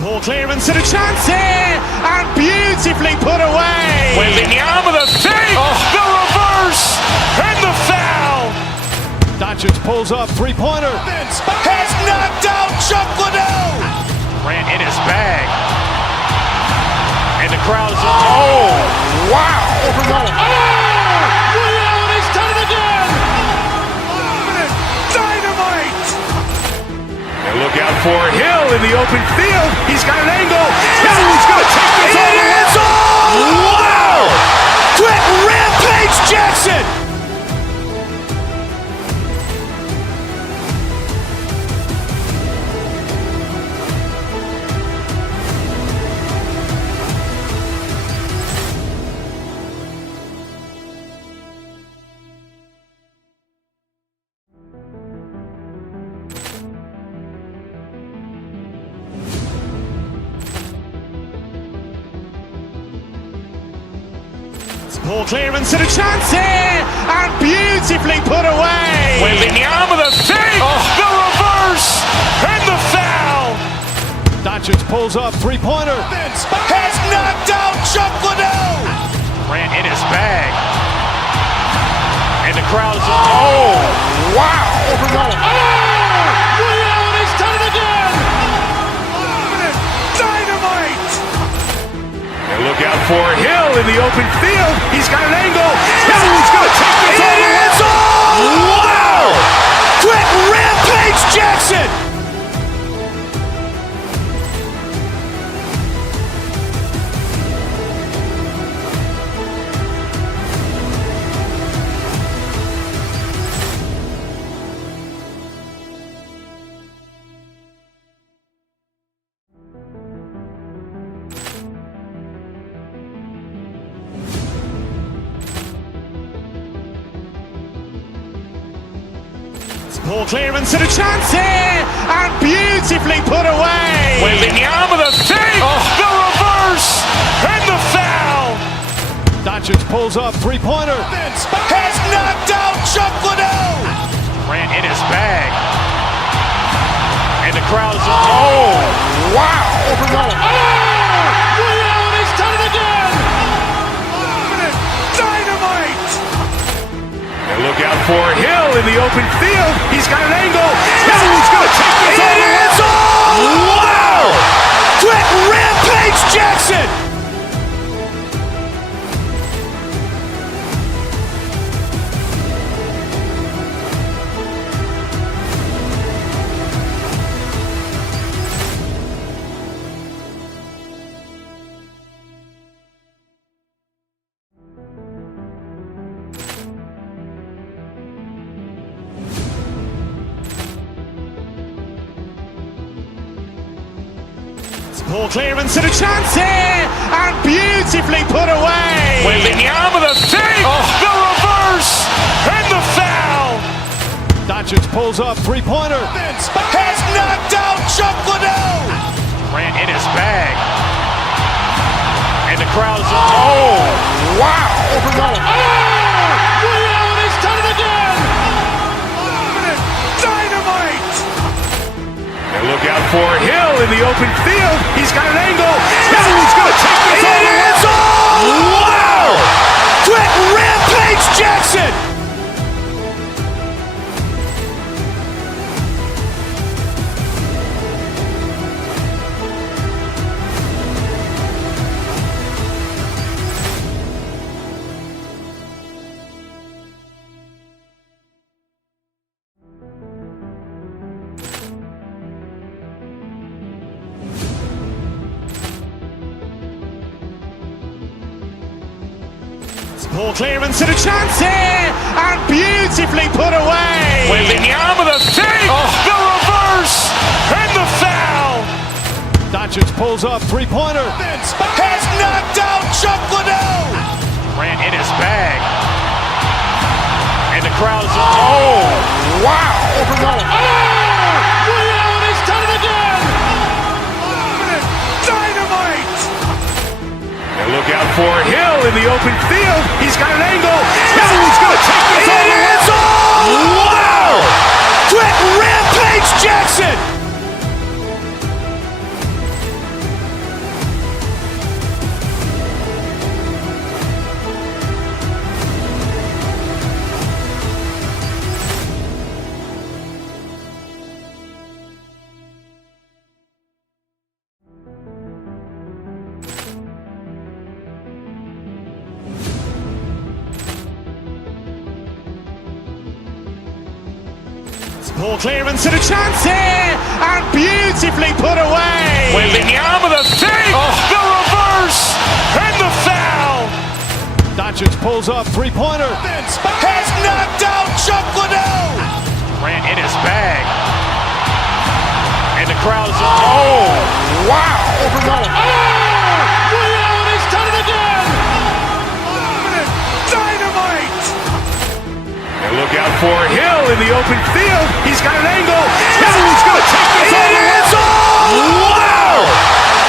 Ball clearance and a chance here, and beautifully put away. Wembanyama the fake, the reverse, and the foul. Doncic pulls up, three-pointer. Has knocked out Chuck Liddell. Ran in his bag. And the crowd is, oh, wow. Liddell, and he's done it again. Dynamite. And look out for Hill in the open field. He's got an angle. He's going to take this all the way. Wow! Quick Rampage Jackson. Ball clearance and a chance here, and beautifully put away. Wembanyama the fake, the reverse, and the foul. Doncic pulls up, three-pointer. Has knocked out Chuck Liddell. Ran in his bag. And the crowd is, oh, wow. Liddell, and he's done it again. Dynamite. And look out for Hill in the open field. He's got an angle. He's going to take this all the way. Wow! Quick Rampage Jackson. Ball clearance and a chance here, and beautifully put away. Wembanyama the fake, the reverse, and the foul. Doncic pulls up, three-pointer. Has knocked out Chuck Liddell. Ran in his bag. And the crowd is, oh, wow. Liddell, and he's done it again. Dynamite. And look out for Hill in the open field. He's got an angle. He's going to take this all the way. Wow! Quick Rampage Jackson. Ball clearance and a chance here, and beautifully put away. Wembanyama the fake, the reverse, and the foul. Doncic pulls up, three-pointer. Has knocked out Chuck Liddell. Ran in his bag. And the crowd is, oh, wow. Liddell, and he's done it again. Dynamite. And look out for Hill in the open field. He's got an angle. He's going to take this all the way. Wow! Quick Rampage Jackson. Ball clearance and a chance here, and beautifully put away. Wembanyama the fake, the reverse, and the foul. Doncic pulls up, three-pointer. Has knocked out Chuck Liddell. Ran in his bag. And the crowd is, oh, wow. Liddell, and he's done it again. Dynamite. And look out for Hill in the open field. He's got an angle. He's going to take this all the way. Wow! Quick Rampage Jackson. Ball clearance and a chance here, and beautifully put away. Wembanyama the fake, the reverse, and the foul. Doncic pulls up, three-pointer. Has knocked out Chuck Liddell. Grant in his bag. And the crowd is, wow. He's done it again. Dynamite. And look out for Hill in the open field. He's got an angle. Hill's going to take this all the way. Wow.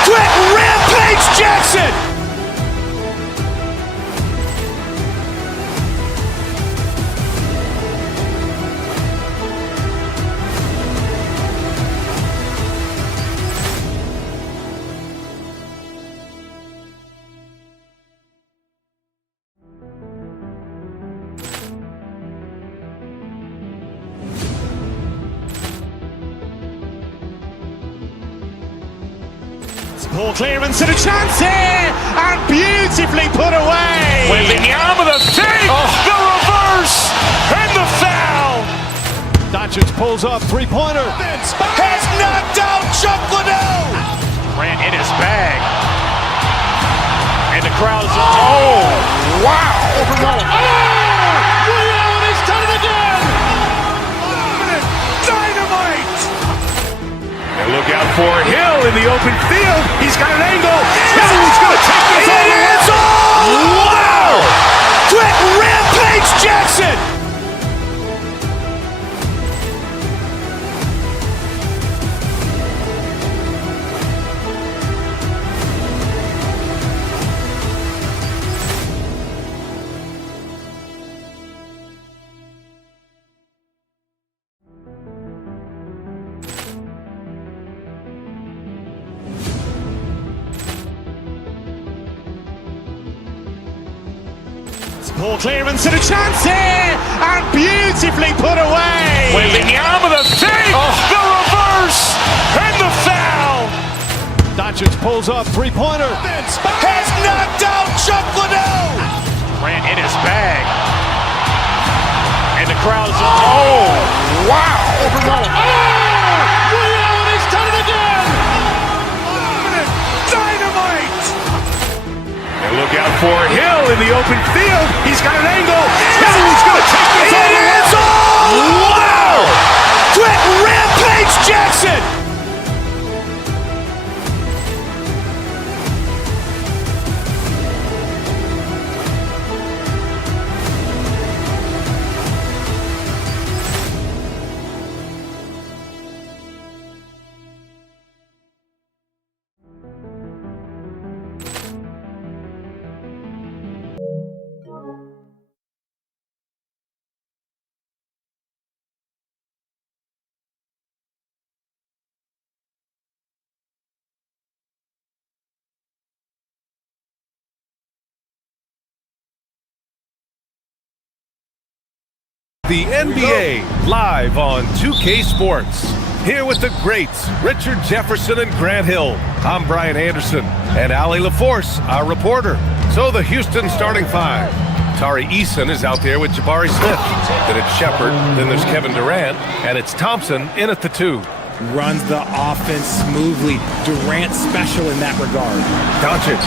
Quick rampage Jackson. Ball clearance and a chance here, and beautifully put away. Wembanyama the fake, the reverse, and the foul. Doncic pulls up, three-pointer. Has knocked out Chuck Liddell. Grant in his bag. And the crowd is, wow. He's done it again. Dynamite. And look out for Hill in the open field. He's got an angle. Hill's going to take this all the way. Wow. Quick rampage Jackson. Ball clearance and a chance here, and beautifully put away. Wembanyama the fake, the reverse, and the foul. Doncic pulls up, three-pointer. Has knocked out Chuck Liddell. Grant in his bag. And the crowd is, wow. He's done it again. Dynamite. And look out for Hill in the open field. He's got an angle. Hill's going to take this all the way. Wow. Quick rampage Jackson. The NBA live on 2K Sports. Here with the greats, Richard Jefferson and Grant Hill. I'm Brian Anderson and Ali LaForce, our reporter. So the Houston starting five. Tari Eason is out there with Jabari Smith. Then it's Shepard, then there's Kevin Durant, and it's Thompson in at the two. Runs the offense smoothly. Durant special in that regard. Doncic.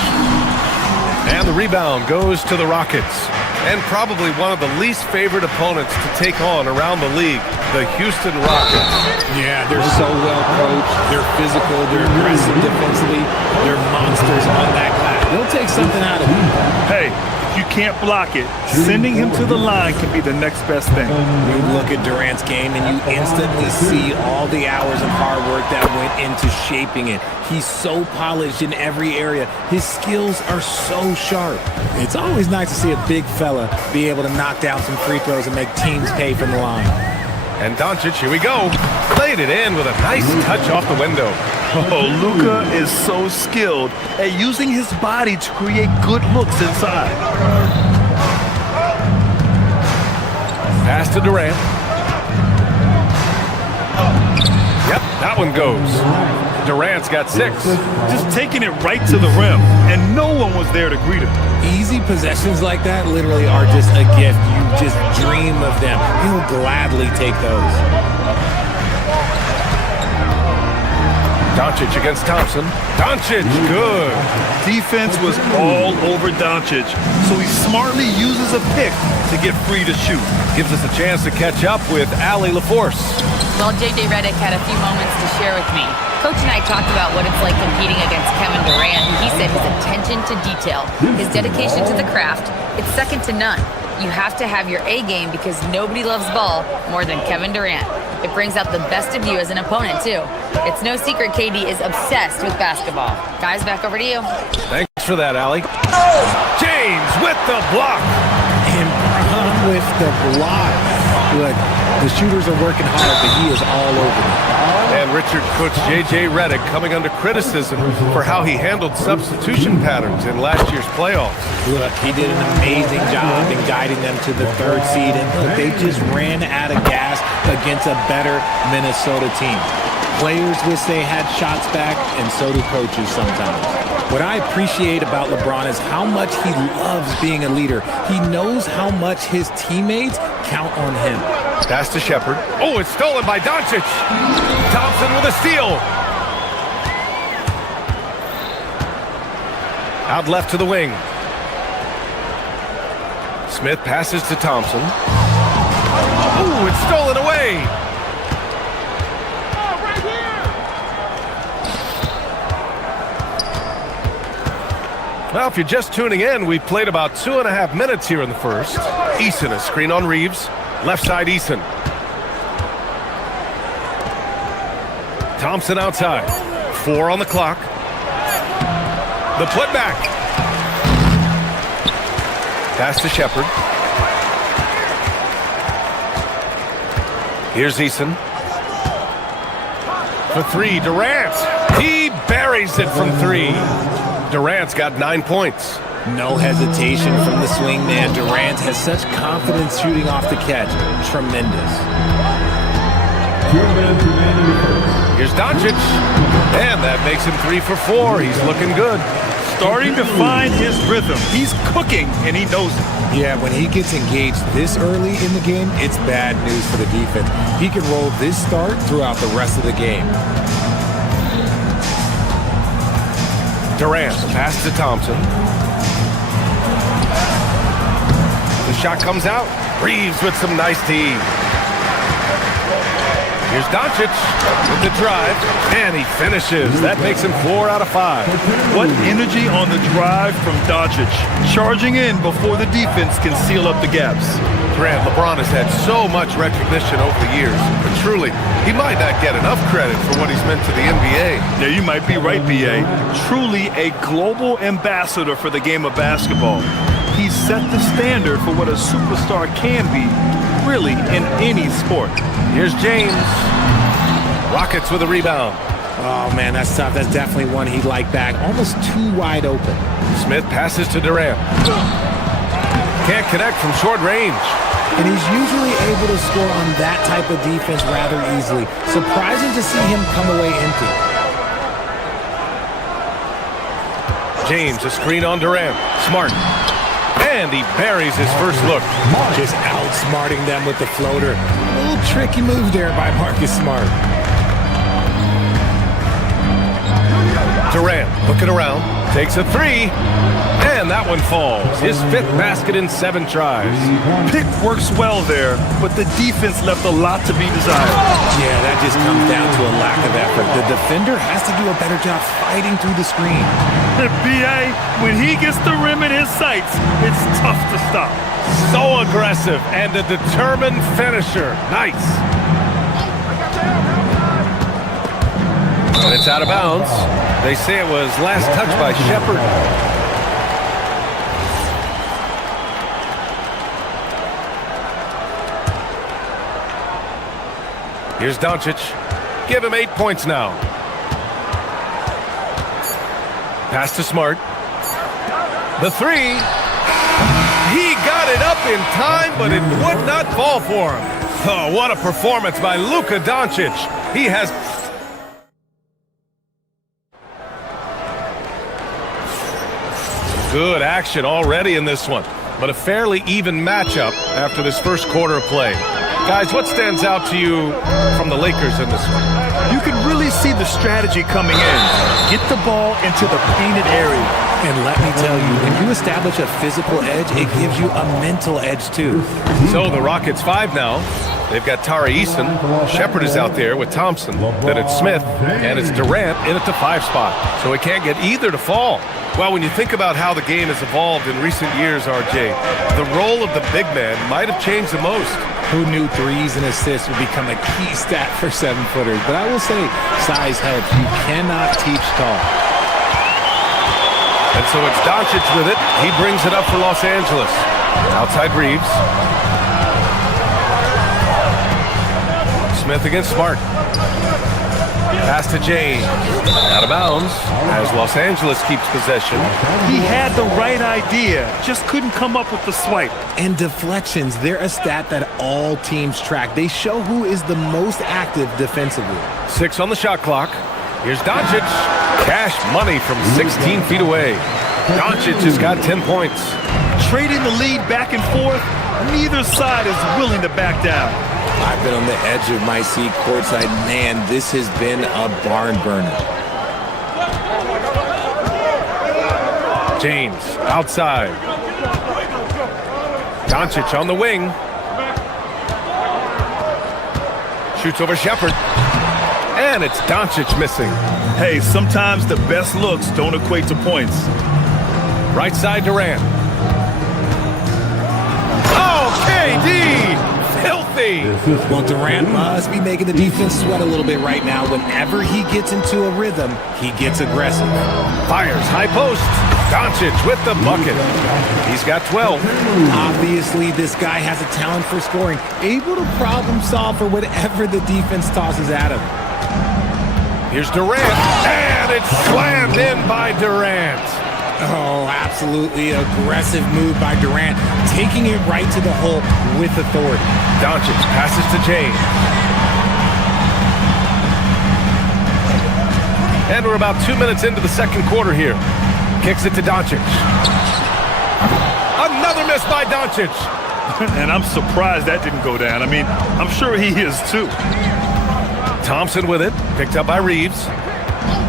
And the rebound goes to the Rockets. And probably one of the least favorite opponents to take on around the league, the Houston Rockets. Yeah, they're so well coached. They're physical. They're aggressive defensively. They're monsters on that glass. They'll take something out of you. Hey, if you can't block it, sending him to the line can be the next best thing. You look at Durant's game and you instantly see all the hours of hard work that went into shaping it. He's so polished in every area. His skills are so sharp. It's always nice to see a big fella be able to knock down some free throws and make teams pay from the line. And Doncic, here we go. Laid it in with a nice touch off the window. Oh, Luka is so skilled at using his body to create good looks inside. Pass to Durant. Yep, that one goes. Durant's got 6. Just taking it right to the rim, and no one was there to greet him. Easy possessions like that literally are just a gift. You just dream of them. He'll gladly take those. Doncic against Thompson. Doncic, good. Defense was all over Doncic, so he smartly uses a pick to get free to shoot. Gives us a chance to catch up with Allie LaForce. Well, J.J. Redick had a few moments to share with me. Coach and I talked about what it's like competing against Kevin Durant, and he said his attention to detail, his dedication to the craft, it's second to none. You have to have your A game because nobody loves ball more than Kevin Durant. It brings out the best of you as an opponent, too. It's no secret KD is obsessed with basketball. Guys, back over to you. Thanks for that, Allie. James with the block. And Bron with the block. Look, the shooters are working hard, but he is all over them. And Richard Coach J.J. Redick coming under criticism for how he handled substitution patterns in last year's playoffs. Look, he did an amazing job in guiding them to the 3rd seed, and look, they just ran out of gas against a better Minnesota team. Players wish they had shots back, and so do coaches sometimes. What I appreciate about LeBron is how much he loves being a leader. He knows how much his teammates count on him. Pass to Shepard. Oh, it's stolen by Doncic. Thompson with a steal. Out left to the wing. Smith passes to Thompson. Oh, it's stolen away. Well, if you're just tuning in, we've played about 2.5 minutes here in the first. Eason, a screen on Reeves. Left side, Eason. Thompson outside. 4 on the clock. The putback. Pass to Shepard. Here's Eason. For 3, Durant. He buries it from 3. Durant's got 9 points. No hesitation from the swing man. Durant has such confidence shooting off the catch. Tremendous. Here's Doncic. And that makes him 3 for 4. He's looking good. Starting to find his rhythm. He's cooking, and he knows it. Yeah, when he gets engaged this early in the game, it's bad news for the defense. He can roll this start throughout the rest of the game. Durant, pass to Thompson. The shot comes out. Reeves with some nice D. Here's Doncic with the drive, and he finishes. That makes him 4 out of 5. What energy on the drive from Doncic. Charging in before the defense can seal up the gaps. Grant, LeBron has had so much recognition over the years, but truly, he might not get enough credit for what he's meant to the NBA. Yeah, you might be right, B.A. Truly a global ambassador for the game of basketball. He's set the standard for what a superstar can be, really, in any sport. Here's James. Rockets with a rebound. Oh, man, that's tough. That's definitely one he'd like back. Almost too wide open. Smith passes to Durant. Can't connect from short range. And he's usually able to score on that type of defense rather easily. Surprising to see him come away empty. James, a screen on Durant. Smart. And he buries his first look. Just outsmarting them with the floater. A little tricky move there by Marcus Smart. Durant looking around. Takes a 3. And that one falls. His 5th basket in 7 tries. Pick works well there, but the defense left a lot to be desired. Yeah, that just comes down to a lack of effort. The defender has to do a better job fighting through the screen. B.A., when he gets the rim in his sights, it's tough to stop. So aggressive and a determined finisher. Nice. And it's out of bounds. They say it was last touched by Shepard. Here's Doncic. Give him 8 points now. Pass to Smart. The 3. He got it up in time, but it would not fall for him. Oh, what a performance by Luka Doncic. He has Good action already in this one, but a fairly even matchup after this first quarter of play. Guys, what stands out to you from the Lakers in this one? You can really see the strategy coming in. Get the ball into the painted area. And let me tell you, when you establish a physical edge, it gives you a mental edge too. So the Rockets 5 now. They've got Tari Eason. Shepard is out there with Thompson. Then it's Smith, and it's Durant in at the 5 spot. So we can't get either to fall. Well, when you think about how the game has evolved in recent years, RJ, the role of the big man might have changed the most. Who knew threes and assists would become a key stat for 7-footers? But I will say, size helps. You cannot teach tall. And so it's Doncic with it. He brings it up for Los Angeles. Outside Reeves. Smith against Smart. Pass to James. Out of bounds as Los Angeles keeps possession. He had the right idea, just couldn't come up with the swipe. And deflections, they're a stat that all teams track. They show who is the most active defensively. 6 on the shot clock. Here's Doncic. Cash money from 16 feet away. Doncic has got 10 points. Trading the lead back and forth, neither side is willing to back down. I've been on the edge of my seat courtside. Man, this has been a barn burner. James outside. Doncic on the wing. Shoots over Shepard. And it's Doncic missing. Hey, sometimes the best looks don't equate to points. Right side Durant. Oh, KD! Filthy! Well, Durant must be making the defense sweat a little bit right now. Whenever he gets into a rhythm, he gets aggressive. Fires high post. Doncic with the bucket. He's got 12. Obviously, this guy has a talent for scoring, able to problem solve for whatever the defense tosses at him. Here's Durant, and it's slammed in by Durant. Oh, absolutely aggressive move by Durant, taking it right to the hole with authority. Doncic passes to James. And we're about 2 minutes into the second quarter here. Kicks it to Doncic. Another miss by Doncic. And I'm surprised that didn't go down. I mean, I'm sure he is too. Thompson with it, picked up by Reeves.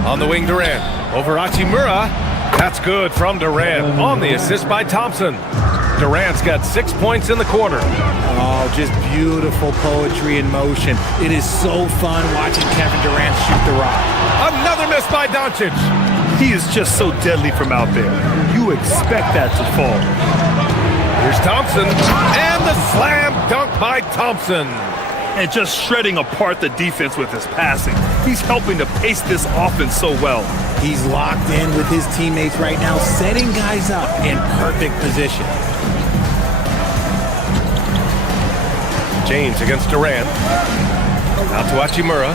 On the wing, Durant. Over Hachimura. That's good from Durant. On the assist by Thompson. Durant's got 6 points in the quarter. Oh, just beautiful poetry in motion. It is so fun watching Kevin Durant shoot the rock. Another miss by Doncic. He is just so deadly from out there. You expect that to fall. Here's Thompson. And the slam dunk by Thompson. And just shredding apart the defense with his passing. He's helping to pace this offense so well. He's locked in with his teammates right now, setting guys up in perfect position. James against Durant. Out to Hachimura.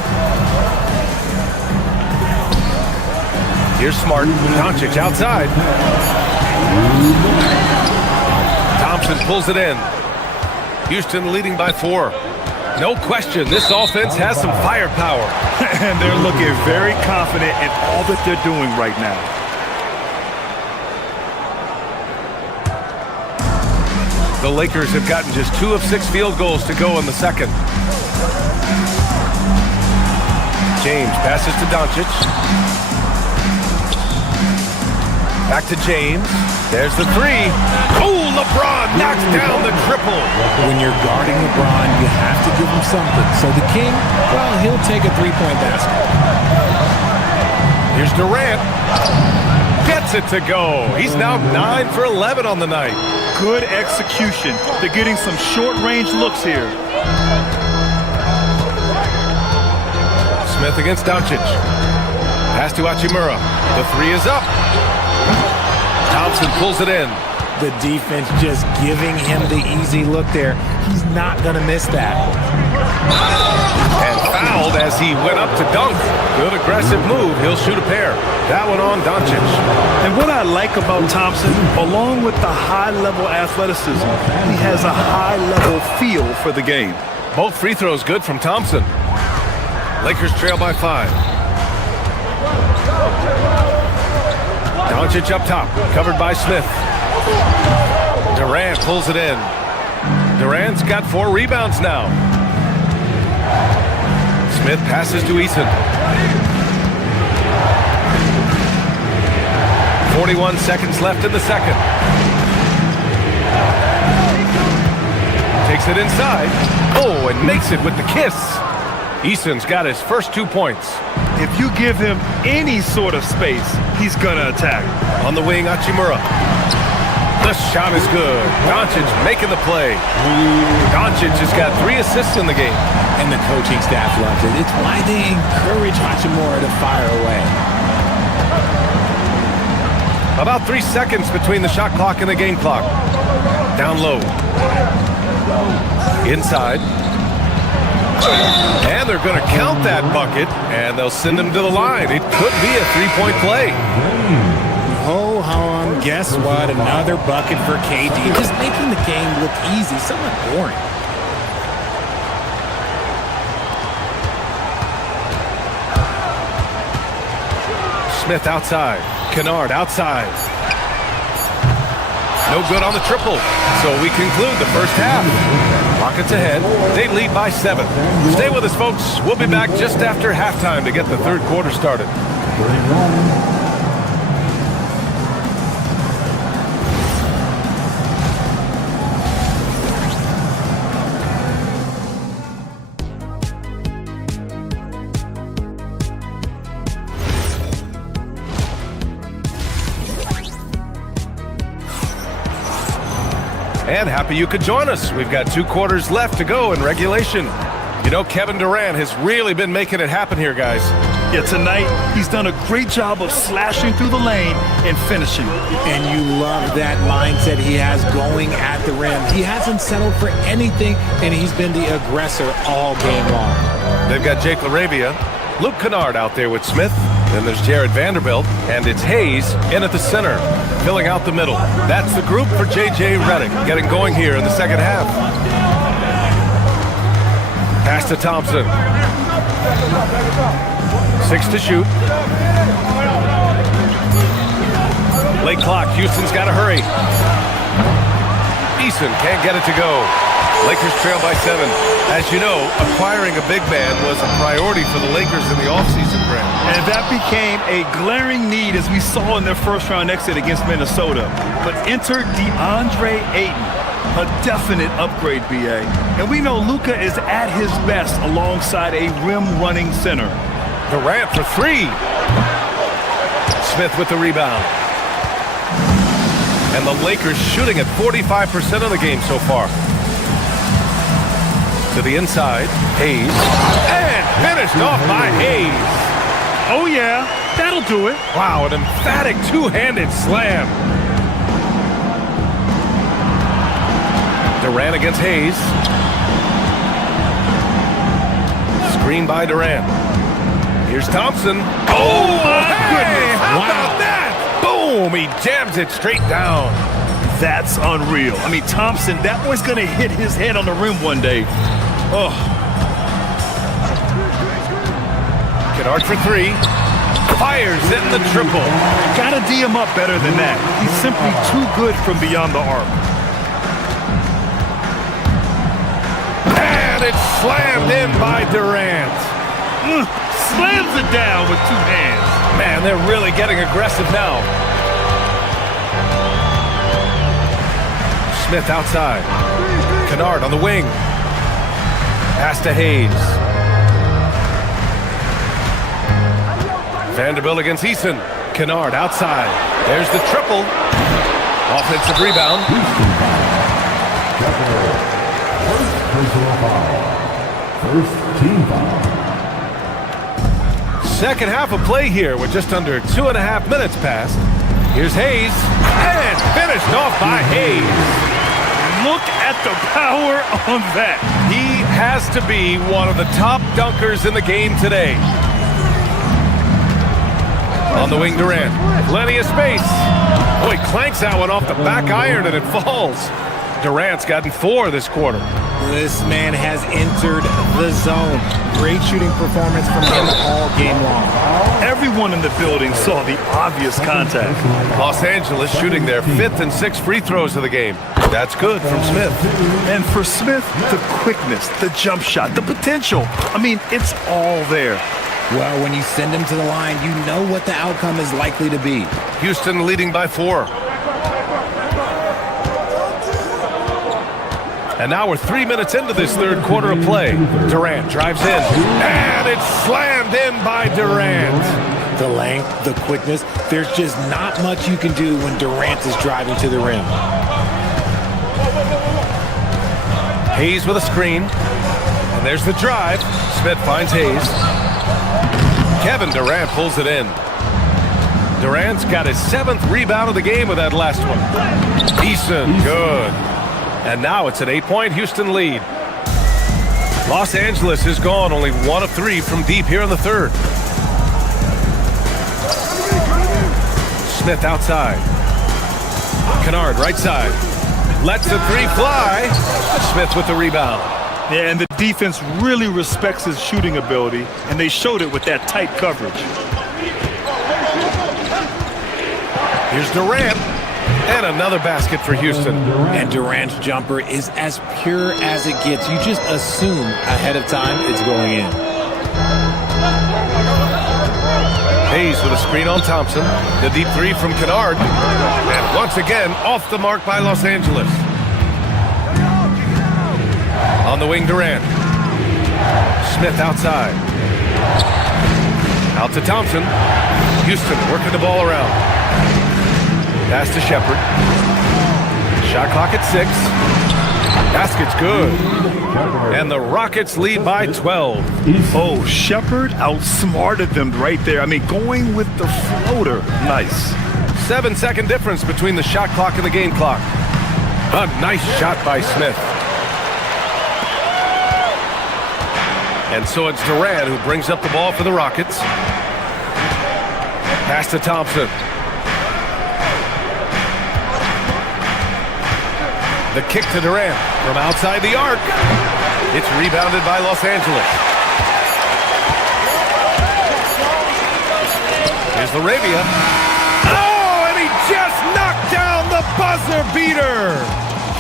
Here's Smart. Doncic outside. Thompson pulls it in. Houston leading by 4. No question, this offense has some firepower. And they're looking very confident in all that they're doing right now. The Lakers have gotten just 2 of 6 field goals to go in the second. James passes to Doncic. Back to James. There's the 3. Oh, LeBron knocks down the triple. When you're guarding LeBron, you have to give him something. So the King, well, he'll take a 3-point basket. Here's Durant. Gets it to go. He's now 9 for 11 on the night. Good execution. They're getting some short-range looks here. Smith against Doncic. Pass to Hachimura. The 3 is up. Thompson pulls it in. The defense just giving him the easy look there. He's not going to miss that. And fouled as he went up to dunk. Good aggressive move. He'll shoot a pair. That one on Doncic. And what I like about Thompson, along with the high-level athleticism, he has a high-level feel for the game. Both free throws good from Thompson. Lakers trail by 5. Doncic up top, covered by Smith. Durant pulls it in. Durant's got 4 rebounds now. Smith passes to Eason. 41 seconds left in the second. Takes it inside. Oh, and makes it with the kiss. Eason's got his first 2 points. If you give him any sort of space, he's gonna attack. On the wing, Hachimura. The shot is good. Doncic making the play. Doncic has got 3 assists in the game. And the coaching staff loves it. It's why they encourage Hachimura to fire away. About 3 seconds between the shot clock and the game clock. Down low. Inside. And they're going to count that bucket, and they'll send him to the line. It could be a 3-point play. Ho-hum, guess what? Another bucket for KD. Just making the game look easy, somewhat boring. Smith outside. Kennard outside. No good on the triple. So we conclude the first half. Rockets ahead. They lead by 7. Stay with us, folks. We'll be back just after halftime to get the third quarter started. And happy you could join us. We've got 2 quarters left to go in regulation. You know, Kevin Durant has really been making it happen here, guys. Yeah, tonight he's done a great job of slashing through the lane and finishing. And you love that mindset he has going at the rim. He hasn't settled for anything, and he's been the aggressor all game long. They've got Jake LaRavia, Luke Kennard out there with Smith. Then there's Jared Vanderbilt, and it's Hayes in at the center, filling out the middle. That's the group for J.J. Redick, getting going here in the second half. Pass to Thompson. 6 to shoot. Late clock, Houston's got to hurry. Eason can't get it to go. Lakers trail by 7. As you know, acquiring a big man was a priority for the Lakers in the offseason, Grant. And that became a glaring need as we saw in their first-round exit against Minnesota. But enter DeAndre Ayton, a definite upgrade, B.A. And we know Luka is at his best alongside a rim-running center. Durant for 3. Smith with the rebound. And the Lakers shooting at 45% of the game so far. To the inside, Hayes. And finished off by Hayes. Oh, yeah, that'll do it. Wow, an emphatic 2-handed slam. Durant against Hayes. Screen by Durant. Here's Thompson. Oh, my goodness. How about that? Boom, he jams it straight down. That's unreal. I mean, Thompson, that boy's going to hit his head on the rim one day. Oh. Kennard for 3. Fires in the triple. Got to D him up better than that. He's simply too good from beyond the arc. And it's slammed in by Durant. Slams it down with 2 hands. Man, they're really getting aggressive now. Smith outside. Kennard on the wing. Pass to Hayes. Vanderbilt against Eason. Kennard outside. There's the triple. Offensive rebound. First team foul. Second half of play here with just under 2.5 minutes passed. Here's Hayes. And finished off by Hayes. Look at the power on that. He has to be one of the top dunkers in the game today. On the wing, Durant. Plenty of space. Oh, he clanks that one off the back iron and it falls. Durant's gotten 4 this quarter. This man has entered the zone. Great shooting performance from him all game long. Everyone in the building saw the obvious contact. Los Angeles shooting their 5th and 6th free throws of the game. That's good from Smith. And for Smith, the quickness, the jump shot, the potential. I mean, it's all there. Well, when you send him to the line, you know what the outcome is likely to be. Houston leading by 4. And now we're 3 minutes into this third quarter of play. Durant drives in, and it's slammed in by Durant. The length, the quickness, there's just not much you can do when Durant is driving to the rim. Hayes with a screen, and there's the drive. Smith finds Hayes. Kevin Durant pulls it in. Durant's got his 7th rebound of the game with that last one. Eason, good. And now it's an 8-point Houston lead. Los Angeles is gone only 1 of 3 from deep here in the third. Smith outside. Kennard right side. Lets the 3 fly. Smith with the rebound. Yeah, and the defense really respects his shooting ability, and they showed it with that tight coverage. Here's Durant. And another basket for Houston. And Durant's jumper is as pure as it gets. You just assume ahead of time it's going in. Hayes with a screen on Thompson. The deep 3 from Kennard. And once again, off the mark by Los Angeles. On the wing, Durant. Smith outside. Out to Thompson. Houston working the ball around. Pass to Shepherd. Shot clock at 6. Basket's good. And the Rockets lead by 12. Oh, Shepherd outsmarted them right there. I mean, going with the floater. Nice. 7-second difference between the shot clock and the game clock. A nice shot by Smith. And so it's Durant who brings up the ball for the Rockets. Pass to Thompson. The kick to Durant from outside the arc. It's rebounded by Los Angeles. Here's Laravia. Oh, and he just knocked down the buzzer beater.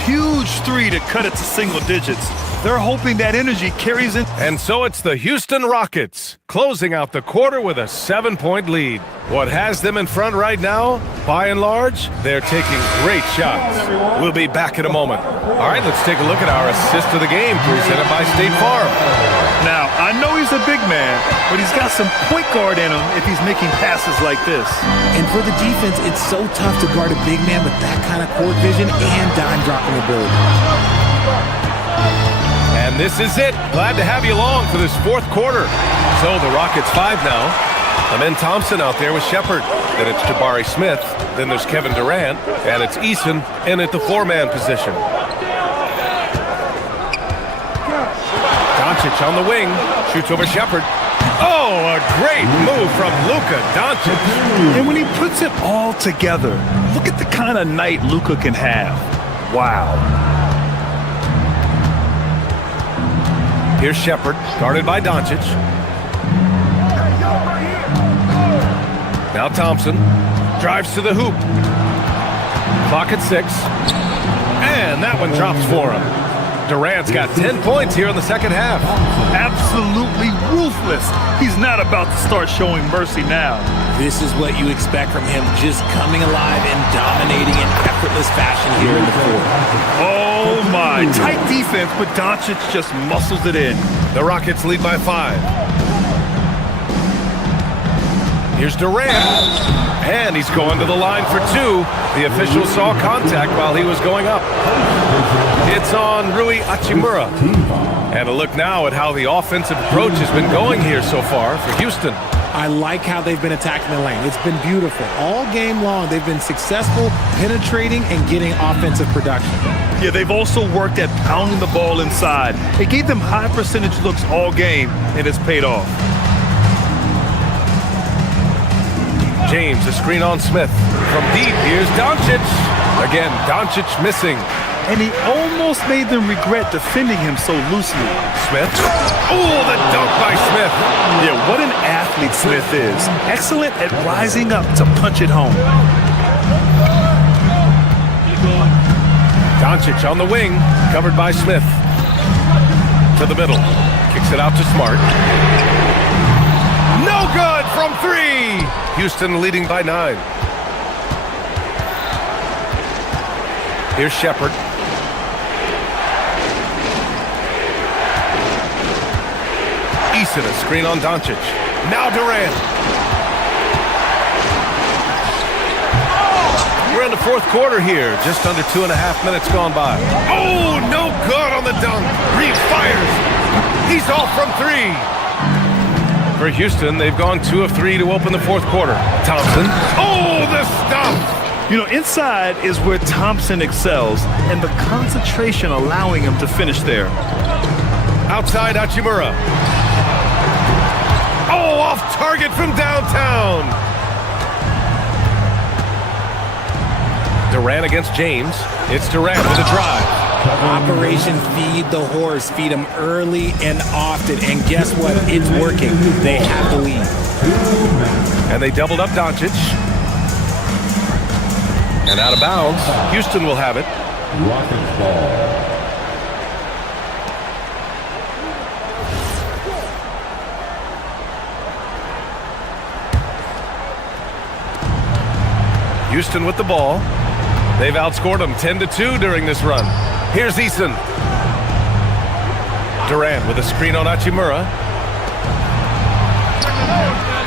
Huge 3 to cut it to single digits. They're hoping that energy carries in. And so it's the Houston Rockets closing out the quarter with a 7-point lead. What has them in front right now, by and large, they're taking great shots. We'll be back in a moment. All right, let's take a look at our assist of the game presented by State Farm. Now, I know he's a big man, but he's got some point guard in him if he's making passes like this. And for the defense, it's so tough to guard a big man with that kind of court vision and dime dropping ability. And this is it. Glad to have you along for this fourth quarter. So the Rockets 5 now. Amen Thompson out there with Shepherd. Then it's Jabari Smith. Then there's Kevin Durant. And it's Eason in at the 4-man position. Doncic on the wing. Shoots over Shepherd. Oh, a great move from Luka Doncic. And when he puts it all together, look at the kind of night Luka can have. Wow. Here's Shepherd, guarded by Doncic. Now Thompson drives to the hoop. Clock at 6. And that one drops for him. Durant's got 10 points here in the second half. Absolutely ruthless. He's not about to start showing mercy now. This is what you expect from him, just coming alive and dominating in effortless fashion here in the fourth. Oh my, tight defense, but Doncic just muscles it in. The Rockets lead by 5. Here's Durant, and he's going to the line for 2. The official saw contact while he was going up. It's on Rui Hachimura. And a look now at how the offensive approach has been going here so far for Houston. I like how they've been attacking the lane. It's been beautiful. All game long, they've been successful penetrating and getting offensive production. Yeah, they've also worked at pounding the ball inside. It gave them high percentage looks all game, and it's paid off. James, a screen on Smith. From deep, here's Doncic. Again, Doncic missing. And he almost made them regret defending him so loosely. Smith. Oh, the dunk by Smith. Yeah, what an athlete Smith is. Excellent at rising up to punch it home. Doncic on the wing, covered by Smith. To the middle. Kicks it out to Smart. No good from 3. Houston leading by 9. Here's Shepherd. Eason, a screen on Doncic. Now Durant. We're in the fourth quarter here. Just under 2.5 minutes gone by. Oh, no good on the dunk. Reeves fires. He's off from 3. For Houston, they've gone 2 of 3 to open the fourth quarter. Thompson. Oh, the stuff. You know, inside is where Thompson excels, and the concentration allowing him to finish there. Outside Hachimura. Oh, off target from downtown. Durant against James. It's Durant with a drive. Operation Feed the Horse. Feed him early and often. And guess what? It's working. They have the lead. And they doubled up Doncic. And out of bounds. Houston will have it. Rockets ball. Houston with the ball. They've outscored them 10-2 during this run. Here's Eason. Durant with a screen on Hachimura.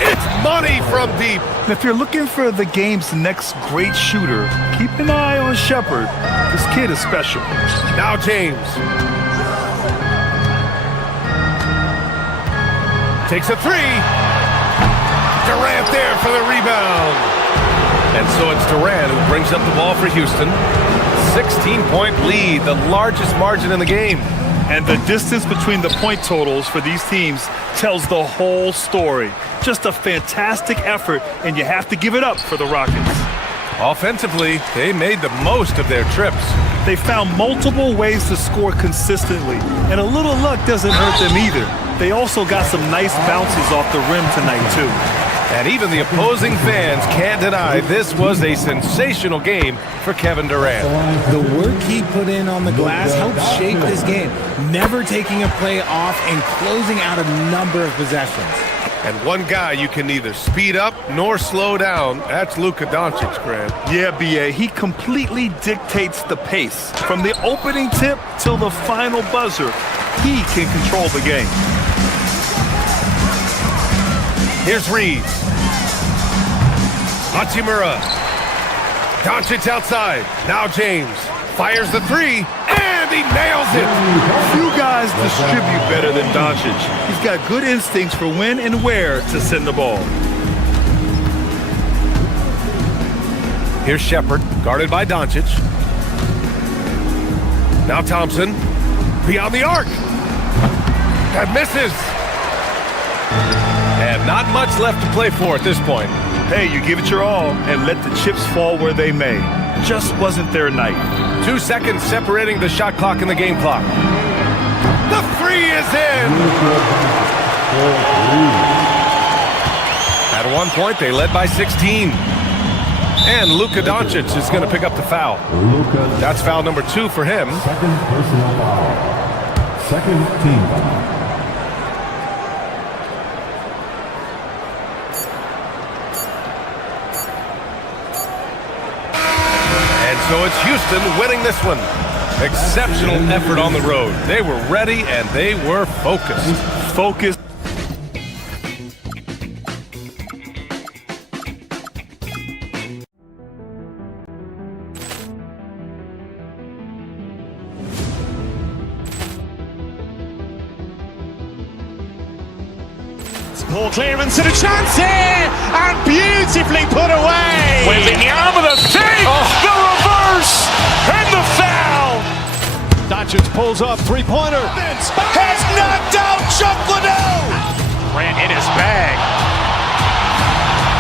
It's money from deep. And if you're looking for the game's next great shooter, keep an eye on Shepherd. This kid is special. Now James. Takes a 3. Durant there for the rebound. And so it's Durant who brings up the ball for Houston. 16-point lead, the largest margin in the game. And the distance between the point totals for these teams tells the whole story. Just a fantastic effort, and you have to give it up for the Rockets. Offensively, they made the most of their trips. They found multiple ways to score consistently, and a little luck doesn't hurt them either. They also got some nice bounces off the rim tonight, too. And even the opposing fans can't deny this was a sensational game for Kevin Durant. The work he put in on the glass helped shape this game, never taking a play off and closing out a number of possessions. And one guy you can neither speed up nor slow down, that's Luka Doncic, Grant. Yeah, B.A., he completely dictates the pace. From the opening tip till the final buzzer, he can control the game. Here's Reeves. Hachimura. Doncic outside. Now James. Fires the 3, and he nails it. Few guys distribute better than Doncic. He's got good instincts for when and where to send the ball. Here's Shepherd, guarded by Doncic. Now Thompson. Beyond the arc. That misses. And not much left to play for at this point. Hey, you give it your all and let the chips fall where they may. Just wasn't their night. 2 seconds separating the shot clock and the game clock. The 3 is in! At one point, they led by 16. And Luka Doncic is going to pick up the foul. That's foul number 2 for him. Second personal foul. Second team foul. So it's Houston winning this one. Exceptional effort on the road. They were ready and they were focused. Focused. Poor clearance and a chance here, and beautifully put away. Wembanyama the save, the reverse, and the foul. Doncic pulls up, three-pointer. Has knocked out Chuck Liddell. Ran in his bag.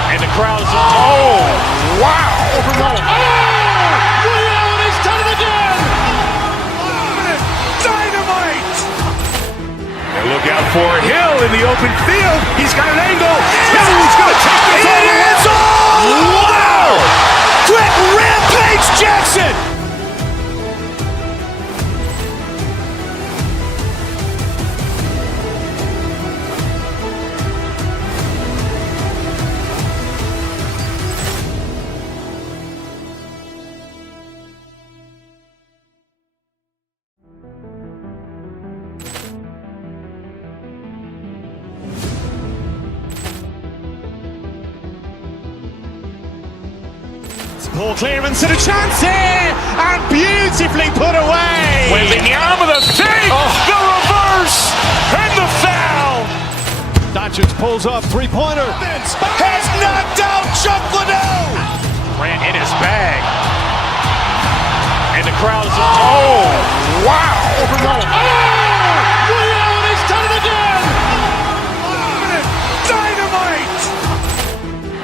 And the crowd is, oh, wow. Oh, for Hill in the open field. He's got an angle. Hill's going to take this all the way. Wow! Quick rampage Jackson! Poor clearance and a chance here, and beautifully put away. Wembanyama the fake, the reverse, and the foul. Doncic pulls up, three-pointer. Has knocked out Chuck Liddell. Ran in his bag. And the crowd is, oh, wow. He's done it again. Dynamite.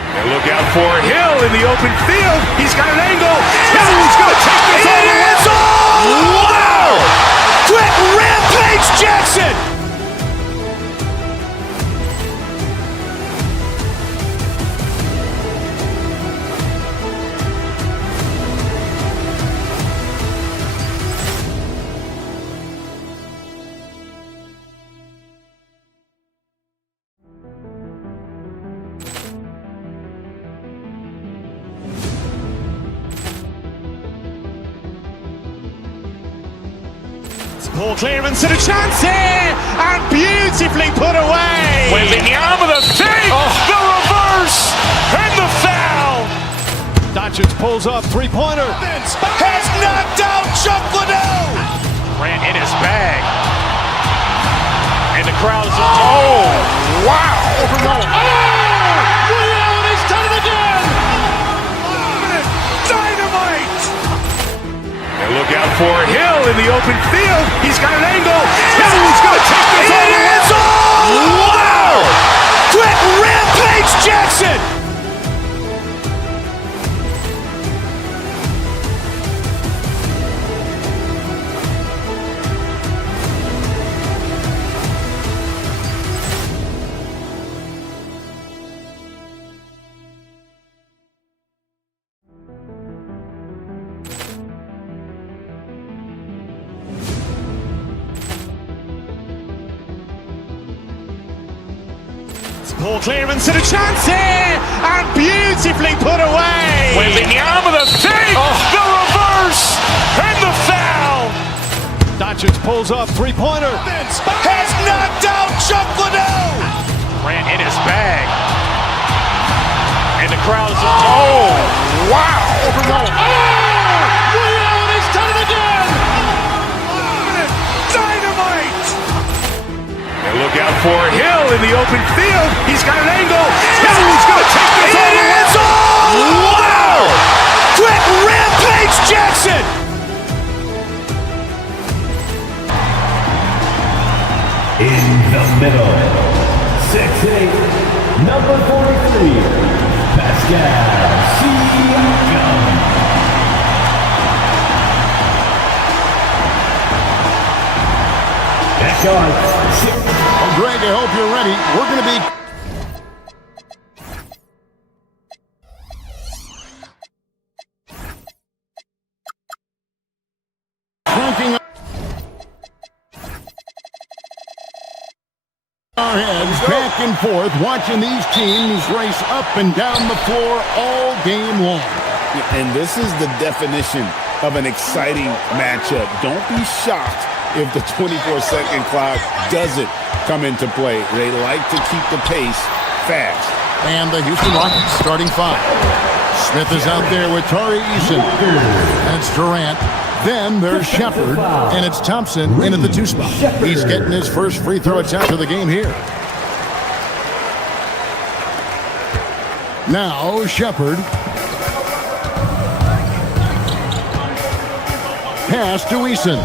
And look out for Hill in the open field. He's got an angle. Hill's going to take this all the way. Wow! Quick rampage Jackson. Poor clearance and a chance here, and beautifully put away. Wembanyama the fake, the reverse, and the foul. Doncic pulls up, three-pointer. Has knocked out Chuck Liddell. Ran in his bag. And the crowd is, oh, wow. He's done it again. Dynamite. And look out for Hill in the open field. He's got an angle. Hill's going to take this all the way. Wow! Quick rampage Jackson. Poor clearance and a chance here, and beautifully put away. Wembanyama the fake, the reverse, and the foul. Doncic pulls up, three-pointer. Has knocked out Chuck Liddell. Ran in his bag. And the crowd is, oh, wow. He's done it again. Dynamite. And look out for Hill in the open field. He's got an angle. Hill's going to take this all the way. Wow! Quick rampage Jackson. In the middle, 6'8", number 43, Pascal Siakam. Back on. Well, Greg, I hope you're ready. We're going to be cranking up our heads back and forth, watching these teams race up and down the floor all game long. And this is the definition of an exciting matchup. Don't be shocked if the 24-second clock doesn't come into play. They like to keep the pace fast. And the Houston Rockets starting five. Smith is out there with Tari Eason. And it's Durant. Then there's Shepard. And it's Thompson in at the two spot. He's getting his first free throw attempt of the game here. Now Shepard. Pass to Eason.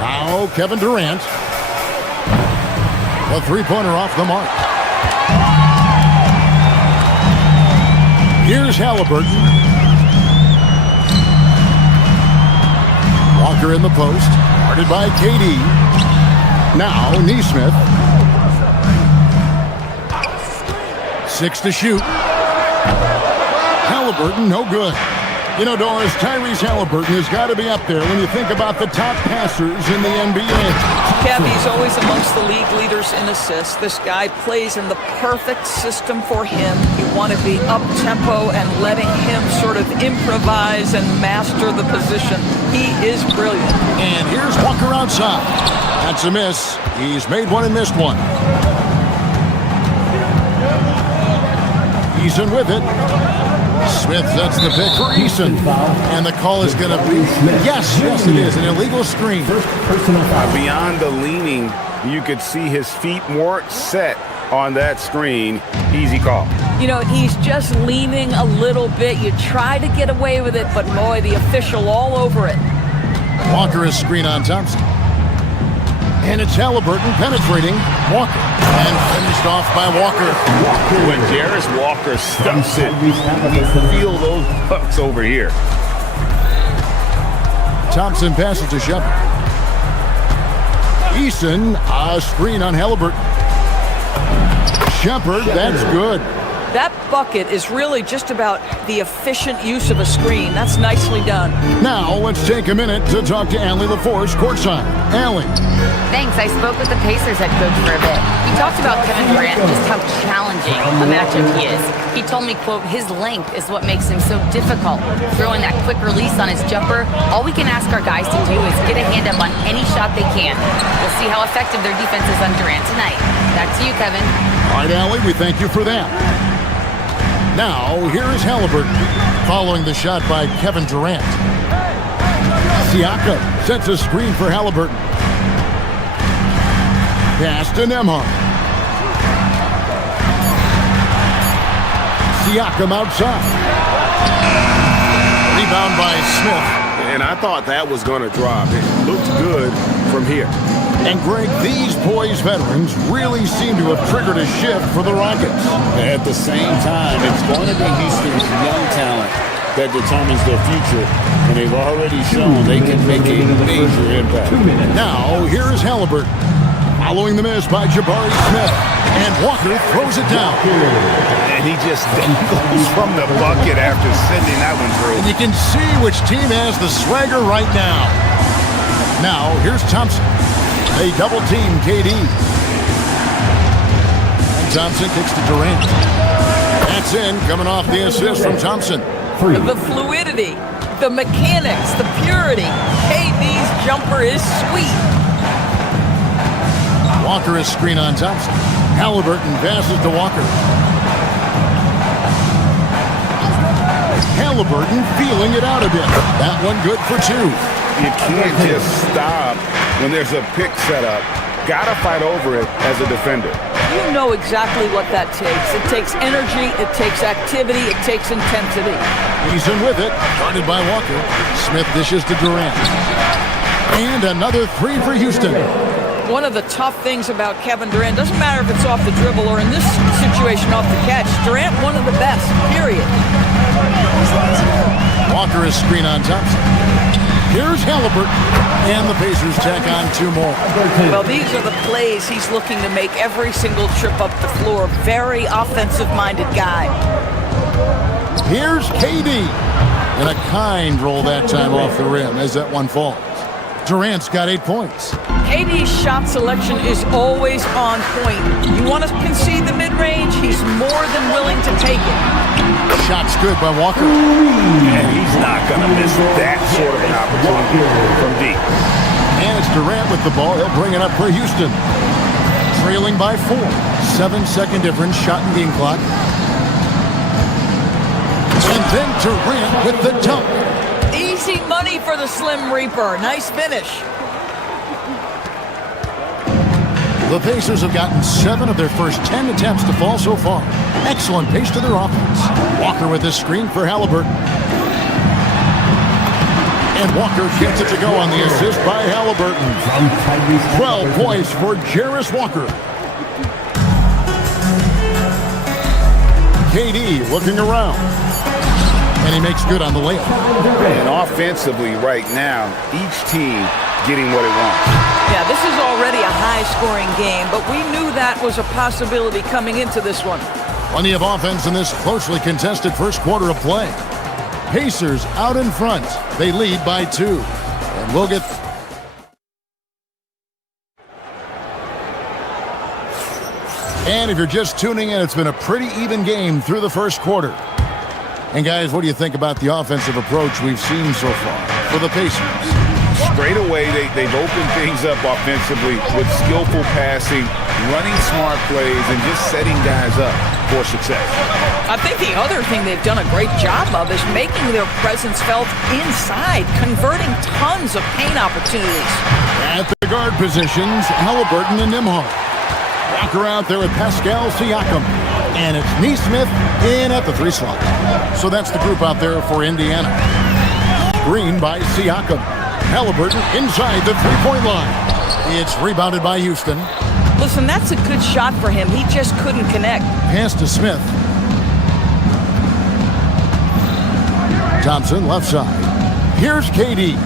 Now Kevin Durant. A three-pointer off the mark. Here's Halliburton. Walker in the post. Guarded by KD. Now, Neesmith. 6 to shoot. Halliburton, no good. You know, Doris, Tyrese Halliburton has got to be up there when you think about the top passers in the NBA. Kev, he's always amongst the league leaders in assists. This guy plays in the perfect system for him. You want to be up-tempo and letting him sort of improvise and master the position. He is brilliant. And here's Walker outside. That's a miss. He's made one and missed one. Eason with it. Smith sets the pick for Eason. And the call is going to be, yes, it is, an illegal screen. Beyond the leaning, you could see his feet weren't set on that screen. Easy call. You know, he's just leaning a little bit. You try to get away with it, but boy, the official all over it. Walker is screen on Thompson. And it's Halliburton penetrating Walker. And finished off by Walker. When Jarris Walker stuffs it, we feel those pucks over here. Thompson passes to Shepard. Eason, a screen on Halliburton. Shepard, that's good. That bucket is really just about the efficient use of a screen. That's nicely done. Now, let's take a minute to talk to Allie LaForce, courtside. Allie. Thanks. I spoke with the Pacers head coach for a bit. We talked about Kevin Durant and just how challenging a matchup he is. He told me, quote, his length is what makes him so difficult. Throwing that quick release on his jumper, all we can ask our guys to do is get a hand up on any shot they can. We'll see how effective their defense is on Durant tonight. Back to you, Kevin. All right, Allie, we thank you for that. Now, here is Halliburton, following the shot by Kevin Durant. Siakam sets a screen for Halliburton. Pass to Nembhard. Siakam outside. Rebound by Smith. And I thought that was going to drop. It looked good from here. And Greg, these poised veterans really seem to have triggered a shift for the Rockets. At the same time, it's going to be Houston's young talent that determines their future, and they've already shown they can make a major impact. Now, here is Halliburton, following the miss by Jabari Smith, and Walker throws it down. And he just dangles from the bucket after sending that one through. And you can see which team has the swagger right now. Now, here's Thompson. They double-team KD. And Thompson kicks to Durant. That's in, coming off the assist from Thompson. The fluidity, the mechanics, the purity. KD's jumper is sweet. Walker is screen on Thompson. Halliburton passes to Walker. Halliburton feeling it out a bit. That one good for two. You can't just stop when there's a pick set up. Gotta fight over it as a defender. You know exactly what that takes. It takes energy, it takes activity, it takes intensity. Eason with it, guarded by Walker. Smith dishes to Durant. And another three for Houston. One of the tough things about Kevin Durant, doesn't matter if it's off the dribble or in this situation off the catch, Durant one of the best, period. Walker is screen on Thompson. Here's Halliburton, and the Pacers tack on two more. Well, these are the plays he's looking to make every single trip up the floor. Very offensive-minded guy. Here's KD. And a kind roll that time off the rim as that one falls. Durant's got 8 points. KD's shot selection is always on point. You want to concede the mid-range, he's more than willing to take it. Shot's good by Walker. And he's not going to miss that sort of an opportunity from deep. And it's Durant with the ball. He'll bring it up for Houston. Trailing by 4. 7-second difference, shot and game clock. And then Durant with the dunk. Easy money for the Slim Reaper. Nice finish. The Pacers have gotten 7 of their first 10 attempts to fall so far. Excellent pace to their offense. Walker with this screen for Halliburton. And Walker gets it to go on the assist by Halliburton. 12 points for Jarris Walker. KD looking around. And he makes good on the layup. And offensively right now, each team getting what it wants. Yeah, this is already a high-scoring game, but we knew that was a possibility coming into this one. Plenty of offense in this closely contested first quarter of play. Pacers out in front. They lead by 2. And we'll get... And if you're just tuning in, it's been a pretty even game through the first quarter. And guys, what do you think about the offensive approach we've seen so far for the Pacers? Straight away, they've opened things up offensively with skillful passing, running smart plays, and just setting guys up for success. I think the other thing they've done a great job of is making their presence felt inside, converting tons of paint opportunities. At the guard positions, Halliburton and Nembhard. Walker out there with Pascal Siakam. And it's Neesmith in at the 3 slot. So that's the group out there for Indiana. Screen by Siakam. Halliburton inside the 3-point line. It's rebounded by Houston. Listen, that's a good shot for him. He just couldn't connect. Pass to Smith. Thompson left side. Here's KD.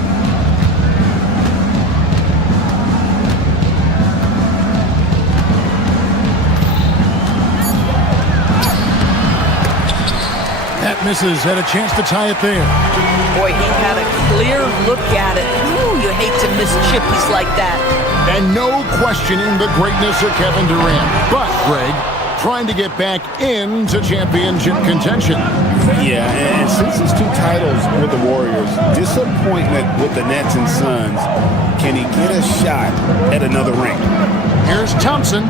That misses. Had a chance to tie it there. Boy, he had a clear look at it. Ooh, you hate to miss chippies like that. And no questioning the greatness of Kevin Durant. But, Greg, trying to get back into championship contention. Yeah, and since his 2 titles with the Warriors, disappointment with the Nets and Suns, can he get a shot at another ring? Here's Thompson.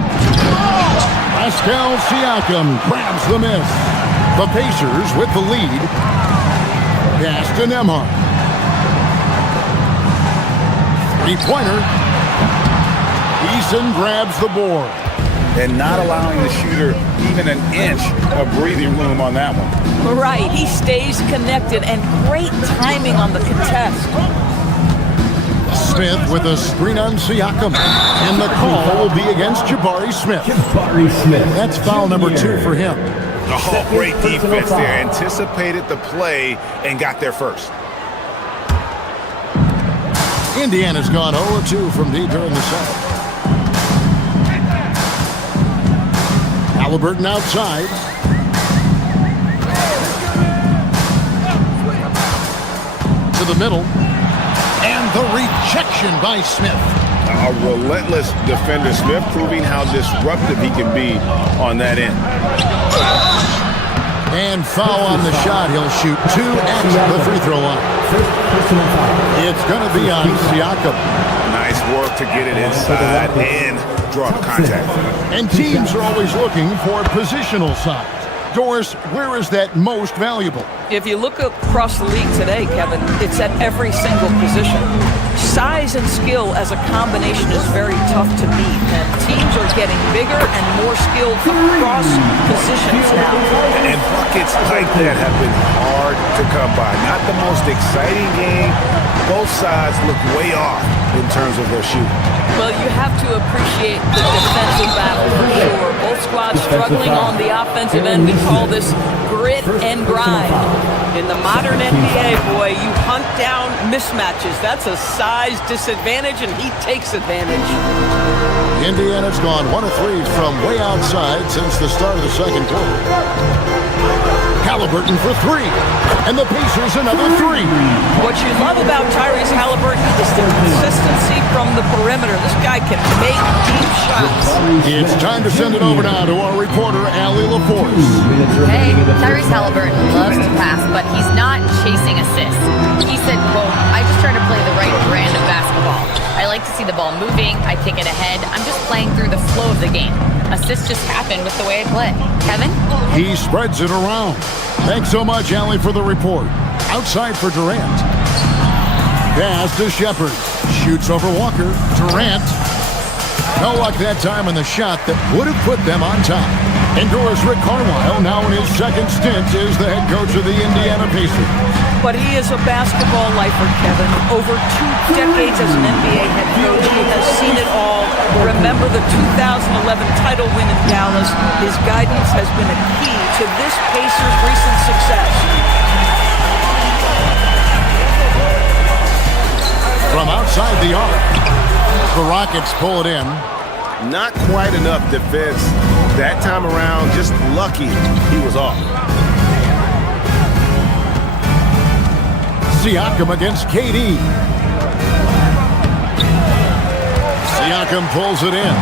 Pascal Siakam grabs the miss. The Pacers with the lead. Pass to Nembhard. 3-pointer. Eason grabs the board. And not allowing the shooter even an inch of breathing room on that one. Right, he stays connected and great timing on the contest. Smith with a screen on Siakam. And the call will be against Jabari Smith. That's foul number 2 for him. Oh, great defense there. Anticipated the play and got there first. Indiana's gone 0-2 from deep during the set. Halliburton outside. To the middle. And the rejection by Smith. A relentless defender. Smith proving how disruptive he can be on that end. And foul on the shot. He'll shoot 2 at the free throw line. It's going to be on Siakam. Nice work to get it inside and draw the contact. And teams are always looking for positional size. Doris, where is that most valuable? If you look across the league today, Kevin, it's at every single position. Size and skill as a combination is very tough to beat, and teams are getting bigger and more skilled across positions now. And buckets like that have been hard to come by. Not the most exciting game. Both sides look way off in terms of their shooting. Well, you have to appreciate the defensive battle for sure. Both squads struggling on the offensive end. We call this grit and grind. In the modern NBA, boy, you hunt down mismatches. That's a size disadvantage, and he takes advantage. Indiana's gone 1 of 3 from way outside since the start of the second quarter. Halliburton for 3. And the Pacers another 3. What you love about Tyrese Halliburton is the consistency from the perimeter. This guy can make deep shots. It's time to send it over now to our reporter, Allie LaForce. Hey, Tyrese Halliburton loves to pass, but he's not chasing assists. He said, quote, I just try to play the right brand of basketball. I like to see the ball moving. I kick it ahead. I'm just playing through the flow of the game. Assists just happen with the way I play. Kevin? He spreads it around. Thanks so much, Allie, for the report. Outside for Durant. Pass to Shepard. Shoots over Walker. Durant. No luck that time on the shot that would have put them on top. Endures Rick Carlisle, now in his second stint, is the head coach of the Indiana Pacers. But he is a basketball lifer, Kevin. Over 2 decades as an NBA head coach, he has seen it all. Remember the 2011 title win in Dallas. His guidance has been a key to this Pacers' recent success. inside the arc. The Rockets pull it in. Not quite enough defense that time around. Just lucky he was off. Siakam against KD. Siakam pulls it in.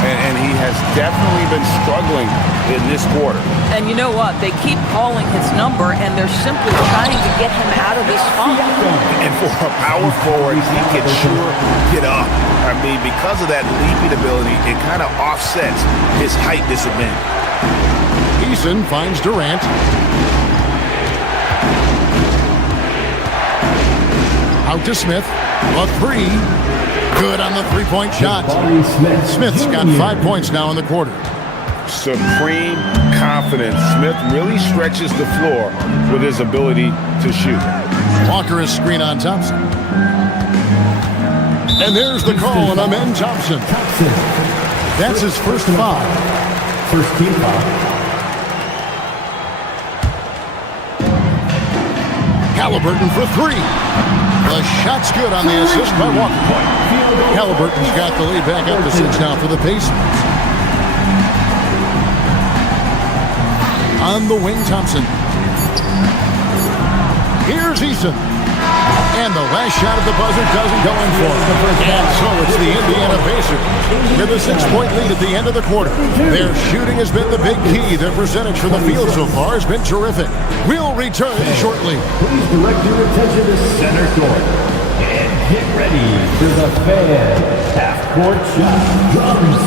And he has definitely been struggling in this quarter. And you know what? They keep calling his number, and they're simply trying to get him out of this funk. And for a power forward, he can sure get up. I mean, because of that leaping ability, it kind of offsets his height disadvantage. Eason finds Durant. Out to Smith. A three. Good on the three-point shot. Smith's got 5 points now in the quarter. Supreme confidence. Smith really stretches the floor with his ability to shoot. Walker is screen on Thompson. And there's the call on Amen Thompson. That's his first foul. First team foul. Halliburton for three. The shot's good on the assist by Walker. Halliburton's got the lead back up to 6 now for the Pacers. On the wing, Thompson. Here's Eason. And the last shot at the buzzer doesn't go in for him. And so it's the Indiana Pacers with a 6-point lead at the end of the quarter. Their shooting has been the big key. Their percentage from the field so far has been terrific. We'll return shortly. Please direct your attention to center court. And get ready for the fan half-court shot drums.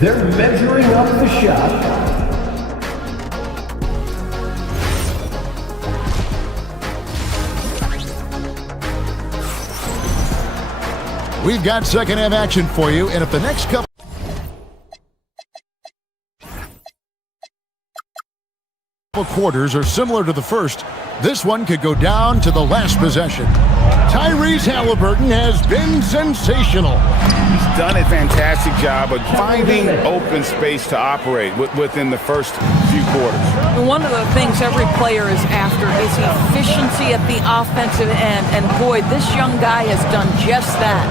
They're measuring up the shot. We've got second half action for you, and if the next couple quarters are similar to the first, this one could go down to the last possession. Tyrese Halliburton has been sensational. He's done a fantastic job of finding open space to operate within the first few quarters. One of the things every player is after is efficiency at the offensive end, and boy, this young guy has done just that.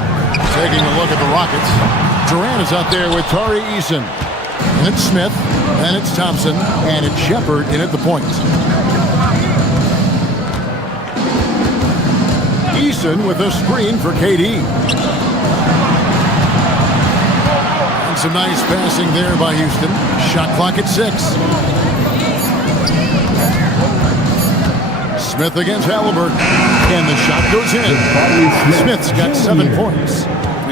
Taking a look at the Rockets. Durant is out there with Tari Eason. And it's Smith, and it's Thompson, and it's Shepard in at the point. Eason with a screen for KD. And some nice passing there by Houston. Shot clock at 6. Smith against Halliburton. And the shot goes in. Smith's got 7 points.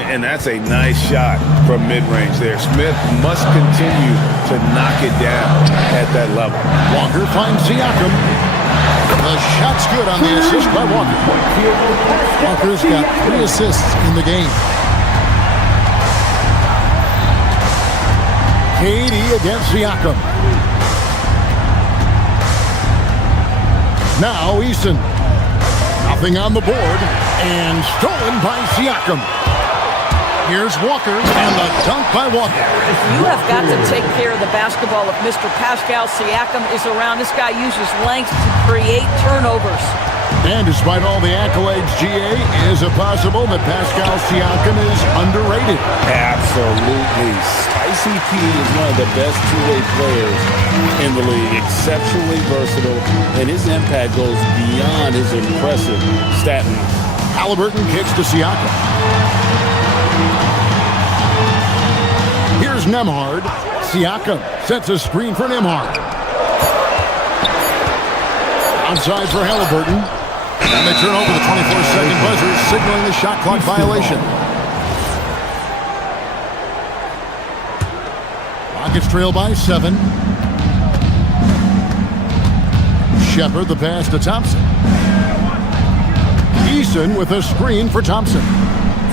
And that's a nice shot from mid-range there. Smith must continue to knock it down at that level. Walker finds Siakam. The shot's good on the assist by Walker. Walker's got 3 assists in the game. KD against Siakam. Now Eason. Nothing on the board. And stolen by Siakam. Here's Walker, and the dunk by Walker. You have got to take care of the basketball if Mr. Pascal Siakam is around. This guy uses length to create turnovers. And despite all the accolades, GA, is it possible that Pascal Siakam is underrated? Absolutely. Spicy P is one of the best two-way players in the league. Exceptionally versatile, and his impact goes beyond his impressive stat line. Halliburton kicks to Siakam. Here's Nembhard. Siakam sets a screen for Nembhard. Outside for Halliburton. And they turn over the 24-second buzzer, signaling the shot clock violation. Rockets trail by 7. Shepard the pass to Thompson. Eason with a screen for Thompson.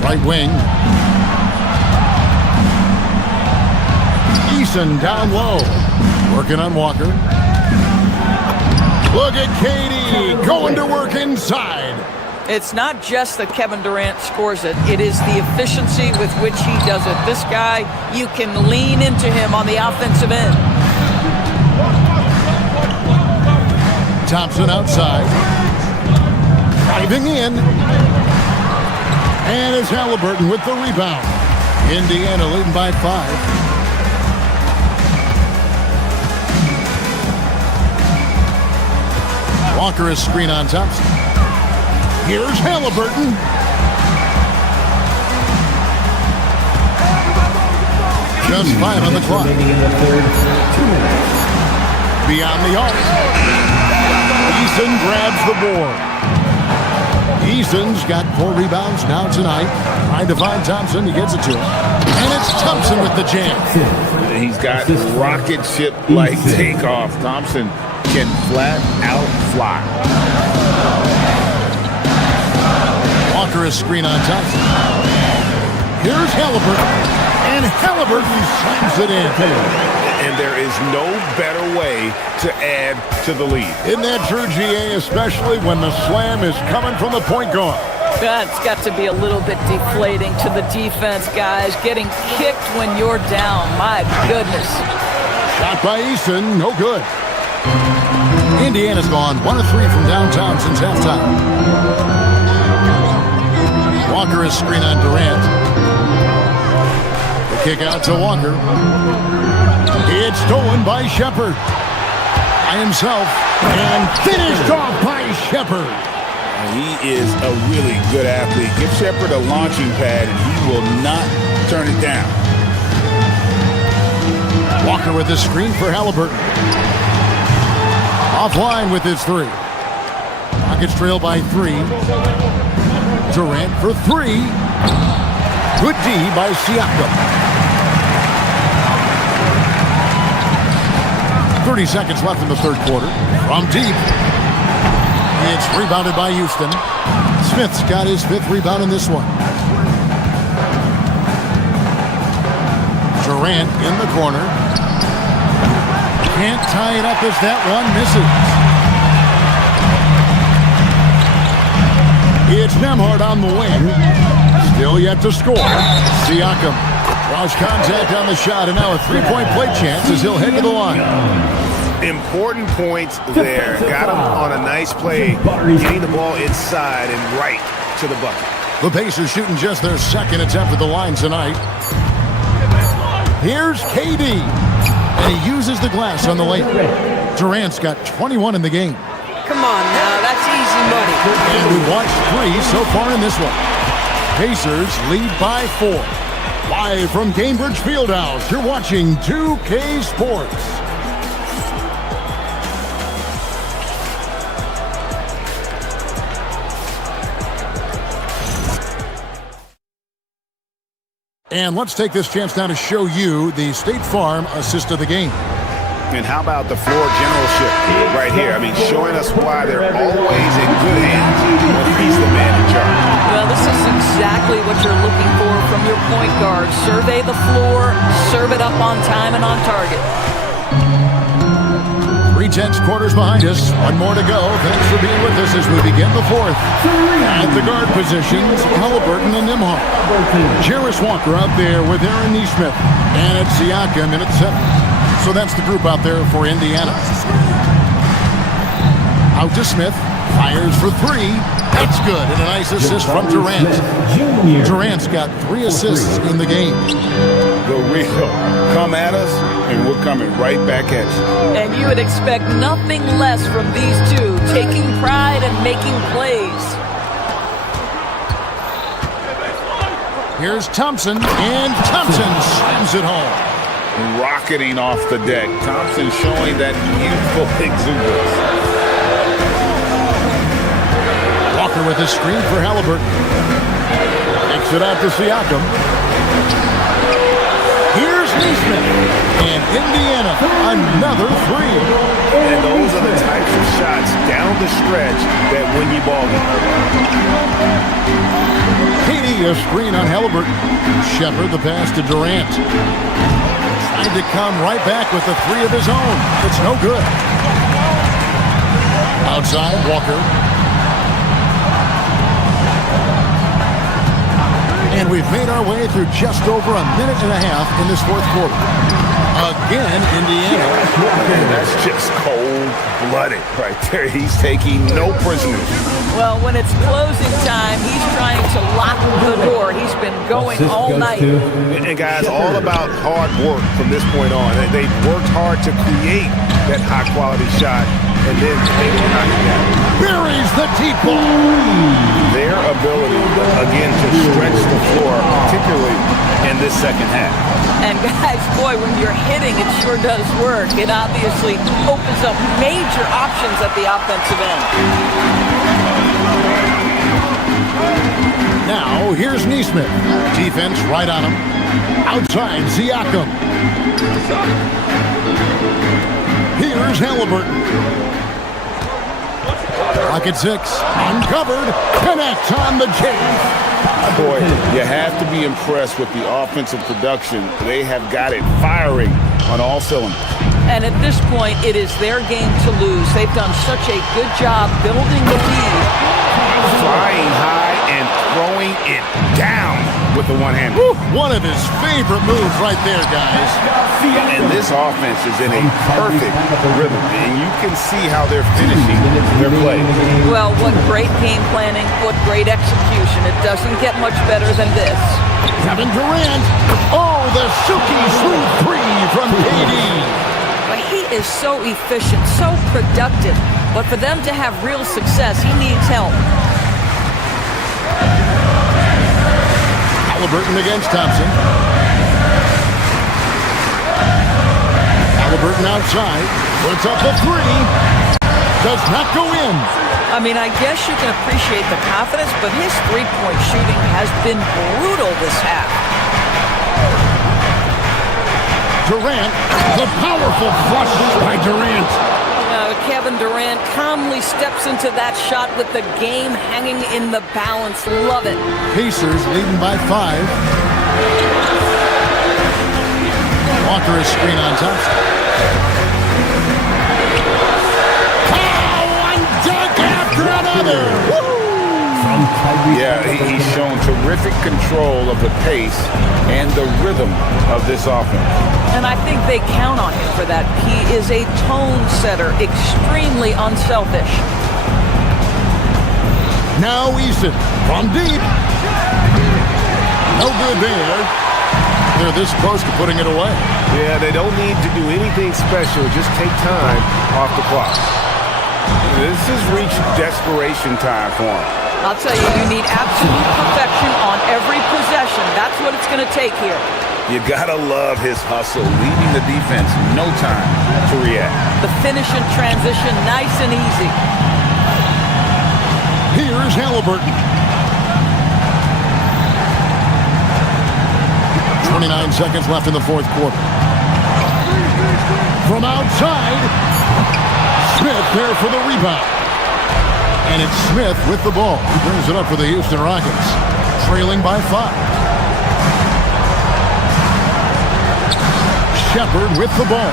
Right wing. Eason down low. Working on Walker. Look at KD going to work inside. It's not just that Kevin Durant scores it. It is the efficiency with which he does it. This guy, you can lean into him on the offensive end. Thompson outside. Driving in. And it's Halliburton with the rebound. Indiana leading by 5. Walker is screen on Thompson. Here's Halliburton. Just 5 on the clock. Beyond the arc. Eason grabs the board. Eason's got 4 rebounds now tonight. Trying to find Thompson. He gets it to him. And it's Thompson with the jam. He's got rocket ship-like takeoff. Thompson can flat out fly. Walker is screen on Thompson. Here's Halliburton. And Halliburton slams it in. And there is no better way to add to the lead. Isn't that true, GA, especially when the slam is coming from the point guard? That's got to be a little bit deflating to the defense, guys. Getting kicked when you're down. My goodness. Shot by Eason, no good. Indiana's gone 1 of 3 from downtown since halftime. Walker is screen on Durant. The kick out to Walker. It's stolen by Shepard. By himself. And finished off by Shepard. He is a really good athlete. Give Shepard a launching pad, and he will not turn it down. Walker with the screen for Halliburton. Offline with his 3. Rockets trail by 3. Durant for 3. Good D by Siakam. 30 seconds left in the third quarter. From deep. It's rebounded by Houston. Smith's got his 5th rebound in this one. Durant in the corner. Can't tie it up as that one misses. It's Nembhard on the wing. Still yet to score. Siakam draws contact on the shot, and now a 3-point play chance as he'll head to the line. Important points there. Got him on a nice play, getting the ball inside and right to the bucket. The Pacers shooting just their 2nd attempt at the line tonight. Here's KD. And he uses the glass on the lane. Durant's got 21 in the game. Come on now, that's easy money. And we watched 3 so far in this one. Pacers lead by 4. Live from Cambridge Fieldhouse, you're watching 2K Sports. And let's take this chance now to show you the State Farm assist of the game. And how about the floor generalship right here? I mean, showing us why they're always in good hands when he's the man in charge. Well, this is exactly what you're looking for from your point guard. Survey the floor, serve it up on time and on target. 3/10 quarters behind us. 1 more to go. Thanks for being with us as we begin the 4th. At the guard positions, Halliburton and Nembhard. Jarris Walker out there with Aaron Nesmith. And it's Siakam in at 7. So that's the group out there for Indiana. Out to Smith. Fires for 3. That's good. And a nice assist from Durant. Durant's got 3 assists in the game. The real come at us, and we're coming right back at you. And you would expect nothing less from these two, taking pride and making plays. Here's Thompson, and Thompson slams it home. Rocketing off the deck. Thompson showing that youthful exuberance. Walker with a screen for Halliburton. Takes it out to Siakam. Here's Nesmith. And Indiana, another 3. And those are the types of shots down the stretch that win you ball games. KD, a screen on Halliburton. Shepard the pass to Durant. Trying to come right back with a 3 of his own. It's no good. Outside, Walker. And we've made our way through just over a minute and a half in this 4th quarter. Again, Indiana. That's just cold-blooded right there. He's taking no prisoners. Well, when it's closing time, he's trying to lock the door. He's been going all night. And guys, all about hard work from this point on. They've worked hard to create that high-quality shot, and then they will knock it down. Buries the deep ball. Their ability, again, to stretch the floor, particularly in this second half. And guys, boy, when you're hitting, it sure does work. It obviously opens up major options at the offensive end. Now, here's Neesmith. Defense right on him. Outside, Siakam. Here's Halliburton. Rocket 6. Uncovered. Connect on the J. Boy, you have to be impressed with the offensive production. They have got it firing on all cylinders. And at this point, it is their game to lose. They've done such a good job building the lead. Flying high and throwing it down with the one-hand. One of his favorite moves right there, guys. And this offense is in a perfect rhythm, and you can see how they're finishing their play. Well, what great game planning, what great execution. It doesn't get much better than this. Kevin Durant. Oh, the silky smooth three from KD. But he is so efficient, so productive. But for them to have real success, he needs help. Halliburton against Thompson. Halliburton outside. Puts up a three. Does not go in. I mean, I guess you can appreciate the confidence, but his three-point shooting has been brutal this half. Durant. The powerful flush by Durant. Kevin Durant calmly steps into that shot with the game hanging in the balance. Love it. Pacers leading by 5. Walker is screen on Thompson. Oh, one dunk after another. Woo! Yeah, he's shown terrific control of the pace and the rhythm of this offense. And I think they count on him for that. He is a tone setter, extremely unselfish. Now Eason from deep. No good there. They're this close to putting it away. Yeah, they don't need to do anything special. Just take time off the clock. This has reached desperation time for him. I'll tell you, you need absolute perfection on every possession. That's what it's going to take here. You gotta love his hustle, leaving the defense no time to react. The finish and transition, nice and easy. Here's Halliburton. 29 seconds left in the fourth quarter. From outside, Smith there for the rebound. And it's Smith with the ball. He brings it up for the Houston Rockets, trailing by 5. Shepard with the ball.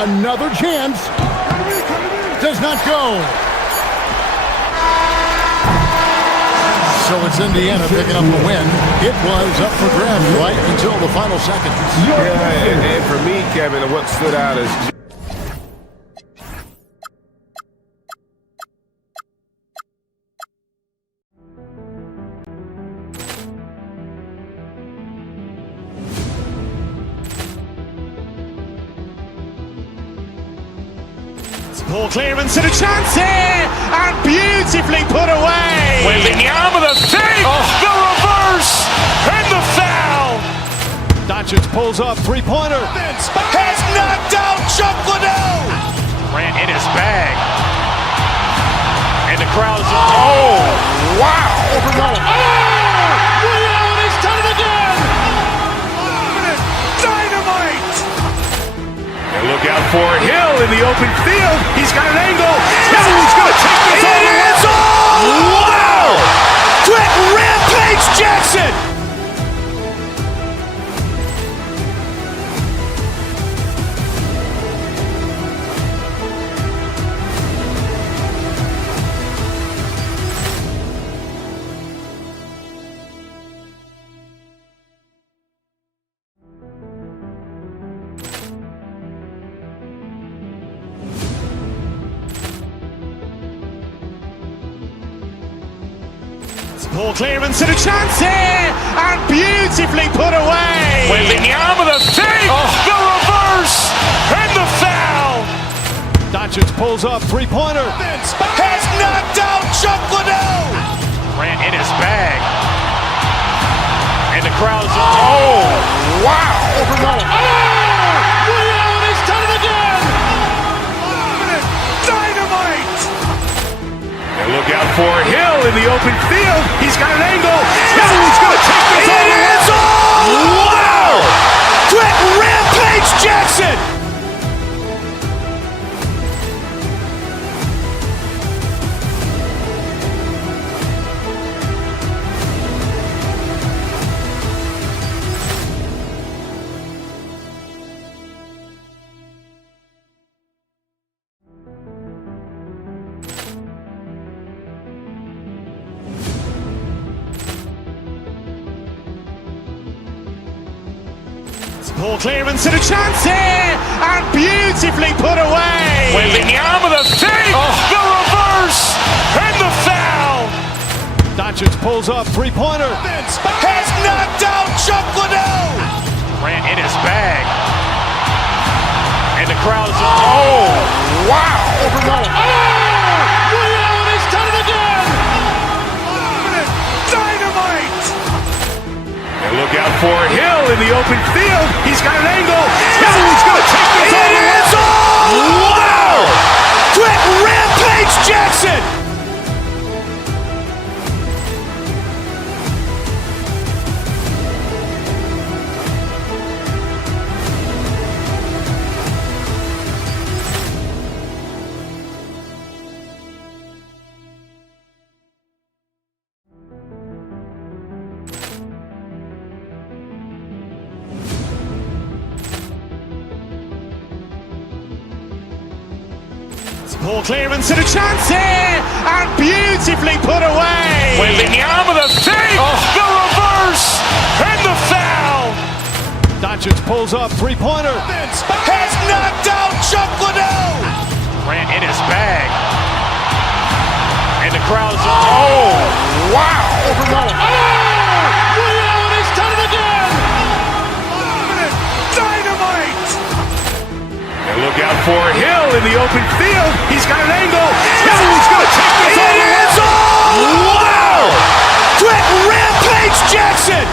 Another chance. Does not go. So it's Indiana picking up the win. It was up for grabs right until the final seconds. Yeah, and for me, Kevin, what stood out is Ball clearance and a chance here, and beautifully put away. with the arm of the fake, the reverse, and the foul. Doncic pulls up, three-pointer. Has knocked out Chuck Liddell. Ran in his bag. And the crowd is, oh, wow. He's done it again. Dynamite. And look out for Hill in the open field. He's got an angle. Hill's going to take this all the way. Wow! Quick rampage Jackson. Poor clearance and a chance here, and beautifully put away. Wembanyama the fake, the reverse, and the foul. Doncic pulls up, three-pointer. Has knocked out Chuck Liddell. Grant in his bag. And the crowd's wow. He's done it again. Dynamite. And look out for Hill in the open field. He's got an angle. Hill's going to take this all the way. Wow. Brett Rampage Jackson. Poor clearance and a chance here, and beautifully put away. Wembanyama the fake, the reverse, and the foul. Doncic pulls up, three-pointer. Has knocked out Chuck Liddell. Grant in his bag. And the crowd's wow. He's done it again. Dynamite. And look out for Hill in the open field. He's got an angle. Hill's going to take this all the way. Wow. Brett Rampage Jackson. Poor clearance and a chance here, and beautifully put away. Wembanyama the fake, the reverse, and the foul. Doncic pulls up, three-pointer. Has knocked out Chuck Liddell. Grant in his bag. And the crowd's wow. He's done it again. Dynamite. And look out for Hill in the open field. He's got an angle. Hill's going to take this all the way. Wow. Brett Rampage Jackson.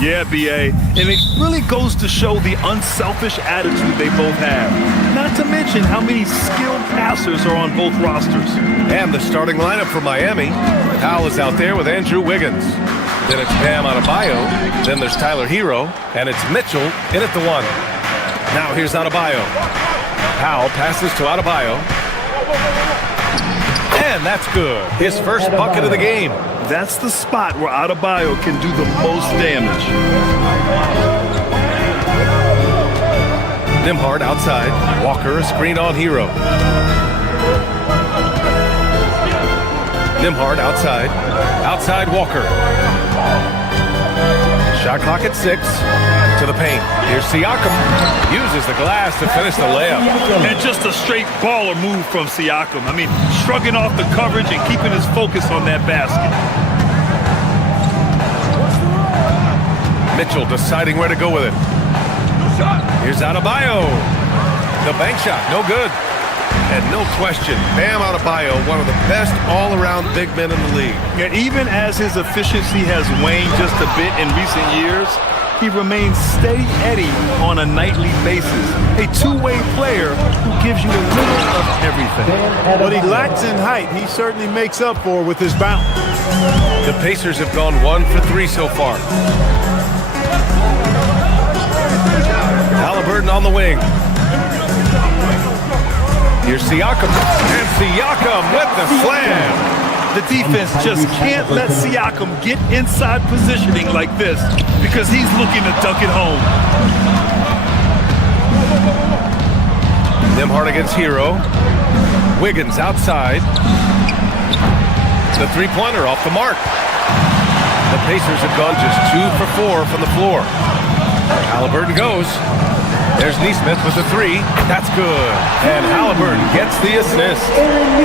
Yeah, BA, and it really goes to show the unselfish attitude they both have. Not to mention how many skilled passers are on both rosters. And the starting lineup for Miami. Hal is out there with Andrew Wiggins. Then it's Bam Adebayo. Then there's Tyler Hero. And it's Mitchell in at the one. Now here's Adebayo. Hal passes to Adebayo. And that's good. His first bucket of the game. That's the spot where Adebayo can do the most damage. Nembhard outside. Walker a screen on Hero. Nembhard outside. Outside Walker. Shot clock at 6. To the paint. Here's Siakam. Uses the glass to finish the layup. And just a straight baller move from Siakam. I mean, shrugging off the coverage and keeping his focus on that basket. Mitchell deciding where to go with it. Here's Adebayo. The bank shot, no good. And no question, Bam Adebayo, one of the best all-around big men in the league. And even as his efficiency has waned just a bit in recent years, he remains steady Eddie on a nightly basis. A two-way player who gives you a little of everything. What he lacks in height, he certainly makes up for with his bounce. The Pacers have gone 1 for 3 so far. Halliburton on the wing. Here's Siakam. And Siakam with the slam. The defense just can't let Siakam get inside positioning like this because he's looking to dunk it home. Nembhard against Hero. Wiggins outside. The three-pointer off the mark. The Pacers have gone just 2 for 4 from the floor. Halliburton goes. There's Nesmith with the three. That's good. And Halliburton gets the assist.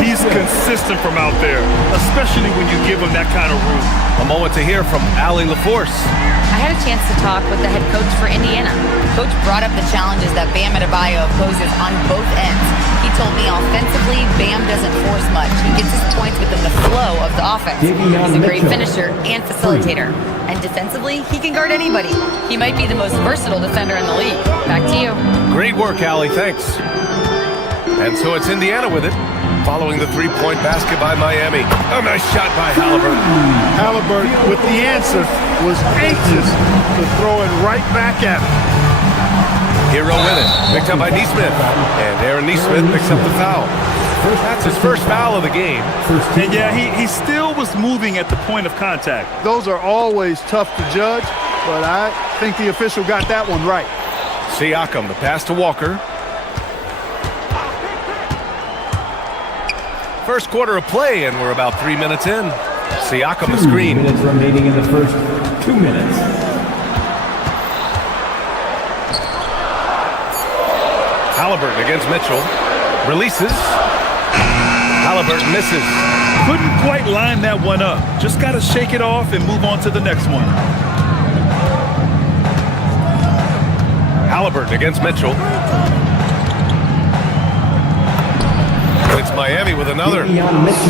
He's consistent from out there, especially when you give him that kind of room. A moment to hear from Allie LaForce. I had a chance to talk with the head coach for Indiana. Coach brought up the challenges that Bam Adebayo poses on both ends. He told me offensively, Bam doesn't force much. He gets his points within the flow of the offense. He's a great finisher and facilitator. And defensively, he can guard anybody. He might be the most versatile defender in the league. Back to you. Great work, Allie. Thanks. And so it's Indiana with it, following the three-point basket by Miami. A nice shot by Halliburton. Halliburton, with the answer, was anxious to throw it right back at him. Hero with it, picked up by Nesmith. And Aaron Nesmith picks up the foul. That's his first foul of the game. And yeah, he still was moving at the point of contact. Those are always tough to judge, but I think the official got that one right. Siakam, the pass to Walker. First quarter of play, and we're about 3 minutes in. Siakam, the screen. 2 minutes remaining in the first 2 minutes. Halliburton against Mitchell. Releases. Halliburton misses. Couldn't quite line that one up. Just got to shake it off and move on to the next one. Halliburton against Mitchell. It's Miami with another.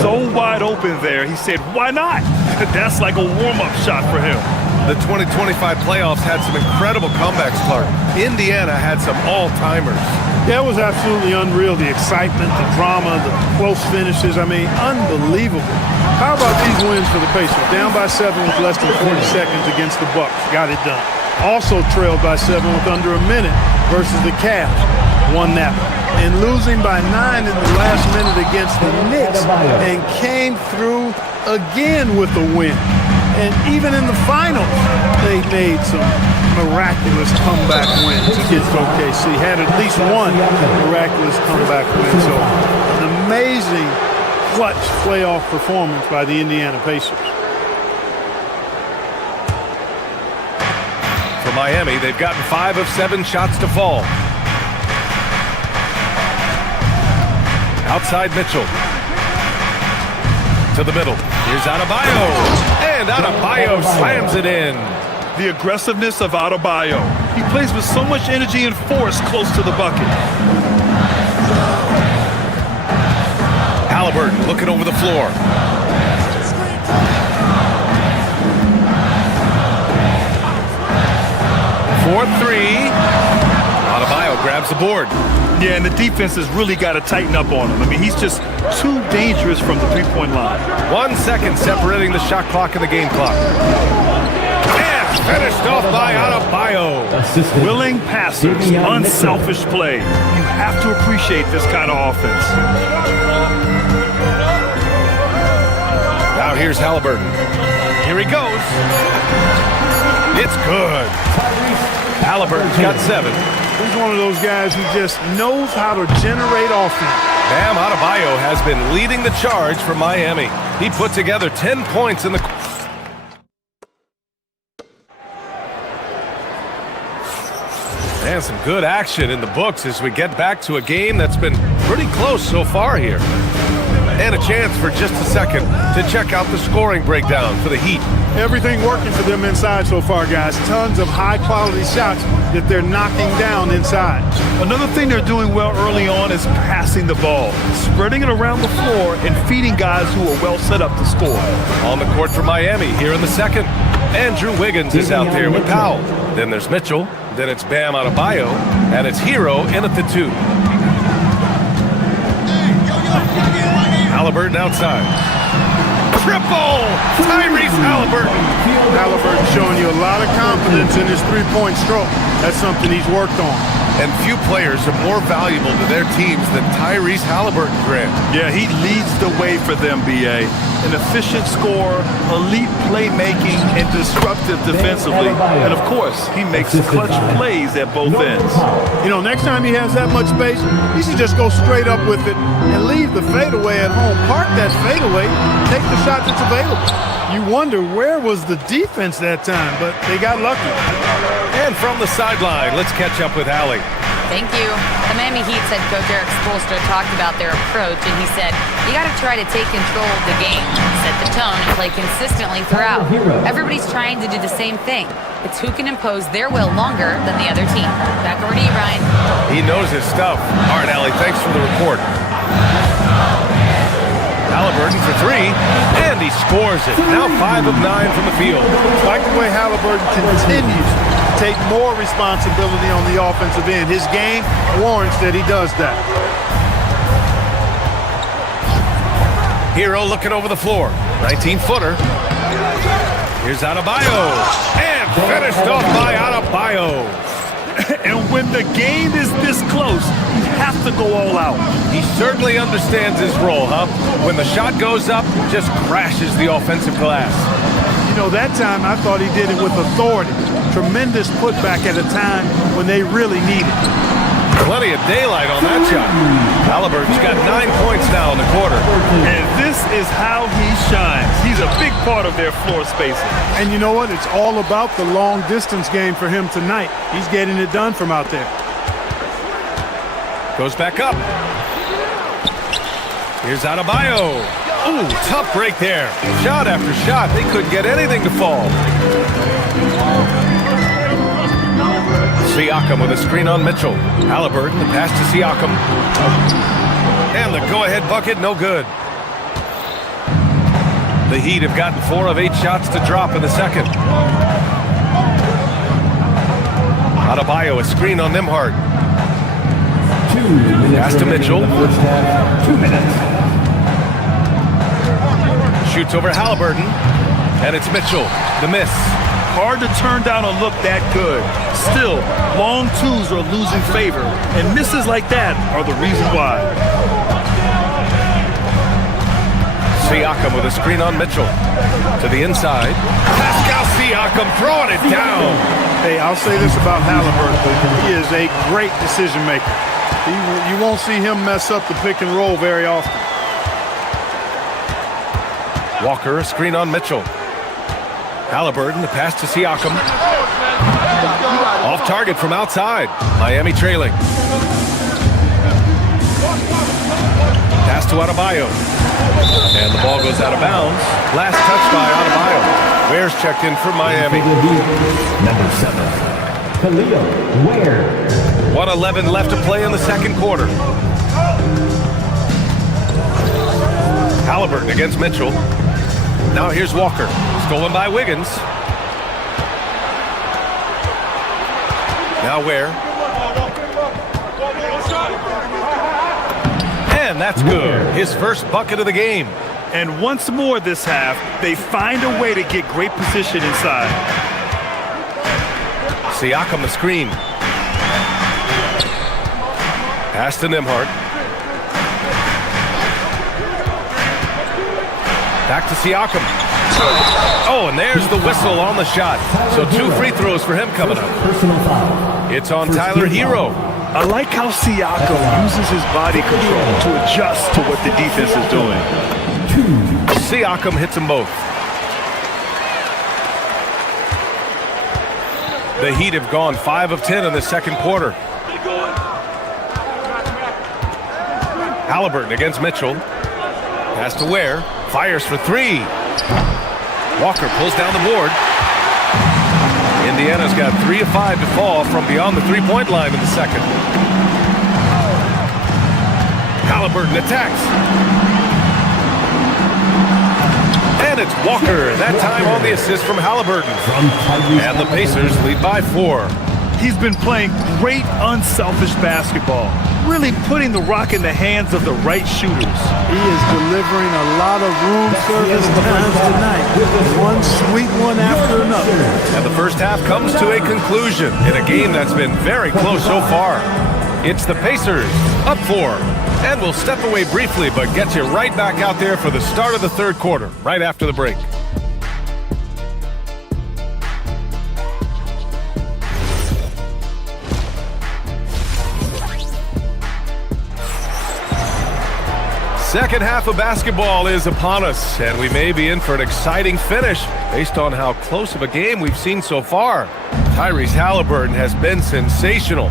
So wide open there. He said, why not? That's like a warm-up shot for him. The 2025 playoffs had some incredible comebacks, Clark. Indiana had some all-timers. Yeah, it was absolutely unreal. The excitement, the drama, the close finishes. I mean, unbelievable. How about these wins for the Pacers? Down by 7 with less than 40 seconds against the Bucks. Got it done. Also trailed by 7 with under a minute versus the Cavs. Won that one. And losing by 9 in the last minute against the Knicks and came through again with a win. And even in the finals, they made some miraculous comeback wins against OKC. Had at least one miraculous comeback win. So an amazing clutch playoff performance by the Indiana Pacers. For Miami, they've gotten 5 of 7 shots to fall. Outside Mitchell. To the middle. Here's Adebayo. And Adebayo slams it in. The aggressiveness of Adebayo. He plays with so much energy and force close to the bucket. Halliburton looking over the floor. For 3. Adebayo grabs the board. Yeah, and the defense has really got to tighten up on him. I mean, he's just too dangerous from the three-point line. 1 second separating the shot clock and the game clock. And finished off by Adebayo. Willing passers, unselfish play. You have to appreciate this kind of offense. Now here's Halliburton. Here he goes. It's good. Halliburton's got 7. He's one of those guys who just knows how to generate offense. Bam Adebayo has been leading the charge for Miami. He put together 10 points in the... And some good action in the books as we get back to a game that's been pretty close so far here. And a chance for just a second to check out the scoring breakdown for the Heat. Everything working for them inside so far, guys. Tons of high-quality shots that they're knocking down inside. Another thing they're doing well early on is passing the ball, spreading it around the floor and feeding guys who are well set up to score. On the court for Miami here in the second. Andrew Wiggins is out there with Powell. Then there's Mitchell. Then it's Bam Adebayo. And it's Hero in at the 2. Halliburton outside. Triple! Tyrese Halliburton. Halliburton showing you a lot of confidence in his three-point stroke. That's something he's worked on. And few players are more valuable to their teams than Tyrese Halliburton, Grant. Yeah, he leads the way for them, B.A. An efficient scorer, elite playmaking, and disruptive defensively. And, of course, he makes clutch plays at both ends. You know, next time he has that much space, he should just go straight up with it and leave the fadeaway at home. Park that fadeaway, take the shot that's available. You wonder where was the defense that time, but they got lucky. And from the sideline, let's catch up with Allie. Thank you. The Miami Heat's head coach Eric Spoelstra talked about their approach, and he said, you got to try to take control of the game, set the tone, and play consistently throughout. Everybody's trying to do the same thing. It's who can impose their will longer than the other team. Back over to you, Ryan. He knows his stuff. All right, Allie, thanks for the report. Halliburton for 3, and he scores it. Now 5 of 9 from the field. Like the way Halliburton continues to take more responsibility on the offensive end. His game warrants that he does that. Hero looking over the floor. 19-footer. Here's Adebayo. And finished off by Adebayo. And when the game is this close, you have to go all out. He certainly understands his role, huh? When the shot goes up, just crashes the offensive glass. You know, that time I thought he did it with authority. Tremendous putback at a time when they really need it. Plenty of daylight on that shot. Halliburton's got 9 points now in the quarter. And this is how he shines. He's a big part of their floor spacing. And you know what? It's all about the long distance game for him tonight. He's getting it done from out there. Goes back up. Here's Adebayo. Ooh, tough break there. Shot after shot. They couldn't get anything to fall. Siakam with a screen on Mitchell. Halliburton, the pass to Siakam. And the go-ahead bucket, no good. The Heat have gotten 4 of 8 shots to drop in the second. Adebayo, a screen on Nembhard. Pass to Mitchell. 2 minutes. Shoots over Halliburton. And it's Mitchell, the miss. Hard to turn down a look that good. Still, long twos are losing favor, and misses like that are the reason why. Siakam with a screen on Mitchell. To the inside. Pascal Siakam throwing it down. Hey, I'll say this about Halliburton. He is a great decision maker. You won't see him mess up the pick and roll very often. Walker, a screen on Mitchell. Halliburton, the pass to Siakam. Off target from outside. Miami trailing. Pass to Adebayo. And the ball goes out of bounds. Last touch by Adebayo. Ware's checked in for Miami. Number 7, Khalil Ware. 1:11 left to play in the second quarter. Halliburton against Mitchell. Now here's Walker. Stolen by Wiggins. Now Ware. And that's good. His first bucket of the game. And once more this half, they find a way to get great position inside. Siakam the screen. Pass to Nembhard. Back to Siakam. Oh, and there's the whistle on the shot. So 2 free throws for him coming up. Personal foul. It's on Tyler Hero. I like how Siakam uses his body control to adjust to what the defense is doing. 2. Siakam hits them both. The Heat have gone 5 of 10 in the second quarter. Halliburton against Mitchell. Pass to Ware. Fires for three. Walker pulls down the board. Indiana's got 3 of 5 to fall from beyond the three-point line in the second. Halliburton attacks. And it's Walker, that time on the assist from Halliburton. And the Pacers lead by 4. He's been playing great, unselfish basketball, really putting the rock in the hands of the right shooters. He is delivering a lot of room service times tonight. One sweet one after another. And the first half comes to a conclusion in a game that's been very close so far. It's the Pacers, up 4. And we'll step away briefly, but get you right back out there for the start of the third quarter, right after the break. Second half of basketball is upon us, and we may be in for an exciting finish based on how close of a game we've seen so far. Tyrese Halliburton has been sensational.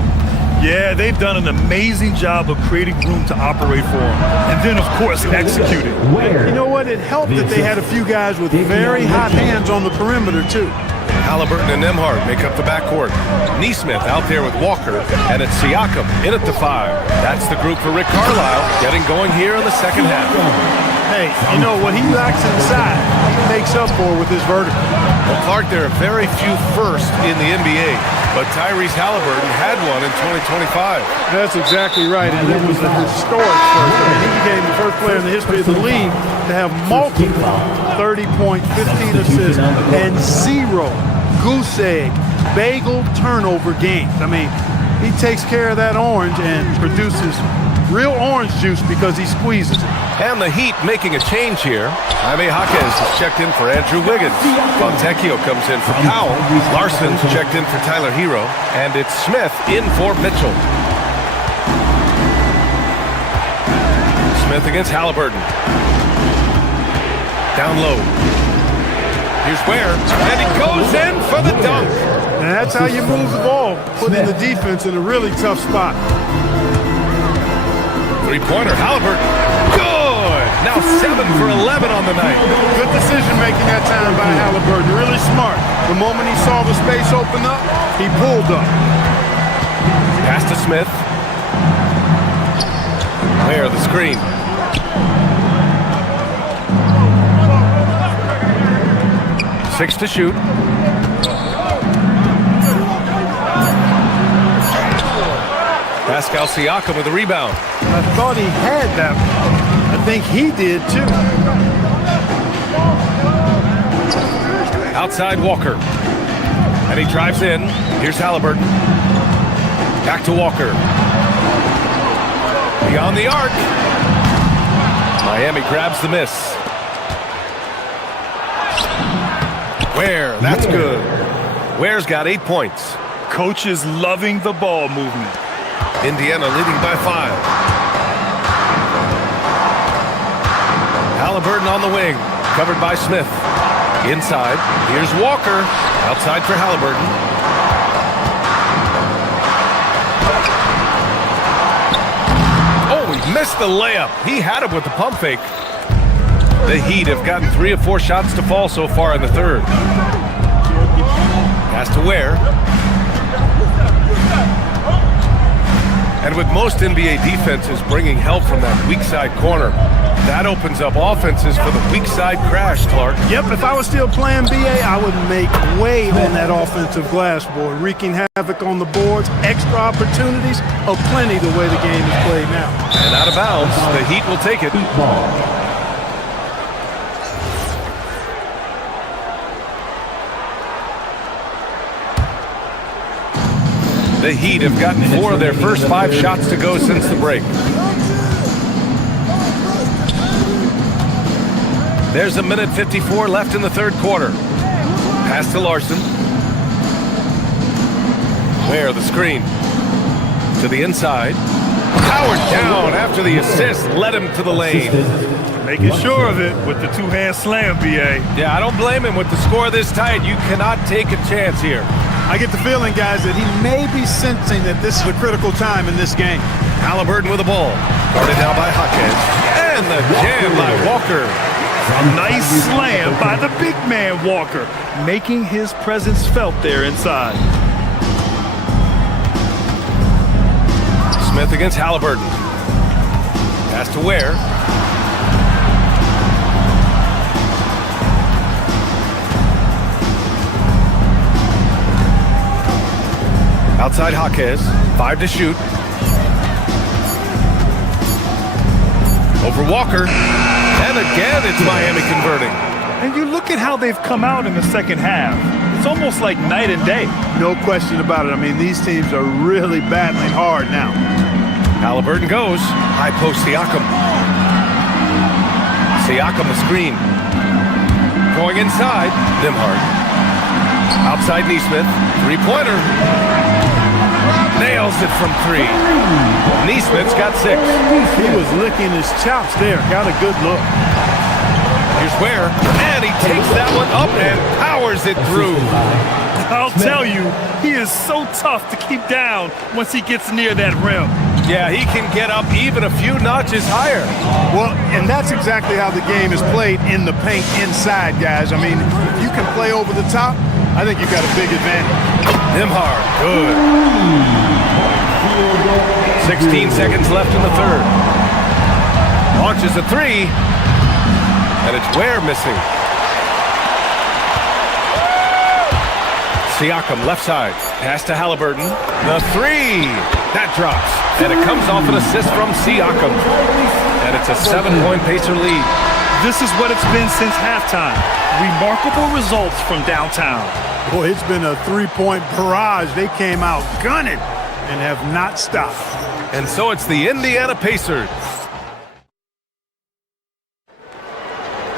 Yeah, they've done an amazing job of creating room to operate for him. And then, of course, executing. You know what? It helped that they had a few guys with very hot hands on the perimeter, too. Halliburton and Nembhard make up the backcourt. Neesmith out there with Walker, and it's Siakam in at the 5. That's the group for Rick Carlisle, getting going here in the second half. Hey, you know what he lacks inside, he makes up for with his vertical. Well, Clark, there are very few firsts in the NBA, but Tyrese Halliburton had one in 2025. That's exactly right, and it was a historic first. I mean, he became the first player in the history of the league to have multiple 30-point, 15 assists, and 0 goose egg, bagel turnover games. I mean, he takes care of that orange and produces real orange juice because he squeezes it. And the Heat making a change here. Jaime Jaquez is checked in for Andrew Wiggins. Fontecchio comes in for Powell. Larson's checked in for Tyler Hero. And it's Smith in for Mitchell. Smith against Halliburton. Down low. Here's Ware, and he goes in for the dunk. And that's how you move the ball, putting the defense in a really tough spot. Three-pointer, Halliburton. Good! Now 7 for 11 on the night. Good decision-making that time by Halliburton. Really smart. The moment he saw the space open up, he pulled up. Pass to Smith. Ware, the screen. Six to shoot. Pascal Siakam with the rebound. I thought he had that one. I think he did too. Outside Walker. And he drives in. Here's Halliburton. Back to Walker. Beyond the arc. Miami grabs the miss. Ware, that's good. Ware's got 8 points. Coach is loving the ball movement. Indiana leading by 5. Halliburton on the wing, covered by Smith. Inside, here's Walker. Outside for Halliburton. Oh, he missed the layup. He had him with the pump fake. The Heat have gotten 3 of 4 shots to fall so far in the third. Pass to Ware. And with most NBA defenses bringing help from that weak side corner, that opens up offenses for the weak side crash, Clark. Yep, if I was still playing BA, I would make way on that offensive glass board, wreaking havoc on the boards, extra opportunities, plenty the way the game is played now. And out of bounds, the Heat will take it. The Heat have gotten 4 of their first 5 shots to go since the break. There's 1:54 left in the third quarter. Pass to Larson. Ware, the screen. To the inside. Powered down after the assist led him to the lane. Making sure of it with the two-hand slam, BA. Yeah, I don't blame him with the score this tight. You cannot take a chance here. I get the feeling, guys, that he may be sensing that this is a critical time in this game. Halliburton with the ball. Guarded now by Jaquez. And the jam by Walker. Nice slam by the big man Walker, making his presence felt there inside. Smith against Halliburton. Pass to Ware. Outside Jaquez. 5 to shoot. Over Walker. And again, it's Miami converting. And you look at how they've come out in the second half. It's almost like night and day. No question about it. I mean, these teams are really battling hard now. Halliburton goes. High post Siakam. Siakam the screen. Going inside. Nimhard. Outside Neesmith. Three-pointer. Nails it from 3. Neesmith's got 6. He was licking his chops there. Got a good look. Here's Ware. And he takes that one up and powers it through. I'll tell you, he is so tough to keep down once he gets near that rim. Yeah, he can get up even a few notches higher. Well, and that's exactly how the game is played in the paint inside, guys. I mean, if you can play over the top, I think you've got a big advantage. Nimhard, good. 16 seconds left in the third. Launches a 3. And it's Ware missing. Siakam left side. Pass to Halliburton. The 3. That drops. And it comes off an assist from Siakam. And it's a 7-point Pacer lead. This is what it's been since halftime. Remarkable results from downtown. Boy, it's been a three-point barrage. They came out gunning and have not stopped. And so it's the Indiana Pacers.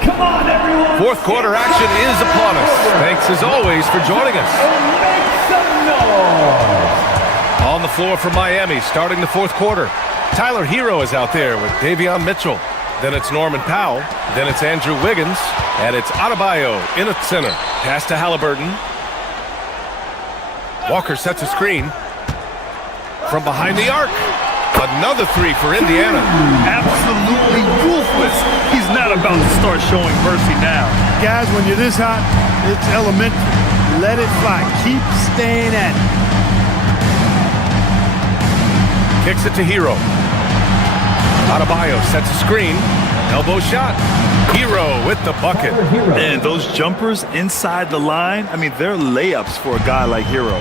Come on, everyone. Fourth quarter action is upon us. Thanks as always for joining us. Make some noise. On the floor for Miami, starting the fourth quarter. Tyler Hero is out there with Davion Mitchell. Then it's Norman Powell. Then it's Andrew Wiggins. And it's Adebayo in at center. Pass to Halliburton. Walker sets a screen. From behind the arc. Another 3 for Indiana. Absolutely ruthless. He's not about to start showing mercy now. Guys, when you're this hot, it's elementary. Let it fly. Keep staying at it. Kicks it to Hero. Adebayo sets a screen. Elbow shot. Hero with the bucket. And those jumpers inside the line, I mean, they're layups for a guy like Hero.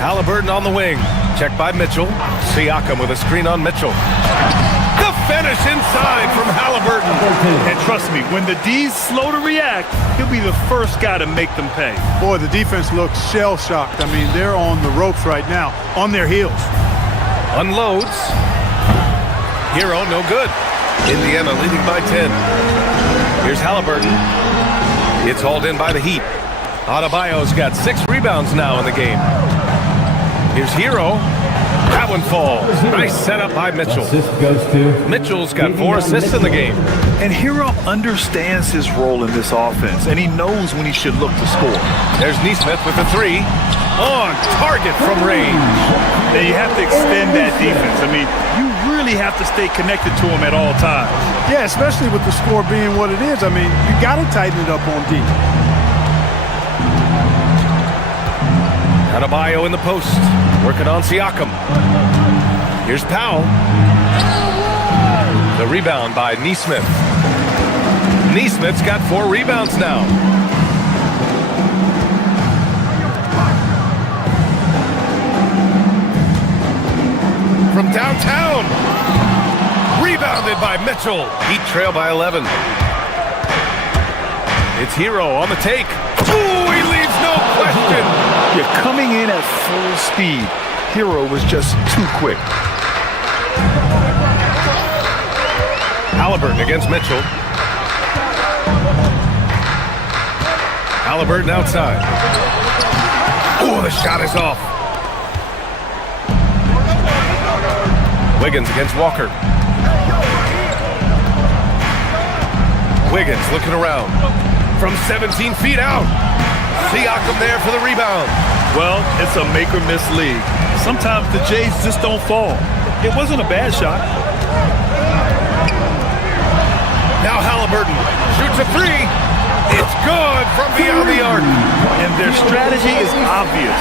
Halliburton on the wing. Checked by Mitchell. Siakam with a screen on Mitchell. The finish inside from Halliburton. And trust me, when the D's slow to react, he'll be the first guy to make them pay. Boy, the defense looks shell-shocked. I mean, they're on the ropes right now, on their heels. Unloads. Hero, no good. Indiana leading by 10. Here's Halliburton. It's hauled in by the Heat. Adebayo's got 6 rebounds now in the game. Here's Hero. That one falls. Nice setup by Mitchell. Assist goes to Mitchell's got 4 assists in the game. And Hero understands his role in this offense, and he knows when he should look to score. There's Neesmith with the 3. On target from range. And you have to extend that defense. I mean, you really have to stay connected to him at all times. Yeah, especially with the score being what it is. I mean, you got to tighten it up on D. Adebayo in the post. Working on Siakam. Here's Powell. The rebound by Neesmith. Neesmith's got 4 rebounds now. From downtown. Rebounded by Mitchell. Heat trail by 11. It's Hero on the take. Ooh, he leaves no question. You're coming in at full speed. Hero was just too quick. Halliburton against Mitchell. Halliburton outside. Ooh, the shot is off. Wiggins against Walker. Wiggins looking around. from 17 feet out. Siakam there for the rebound. Well, it's a make-or-miss league. Sometimes the Jays just don't fall. It wasn't a bad shot. Now Halliburton shoots a three. It's good from beyond the arc. And their strategy is obvious.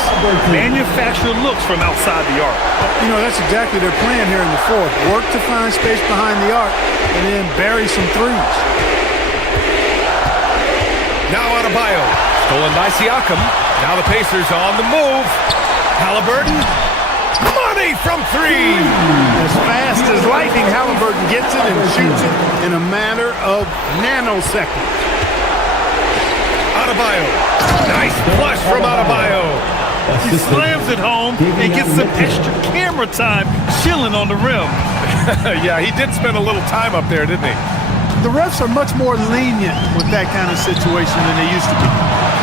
Manufacture looks from outside the arc. You know, that's exactly their plan here in the fourth. Work to find space behind the arc and then bury some threes. Now Adebayo, stolen by Siakam. Now the Pacers on the move. Halliburton, money from three. As fast as lightning, Halliburton gets it and shoots it in a matter of nanoseconds. Adebayo, nice flush from Adebayo. He slams it home and gets some extra camera time chilling on the rim. Yeah, he did spend a little time up there, didn't he? The refs are much more lenient with that kind of situation than they used to be.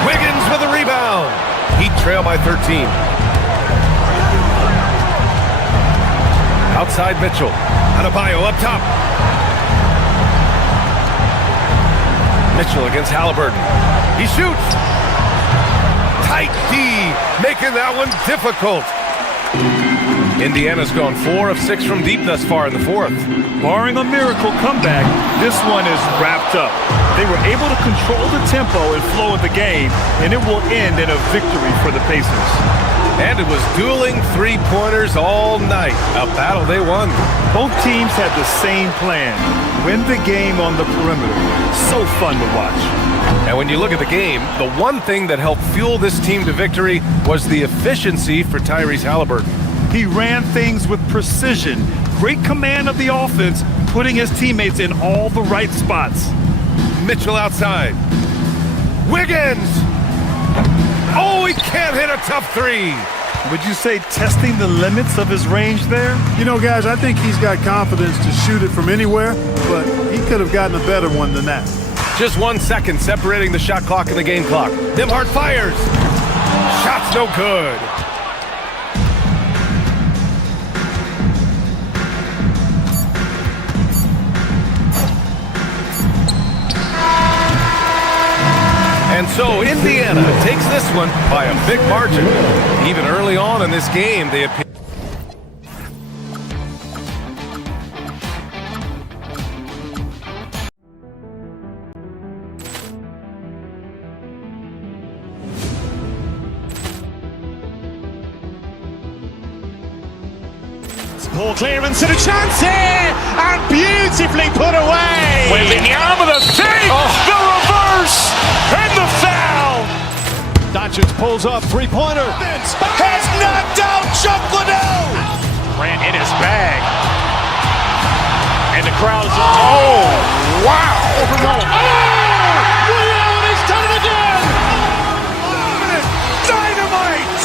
Wiggins with a rebound. Heat trail by 13. Outside Mitchell. Adebayo up top. Mitchell against Halliburton. He shoots. Tight D, making that one difficult. Indiana's gone 4 of 6 from deep thus far in the fourth. Barring a miracle comeback, this one is wrapped up. They were able to control the tempo and flow of the game, and it will end in a victory for the Pacers. And it was dueling three-pointers all night. A battle they won. Both teams had the same plan. Win the game on the perimeter. So fun to watch. And when you look at the game, the one thing that helped fuel this team to victory was the efficiency for Tyrese Halliburton. He ran things with precision. Great command of the offense, putting his teammates in all the right spots. Mitchell outside. Wiggins! Oh, he can't hit a tough three. Would you say testing the limits of his range there? You know, guys, I think he's got confidence to shoot it from anywhere, but he could have gotten a better one than that. Just 1 second separating the shot clock and the game clock. Nembhard fires. Shot's no good. And so Indiana takes this one by a big margin. Even early on in this game, they appear. Poor clearance and a chance here, and beautifully put away. Wembanyama with a save, the reverse, and the foul. Doncic pulls up, three-pointer. Has knocked out Chuck Liddell. Ran in his bag. And the crowd is, oh, wow. He's done it again. Dynamite.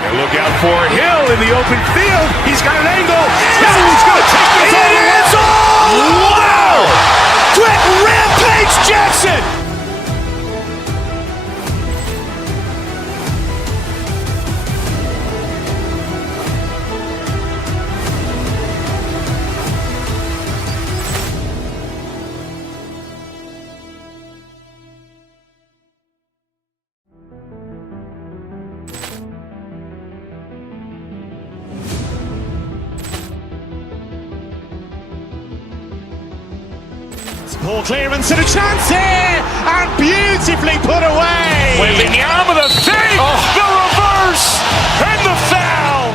And look out for Hill in the open field. He's got an angle. Hill's going to take this all the way. Wow! Quick Rampage Jackson. Poor clearance and a chance here, and beautifully put away. Wembanyama with a save, the reverse, and the foul.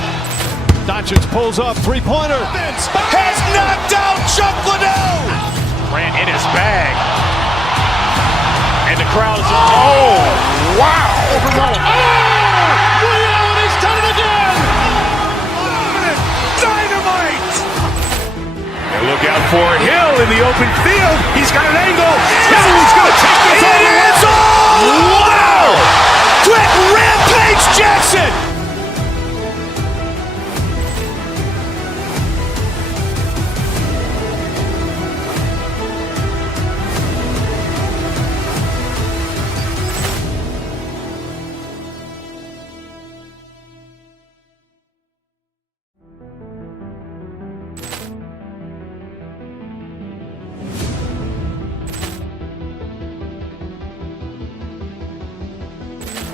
Doncic pulls up, three-pointer. Has knocked out Chuck Liddell. Ran in his bag. And the crowd is, oh, wow. He's done it again. Dynamite. And look out for Hill in the open field. He's got an angle. Hill's going to take this all the way. Wow! Quick Rampage Jackson.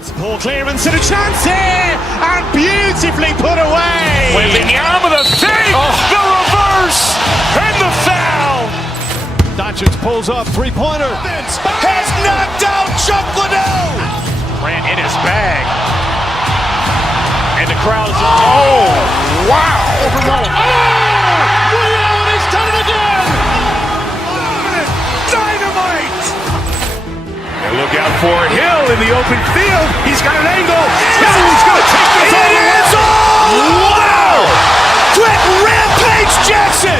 Poor clearance and a chance here, and beautifully put away. Wembanyama the save, the reverse, and the foul. Doncic pulls up, three-pointer. Has knocked out Chuck Liddell. Grant in his bag. And the crowd's, wow. He's done it again! Dynamite. And look out for Hill in the open field. He's got an angle. Hill's going to take this all the way. Wow! Quick Rampage Jackson.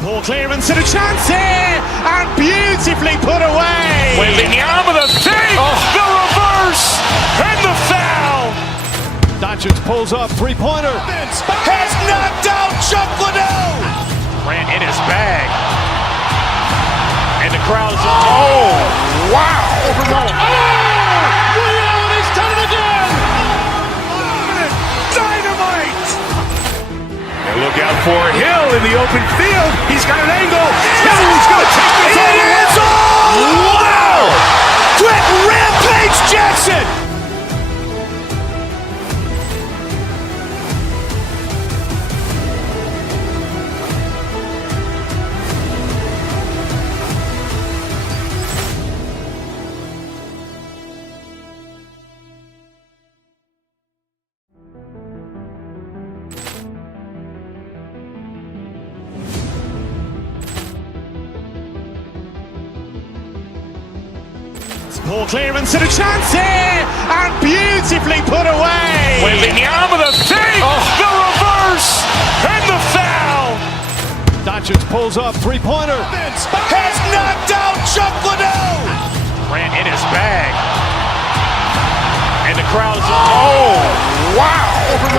Poor clearance and a chance here, and beautifully put away. Wembanyama the save, the reverse, and the foul. Doncic pulls up, three-pointer. Has knocked out Chuck Liddell. Grant in his bag. And the crowd's, wow. He's done it again! Dynamite. And look out for Hill in the open field. He's got an angle. Hill's going to take this all the way. Wow. Quick Rampage Jackson. Poor clearance and a chance here, and beautifully put away. Wembanyama the save, the reverse, and the foul. Doncic pulls up, three-pointer. Has knocked out Chuck Liddell. Grant in his bag. And the crowd's, wow. He's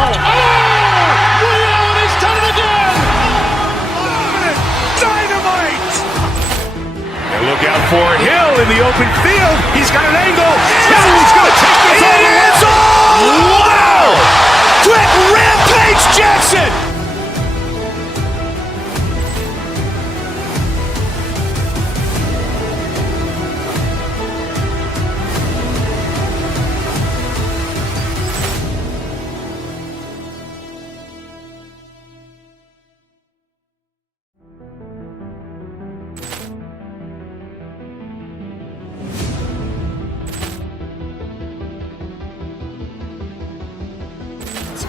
done it again! Dynamite. And look out for Hill in the open field. He's got an angle. Hill's going to take this all the way. Wow. Quick Rampage Jackson.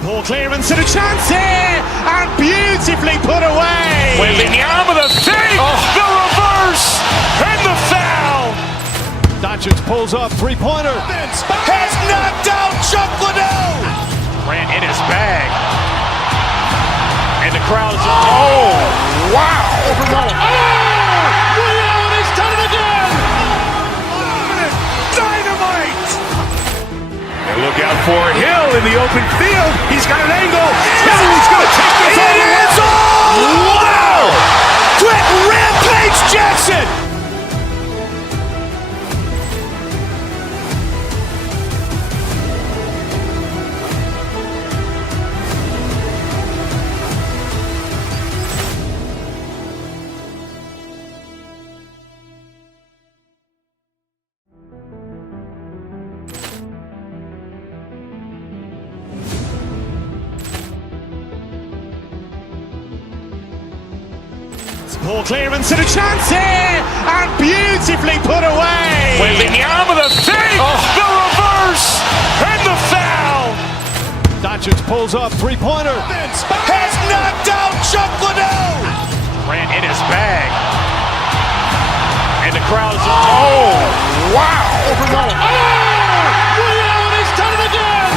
Poor clearance and a chance here, and beautifully put away. Wembanyama the save, the reverse, and the foul. Doncic pulls up, three-pointer. Has knocked out Chuck Liddell. Grant in his bag. And the crowd's, wow. He's done it again! Dynamite. And look out for Hill in the open field. He's got an angle. Hill's going to take this all the way. Wow. Quick Rampage Jackson. Poor clearance and a chance here, and beautifully put away. Wembanyama the save, the reverse, and the foul. Doncic pulls up, three-pointer. Has knocked out Chuck Liddell. Grant in his bag. And the crowd's, wow. He's done it again!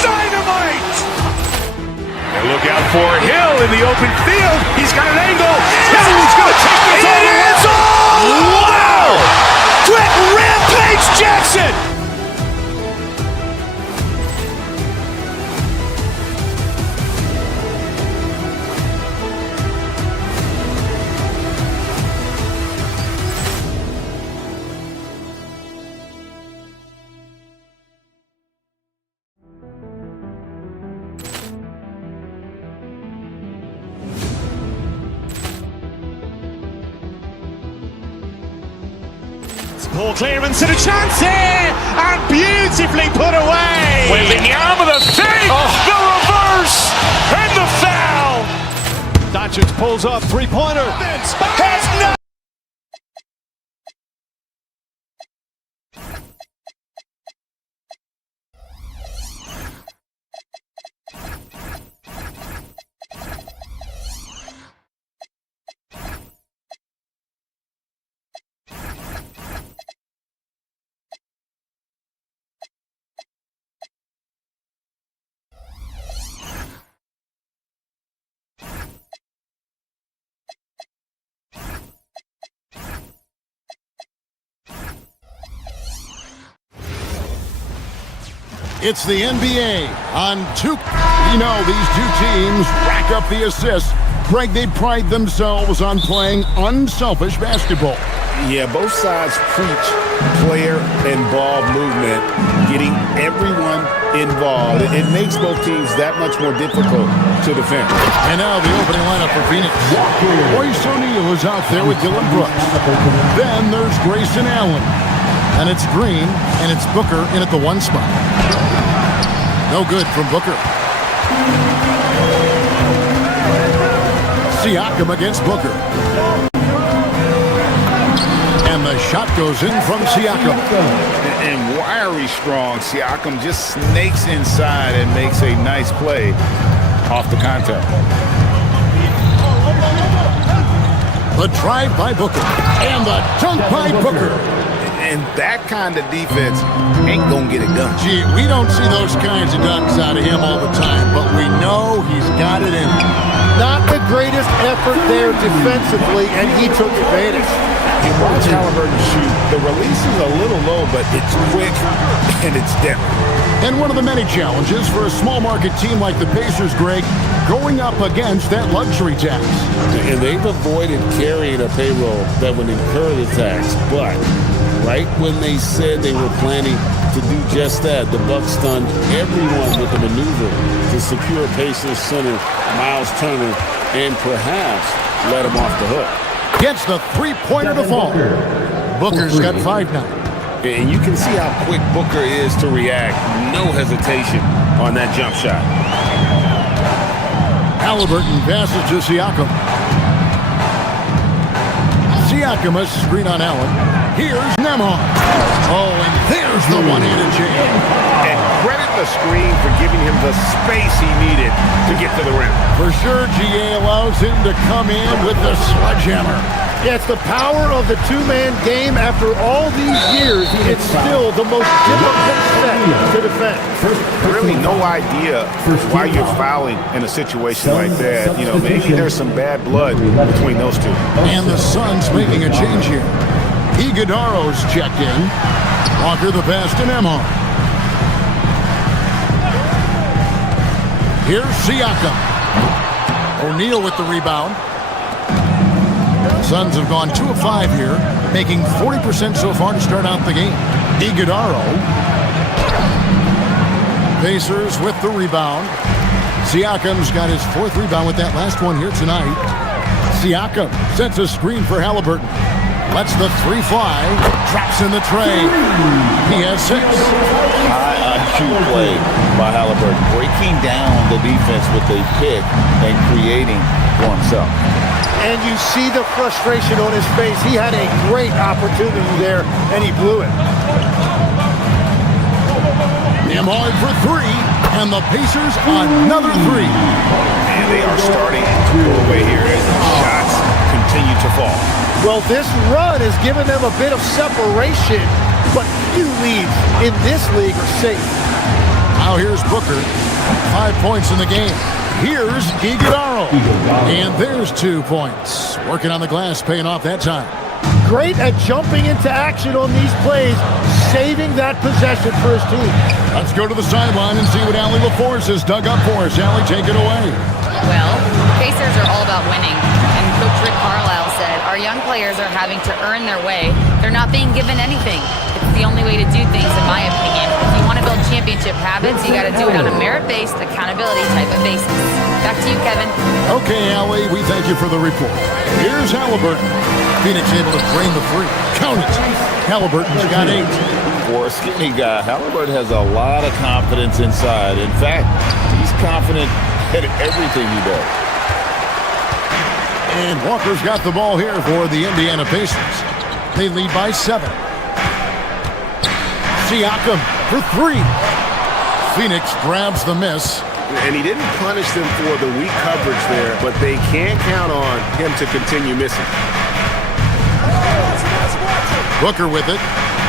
Dynamite. And look out for Hill in the open field. He's got an angle. Hill's going to take this all the way. Wow. Quick Rampage Jackson. Poor clearance and a chance here, and beautifully put away. Wembanyama the fake, the reverse, and the foul. Doncic pulls up, three-pointer. Has not. It's the NBA on two. You know, these two teams rack up the assists. Greg, they pride themselves on playing unselfish basketball. Yeah, both sides preach player and ball movement, getting everyone involved. It makes both teams that much more difficult to defend. And now the opening lineup for Phoenix. Royce O'Neal is out there with Dylan Brooks. Then there's Grayson Allen. And it's Green, and it's Booker in at the one spot. No good from Booker. Siakam against Booker. And the shot goes in from Siakam. And wiry strong, Siakam just snakes inside and makes a nice play off the contact. The drive by Booker. And the dunk by Booker. And that kind of defense ain't gonna get it done. Gee, we don't see those kinds of dunks out of him all the time, but we know he's got it in him. Not the greatest effort there defensively, and he took advantage. You watch Halliburton shoot. The release is a little low, but it's quick and it's depth. And one of the many challenges for a small market team like the Pacers, Greg, going up against that luxury tax. And they've avoided carrying a payroll that would incur the tax, but right when they said they were planning to do just that, the Bucks stunned everyone with a maneuver to secure Pacers center Miles Turner and perhaps let him off the hook. Gets the three-pointer to fall. Booker's got 5 now. And you can see how quick Booker is to react. No hesitation on that jump shot. Halliburton passes to Siakam. Siakam has a screen on Allen. Here's Nembhard. Oh, and there's the one-handed jam. And credit the screen for giving him the space he needed to get to the rim. For sure, GA allows him to come in with the sledgehammer. Yeah, it's the power of the two-man game. After all these years, it's still the most difficult set to defend. Really no idea why you're fouling in a situation like that. You know, maybe there's some bad blood between those two. And the Suns making a change here. Iguodaro's checked in. Walker the pass to Nembhard. Here's Siakam. O'Neal with the rebound. Suns have gone 2 of 5 here, making 40% so far to start out the game. Iguodaro. Pacers with the rebound. Siakam's got his 4th rebound with that last one here tonight. Siakam sets a screen for Halliburton. Lets the 3 fly. Traps in the tray. He has 6. High IQ play by Halliburton, breaking down the defense with a pick and creating for himself. And you see the frustration on his face. He had a great opportunity there, and he blew it. Nembhard for 3, and the Pacers another 3. And they are starting to pull away here as the shots continue to fall. Well, this run has given them a bit of separation, but few leads in this league are safe. Now here's Booker. 5 points in the game. Here's Iguodaro. And there's 2 points. Working on the glass, paying off that time. Great at jumping into action on these plays, saving that possession for his team. Let's go to the sideline and see what Allie LaForce has dug up for us. Allie, take it away. Well, Pacers are all about winning. And Coach Rick Carlisle said, our young players are having to earn their way. They're not being given anything. It's the only way to do things, in my opinion. If you want to build championships, championship habits, you got to do it on a merit-based, accountability type of basis. Back to you, Kevin. Okay, Allie, we thank you for the report. Here's Halliburton. Phoenix able to drain the free. Count it. Halliburton's got 8. For a skinny guy, Halliburton has a lot of confidence inside. In fact, he's confident at everything he does. And Walker's got the ball here for the Indiana Pacers. They lead by 7. Siakam for 3. Phoenix grabs the miss. And he didn't punish them for the weak coverage there, but they can't count on him to continue missing. Booker with it.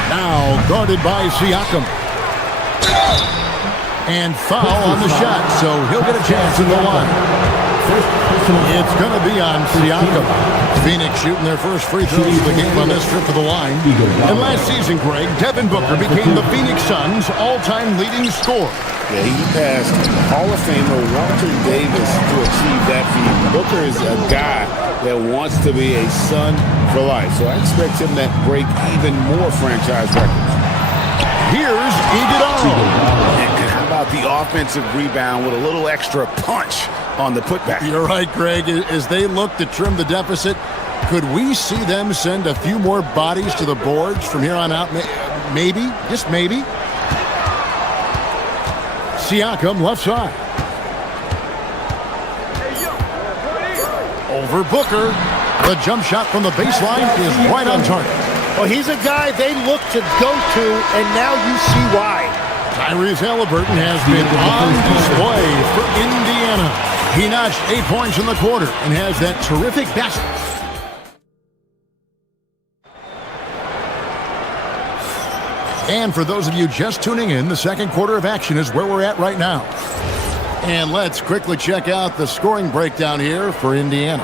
Now guarded by Siakam. And foul on the shot, so he'll get a chance in the line. It's going to be on Siakam. Phoenix shooting their first free throws of the game on this trip to the line. And last season, Greg, Devin Booker became the Phoenix Suns' all-time leading scorer. Yeah, he passed Hall of Famer Walter Davis to achieve that feat. Booker is a guy that wants to be a Sun for life, so I expect him to break even more franchise records. Here's Iguodala. And how about the offensive rebound with a little extra punch on the putback? You're right, Greg. As they look to trim the deficit, could we see them send a few more bodies to the boards from here on out? Maybe, just maybe. Siakam left side. Over Booker. The jump shot from the baseline is right on target. Well, he's a guy they look to go to, and now you see why. Tyrese Halliburton has been on display for Indiana. He notched 8 points in the quarter and has that terrific basket. And for those of you just tuning in, the second quarter of action is where we're at right now. And let's quickly check out the scoring breakdown here for Indiana.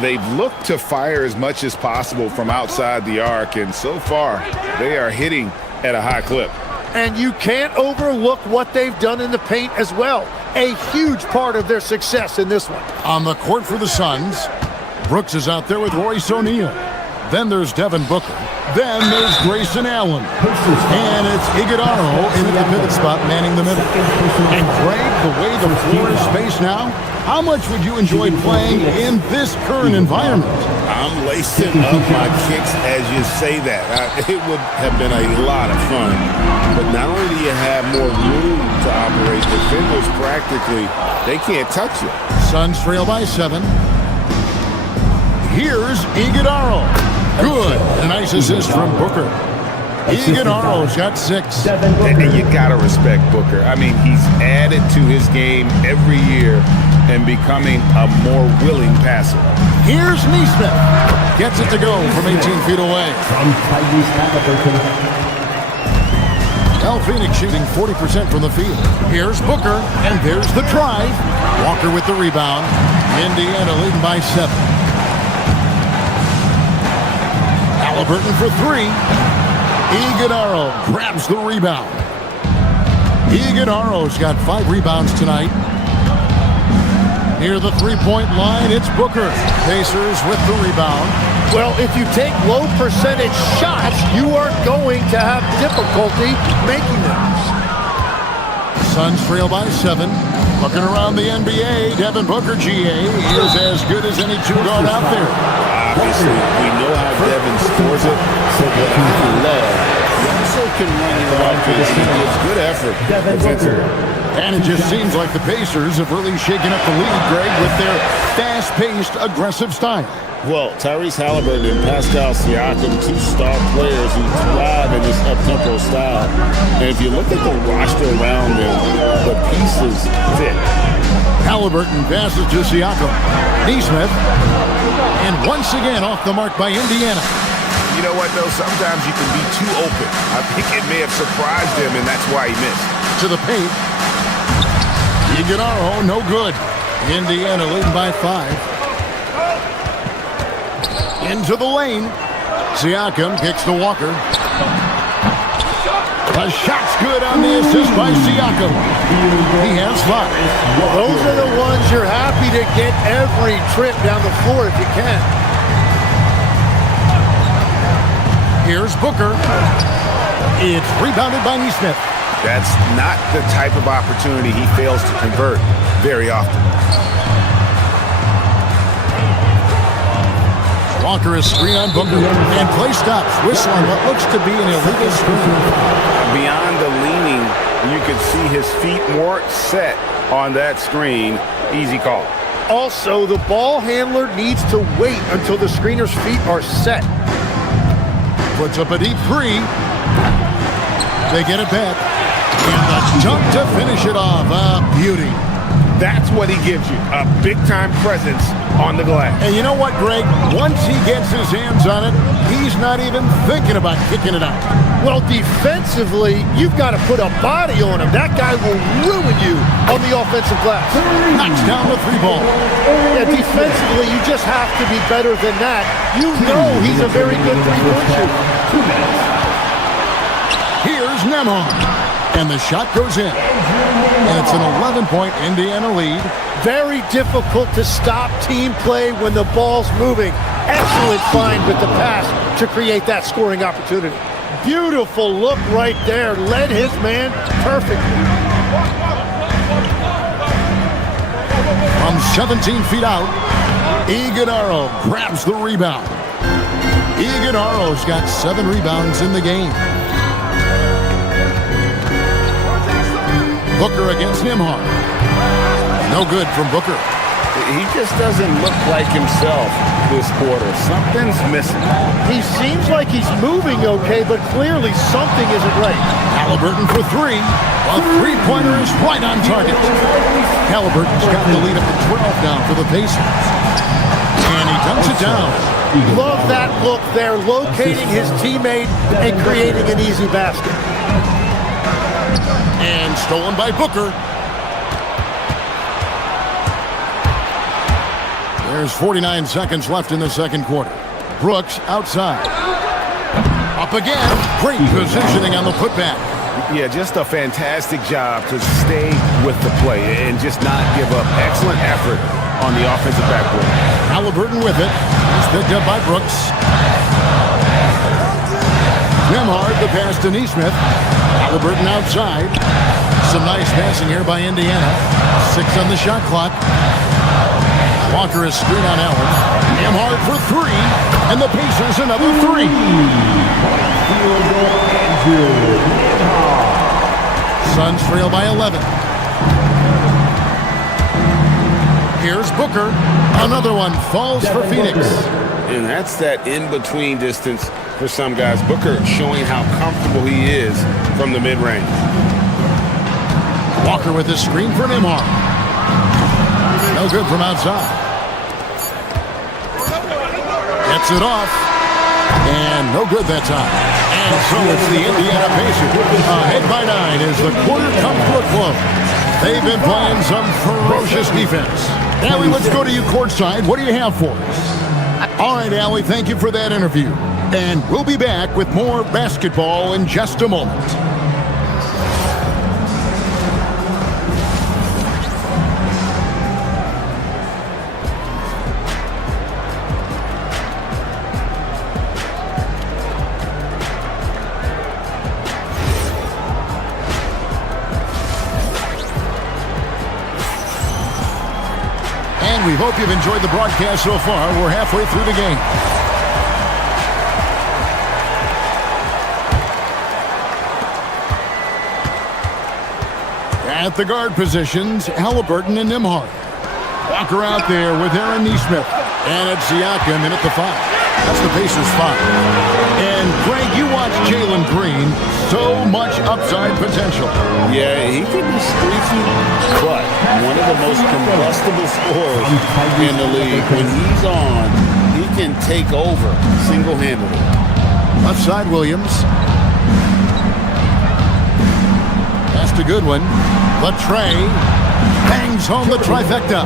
They've looked to fire as much as possible from outside the arc, and so far, they are hitting at a high clip. And you can't overlook what they've done in the paint as well. A huge part of their success in this one. On the court for the Suns, Brooks is out there with Royce O'Neal. Then there's Devin Booker. Then there's Grayson Allen. And it's Iguodala in the pivot spot manning the middle. And Greg, the way the floor is spaced now, how much would you enjoy playing in this current environment? I'm lacing up my kicks as you say that. It would have been a lot of fun. But not only do you have more room to operate, defenders practically, they can't touch you. Suns trail by 7. Here's Iguodala. Good. A nice assist from Booker. Iguodala's got 6. And you got to respect Booker. I mean, he's added to his game every year and becoming a more willing passer. Here's Neesmith. Gets it to go from 18 feet away. Phoenix shooting 40% from the field. Here's Booker, and there's the drive. Walker with the rebound. Indiana leading by 7. Halliburton for 3. Iguodala grabs the rebound. Iguodala's got 5 rebounds tonight. Near the three-point line, it's Booker. Pacers with the rebound. Well, if you take low percentage shots, you are going to have difficulty making them. Suns trail by 7. Looking around the NBA, Devin Booker, GA, is as good as any two-guard out there. Obviously, we know how Devin scores it, so what I love, he also can run your offense. He gives good effort defensively. And it just seems like the Pacers have really shaken up the league, Greg, with their fast-paced, aggressive style. Well, Tyrese Halliburton and Pascal Siakam, 2 star players who thrive in this up-tempo style. And if you look at the roster around them, the pieces fit. Halliburton passes to Siakam. Neesmith. And once again off the mark by Indiana. You know what, though? Sometimes you can be too open. I think it may have surprised him, and that's why he missed. To the paint. Iguodala, no good. Indiana leading by 5. Into the lane. Siakam kicks to Walker. The shot's good on the assist by Siakam. He has 5. Well, those are the ones you're happy to get every trip down the floor if you can. Here's Booker. It's rebounded by Neesmith. That's not the type of opportunity he fails to convert very often. Walker is screen on Booker, and play stops. Whistle on what looks to be an illegal screen. Beyond the leaning, you can see his feet more set on that screen. Easy call. Also, the ball handler needs to wait until the screener's feet are set. Puts up a deep three. They get it back. And the jump to finish it off. A beauty. That's what he gives you, a big-time presence on the glass. And you know what, Greg? Once he gets his hands on it, he's not even thinking about kicking it out. Well, defensively, you've got to put a body on him. That guy will ruin you on the offensive glass. Knocks down the three ball. Yeah, defensively, you just have to be better than that. You know he's a very good three-point shooter. 2 minutes. Here's Nemhard. And the shot goes in. And it's an 11-point Indiana lead. Very difficult to stop team play when the ball's moving. Excellent find with the pass to create that scoring opportunity. Beautiful look right there. Led his man perfectly. From 17 feet out, Iguodaro grabs the rebound. Iguodaro's got 7 rebounds in the game. Booker against Nemhard. No good from Booker. He just doesn't look like himself this quarter. Something's missing. He seems like he's moving okay, but clearly something isn't right. Halliburton for 3. A three-pointer is right on target. Halliburton's got the lead up to 12 now for the Pacers. And he dunks it down. Love that look there, locating his teammate and creating an easy basket. And stolen by Booker. There's 49 seconds left in the second quarter. Brooks outside. Up again. Great positioning on the putback. Yeah, just a fantastic job to stay with the play and just not give up. Excellent effort on the offensive backboard. Halliburton with it. He's picked up by Brooks. Nemhard, the pass to Neesmith. Halliburton outside. Some nice passing here by Indiana. 6 on the shot clock. Walker is screen on Allen. Nemhard for 3. And the Pacers another 3. Suns trail by 11. Here's Booker. Another one falls for Phoenix. And that's that in-between distance for some guys. Booker showing how comfortable he is from the mid-range. Walker with his screen for Nemhard. No good from outside. Gets it off. And no good that time. And so it's the Indiana Pacers. Ahead by 9 as the quarter comes to a close. They've been playing some ferocious defense. Allie, let's go to you courtside. What do you have for us? All right, Allie, thank you for that interview. And we'll be back with more basketball in just a moment. We hope you've enjoyed the broadcast so far. We're halfway through the game. At the guard positions, Halliburton and Nemhard. Walker out there with Aaron Neesmith. And it's Siakam in at the 5. That's the Pacers 5. And Greg, you watch Jalen Green. So much upside potential. Yeah, he could be streaky, but one of the most combustible scorers in the league. When he's on, he can take over single-handedly. Left side, Williams. That's a good one. Latrey bangs home the trifecta.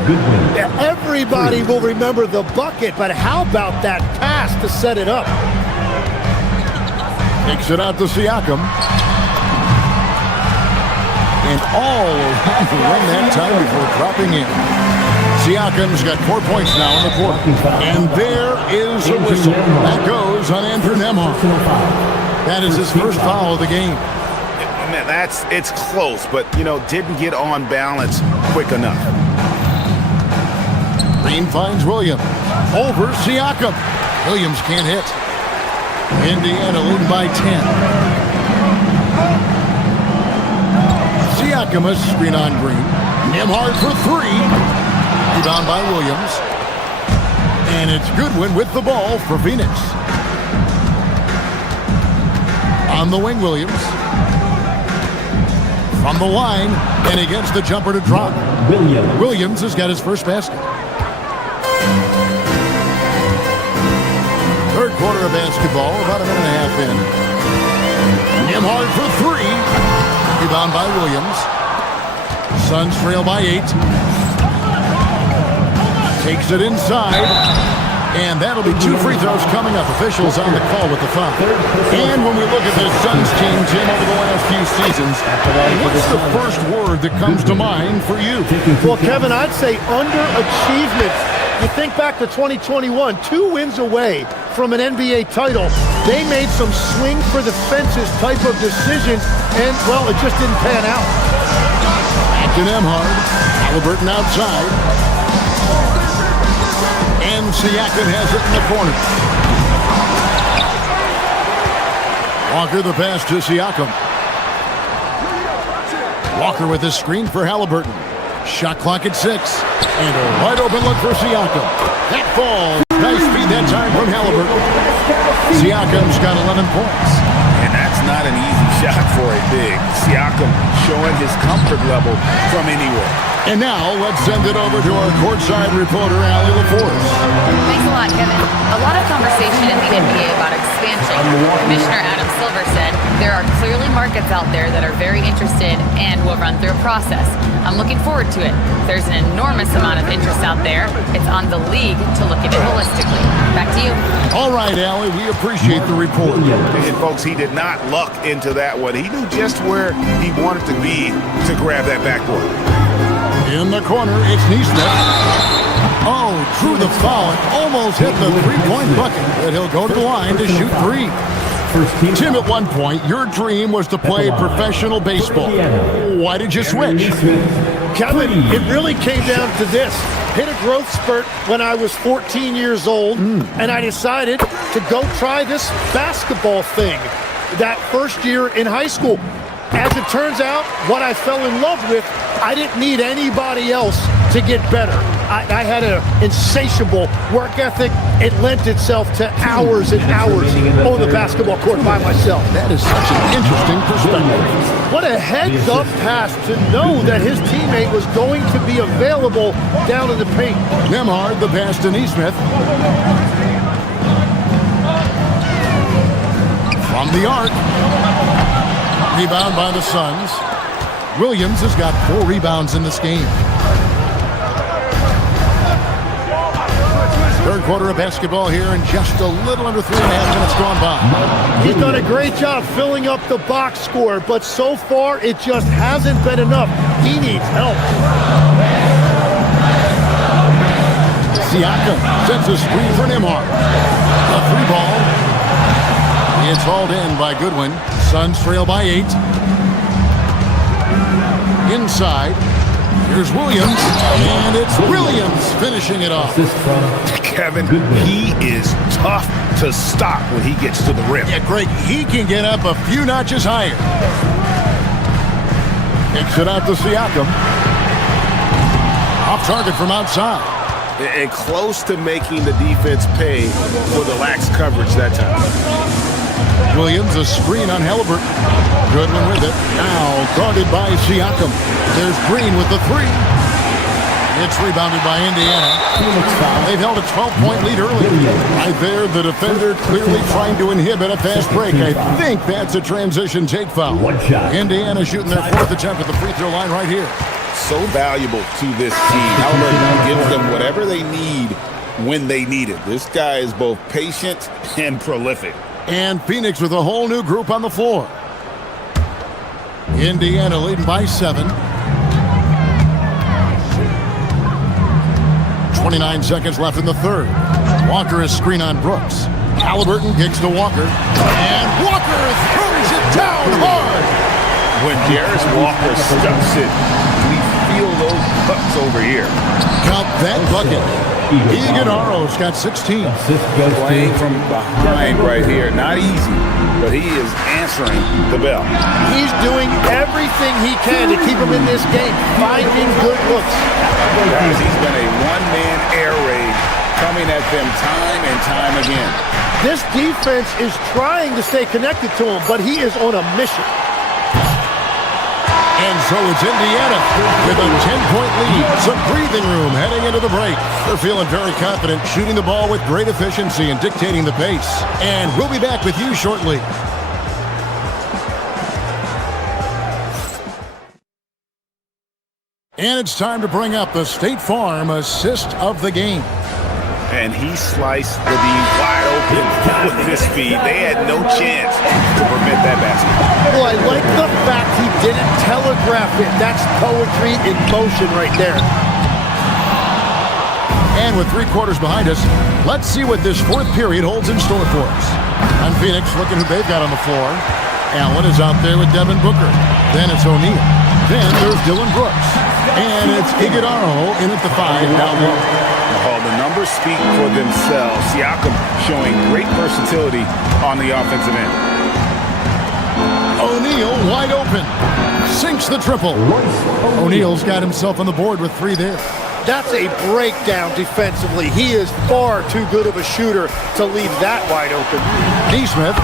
Everybody will remember the bucket, but how about that pass to set it up? Takes it out to Siakam. And all around the rim that time before dropping in. Siakam's got 4 points now in the quarter. And there is a whistle. That goes on Andrew Nemhard. That is his first foul of the game. Oh, man, it's close, but, didn't get on balance quick enough. Green finds Williams. Over Siakam. Williams can't hit. Indiana leading by 10. Siakam a screen on Green. Nembhard for three. Rebound by Williams. And it's Goodwin with the ball for Phoenix. On the wing, Williams. From the line, and he gets the jumper to drop. Williams has got his first basket. Third quarter of basketball, about a minute and a half in. Nembhard for three. Rebound by Williams. Suns trail by 8. Takes it inside. And that'll be 2 free throws coming up. Officials on the call with the foul. And when we look at this Suns team, Jim, over the last few seasons, what's the first word that comes to mind for you? Well, Kevin, I'd say underachievement. You think back to 2021, 2 wins away from an NBA title. They made some swing for the fences type of decisions, and, well, it just didn't pan out. Back to Nembhard. Halliburton outside. And Siakam has it in the corner. Walker the pass to Siakam. Walker with his screen for Halliburton. Shot clock at 6. And a wide open look for Siakam. That ball. Nice feed that time from Halliburton. Siakam's got 11 points. And that's not an easy shot for a big. Siakam showing his comfort level from anywhere. And now, let's send it over to our courtside reporter, Allie LaForce. Thanks a lot, Kevin. A lot of conversation in the NBA about expansion. Commissioner Adam Silver said there are clearly markets out there that are very interested and will run through a process. I'm looking forward to it. There's an enormous amount of interest out there. It's on the league to look at it holistically. Back to you. All right, Allie, we appreciate the report. And, folks, he did not luck into that one. He knew just where he wanted to be to grab that backboard. In the corner, it's Nesmith. Oh, drew the foul and almost hit the three-point bucket. But he'll go to the line to shoot 3. Tim, at one point, your dream was to play professional baseball. Why did you switch? Kevin, it really came down to this. Hit a growth spurt when I was 14 years old, and I decided to go try this basketball thing that first year in high school. As it turns out, what I fell in love with, I didn't need anybody else to get better. I had an insatiable work ethic. It lent itself to hours and hours on the basketball court by myself. That is such an interesting perspective. What a heads-up pass to know that his teammate was going to be available down in the paint. Nembhard, the pass to Nesmith. From the arc. Rebound by the Suns. Williams has got 4 rebounds in this game. Third quarter of basketball here, and just a little under 3.5 minutes gone by. He's done a great job filling up the box score, but so far it just hasn't been enough. He needs help. Siakam sets a screen for Nembhard. A 3-ball. It's hauled in by Goodwin. Suns trail by 8. Inside. Here's Williams. And it's Williams finishing it off. Kevin, he is tough to stop when he gets to the rim. Yeah, Greg, he can get up a few notches higher. Kicks it out to Siakam. Off target from outside. And close to making the defense pay for the lax coverage that time. Williams, a screen on Halliburton. Goodwin with it. Now guarded by Siakam. There's Green with the 3. It's rebounded by Indiana. They've held a 12-point lead early. Right there, the defender clearly trying to inhibit a fast break. I think that's a transition take foul. Indiana shooting their 4th attempt at the free throw line right here. So valuable to this team. Halliburton gives them whatever they need when they need it. This guy is both patient and prolific. And Phoenix with a whole new group on the floor. Indiana leading by 7. 29 seconds left in the third. Walker is screen on Brooks. Halliburton kicks to Walker. And Walker throws it down hard. When Darius Walker stuffs it, we feel those bucks over here. Count that bucket. Iguodala's got 16. Playing from behind right here. Not easy, but he is answering the bell. He's doing everything he can to keep him in this game, finding good looks. Guys, he's been a one-man air raid coming at them time and time again. This defense is trying to stay connected to him, but he is on a mission. And so it's Indiana with a 10-point lead. Some breathing room heading into the break. They're feeling very confident, shooting the ball with great efficiency and dictating the pace. And we'll be back with you shortly. And it's time to bring up the State Farm assist of the game. And he sliced the D wide open with his speed. They had no chance to prevent that basket. Well, I like the fact he didn't telegraph it. That's poetry in motion right there. And with 3 quarters behind us, let's see what this fourth period holds in store for us. On Phoenix, looking who they've got on the floor. Allen is out there with Devin Booker. Then it's O'Neal. Then there's Dylan Brooks. And it's Iguodala in at the 5 down low. Oh, the numbers speak for themselves. Siakam showing great versatility on the offensive end. O'Neal wide open. Sinks the triple. O'Neal's got himself on the board with 3 there. That's a breakdown defensively. He is far too good of a shooter to leave that wide open. Nesmith,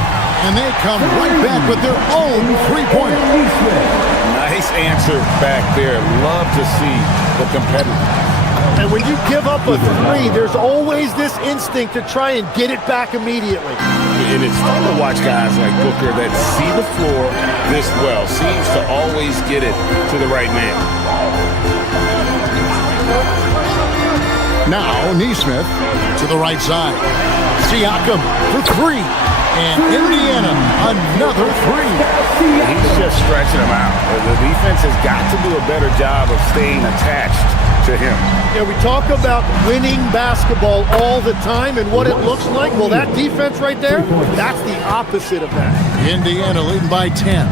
and they come right back with their own 3-pointer. Nice answer back there. Love to see the competitor. And when you give up a 3, there's always this instinct to try and get it back immediately. And it's fun to watch guys like Booker that see the floor this well. Seems to always get it to the right man. Now Nesmith to the right side. Siakam for 3. And Indiana, another 3. He's just stretching them out. The defense has got to do a better job of staying attached to him. Yeah, we talk about winning basketball all the time and what it looks like. Well, that defense right there, that's the opposite of that. Indiana leading by 10.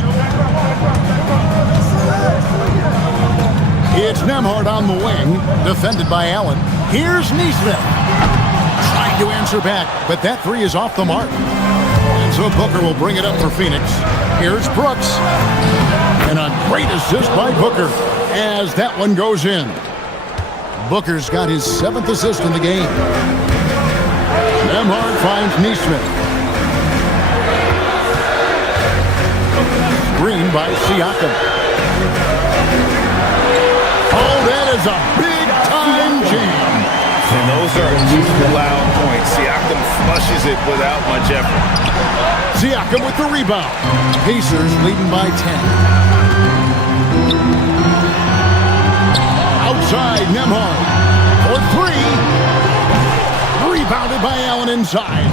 It's Nembhard on the wing, defended by Allen. Here's Nesmith. Trying to answer back, but that 3 is off the mark. And so Booker will bring it up for Phoenix. Here's Brooks. And a great assist by Booker as that one goes in. Booker's got his 7th assist in the game. Nembhard finds Nesmith. Screen by Siakam. Oh, that is a big-time jam. And those are 2 loud points. Siakam flushes it without much effort. Siakam with the rebound. Pacers leading by 10. Outside, Nembhard for 3. Rebounded by Allen inside.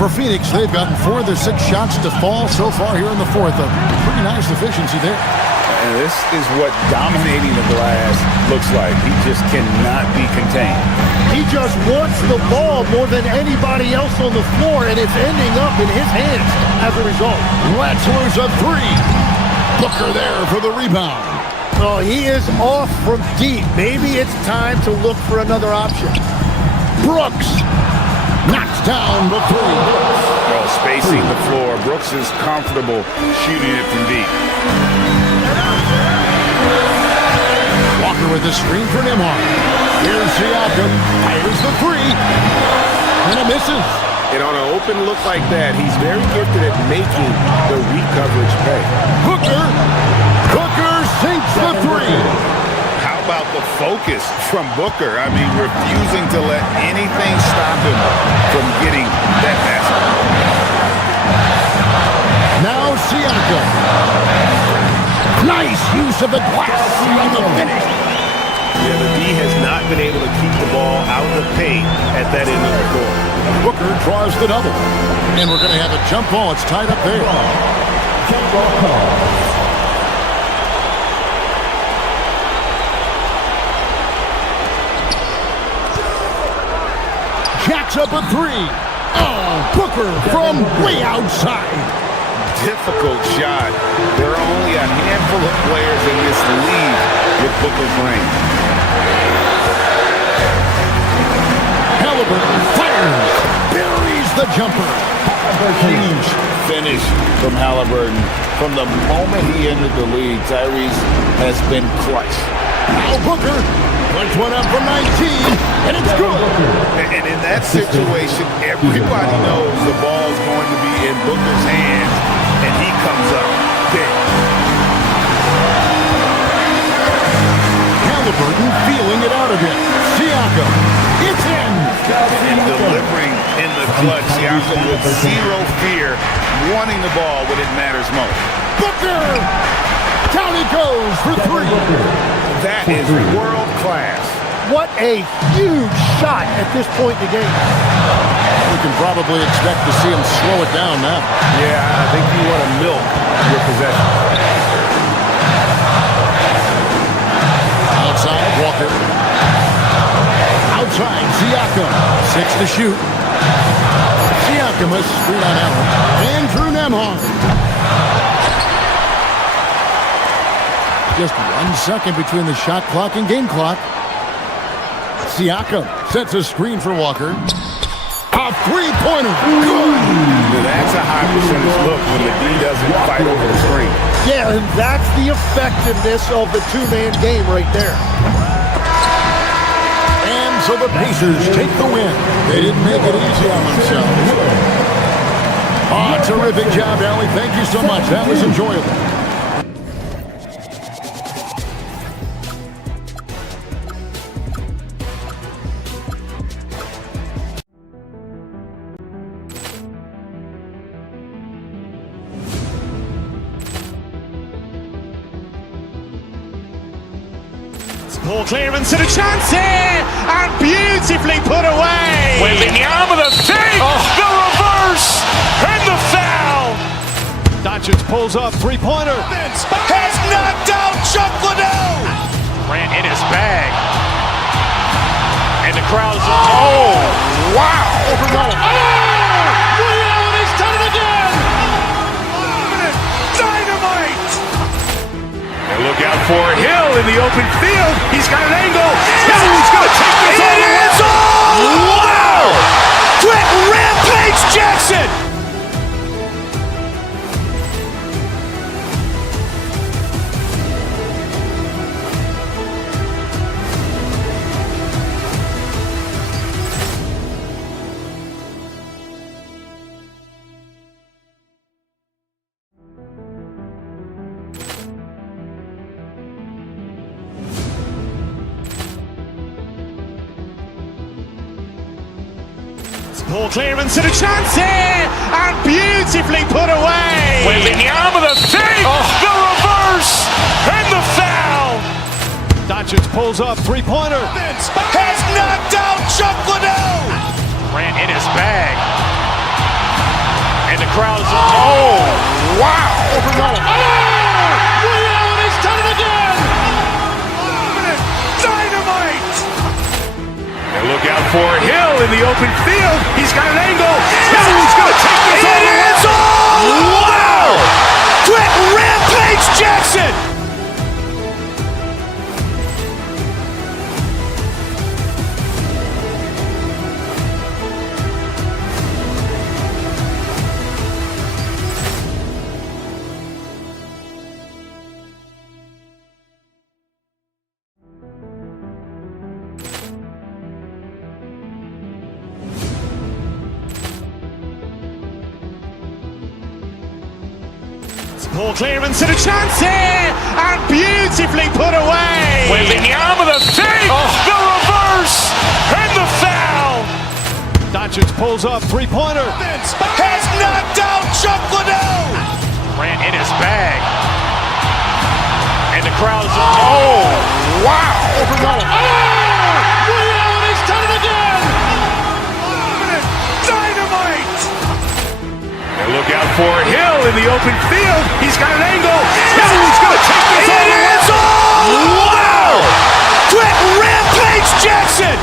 For Phoenix, they've gotten 4 of their 6 shots to fall so far here in the 4th. A pretty nice efficiency there. And this is what dominating the glass looks like. He just cannot be contained. He just wants the ball more than anybody else on the floor, and it's ending up in his hands as a result. Let's lose a 3. Booker there for the rebound. Oh, he is off from deep. Maybe it's time to look for another option. Brooks knocks down the 3. Well, spacing the floor. Brooks is comfortable shooting it from deep. Walker with the screen for Nembhard. Here's Siakam. Fires the 3. And it misses. And on an open look like that, he's very gifted at making the recoverage pay. Booker sinks the 3. How about the focus from Booker? I mean, refusing to let anything stop him from getting that basket. Now Siakam. Nice use of the glass on the finish. Yeah, the D has not been able to keep the ball out of the paint at that end of the court. Booker draws the double. And we're going to have a jump ball. It's tied up there. Jump ball call. Jacks up a 3. Oh, Booker from way outside. difficult shot. There are only a handful of players in this league with Booker's range. Halliburton fires, buries the jumper. Huge finish from Halliburton. From the moment he entered the league, Tyrese has been crushed. Now Booker puts one up from 19, and it's good. And in that situation, everybody knows the ball's going to be in Booker's hands, and he comes up big. Halliburton feeling it out again. Siakam, it's in. And delivering in the clutch, Siakam with zero fear, wanting the ball when it matters most. Booker! Down he goes for three. That is world class. What a huge shot at this point in the game. We can probably expect to see him slow it down now. Yeah, I think you want to milk your possession. Outside, Walker. Outside, Siakam. 6 to shoot. Siakam a screen on Allen. Andrew Nembhard. Just 1 second between the shot clock and game clock. Siakam sets a screen for Walker. A three-pointer. Good. That's a high percentage look when the D doesn't fight over the screen. Yeah, and that's the effectiveness of the two-man game right there. And so the Pacers take the win. They didn't make it easy on themselves. Oh, terrific job, Allie. Thank you so much. That was enjoyable. Ball clearance and a chance here, and beautifully put away. Wembanyama the fake, the reverse, and the foul. Doncic pulls up, three-pointer. Has knocked out Chuck Liddell. Ran in his bag. And the crowd's, oh, wow. Overrun. He's done it again. Dynamite. And look out for Hill in the open field. He's got an angle. He's going to take this all the way. Wow. Quick Rampage Jackson. Ball clearance and a chance here, and beautifully put away. Wembanyama the fake, the reverse, and the foul. Doncic pulls up, three-pointer. Has knocked out Chuck Liddell. Ran in his bag. And the crowd's, oh, wow. Overrun. He's done it again. Dynamite. And look out for Hill in the open field. He's got an angle. He's going to take this all the way. Wow. Quick Rampage Jackson. Ball clearance and a chance here, and beautifully put away. Wembanyama the fake, the reverse, and the foul. Doncic pulls up, three-pointer. Has knocked out Chuck Liddell. Ran in his bag. And the crowd's, oh, wow. Overrun. He's done it again. Dynamite. And look out for Hill in the open field. He's got an angle. He's going to take this all the way. Wow. Quick Rampage Jackson.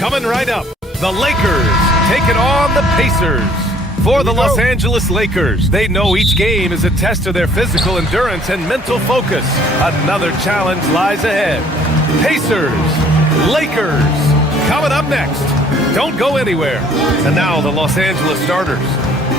Coming right up, the Lakers taking on the Pacers. For the Los Angeles Lakers, they know each game is a test of their physical endurance and mental focus. Another challenge lies ahead. Pacers, Lakers, coming up next. Don't go anywhere. And now the Los Angeles starters.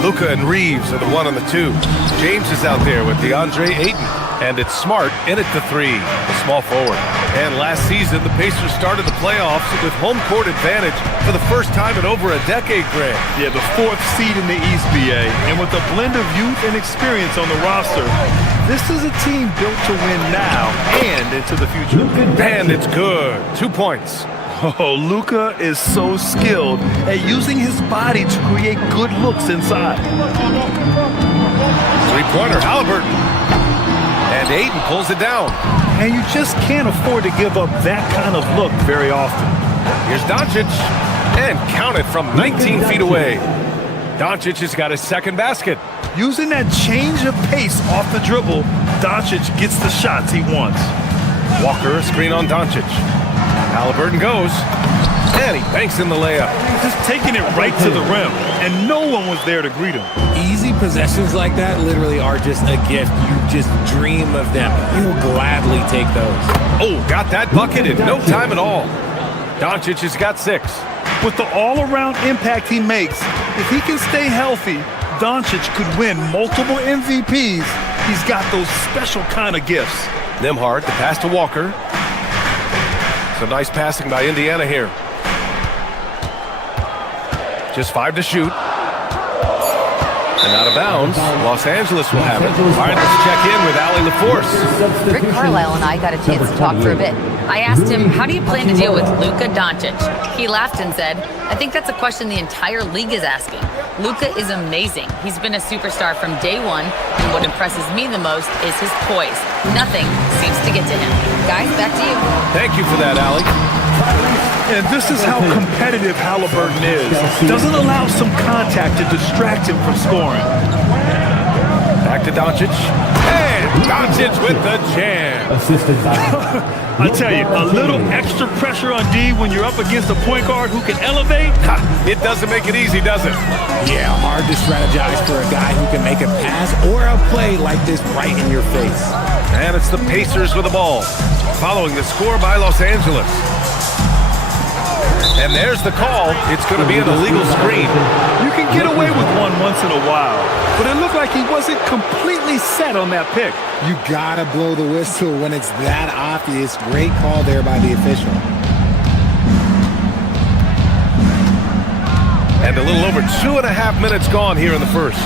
Luka and Reeves are the 1 and the 2. James is out there with DeAndre Ayton. And it's Smart in at the 3, the small forward. And last season, the Pacers started the playoffs with home court advantage for the first time in over a decade, Greg. Yeah, the 4th seed in the East, BA. And with a blend of youth and experience on the roster, this is a team built to win now and into the future. And it's good. 2 points. Oh, Luka is so skilled at using his body to create good looks inside. Three-pointer, Halliburton. And Ayton pulls it down. And you just can't afford to give up that kind of look very often. Here's Doncic. And count it from 19 feet away. Doncic has got his second basket. Using that change of pace off the dribble, Doncic gets the shots he wants. Walker, a screen on Doncic. Halliburton goes. And he banks in the layup. Just taking it right to the rim, and no one was there to greet him. Easy possessions like that literally are just a gift. You just dream of them. You'll gladly take those. Oh, got that bucket in no time at all. Doncic has got 6. With the all-around impact he makes, if he can stay healthy, Doncic could win multiple MVPs. He's got those special kind of gifts. Nembhard, the pass to Walker. Some nice passing by Indiana here. Just 5 to shoot. And out of bounds, Los Angeles will have it. All right, let's check in with Allie LaForce. Rick Carlisle and I got a chance to talk for a bit. I asked him, how do you plan to deal with Luka Doncic? He laughed and said, I think that's a question the entire league is asking. Luka is amazing. He's been a superstar from day one, and what impresses me the most is his poise. Nothing seems to get to him. Guys, back to you. Thank you for that, Allie. And this is how competitive Halliburton is. Doesn't allow some contact to distract him from scoring. Back to Doncic. And Doncic with the jam. I tell you, a little extra pressure on D when you're up against a point guard who can elevate. It doesn't make it easy, does it? Yeah, hard to strategize for a guy who can make a pass or a play like this right in your face. And it's the Pacers with the ball, following the score by Los Angeles. And there's the call. It's going to be an illegal screen. You can get away with one once in a while, but it looked like he wasn't completely set on that pick. You gotta blow the whistle when it's that obvious. Great call there by the official. And a little over 2.5 minutes gone here in the first.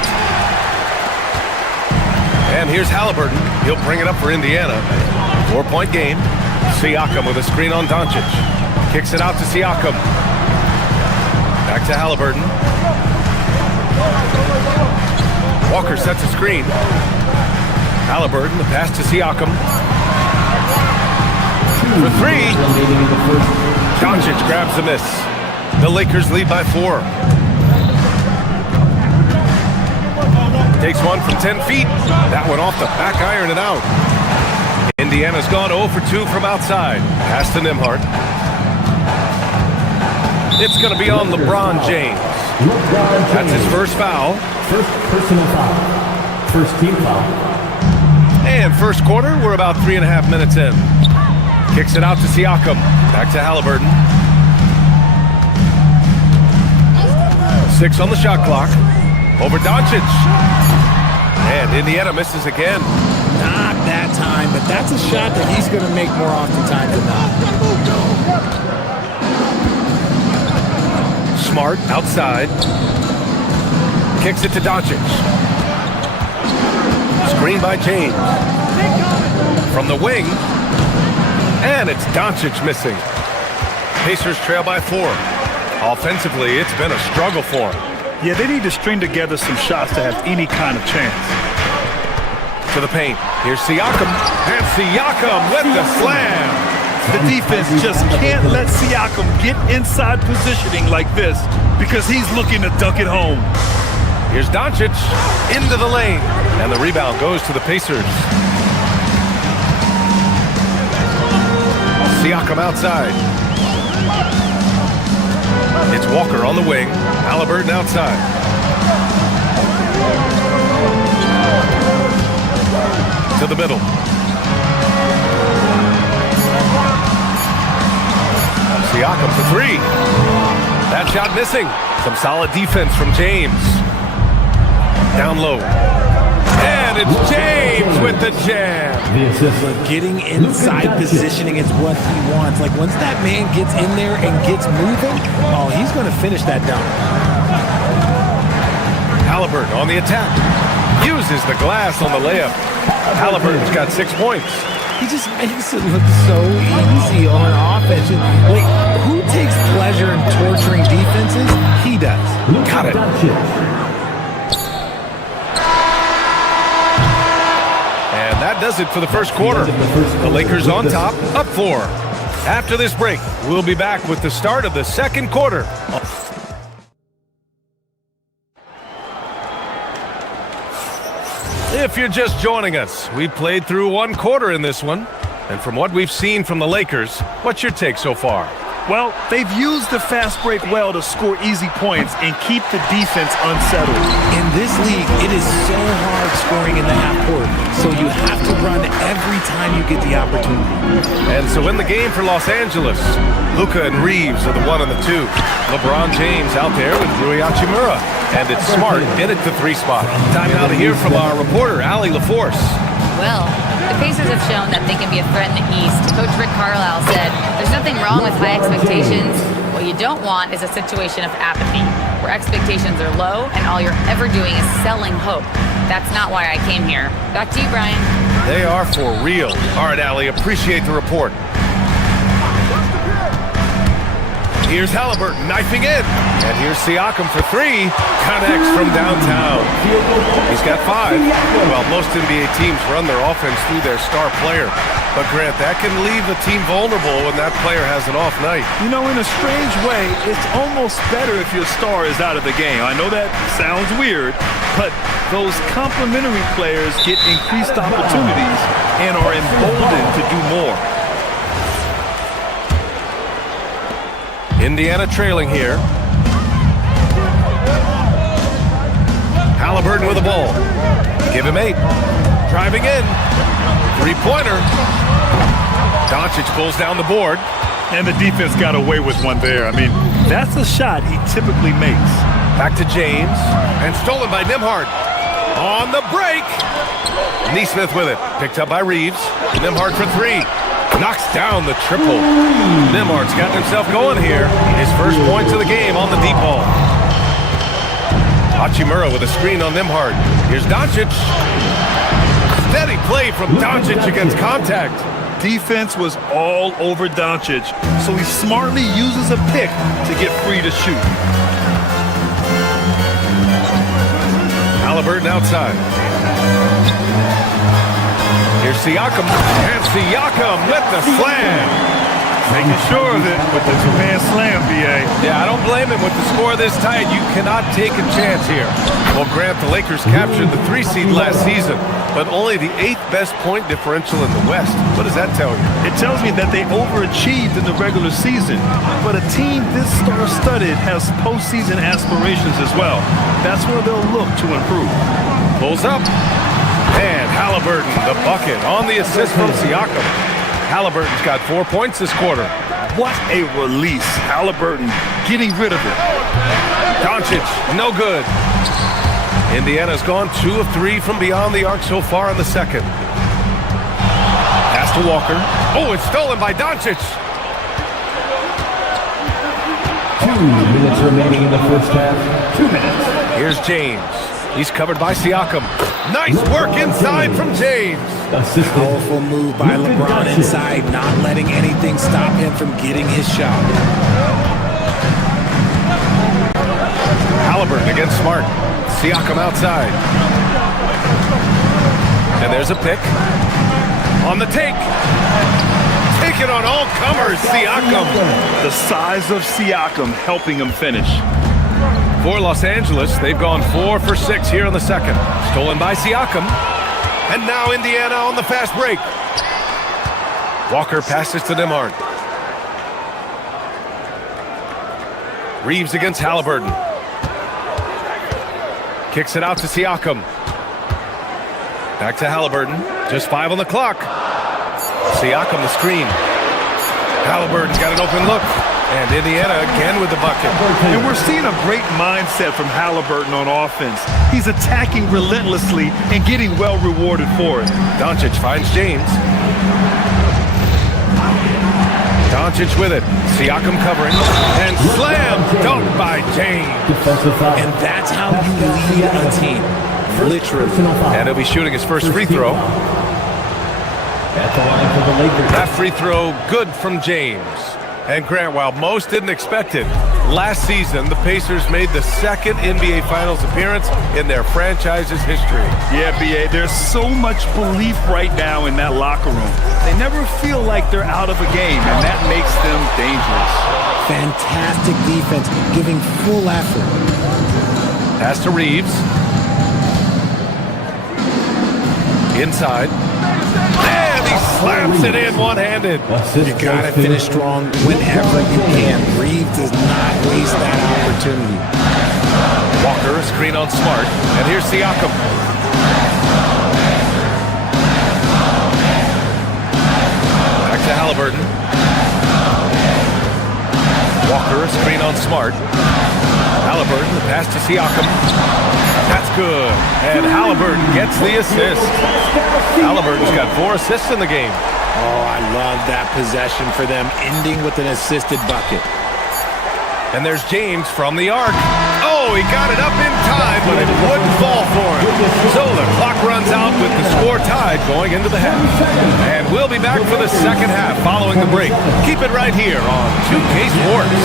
And here's Halliburton. He'll bring it up for Indiana. 4-point game. Siakam with a screen on Doncic. Kicks it out to Siakam. Back to Halliburton. Walker sets a screen. Halliburton, the pass to Siakam. For 3. Doncic grabs the miss. The Lakers lead by 4. Takes one from 10 feet. That one off the back iron and out. Indiana's gone 0 for 2 from outside. Pass to Nembhard. It's going to be on LeBron James. That's his first foul. First personal foul. First team foul. And first quarter, we're about 3.5 minutes in. Kicks it out to Siakam. Back to Halliburton. 6 on the shot clock. Over Doncic. And Indiana misses again. Not that time, but that's a shot that he's going to make more oftentimes than not. Smart outside. Kicks it to Doncic. Screen by James. From the wing. And it's Doncic missing. Pacers trail by 4. Offensively, it's been a struggle for him. Yeah, they need to string together some shots to have any kind of chance. To the paint. Here's Siakam. And Siakam with the slam. The defense just can't let Siakam get inside positioning like this because he's looking to dunk it home. Here's Doncic into the lane. And the rebound goes to the Pacers. Siakam outside. It's Walker on the wing. Halliburton outside. To the middle. Siakam for three. That shot missing. Some solid defense from James. Down low. And it's James with the jam. Getting inside positioning is what he wants. Like, once that man gets in there and gets moving, oh, he's going to finish that dunk. Halliburton on the attack. Uses the glass on the layup. Halliburton's got 6 points. He just makes it look so easy on offense. Like, who takes pleasure in torturing defenses? He does. Got it. And that does it for the first quarter. The Lakers on top, up 4. After this break, we'll be back with the start of the second quarter. If you're just joining us, we played through one quarter in this one. And from what we've seen from the Lakers, what's your take so far? Well, they've used the fast break well to score easy points and keep the defense unsettled. In this league, it is so hard scoring in the half court, so you have to run every time you get the opportunity. And so in the game for Los Angeles, Luka and Reeves are the 1 and the 2. LeBron James out there with Rui Hachimura. And it's Smart in at the 3 spot. Time now to hear from our reporter, Allie LaForce. Well, the Pacers have shown that they can be a threat in the East. Coach Rick Carlisle said, there's nothing wrong with high expectations. What you don't want is a situation of apathy, where expectations are low and all you're ever doing is selling hope. That's not why I came here. Back to you, Brian. They are for real. All right, Allie, appreciate the report. Here's Halliburton knifing in. And here's Siakam for 3. Connects from downtown. He's got 5. Well, most NBA teams run their offense through their star player. But, Grant, that can leave the team vulnerable when that player has an off night. You know, in a strange way, it's almost better if your star is out of the game. I know that sounds weird, but those complementary players get increased opportunities and are emboldened to do more. Indiana trailing here. Halliburton with the ball. Give him 8. Driving in. 3-pointer. Doncic pulls down the board. And the defense got away with one there. I mean, that's a shot he typically makes. Back to James. And stolen by Nembhard. On the break. Neesmith with it. Picked up by Reeves. Nembhard for 3. Knocks down the triple. Nembhard's gotten himself going here. His first points of the game on the deep ball. Hachimura with a screen on Nembhard. Here's Doncic. Steady play from Doncic against contact. Defense was all over Doncic, so he smartly uses a pick to get free to shoot. Halliburton outside. Here's Siakam, and Siakam with the slam. Making sure of it with the 2-hand slam, B.A. Yeah, I don't blame him with the score this tight. You cannot take a chance here. Well, Grant, the Lakers captured the 3 seed last season, but only the 8th best point differential in the West. What does that tell you? It tells me that they overachieved in the regular season, but a team this star-studded has postseason aspirations as well. That's where they'll look to improve. Pulls up. And Halliburton, the bucket, on the assist from Siakam. Halliburton's got 4 points this quarter. What a release. Halliburton getting rid of it. Doncic, no good. Indiana's gone 2 of 3 from beyond the arc so far in the second. Pass to Walker. Oh, it's stolen by Doncic. 2 minutes remaining in the first half. 2 minutes. Here's James. He's covered by Siakam. Nice work inside from James. Powerful move by LeBron inside, not letting anything stop him from getting his shot. Halliburton against Smart. Siakam outside. And there's a pick. On the take. Take it on all comers, Siakam. The size of Siakam helping him finish. For Los Angeles, they've gone 4 for 6 here in the second. Stolen by Siakam. And now Indiana on the fast break. Walker passes to Nembhard. Reeves against Halliburton. Kicks it out to Siakam. Back to Halliburton. Just 5 on the clock. Siakam the screen. Halliburton's got an open look. And Indiana again with the bucket. And we're seeing a great mindset from Halliburton on offense. He's attacking relentlessly and getting well rewarded for it. Doncic finds James. Doncic with it. Siakam covering. And slam dunk by James. And that's how you lead a team. Literally. And he'll be shooting his first free throw. That free throw good from James. And Grant, while most didn't expect it, last season the Pacers made the second NBA Finals appearance in their franchise's history. Yeah, B.A., there's so much belief right now in that locker room. They never feel like they're out of a game, and that makes them dangerous. Fantastic defense, giving full effort. Pass to Reeves. Inside. And he slaps it in one-handed. You gotta finish strong whenever you can. Reeves does not waste that opportunity. Walker, screen on Smart. And here's Siakam. Back to Halliburton. Walker, screen on Smart. Halliburton, the pass to Siakam. That's good. And Halliburton gets the assist. Halliburton's got 4 assists in the game. Oh, I love that possession for them, ending with an assisted bucket. And there's James from the arc. Oh, he got it up in time, but it wouldn't fall for him. So the clock runs out with the score tied going into the half. And we'll be back for the second half following the break. Keep it right here on 2K Sports.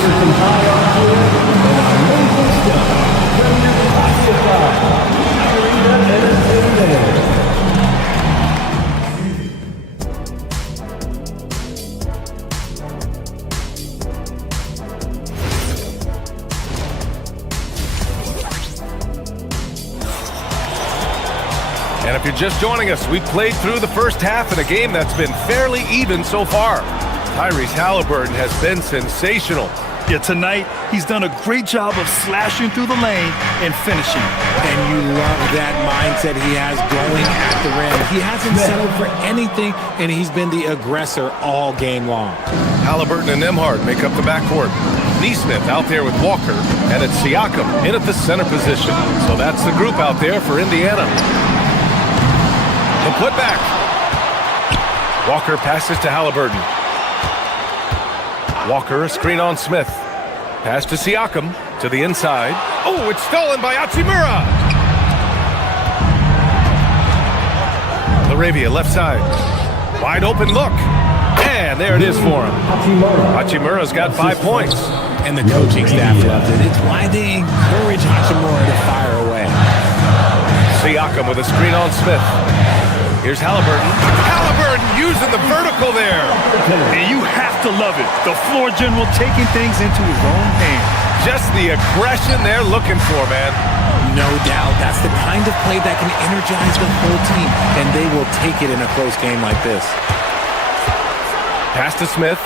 And if you're just joining us, we played through the first half in a game that's been fairly even so far. Tyrese Halliburton has been sensational. Yeah, tonight, he's done a great job of slashing through the lane and finishing. And you love that mindset he has going at the rim. He hasn't settled for anything, and he's been the aggressor all game long. Halliburton and Nembhard make up the backcourt. Neesmith out there with Walker, and it's Siakam in at the center position. So that's the group out there for Indiana. The putback. Walker passes to Halliburton. Walker, a screen on Smith. Pass to Siakam, to the inside. Oh, it's stolen by Hachimura! Laravia, left side. Wide open look. And there it is for him. Hachimura's got 5 points. And the coaching staff loves it. It's why they encourage Hachimura to fire away. Siakam with a screen on Smith. Here's Halliburton. Halliburton using the vertical there. And you have to love it. The floor general taking things into his own hands. Just the aggression they're looking for, man. No doubt. That's the kind of play that can energize the whole team, and they will take it in a close game like this. Pass to Smith.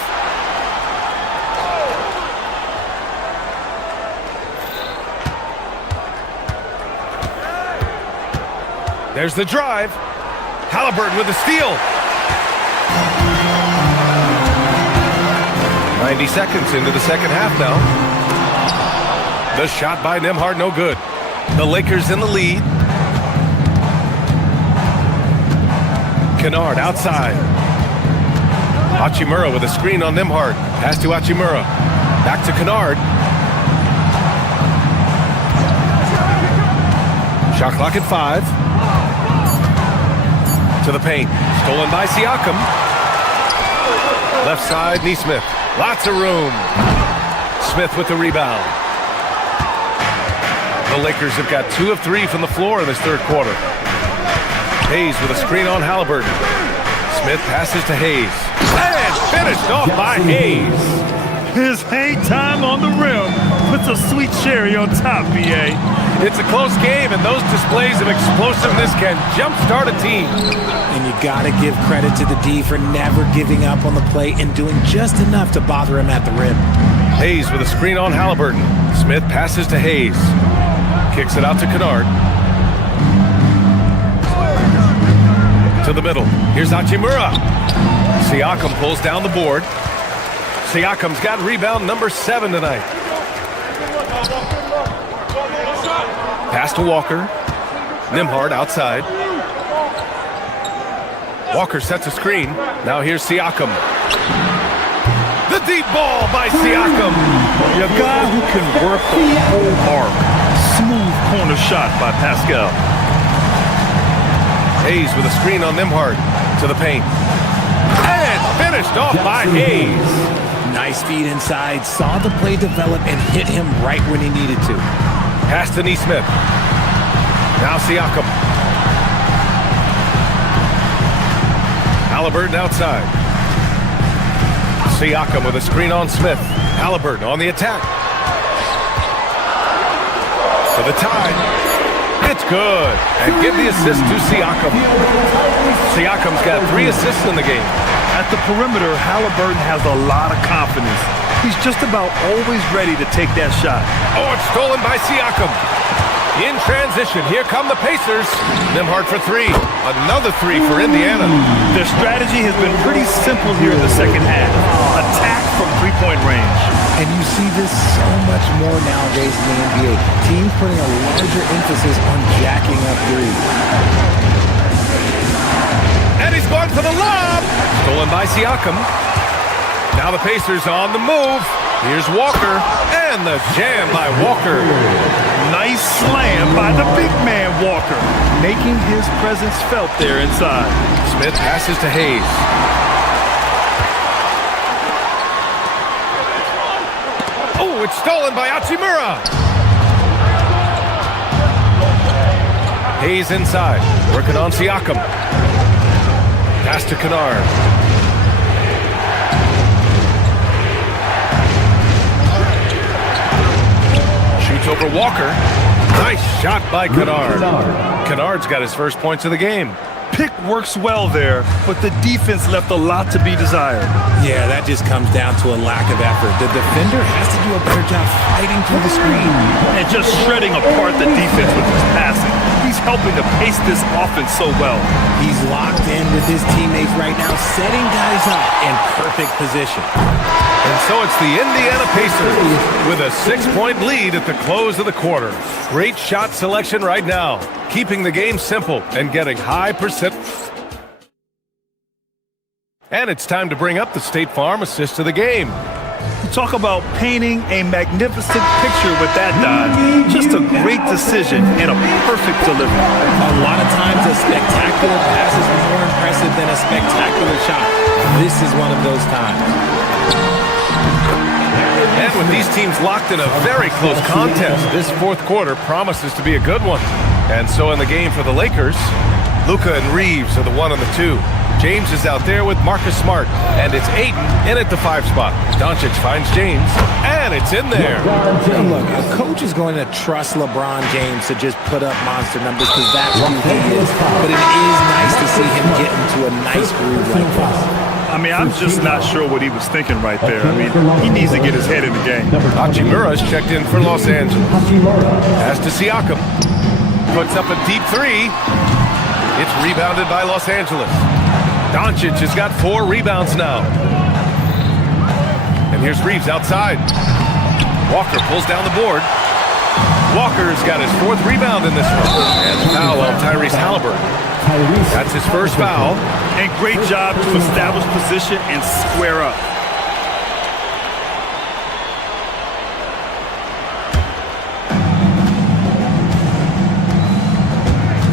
There's the drive. Halliburton with the steal. 90 seconds into the second half now. The shot by Nembhard, no good. The Lakers in the lead. Kennard outside. Hachimura with a screen on Nembhard. Pass to Hachimura. Back to Kennard. Shot clock at 5. To the paint. Stolen by Siakam. Left side, Neesmith. Lots of room. Smith with the rebound. The Lakers have got 2 of 3 from the floor in this third quarter. Hayes with a screen on Halliburton. Smith passes to Hayes. And finished off by Hayes. His hang time on the rim puts a sweet cherry on top, B.A. It's a close game, and those displays of explosiveness can jumpstart a team. And you got to give credit to the D for never giving up on the play and doing just enough to bother him at the rim. Hayes with a screen on Halliburton. Smith passes to Hayes. Kicks it out to Kennard. To the middle. Here's Hachimura. Siakam pulls down the board. Siakam's got rebound number 7 tonight. Pass to Walker. Nembhard outside. Walker sets a screen. Now here's Siakam. The deep ball by Siakam. A guy who can work the whole arc. Smooth corner shot by Pascal. Hayes with a screen on Nembhard. To the paint. And finished off by Hayes. Nice feed inside. Saw the play develop and hit him right when he needed to. Pass to Nesmith. Now Siakam. Halliburton outside. Siakam with a screen on Smith. Halliburton on the attack. For the tie. It's good. And give the assist to Siakam. Siakam's got 3 assists in the game. At the perimeter, Halliburton has a lot of confidence. He's just about always ready to take that shot. Oh, it's stolen by Siakam. In transition, here come the Pacers. Nembhard for 3. Another 3 for Indiana. Their strategy has been pretty simple here in the second half. Attack from three-point range. And you see this so much more nowadays in the NBA. Teams putting a larger emphasis on jacking up threes. And he's going for the lob. Stolen by Siakam. Now the Pacers on the move. Here's Walker. And the jam by Walker. Nice slam by the big man Walker, making his presence felt there inside. Smith passes to Hayes. Oh, it's stolen by Hachimura. Hayes inside, working on Siakam. Pass to Kennard. Shoots over Walker. Nice shot by Kennard. Kennard's got his first points of the game. Pick works well there, but the defense left a lot to be desired. Yeah, that just comes down to a lack of effort. The defender has to do a better job fighting through the screen. And just shredding apart the defense with his passing. He's helping to pace this offense so well. He's locked in with his teammates right now, setting guys up in perfect position. And so it's the Indiana Pacers with a 6-point lead at the close of the quarter. Great shot selection right now, keeping the game simple and getting high percent. And it's time to bring up the State Farm assist of the game. Talk about painting a magnificent picture with that dive. Just a great decision and a perfect delivery. A lot of times a spectacular pass is more impressive than a spectacular shot. This is one of those times. And with these teams locked in a very close contest, this fourth quarter promises to be a good one. And so in the game for the Lakers, Luka and Reeves are the 1 and the 2. James is out there with Marcus Smart, and it's Ayton in at the 5 spot. Doncic finds James, and it's in there. And look, a coach is going to trust LeBron James to just put up monster numbers because that's who he is. But it is nice to see him get into a nice groove like this. I mean, I'm just not sure what he was thinking right there. I mean, he needs to get his head in the game. Hachimura's checked in for Los Angeles. Pass to Siakam. Puts up a deep 3. It's rebounded by Los Angeles. Doncic has got 4 rebounds now. And here's Reeves outside. Walker pulls down the board. Walker's got his 4th rebound in this one. And foul on Tyrese Halliburton. That's his first foul. And great job to establish position and square up.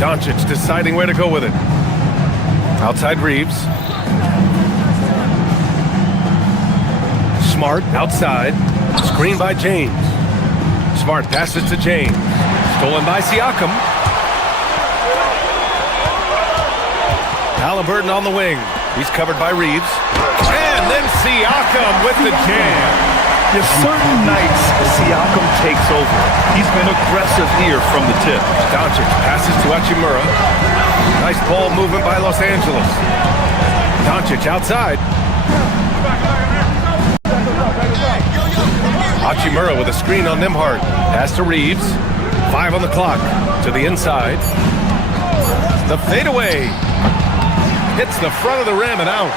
Doncic deciding where to go with it. Outside Reeves. Smart outside. Screen by James. Smart passes to James. Stolen by Siakam. Halliburton on the wing. He's covered by Reeves. And then Siakam with the jam. There's certain nights Siakam takes over. He's been aggressive here from the tip. Doncic passes to Hachimura. Nice ball movement by Los Angeles. Doncic outside. Hachimura with a screen on Nembhard. Pass to Reeves. 5 on the clock. To the inside. The fadeaway. Hits the front of the rim and out.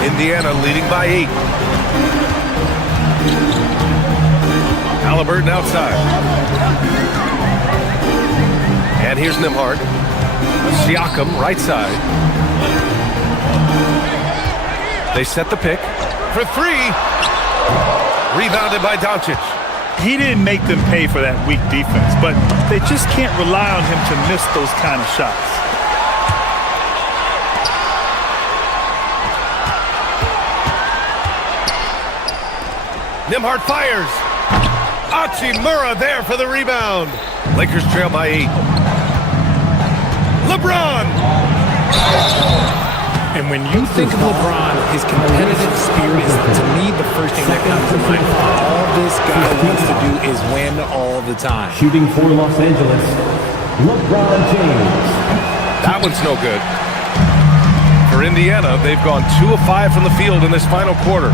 Indiana leading by 8. Halliburton outside. And here's Nembhard. Siakam right side. They set the pick for 3. Rebounded by Doncic. He didn't make them pay for that weak defense, but they just can't rely on him to miss those kind of shots. Nembhard fires. Hachimura there for the rebound. Lakers trail by 8. LeBron. And when you think of LeBron, his competitive spirit is, to me, the first thing that comes to mind. All this guy wants to do is win all the time. Shooting for Los Angeles, LeBron James. That one's no good. For Indiana, they've gone 2 of 5 from the field in this final quarter.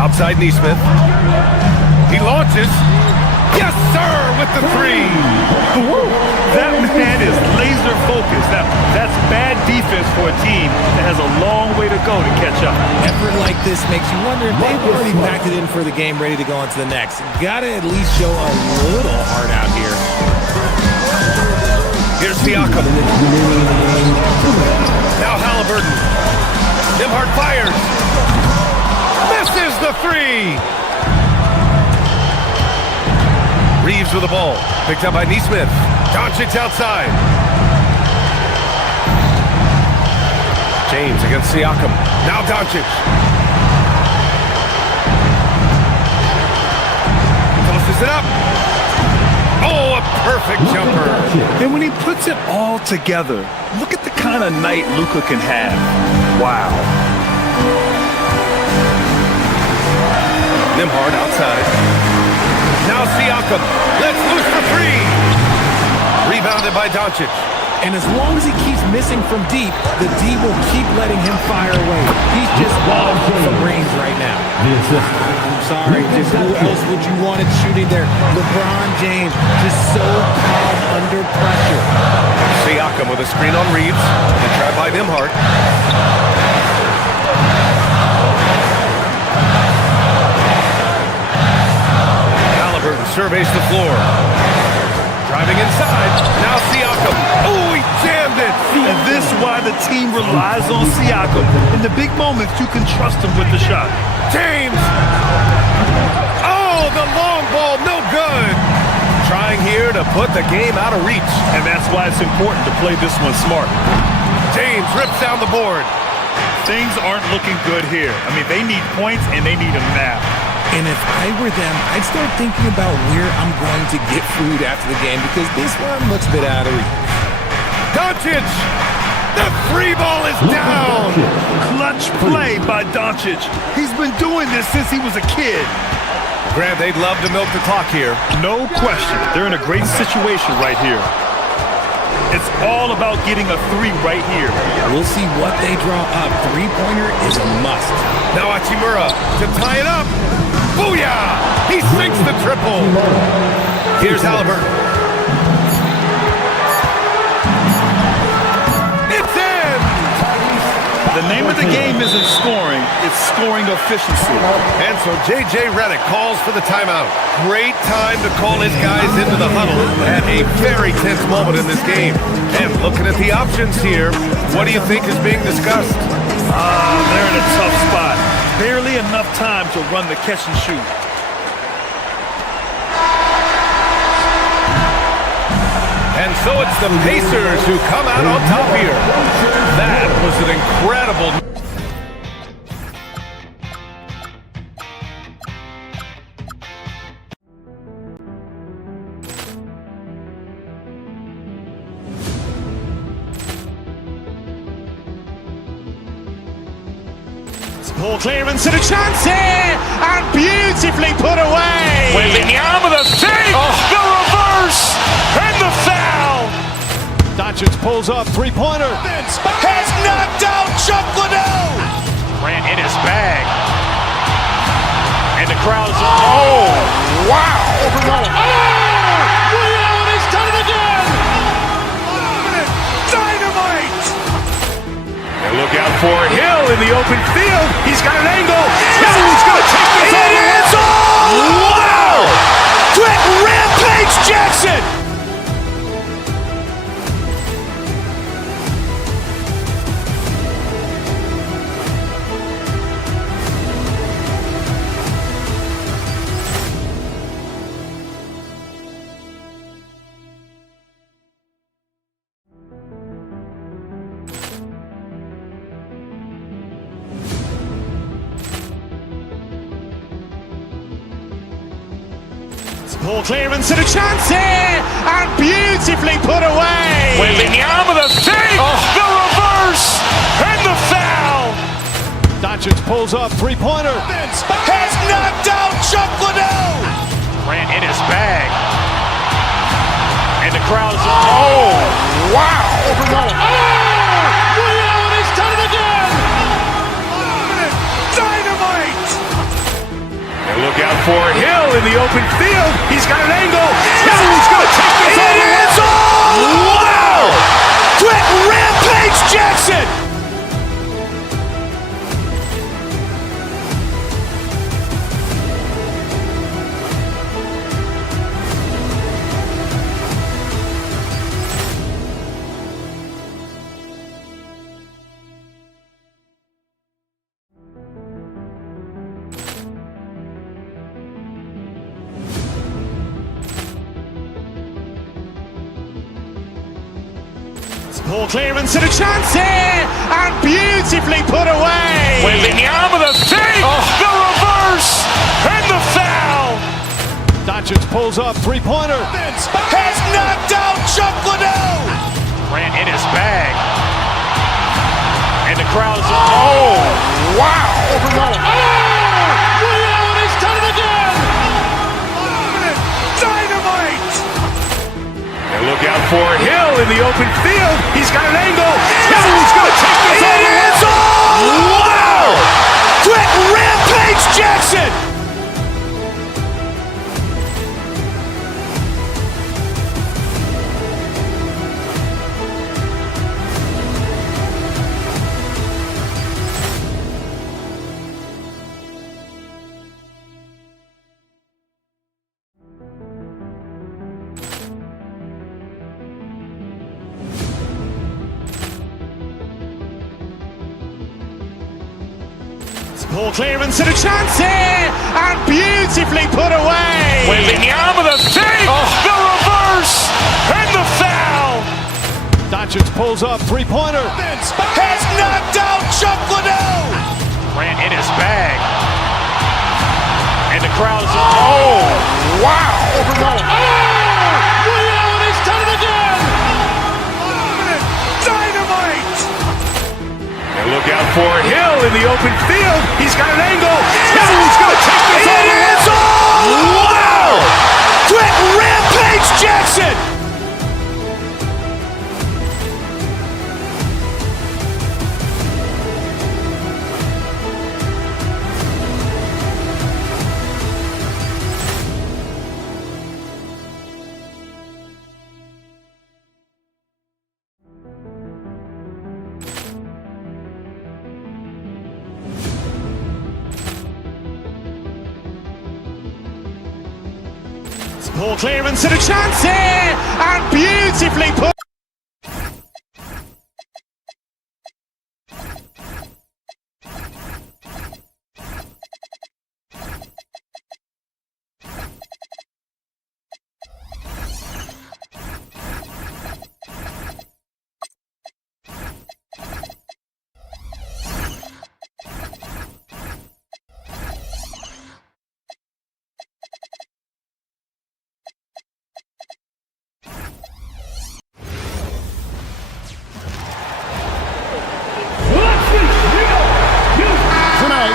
Outside Neesmith. He launches. Yes, sir, with the 3. That man is laser focused. Now, that's bad defense for a team that has a long way to go to catch up. Effort like this makes you wonder if they've already packed it in for the game, ready to go on to the next. Gotta at least show a little heart out here. Here's Siakam. Now Halliburton. Nembhard fires. Misses the 3. Reeves with the ball. Picked up by Neesmith. Doncic outside. James against Siakam. Now Doncic. Tosses it up. Oh, a perfect jumper. And when he puts it all together, look at the kind of night Luka can have. Wow. Nembhard outside. Now Siakam. Let's loose for 3. Rebounded by Doncic. And as long as he keeps missing from deep, the D will keep letting him fire away. He's just off from range right now. I'm sorry, just who else would you want it shooting there? LeBron James, just so calm under pressure. Siakam with a screen on Reeves. And tried by Nembhard. Halliburton surveys the floor. Driving inside. Now Siakam. Oh, he jammed it. And this is why the team relies on Siakam. In the big moments, you can trust him with the shot. James. Oh, the long ball, no good. Trying here to put the game out of reach. And that's why it's important to play this one smart. James rips down the board. Things aren't looking good here. I mean, they need points, and they need them now. And if I were them, I'd start thinking about where I'm going to get food after the game, because this one looks a bit out of reach. Doncic! The 3 ball is down! Clutch play by Doncic. He's been doing this since he was a kid. Grant, they'd love to milk the clock here. No question. They're in a great situation right here. It's all about getting a 3 right here. We'll see what they draw up. 3-pointer is a must. Now Hachimura to tie it up. Booyah! He sinks the triple. Here's Halliburton. It's in! The name of the game isn't scoring, it's scoring efficiency. And so J.J. Redick calls for the timeout. Great time to call his guys into the huddle at a very tense moment in this game. And looking at the options here, what do you think is being discussed? They're in a tough spot. Barely enough time to run the catch and shoot. And so it's the Pacers who come out on top here. That was an incredible... Ball clearance and a chance here, and beautifully put away. Wembanyama the fake, the reverse, and the foul. Doncic pulls up, 3-pointer. Has knocked out Chuck Liddell. Grant in his bag. And the crowd's, oh, wow! Ray Allen has done it again! Dynamite! And look out for Hill in the open field. He's got an angle. Hill's going to take this all the way. Wow! Quick rampage Jackson! Poor clearance and a chance here, and beautifully put away. Wembanyama the fake, the reverse, and the foul. Doncic pulls up, three-pointer. Has knocked out Chuck Liddell. Grant in his bag. And the crowd's, oh, wow. Ray Allen has done it again! Dynamite! And look out for Hill in the open field. He's got an angle. Hill's going to take this all the way. Wow! Quick rampage Jackson! Poor clearance and a chance here, and beautifully put away. Wembanyama the fake, the reverse, and the foul. Doncic pulls up, three-pointer. Has knocked out Chuck Liddell. Grant in his bag. And the crowd's, oh, wow. Ray Allen has done it again! Dynamite! And look out for Hill in the open field. He's got an angle. Hill's going to take this all the way. Wow! Quick rampage Jackson! Poor clearance and a chance here, and beautifully put away. Wembanyama the fake, the reverse, and the foul. Doncic pulls up, three-pointer. Has knocked out Chuck Liddell. Grant in his bag. And the crowd's, oh, wow. Ray Allen has done it again! Dynamite! And look out for Hill in the open field. He's got an angle. Hill's going to take this all the way. Wow! Quick rampage Jackson! Poor clearance and a chance here, and beautifully put.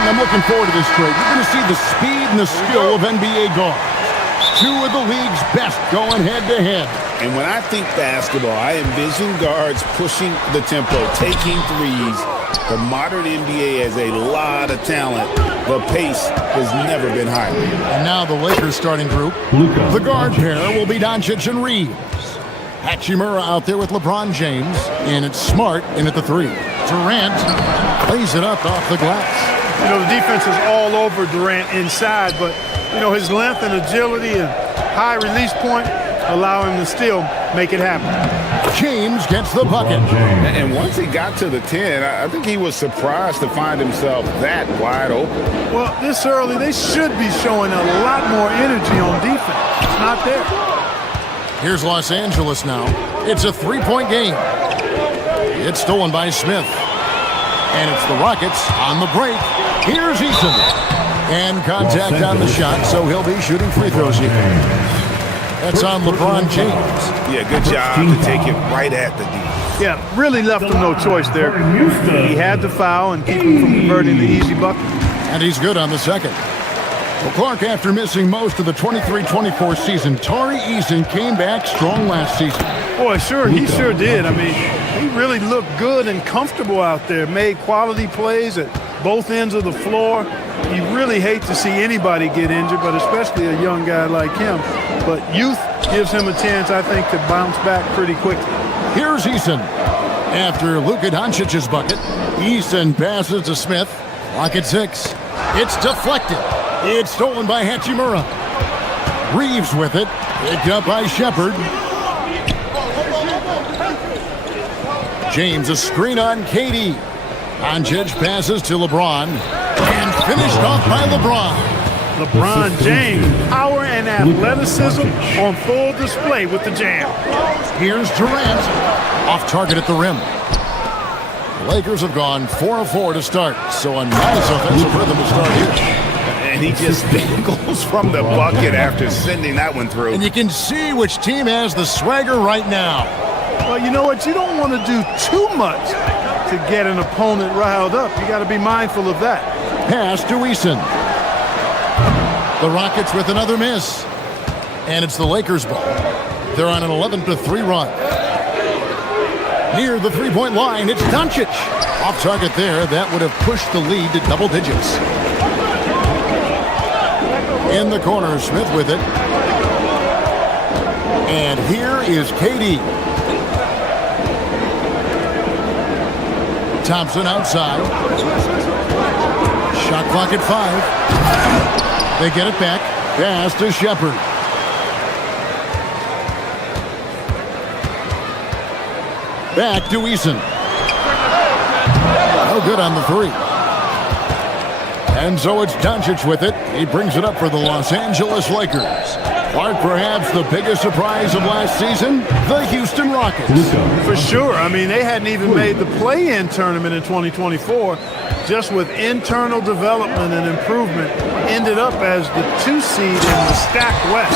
I'm looking forward to this trade. You're going to see the speed and the skill of NBA guards. two of the league's best going head-to-head. And when I think basketball, I envision guards pushing the tempo, taking threes. The modern NBA has a lot of talent. The pace has never been higher. And now the Lakers starting group. The guard pair will be Doncic and Reeves. Hachimura out there with LeBron James. And it's Smart in at the three. Durant lays it up off the glass. You know, the defense is all over Durant inside, but, you know, his length and agility and high release point allow him to still make it happen. James gets the bucket. And once he got to the 10, I think he was surprised to find himself that wide open. Well, this early, they should be showing a lot more energy on defense. It's not there. Here's Los Angeles now. It's a three-point game. It's stolen by Smith. And it's the Rockets on the break. Here's Eason. And contact on the shot, so he'll be shooting free throws here. That's on LeBron James. Yeah, good job to take it right at the D. Yeah, really left him no choice there. He had to foul and keep him from converting the easy bucket. And he's good on the second. Well, Clark, after missing most of the 23-24 season, Tari Eason came back strong last season. Boy, sure, he sure did. I mean, he really looked good and comfortable out there, made quality plays at both ends of the floor. You really hate to see anybody get injured, but especially a young guy like him. But youth gives him a chance, I think, to bounce back pretty quickly. Here's Eason. After Luka Doncic's bucket, Eason passes to Smith. Clock at 6. It's deflected. It's stolen by Hachimura. Reeves with it. Picked up by Shepard. James, a screen on KD. Doncic passes to LeBron. And finished off by LeBron. LeBron James, power and athleticism on full display with the jam. Here's Durant. Off target at the rim. The Lakers have gone 4 of 4 to start, so a nice offensive rhythm to start here. And he just dangles from the bucket after sending that one through. And you can see which team has the swagger right now. Well, you know what? You don't want to do too much to get an opponent riled up. You got to be mindful of that. Pass to Eason. The Rockets with another miss. And it's the Lakers' ball. They're on an 11-3 run. Near the three-point line, it's Doncic. Off target there, that would have pushed the lead to double digits. In the corner, Smith with it. And here is KD. Thompson outside. Shot clock at 5. They get it back. Pass to Shepard. Back to Eason. No good on the three. And so it's Doncic with it. He brings it up for the Los Angeles Lakers. Clark, perhaps the biggest surprise of last season, the Houston Rockets. For sure. I mean, they hadn't even made the play-in tournament in 2024. Just with internal development and improvement, ended up as the 2 seed in the stacked West.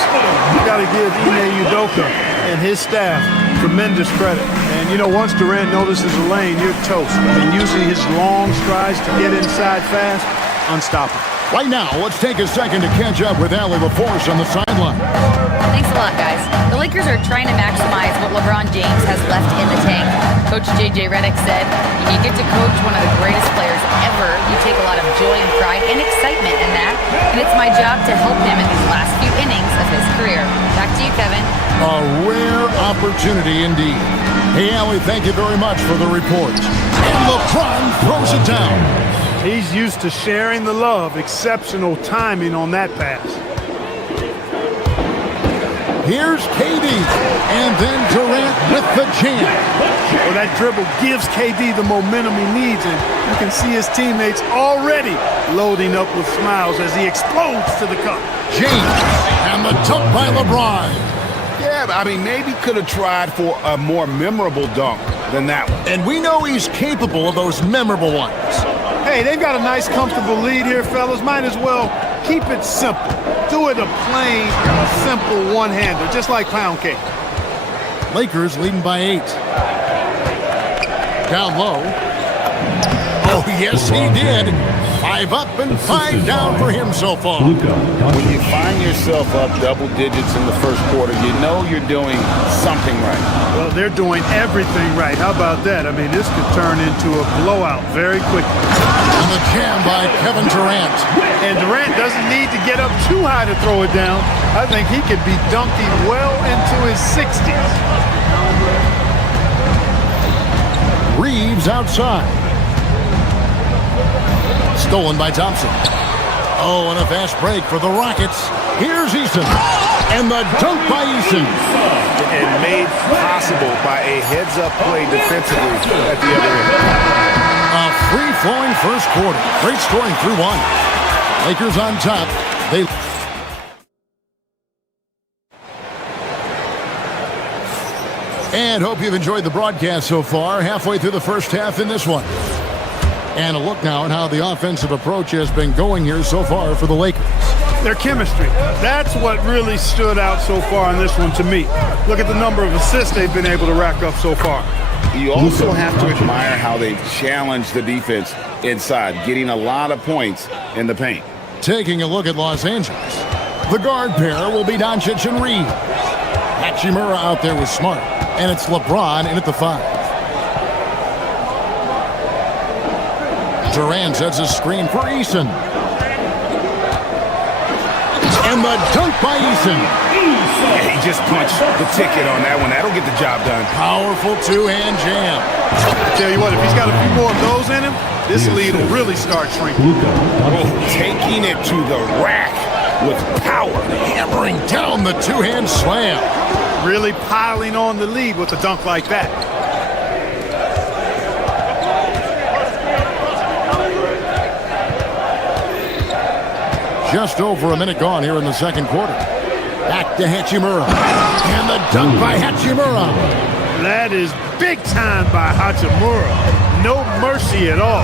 You got to give Ime Udoka and his staff tremendous credit. And, you know, once Durant notices a lane, you're toast. I mean, using his long strides to get inside fast, unstoppable. Right now, let's take a second to catch up with Allie LaForce on the sideline. Thanks a lot, guys. The Lakers are trying to maximize what LeBron James has left in the tank. Coach J.J. Redick said, "You get to coach one of the greatest players ever. You take a lot of joy and pride and excitement in that. And it's my job to help him in these last few innings of his career." Back to you, Kevin. A rare opportunity indeed. Hey, Allie, thank you very much for the report. And LeBron throws it down. He's used to sharing the love. Exceptional timing on that pass. Here's KD, and then Durant with the jam. Well, that dribble gives KD the momentum he needs, and you can see his teammates already loading up with smiles as he explodes to the cup. James, and the dunk by LeBron. Yeah, but I mean, maybe could have tried for a more memorable dunk than that one. And we know he's capable of those memorable ones. Hey, they've got a nice, comfortable lead here, fellas. Might as well keep it simple. Do it a plain, simple one-hander, just like pound cake. Lakers leading by 8. Down low. Oh, yes, he did. 5 up and 5 down for him so far. When you find yourself up double digits in the first quarter, you know you're doing something right. Well, they're doing everything right. How about that? I mean, this could turn into a blowout very quickly. And the jam by Kevin Durant. And Durant doesn't need to get up too high to throw it down. I think he could be dunking well into his 60s. Reeves outside. Stolen by Thompson. Oh, and a fast break for the Rockets. Here's Eason. And the dunk by Eason. And made possible by a heads-up play defensively at the other end. A free-flowing first quarter. Great scoring through 1. Lakers on top. And hope you've enjoyed the broadcast so far. Halfway through the first half in this one. And a look now at how the offensive approach has been going here so far for the Lakers. Their chemistry. That's what really stood out so far in this one to me. Look at the number of assists they've been able to rack up so far. You also have to admire how they've challenged the defense inside, getting a lot of points in the paint. Taking a look at Los Angeles. The guard pair will be Doncic and Reed. Hachimura out there with Smart. And it's LeBron in at the 5. Durant sets a screen for Eason. And the dunk by Eason. Yeah, he just punched the ticket on that one. That'll get the job done. Powerful two-hand jam. I tell you what, if he's got a few more of those in him, this lead will really start shrinking. Oh, taking it to the rack with power. Hammering down the two-hand slam. Really piling on the lead with a dunk like that. Just over a minute gone here in the second quarter. Back to Hachimura. And the dunk by Hachimura. That is big time by Hachimura. No mercy at all.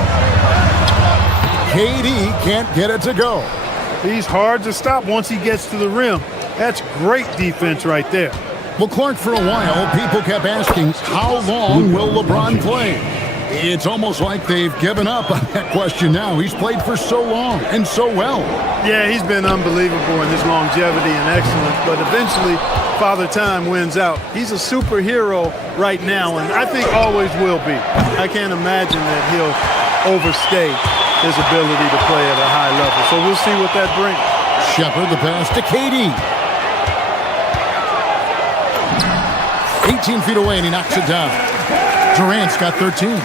KD can't get it to go. He's hard to stop once he gets to the rim. That's great defense right there. Well, Clark, for a while, people kept asking, how long will LeBron play? It's almost like they've given up on that question now. He's played for so long and so well. Yeah, he's been unbelievable in his longevity and excellence, but eventually Father Time wins out. He's a superhero right now, and I think always will be. I can't imagine that he'll overstay his ability to play at a high level. So we'll see what that brings. Shepard, the pass to KD. 18 feet away, and he knocks it down. Durant's got 13.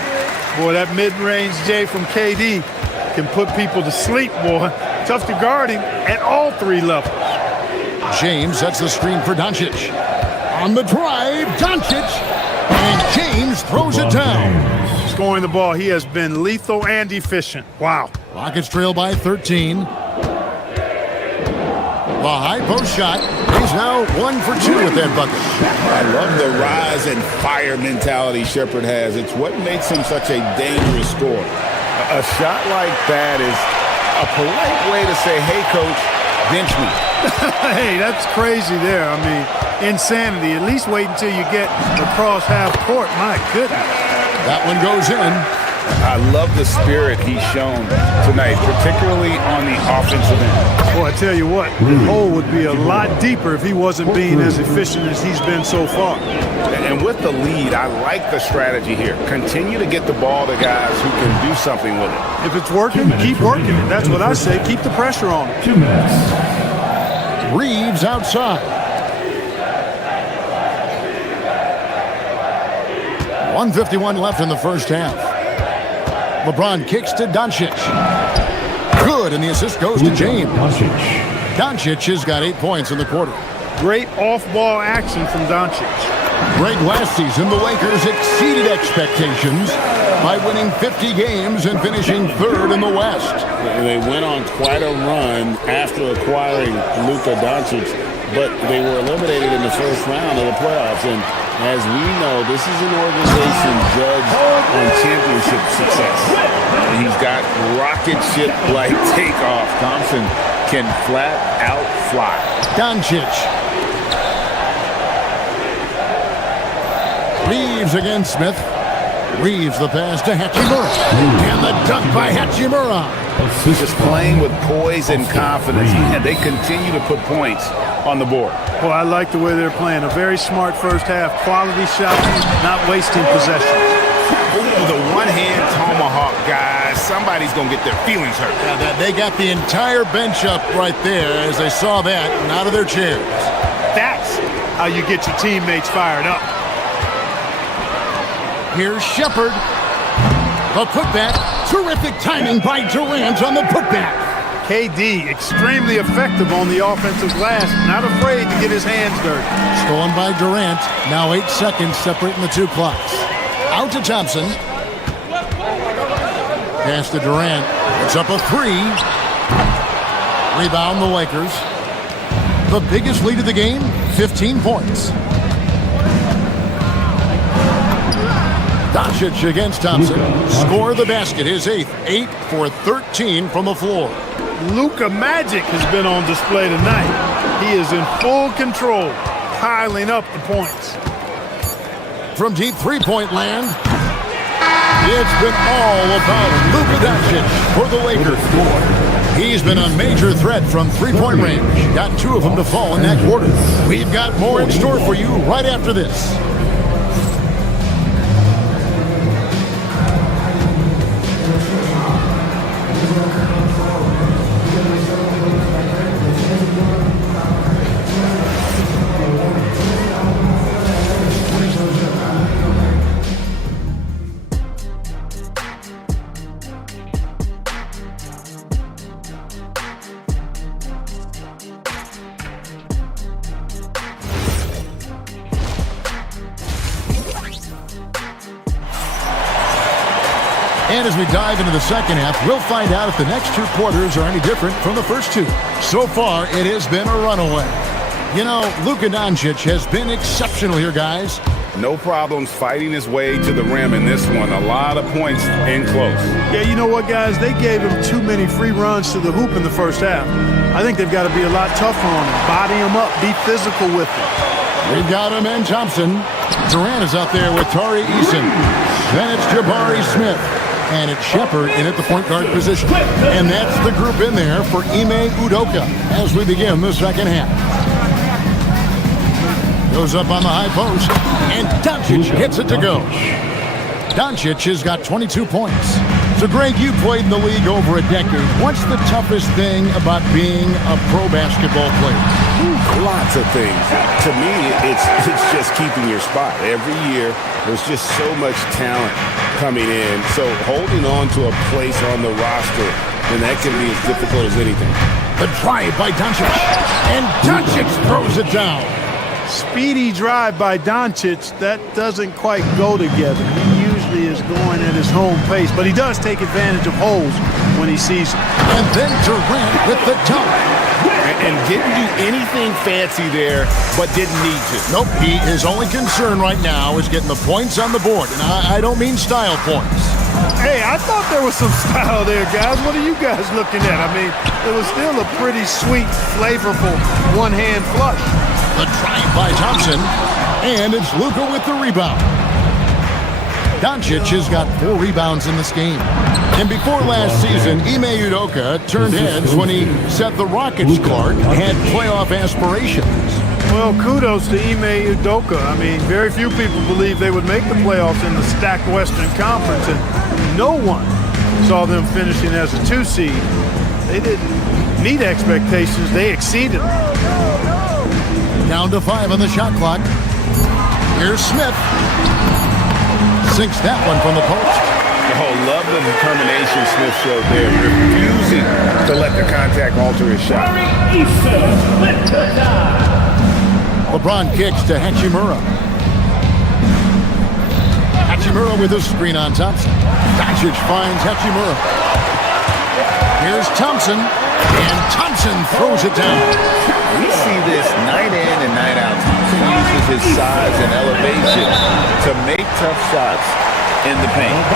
Boy, that mid-range J from KD can put people to sleep, boy. Tough to guard him at all 3 levels. James sets the screen for Doncic. On the drive, Doncic. And James throws it down. Scoring the ball, he has been lethal and efficient. Wow. Rockets trail by 13. The high post shot. He's now 1 for 2 with that bucket. I love the rise and fire mentality Shepard has. It's what makes him such a dangerous scorer. A shot like that is a polite way to say, hey, coach, bench me. Hey, that's crazy there. I mean, insanity. At least wait until you get across half court. My goodness. That one goes in. I love the spirit he's shown tonight, particularly on the offensive end. Boy, I tell you what, the hole would be a lot deeper if he wasn't being as efficient as he's been so far. And with the lead, I like the strategy here. Continue to get the ball to guys who can do something with it. If it's working, keep working it. That's what I say. Keep the pressure on him. 2 minutes. Reeves outside. 1:51 left in the first half. LeBron kicks to Doncic. Good, and the assist goes to James. Doncic has got 8 points in the quarter. Great off-ball action from Doncic. Greg, last season, the Lakers exceeded expectations by winning 50 games and finishing 3rd in the West. They went on quite a run after acquiring Luka Doncic, but they were eliminated in the first round of the playoffs. And as we know, this is an organization judged on championship success. And he's got rocket ship-like takeoff. Thompson can flat out fly. Doncic. Reeves against Smith. Reeves the pass to Hachimura. And the dunk by Hachimura. Just playing with poise and confidence, and they continue to put points on the board. Well, I like the way they're playing. A very smart first half. Quality shots, not wasting possessions. Ooh, the one-hand tomahawk, guys. Somebody's going to get their feelings hurt. Yeah, they got the entire bench up right there as they saw that and out of their chairs. That's how you get your teammates fired up. Here's Shepard. The putback. Terrific timing by Durant on the putback. KD, extremely effective on the offensive glass. Not afraid to get his hands dirty. Stolen by Durant. Now 8 seconds separating the two clocks. Out to Thompson. Pass to Durant. It's up a 3. Rebound the Lakers. The biggest lead of the game, 15 points. Doncic against Thompson. Score the basket, his 8th. 8 for 13 from the floor. Luka Magic has been on display tonight. He is in full control, piling up the points. From deep three-point land, it's been all about Luka Doncic for the Lakers. He's been a major threat from three-point range. Got 2 of them to fall in that quarter. We've got more in store for you right after this. And as we dive into the second half, we'll find out if the next 2 quarters are any different from the first 2. So far, it has been a runaway. You know, Luka Doncic has been exceptional here, guys. No problems fighting his way to the rim in this one. A lot of points in close. Yeah, you know what, guys? They gave him too many free runs to the hoop in the first half. I think they've got to be a lot tougher on him. Body him up. Be physical with him. We've got him and Thompson. Durant is out there with Tari Eason. Then it's Jabari Smith. And it's Shepard in at the point guard position. And that's the group in there for Ime Udoka as we begin the second half. Goes up on the high post, and Doncic hits it to go. Doncic has got 22 points. So, Greg, you played in the league over a decade. What's the toughest thing about being a pro basketball player? Lots of things. To me, it's just keeping your spot. Every year, there's just so much talent coming in. So holding on to a place on the roster, and that can be as difficult as anything. The drive by Doncic, and Doncic throws it down. Speedy drive by Doncic, that doesn't quite go together. He usually is going at his home pace, but he does take advantage of holes when he sees them. And then Durant with the dunk. And didn't do anything fancy there, but didn't need to. Nope, his only concern right now is getting the points on the board. And I don't mean style points. Hey, I thought there was some style there, guys. What are you guys looking at? I mean, it was still a pretty sweet, flavorful one-hand flush. The drive by Thompson, and it's Luka with the rebound. Doncic has got 4 rebounds in this game. And before last season, Ime Udoka turned heads when he set the Rockets card and had playoff aspirations. Well, kudos to Ime Udoka. I mean, very few people believe they would make the playoffs in the stacked Western Conference, and no one saw them finishing as a 2 seed. They didn't meet expectations. They exceeded them. Down to 5 on the shot clock. Here's Smith. Sinks that one from the post. Oh, love the determination Smith showed there, refusing to let the contact alter his shot. LeBron kicks to Hachimura. Hachimura with a screen on Thompson. Doncic finds Hachimura. Here's Thompson, and Thompson throws it down. We see this night in and night out. Thompson uses his size and elevation to make tough shots in the paint.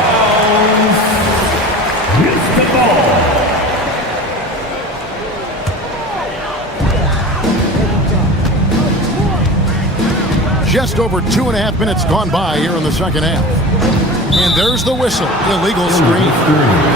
Just over 2.5 minutes gone by here in the second half. And there's the whistle. Illegal screen.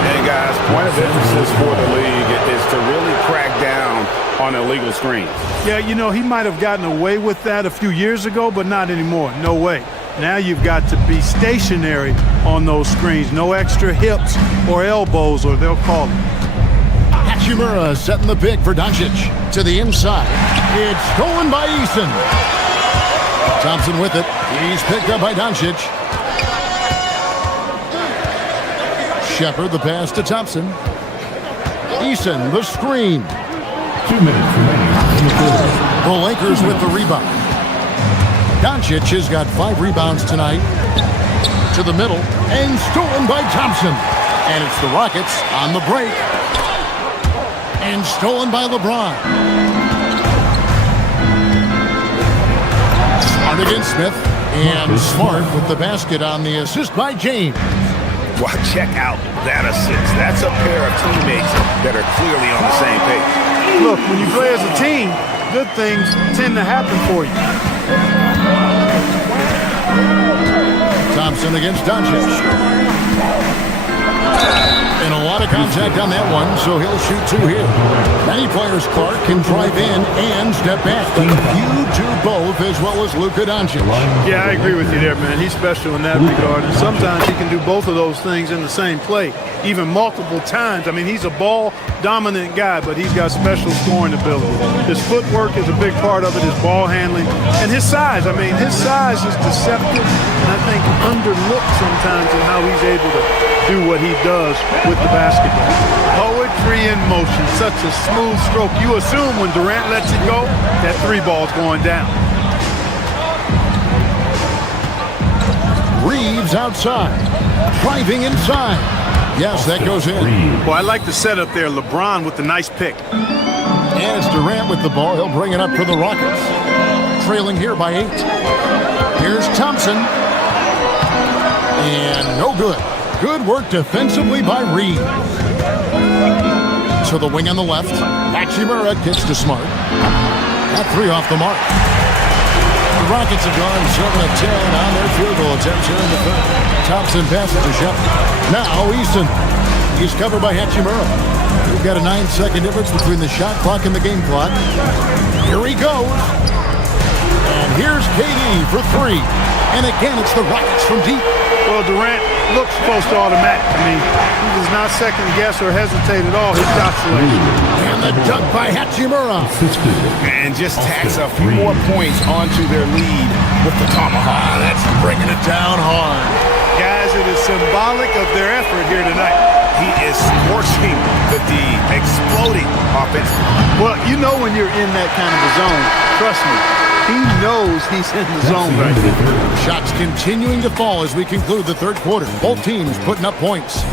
Hey, guys, point of emphasis for the league is to really crack down on illegal screens. Yeah, you know, he might have gotten away with that a few years ago, but not anymore. No way. Now you've got to be stationary on those screens. No extra hips or elbows, or they'll call it. Hachimura setting the pick for Doncic. To the inside. It's stolen by Eason. Thompson with it. He's picked up by Doncic. Shepard the pass to Thompson. Eason the screen. 2 minutes remaining in the quarter. The Lakers with the rebound. Doncic has got 5 rebounds tonight. To the middle and stolen by Thompson. And it's the Rockets on the break. And stolen by LeBron. Smart against Smith. And Smart with the basket on the assist by James. Well, check out that assist. That's a pair of teammates that are clearly on the same page. Look, when you play as a team, good things tend to happen for you. Thompson against Doncic. And a lot of contact on that one, so he'll shoot 2 here. Many players, Clark, can drive in and step back. But you do both as well as Luka Doncic. Yeah, I agree with you there, man. He's special in that regard. And sometimes he can do both of those things in the same play, even multiple times. I mean, he's a ball-dominant guy, but he's got special scoring ability. His footwork is a big part of it, his ball handling, and his size. I mean, his size is deceptive, and I think underlooked sometimes in how he's able to do what he does with the basketball. Poetry in motion, such a smooth stroke. You assume when Durant lets it go, that 3 ball's going down. Reeves outside, driving inside. Yes, that goes in. Well, I like the setup there. LeBron with the nice pick. And it's Durant with the ball. He'll bring it up for the Rockets. Trailing here by 8. Here's Thompson. And no good. Good work defensively by Reeves. To the wing on the left. Hachimura kicks to Smart. That 3 off the mark. The Rockets have gone 7 of 10 on their field goal attempts here in the third. Thompson passes to Shepard. Now Eason. He's covered by Hachimura. We've got a 9-second difference between the shot clock and the game clock. Here he goes. And here's KD for 3. And again, it's the Rockets from deep. Well, Durant looks close to automatic. I mean, he does not second guess or hesitate at all. His shot selection. And the dunk by Hachimura. And just tacks a few more points onto their lead with the tomahawk. That's bringing it down hard. Guys, it is symbolic of their effort here tonight. He is scorching the D, exploding offensively. Well, you know when you're in that kind of a zone, trust me, he knows he's in the zone right now. Shots continuing to fall as we conclude the third quarter. Both teams putting up points.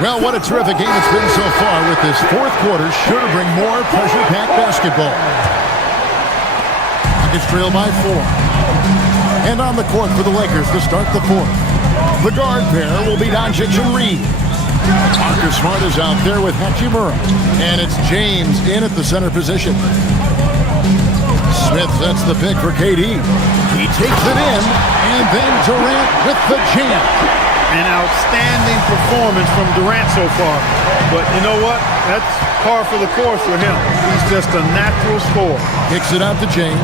Well, what a terrific game it's been so far with this fourth quarter. Sure to bring more pressure-packed basketball. Rockets trail by 4. And on the court for the Lakers to start the fourth. The guard pair will be Doncic and Reeves. Marcus Smart is out there with Hachimura. And it's James in at the center position. Smith sets the pick for KD. He takes it in, and then Durant with the jam. An outstanding performance from Durant so far. But you know what? That's par for the course for him. He's just a natural scorer. Kicks it out to James.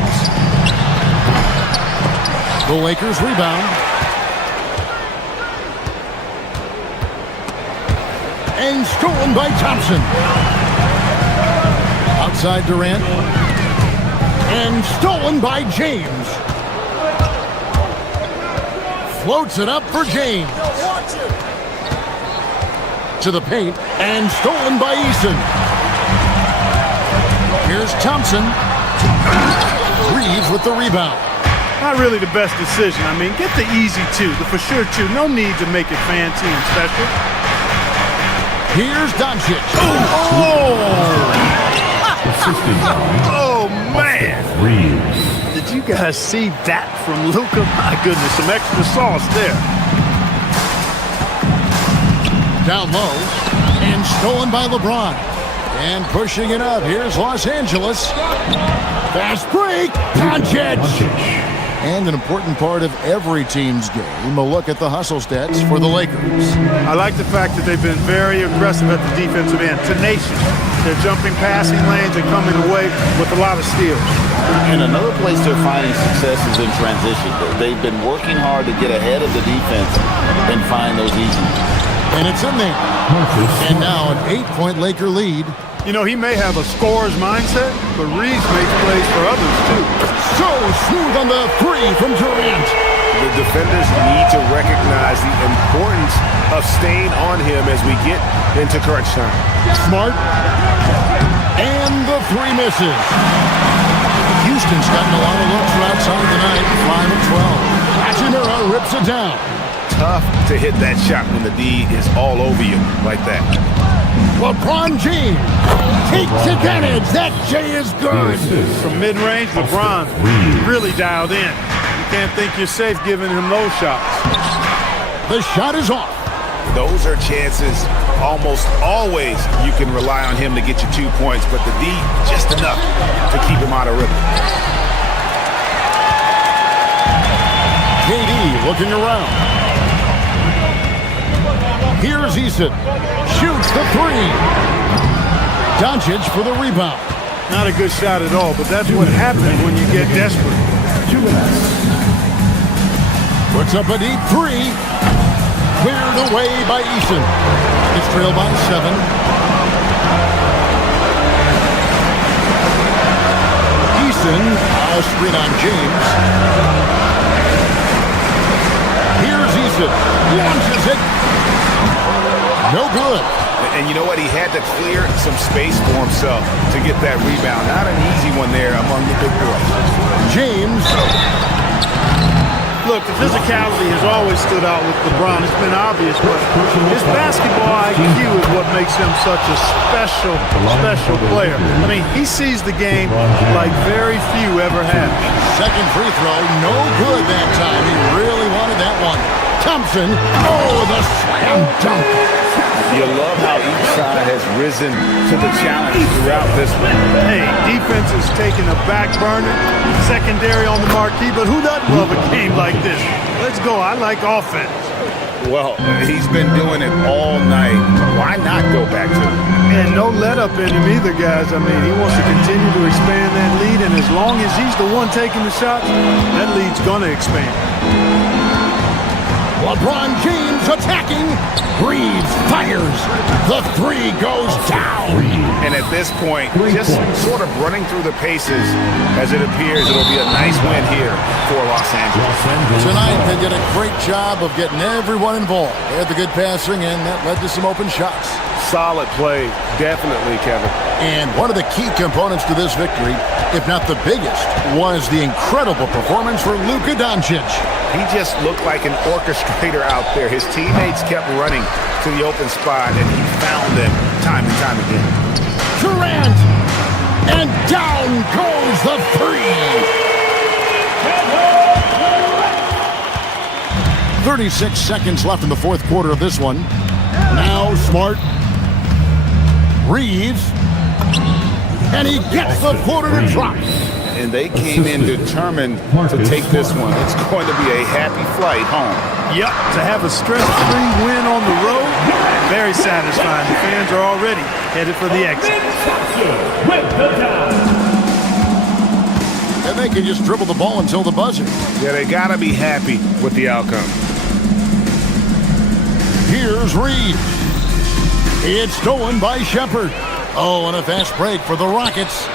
The Lakers rebound. And stolen by Thompson. Outside Durant. And stolen by James. Floats it up for James. To the paint. And stolen by Eason. Here's Thompson. Reeves with the rebound. Not really the best decision. I mean, get the easy 2, the for sure 2. No need to make it fancy and special. Here's Doncic. Oh, man. Did you guys see that from Luka? My goodness, some extra sauce there. Down low. And stolen by LeBron. And pushing it up, here's Los Angeles. Fast break, Doncic. And an important part of every team's game, a look at the hustle stats for the Lakers. I like the fact that they've been very aggressive at the defensive end, tenacious. They're jumping passing lanes and coming away with a lot of steals. And another place they're finding success is in transition. They've been working hard to get ahead of the defense and find those easy. And it's in there. And now an 8-point Laker lead. You know, he may have a scorer's mindset, but Reeves makes plays for others, too. So smooth on the three from Durant. The defenders need to recognize the importance of staying on him as we get into crunch time. Smart. And the three misses. Houston's gotten a lot of looks from outside tonight. 5 of 12. Hachimura rips it down. Tough to hit that shot when the D is all over you like that. LeBron James takes advantage. That J is good. From mid-range, LeBron really dialed in. You can't think you're safe giving him those shots. The shot is off. Those are chances almost always you can rely on him to get you 2 points, but the D just enough to keep him out of rhythm. KD looking around. Here's Eason. Shoots the three. Doncic for the rebound. Not a good shot at all, but that's what happens when you get desperate. Puts up a deep three. Cleared away by Eason. It's trailed by 7. Eason, a screen on James. Here's Eason. Launches it. No good. And you know what? He had to clear some space for himself to get that rebound. Not an easy one there among the big boys. James. Look, the physicality has always stood out with LeBron. It's been obvious, but his basketball IQ is what makes him such a special player. I mean, he sees the game like very few ever have. Second free throw, no good that time. He really wanted that one. Thompson, oh, the slam dunk. You love how each side has risen to the challenge throughout this one. Hey, defense is taking a back burner, secondary on the marquee, but who doesn't love a game like this? Let's go. I like offense. Well, he's been doing it all night. Why not go back to it? And no let up in him either, guys. I mean, he wants to continue to expand that lead, and as long as he's the one taking the shots, that lead's going to expand. LeBron James attacking. Reeves fires. The three goes down. And at this point, just sort of running through the paces as it appears it'll be a nice win here for Los Angeles. Tonight, they did a great job of getting everyone involved. They had the good passing, and that led to some open shots. Solid play, definitely, Kevin. And one of the key components to this victory, if not the biggest, was the incredible performance for Luka Doncic. He just looked like an orchestrator out there. His teammates kept running to the open spot, and he found them time and time again. Durant, and down goes the three. 36 seconds left in the fourth quarter of this one. Now Smart. Reeves. And he gets the floater to drop. And they came in determined to take this one. It's going to be a happy flight home. Yep, to have a stress-free win on the road, very satisfying. The fans are already headed for the exit. And they can just dribble the ball until the buzzer. Yeah, they got to be happy with the outcome. Here's Reeves. It's stolen by Shepherd. Oh, and a fast break for the Rockets.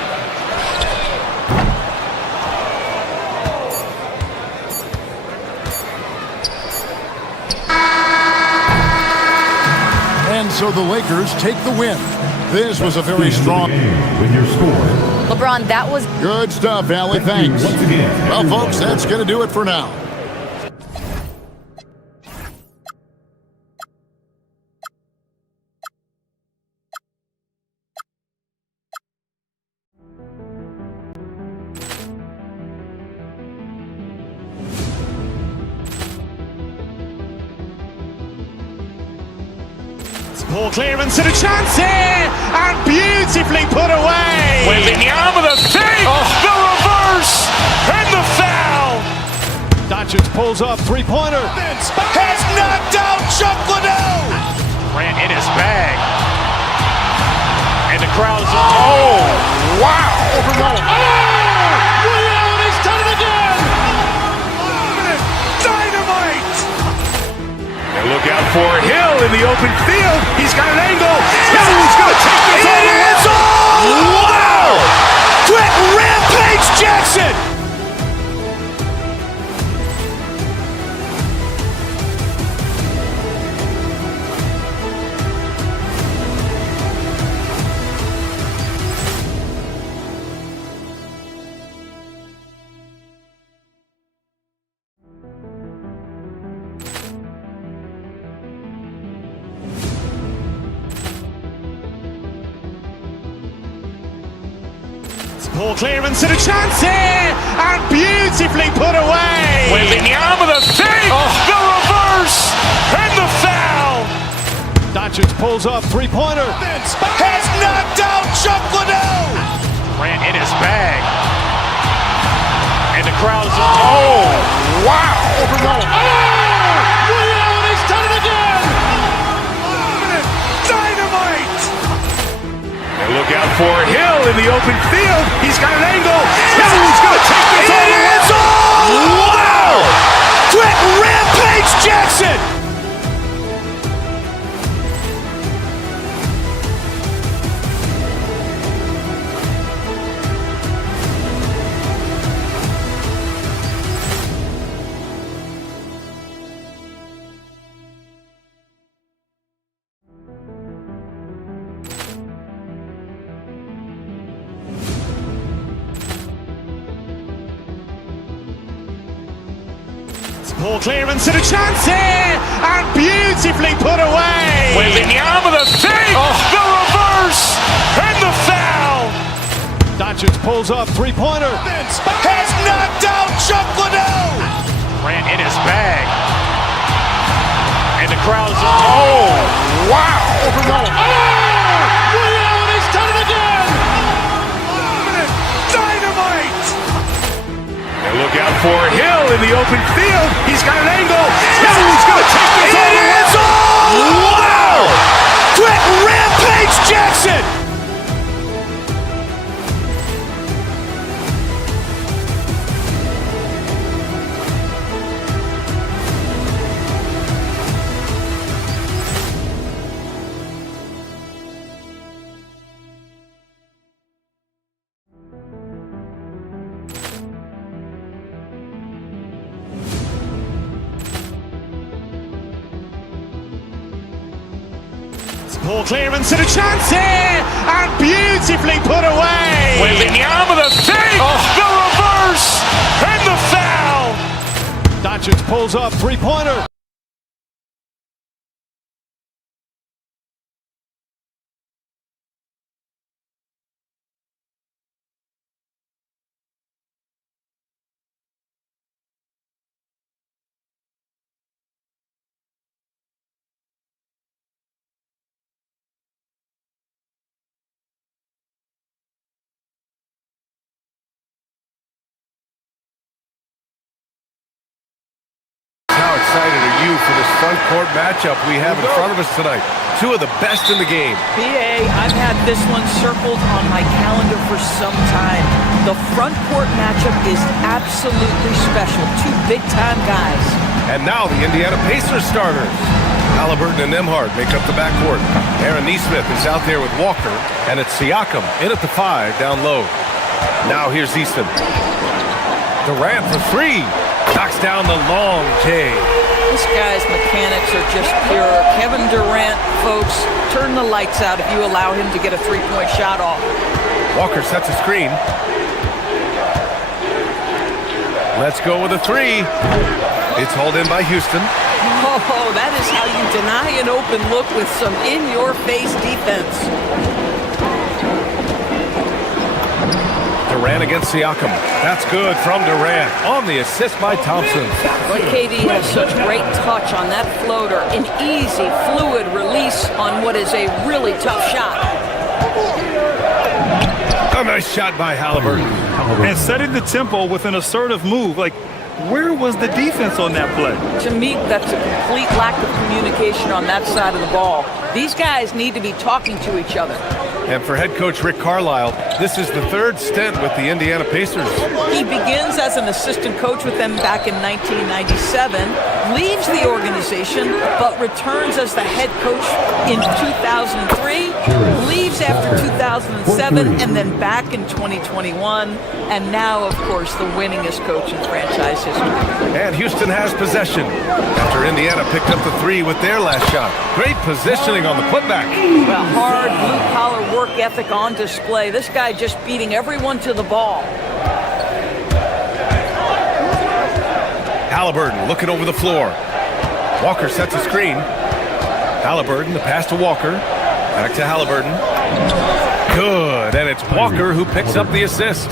And so the Lakers take the win. This was a very strong with your score. LeBron, that was good stuff, Allie. Thanks. Once again. Well, folks, that's going to do it for now. Poor clearance and a chance here, and beautifully put away. Wembanyama the fake, the reverse, and the foul. Doncic pulls up, three-pointer. Has knocked out Chuck Liddell. Grant in his bag. And the crowd is, oh, wow. He's done it again! Dynamite. And look out for Hill in the open field. He's got an angle. He's going to take this all the way. Wow. Quick Rampage Jackson. Poor clearance and a chance here, and beautifully put away. Wembanyama the fake, the reverse, and the foul. Doncic pulls up, three-pointer. Has knocked out Chuck Liddell. Grant in his bag. And the crowd is, oh, wow. He's done it again! Dynamite. And look out for Hill in the open field. He's got an angle. He's going to take this all the way. Wow. Quick Rampage Jackson. Poor clearance and a chance here, and beautifully put away. Wembanyama the fake, the reverse, and the foul. Doncic pulls up, three-pointer. Has knocked out Chuck Liddell. Grant in his bag. And the crowd is, oh, wow. He's done it again! Dynamite. And look out for Hill in the open field. He's got an angle. He's going to take this all the way. Wow. Quick Rampage Jackson. Poor clearance and a chance here, and beautifully put away. Wembanyama the fake, the reverse, and the foul. Doncic pulls up, three-pointer. How excited are you for this front court matchup we have in front of us tonight? Two of the best in the game. BA, I've had this one circled on my calendar for some time. The front court matchup is absolutely special. Two big-time guys. And now the Indiana Pacers starters. Halliburton and Nembhard make up the backcourt. Aaron Nesmith is out there with Walker, and it's Siakam in at the 5 down low. Now here's Easton. Durant for three. Knocks down the long J. This guy's mechanics are just pure. Kevin Durant, folks, turn the lights out if you allow him to get a three-point shot off. Walker sets a screen. Let's go with a three. It's hauled in by Houston. Oh, that is how you deny an open look with some in-your-face defense. Durant against Siakam. That's good from Durant on the assist by Thompson. But KD has such great touch on that floater. An easy, fluid release on what is a really tough shot. A nice shot by Halliburton. And setting the tempo with an assertive move. Like, where was the defense on that play? To me, that's a complete lack of communication on that side of the ball. These guys need to be talking to each other. And for head coach Rick Carlisle, this is the third stint with the Indiana Pacers. He begins as an assistant coach with them back in 1997, leaves the organization, but returns as the head coach in 2003, leaves after 2007, and then back in 2021, and now, of course, the winningest coach in franchise history. And Houston has possession after Indiana picked up the three with their last shot. Great positioning on the putback. Well, hard, blue-collar work ethic on display. This guy just beating everyone to the ball. Halliburton looking over the floor. Walker sets a screen. Halliburton, the pass to Walker. Back to Halliburton. Good, and it's Walker who picks up the assist.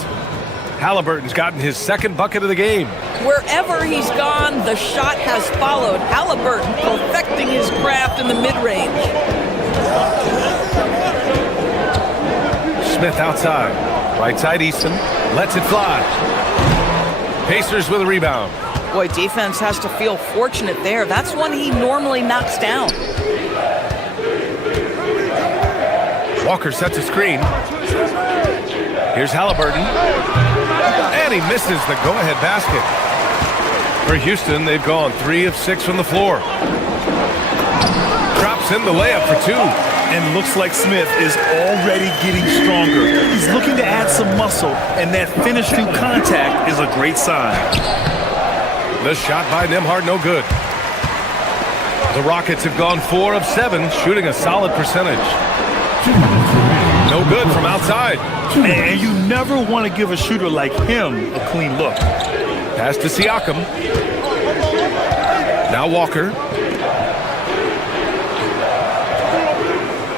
Halliburton's gotten his second bucket of the game. Wherever he's gone, the shot has followed. Halliburton perfecting his craft in the mid-range. Smith outside. Right side Easton. Lets it fly. Pacers with a rebound. Boy, defense has to feel fortunate there. That's one he normally knocks down. Walker sets a screen. Here's Halliburton. And he misses the go-ahead basket. For Houston, they've gone 3 of 6 from the floor. Drops in the layup for 2. And looks like Smith is already getting stronger. He's looking to add some muscle, and that finish through contact is a great sign. The shot by Nembhard, no good. The Rockets have gone 4 of 7, shooting a solid percentage. No good from outside. And you never want to give a shooter like him a clean look. Pass to Siakam. Now Walker.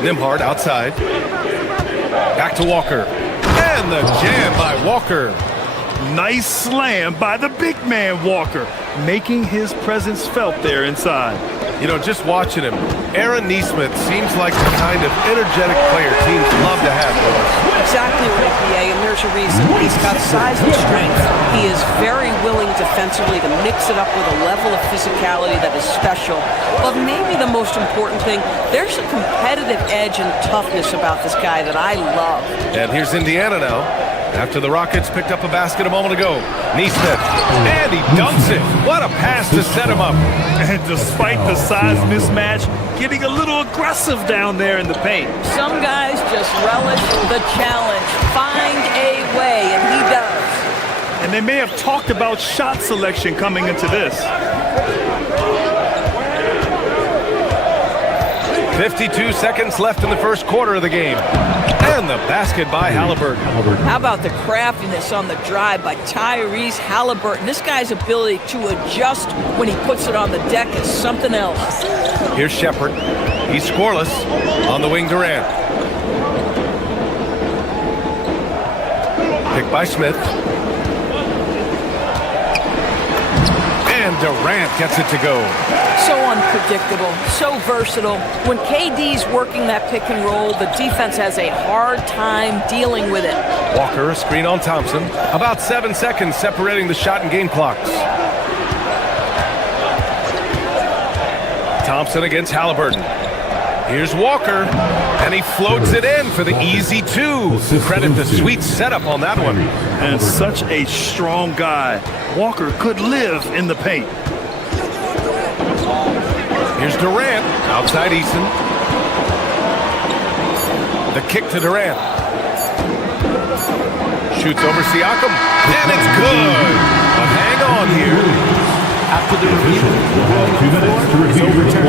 Nembhard outside. Back to Walker. And the jam by Walker. Nice slam by the big man Walker, making his presence felt there inside. You know, just watching him, Aaron Nesmith seems like the kind of energetic player teams love to have, boys. Exactly right, BA, and there's a reason. He's got size and strength. He is very willing defensively to mix it up with a level of physicality that is special. But maybe the most important thing, there's a competitive edge and toughness about this guy that I love. And here's Indiana now. After the Rockets picked up a basket a moment ago. Nesmith, and he dunks it. What a pass to set him up. And despite the size mismatch, getting a little aggressive down there in the paint. Some guys just relish the challenge. Find a way, and he does. And they may have talked about shot selection coming into this. 52 seconds left in the first quarter of the game. And the basket by Halliburton. How about the craftiness on the drive by Tyrese Halliburton? This guy's ability to adjust when he puts it on the deck is something else. Here's Shepherd. He's scoreless. On the wing, Durant. Picked by Smith. And Durant gets it to go. So unpredictable, so versatile. When KD's working that pick and roll, the defense has a hard time dealing with it. Walker, a screen on Thompson. About 7 seconds separating the shot and game clocks. Thompson against Halliburton. Here's Walker, and he floats it in for the easy 2. Credit the sweet setup on that one. And such a strong guy. Walker could live in the paint. Here's Durant, outside Easton. The kick to Durant. Shoots over Siakam, and it's good. But hang on here. After the review, 2 minutes to review the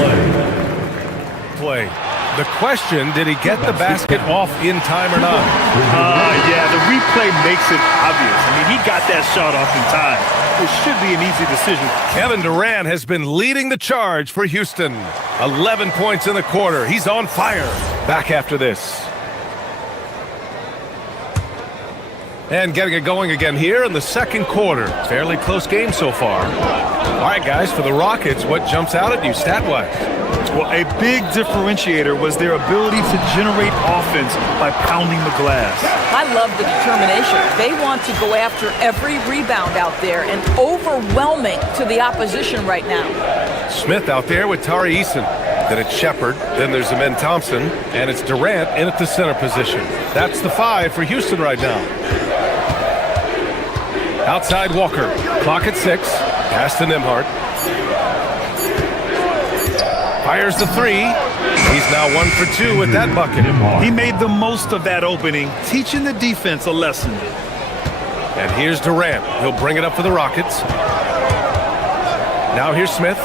play. The question, did he get the basket off in time or not? Yeah, the replay makes it obvious. I mean, he got that shot off in time. It should be an easy decision. Kevin Durant has been leading the charge for Houston. 11 points in the quarter. He's on fire. Back after this. And getting it going again here in the second quarter. Fairly close game so far. All right, guys, for the Rockets, what jumps out at you stat-wise? Well, a big differentiator was their ability to generate offense by pounding the glass. I love the determination. They want to go after every rebound out there and overwhelming to the opposition right now. Smith out there with Tari Eason. Then it's Shepard. Then there's Amen Thompson. And it's Durant in at the center position. That's the 5 for Houston right now. Outside Walker. Clock at 6. Pass to Nembhard. Fires the 3. He's now 1 for 2 with that bucket. He made the most of that opening, teaching the defense a lesson. And here's Durant. He'll bring it up for the Rockets. Now here's Smith.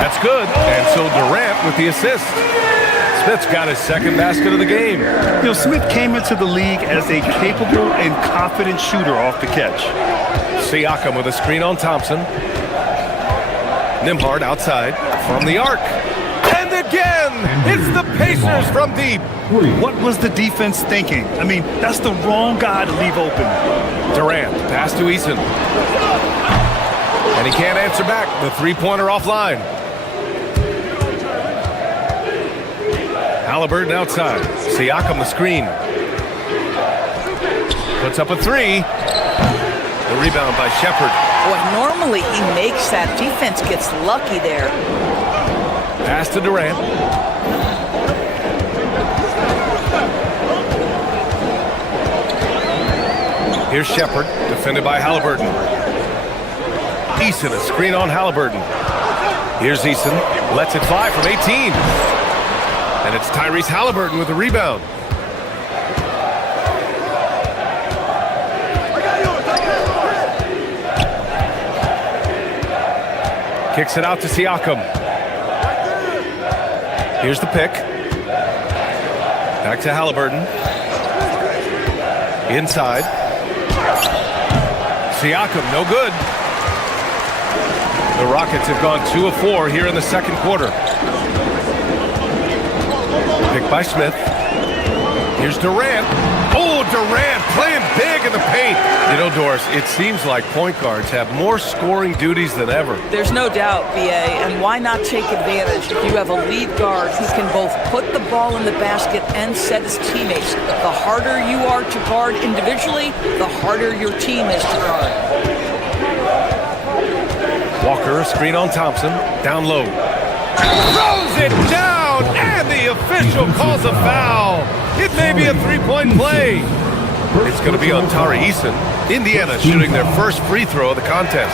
That's good. And so Durant with the assist. Smith's got his second basket of the game. You know, Smith came into the league as a capable and confident shooter off the catch. Siakam with a screen on Thompson. Nembhard outside from the arc. And again, it's the Pacers from deep. What was the defense thinking? I mean, that's the wrong guy to leave open. Durant, pass to Eason. And he can't answer back. The three-pointer offline. Halliburton outside. Siakam the screen. Puts up a 3. The rebound by Shepard. Boy, normally he makes that. Defense gets lucky there. Pass to Durant. Here's Shepard, defended by Halliburton. Eason, a screen on Halliburton. Here's Eason, lets it fly from 18. And it's Tyrese Halliburton with the rebound. Kicks it out to Siakam. Here's the pick. Back to Halliburton. Inside. Siakam, no good. The Rockets have gone 2 of 4 here in the second quarter. Pick by Smith. Here's Durant. Oh, Durant playing big in the paint. You know, Doris, it seems like point guards have more scoring duties than ever. There's no doubt, BA, and why not take advantage if you have a lead guard who can both put the ball in the basket and set his teammates. The harder you are to guard individually, the harder your team is to guard. Walker, a screen on Thompson, down low. Throws it down, and the official calls a foul. It may be a three-point play. It's going to be on Tari Eason. Indiana shooting their first free throw of the contest.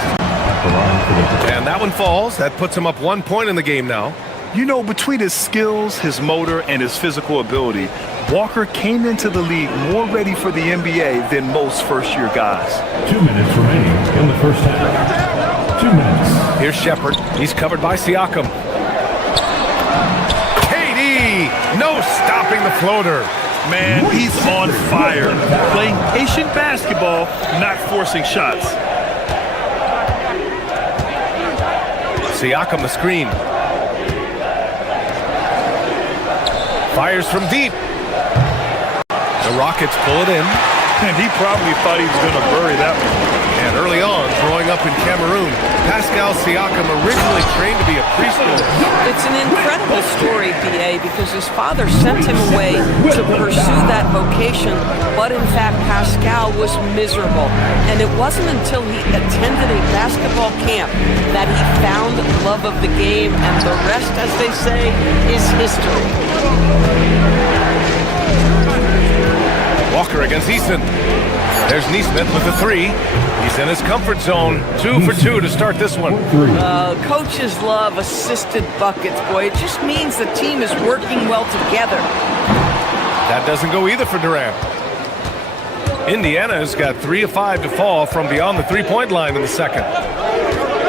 And that one falls. That puts him up 1 point in the game now. You know, between his skills, his motor, and his physical ability, Walker came into the league more ready for the NBA than most first-year guys. 2 minutes remaining in the first half. 2 minutes. Here's Shepard. He's covered by Siakam. No stopping the floater. Man, he's on fire. Playing patient basketball, not forcing shots. Siakam the screen. Fires from deep. The Rockets pull it in. And he probably thought he was going to bury that one. And early on, growing up in Cameroon, Pascal Siakam originally trained to be a preschooler. It's an incredible story, BA, because his father sent him away to pursue that vocation, but in fact, Pascal was miserable. And it wasn't until he attended a basketball camp that he found love of the game, and the rest, as they say, is history. Walker against Eason. There's Nesmith with the 3. He's in his comfort zone. 2 for 2 to start this one. Coaches love assisted buckets, boy. It just means the team is working well together. That doesn't go either for Durant. Indiana's got 3 of 5 to fall from beyond the three-point line in the second.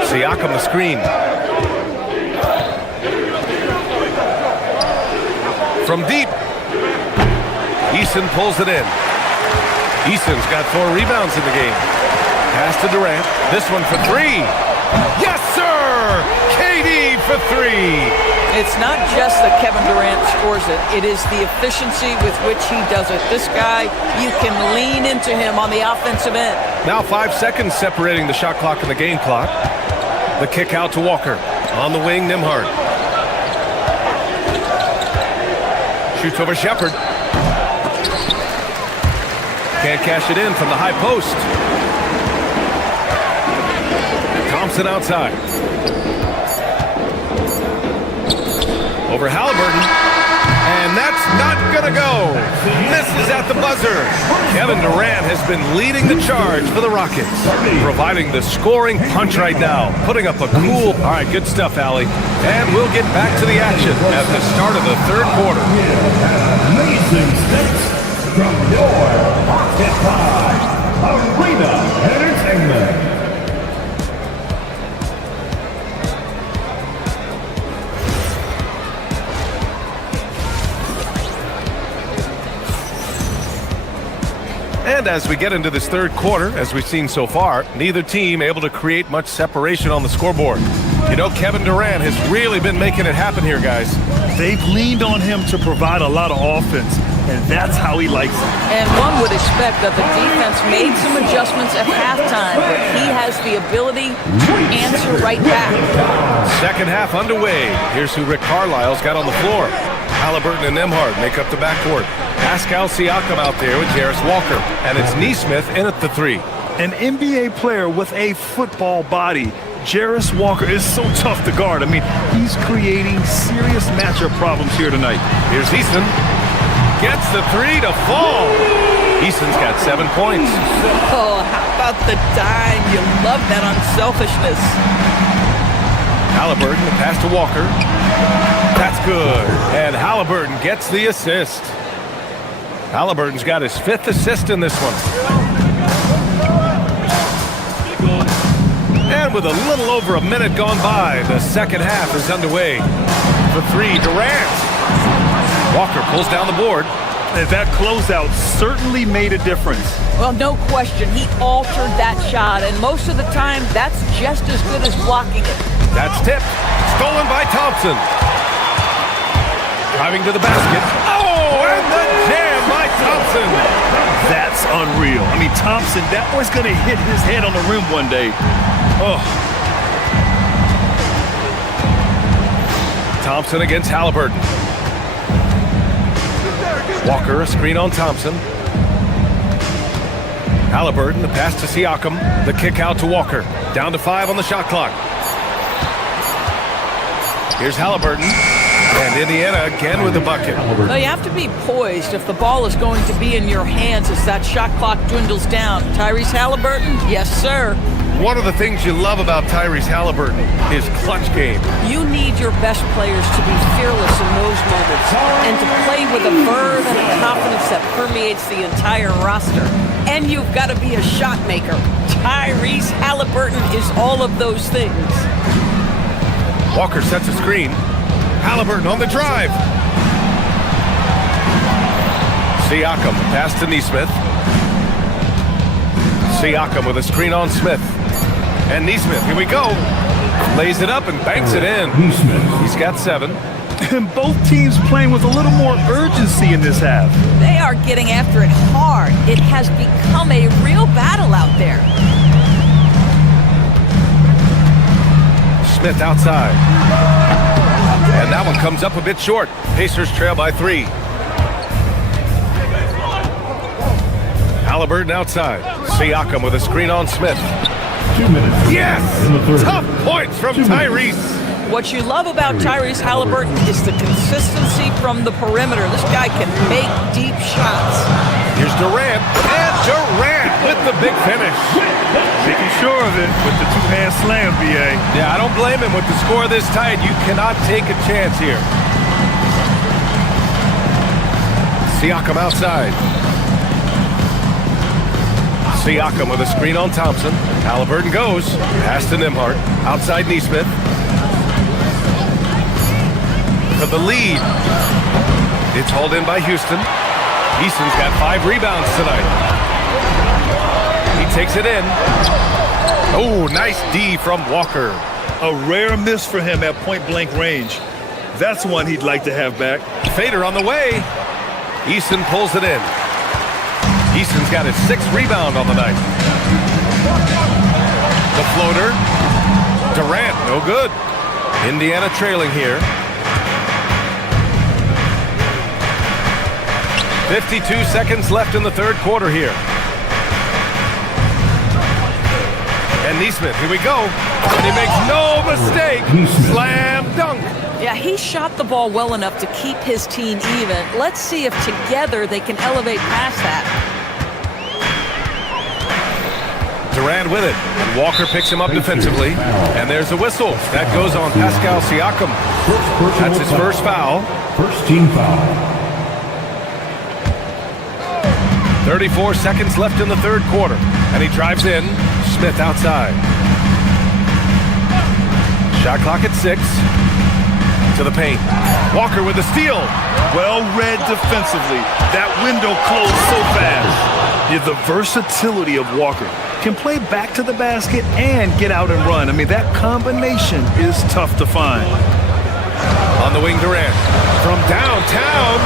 Siakam the screen. From deep. Eason pulls it in. Eason's got 4 rebounds in the game. Pass to Durant. This one for 3. Yes, sir! KD for three. It's not just that Kevin Durant scores it. It is the efficiency with which he does it. This guy, you can lean into him on the offensive end. Now 5 seconds separating the shot clock and the game clock. The kick out to Walker. On the wing, Nembhard. Shoots over Shepherd. Can't cash it in from the high post. Thompson outside. Over Halliburton. And that's not going to go. Misses at the buzzer. Kevin Durant has been leading the charge for the Rockets. Providing the scoring punch right now. Putting up a cool... All right, good stuff, Allie. And we'll get back to the action at the start of the third quarter. Amazing stats from your Occupy Arena Entertainment. And as we get into this third quarter, as we've seen so far, neither team able to create much separation on the scoreboard. You know, Kevin Durant has really been making it happen here, guys. They've leaned on him to provide a lot of offense, and that's how he likes it. And one would expect that the defense made some adjustments at halftime, but he has the ability to answer right back. Second half underway. Here's who Rick Carlisle's got on the floor. Halliburton and Nembhard make up the backcourt. Pascal Siakam out there with Jarris Walker. And it's Nesmith in at the three. An NBA player with a football body. Jarris Walker is so tough to guard. I mean, he's creating serious matchup problems here tonight. Here's Easton. Gets the three to fall. Easton's got 7 points. Oh, how about the dime? You love that unselfishness. Halliburton, the pass to Walker. That's good. And Halliburton gets the assist. Halliburton's got his 5th assist in this one. And with a little over a minute gone by, the second half is underway. For three, Durant. Walker pulls down the board. And that closeout certainly made a difference. Well, no question. He altered that shot, and most of the time, that's just as good as blocking it. That's tipped. Stolen by Thompson. Driving to the basket. Oh, and the jam by Thompson. That's unreal. I mean, Thompson, that boy's going to hit his head on the rim one day. Oh. Thompson against Halliburton. Walker, a screen on Thompson. Halliburton, the pass to Siakam. The kick out to Walker. Down to 5 on the shot clock. Here's Halliburton. And Indiana again with the bucket. Well, you have to be poised if the ball is going to be in your hands as that shot clock dwindles down. Tyrese Halliburton? Yes, sir. One of the things you love about Tyrese Halliburton is clutch game. You need your best players to be fearless in those moments and to play with a verve and a confidence that permeates the entire roster. And you've got to be a shot maker. Tyrese Halliburton is all of those things. Walker sets a screen. Halliburton on the drive. Siakam, pass to Nesmith. Siakam with a screen on Smith. And Nesmith, here we go. Lays it up and banks it in. He's got 7. And both teams playing with a little more urgency in this half. They are getting after it hard. It has become a real battle out there. Smith outside. And that one comes up a bit short. Pacers trail by 3. Halliburton outside. Siakam with a screen on Smith. 2 minutes. Yes! Tough points from Tyrese. What you love about Tyrese Halliburton is the consistency from the perimeter. This guy can make deep shots. Here's Durant. And Durant with the big finish. Making sure of it with the two-hand slam, B.A. Yeah, I don't blame him with the score this tight. You cannot take a chance here. Siakam outside. Siakam with a screen on Thompson. Halliburton goes. Pass to Nembhard. Outside Nesmith. For the lead. It's hauled in by Houston. Easton's got 5 rebounds tonight. He takes it in. Oh, nice D from Walker. A rare miss for him at point-blank range. That's one he'd like to have back. Fader on the way. Eason pulls it in. Eason's got his 6th rebound on the night. The floater. Durant, no good. Indiana trailing here. 52 seconds left in the third quarter here. And Nesmith, here we go. And he makes no mistake. Slam dunk. Yeah, he shot the ball well enough to keep his team even. Let's see if together they can elevate past that. Durant with it. And Walker picks him up defensively. And there's a whistle. That goes on Pascal Siakam. That's his first foul. First team foul. 34 seconds left in the third quarter. And he drives in. Smith outside. Shot clock at 6. To the paint. Walker with the steal. Well read defensively. That window closed so fast. Yeah, the versatility of Walker. Can play back to the basket and get out and run. I mean, that combination is tough to find. On the wing, Durant. From downtown.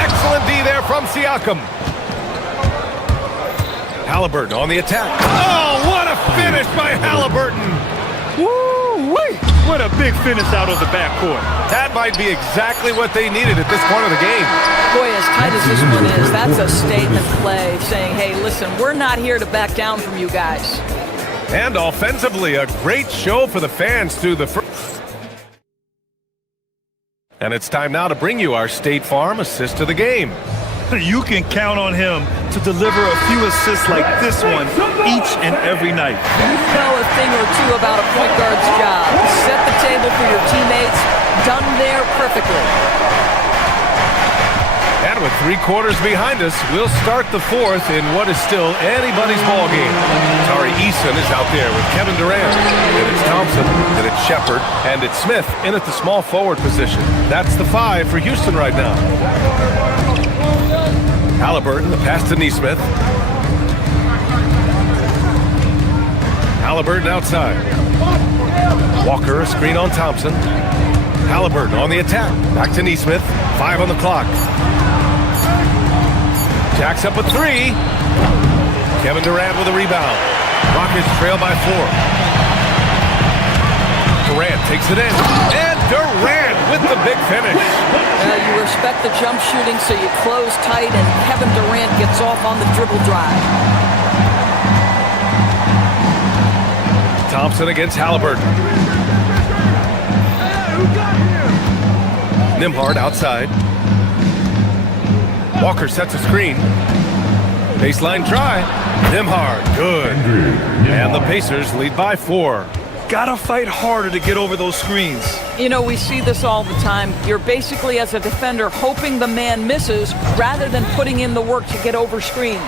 Excellent D there from Siakam. Halliburton on the attack. Oh, what a finish by Halliburton. Woo-wee. What a big finish out of the backcourt. That might be exactly what they needed at this point of the game. Boy, as tight as this one is, that's a statement play saying, hey, listen, we're not here to back down from you guys. And offensively, a great show for the fans through the first. And it's time now to bring you our State Farm assist of the game. You can count on him to deliver a few assists like this one each and every night. You know a thing or two about a point guard's job. Set the table for your teammates. Done there perfectly. And with 3 quarters behind us, we'll start the fourth in what is still anybody's ball game. Tari Eason is out there with Kevin Durant. Then it's Thompson, then it's Shepard, and it's Smith in at the small forward position. That's the 5 for Houston right now. Halliburton, the pass to Nesmith. Halliburton outside. Walker, a screen on Thompson. Halliburton on the attack. Back to Nesmith. 5 on the clock. Jacks up a 3. Kevin Durant with a rebound. Rockets trail by 4. Durant takes it in. And Durant with the big finish. You respect the jump shooting, so you close tight, and Kevin Durant gets off on the dribble drive. Thompson against Halliburton. Nembhard outside. Walker sets a screen. Baseline try. Nembhard, good. And the Pacers lead by 4. Gotta fight harder to get over those screens. You know, we see this all the time. You're basically, as a defender, hoping the man misses rather than putting in the work to get over screens.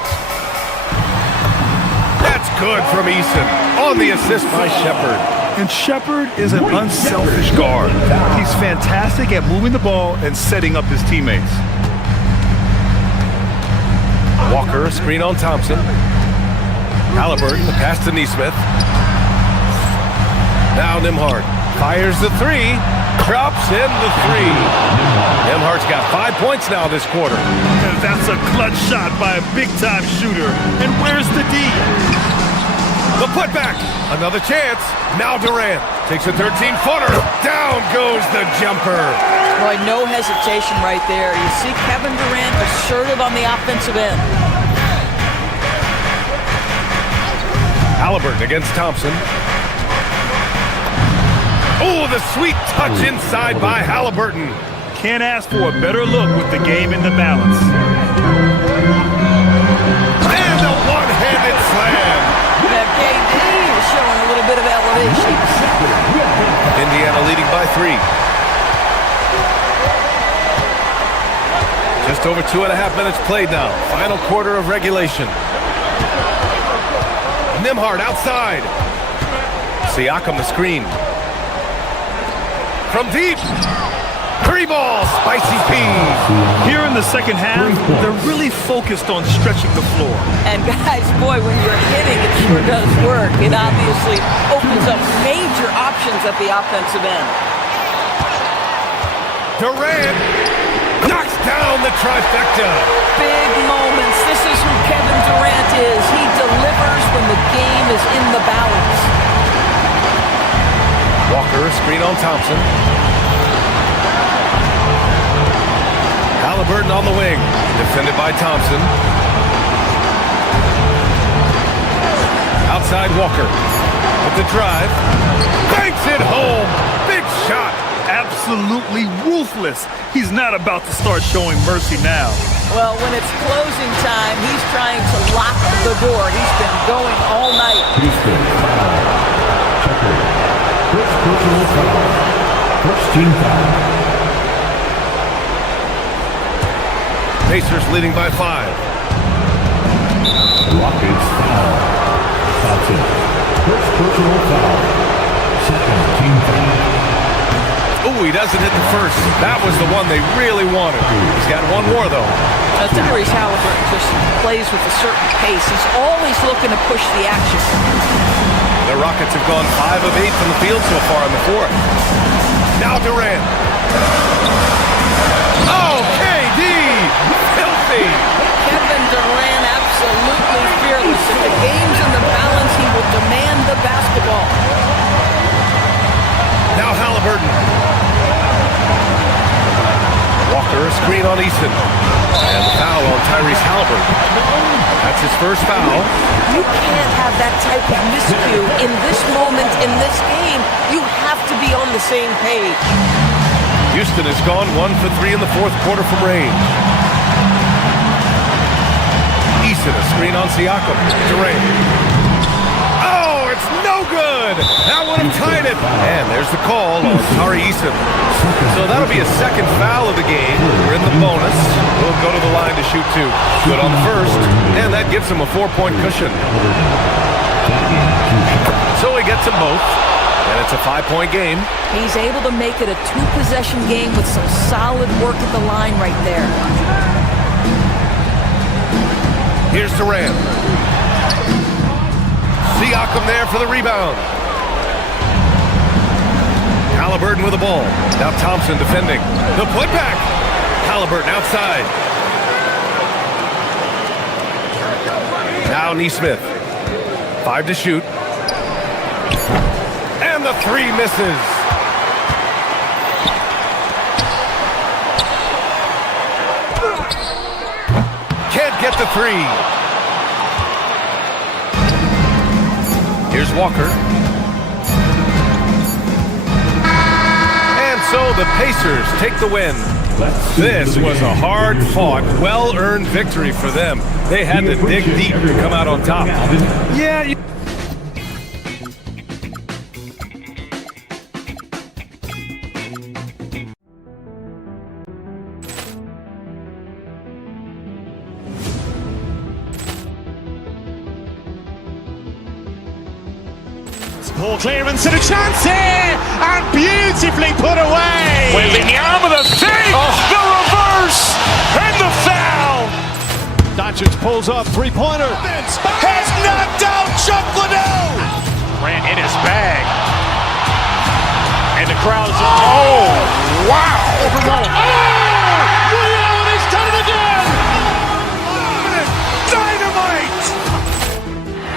That's good from Eason. On the assist by Shepard. And Shepard is an unselfish guard. He's fantastic at moving the ball and setting up his teammates. Walker, a screen on Thompson. Halliburton, the pass to Nesmith. Now Nembhard fires the 3, drops in the 3. Nembhard's got 5 points now this quarter. And that's a clutch shot by a big-time shooter. And where's the D? The putback, another chance. Now Durant takes a 13-footer. Down goes the jumper. Boy, no hesitation right there. You see Kevin Durant assertive on the offensive end. Halliburton against Thompson. Oh, the sweet touch inside by Halliburton. Can't ask for a better look with the game in the balance. And a one-handed slam. That KD is showing a little bit of elevation. Indiana leading by 3. Just over 2.5 minutes played now. Final quarter of regulation. Nembhard outside. Siakam the screen. From deep. 3. Three ball, spicy peas. Here in the second half, they're really focused on stretching the floor. And guys, boy, when you're hitting, it sure does work. It obviously opens up major options at the offensive end. Durant knocks down the trifecta. Big moments. This is who Kevin Durant is. He delivers when the game is in the balance. Walker, screen on Thompson. Halliburton on the wing, defended by Thompson. Outside Walker with the drive. Banks it home. Big shot. Absolutely ruthless. He's not about to start showing mercy now. Well, when it's closing time, he's trying to lock the door. He's been going all night. First personal foul. First team foul. Pacers leading by 5. Rockets foul. Thompson. First personal foul. Second team foul. Ooh, he doesn't hit the first. That was the one they really wanted. He's got one more, though. Tyrese Halliburton just plays with a certain pace. He's always looking to push the action. The Rockets have gone 5 of 8 from the field so far in the fourth. Now Durant. Oh, KD! Filthy! Kevin Durant absolutely fearless. If the game's in the balance, he will demand the basketball. Now Halliburton. Walker, a screen on Easton. And the foul on Tyrese Halliburton. That's his first foul. You can't have that type of miscue in this moment, in this game. You have to be on the same page. Houston has gone 1 for 3 in the fourth quarter from range. Easton, a screen on Siakam. Durant. Oh, it's no good! That would have tied it. And there's the call on Tari Easton. So that'll be a second foul of the game. We're in the bonus. We'll go to the line to shoot 2. Good on the first, and that gives him a 4-point cushion. So he gets them both, and it's a 5-point game. He's able to make it a 2-possession game with some solid work at the line right there. Here's Durant. Siakam there for the rebound. Halliburton with the ball. Now Thompson defending. The putback. Halliburton outside. Now Nesmith. 5 to shoot. And the 3 misses. Can't get the 3. Here's Walker. And so the Pacers take the win. This was a hard-fought, well-earned victory for them. They had to dig deep to come out on top. Yeah. Poor clearance and a chance here, and beautifully put away. Wembanyama the save, the reverse, and the foul. Doncic pulls up, three-pointer. Has knocked out Chuck Liddell. Ran in his bag. And the crowd's oh, wow. He's done it again. Dynamite.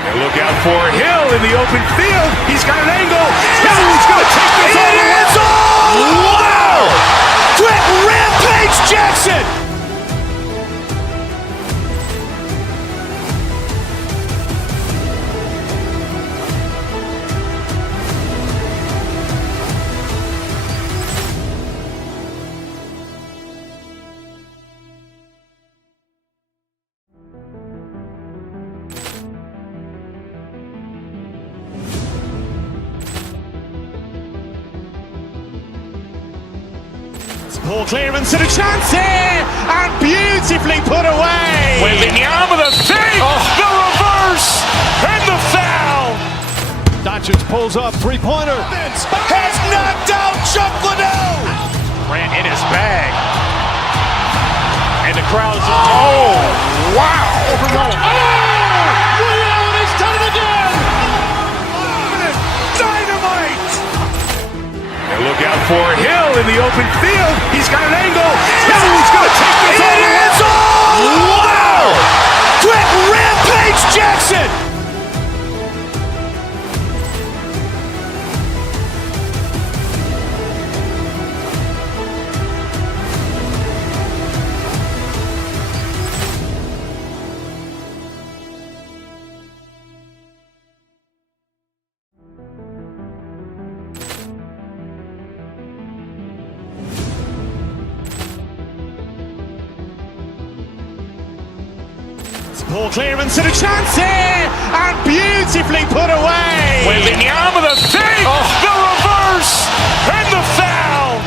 And look out for Hill in the open field. He's got an angle. Hill's going to take this all the way. Wow! Quick Rampage Jackson. Poor clearance and a chance here, and beautifully put away. Wembanyama the save, the reverse, and the foul. Doncic pulls up, three-pointer. Has knocked out Chuck Liddell. Grant in his bag. And the crowd's... Oh, wow! Overrun. Oh! Ray Allen has done it again! Dynamite! And look out for Hill in the open field. He's got an angle. He's going to take this all the way. Wow! Quick Rampage Jackson! Ball clearance and a chance here, and beautifully put away. Wembanyama the fake, the reverse, and the foul.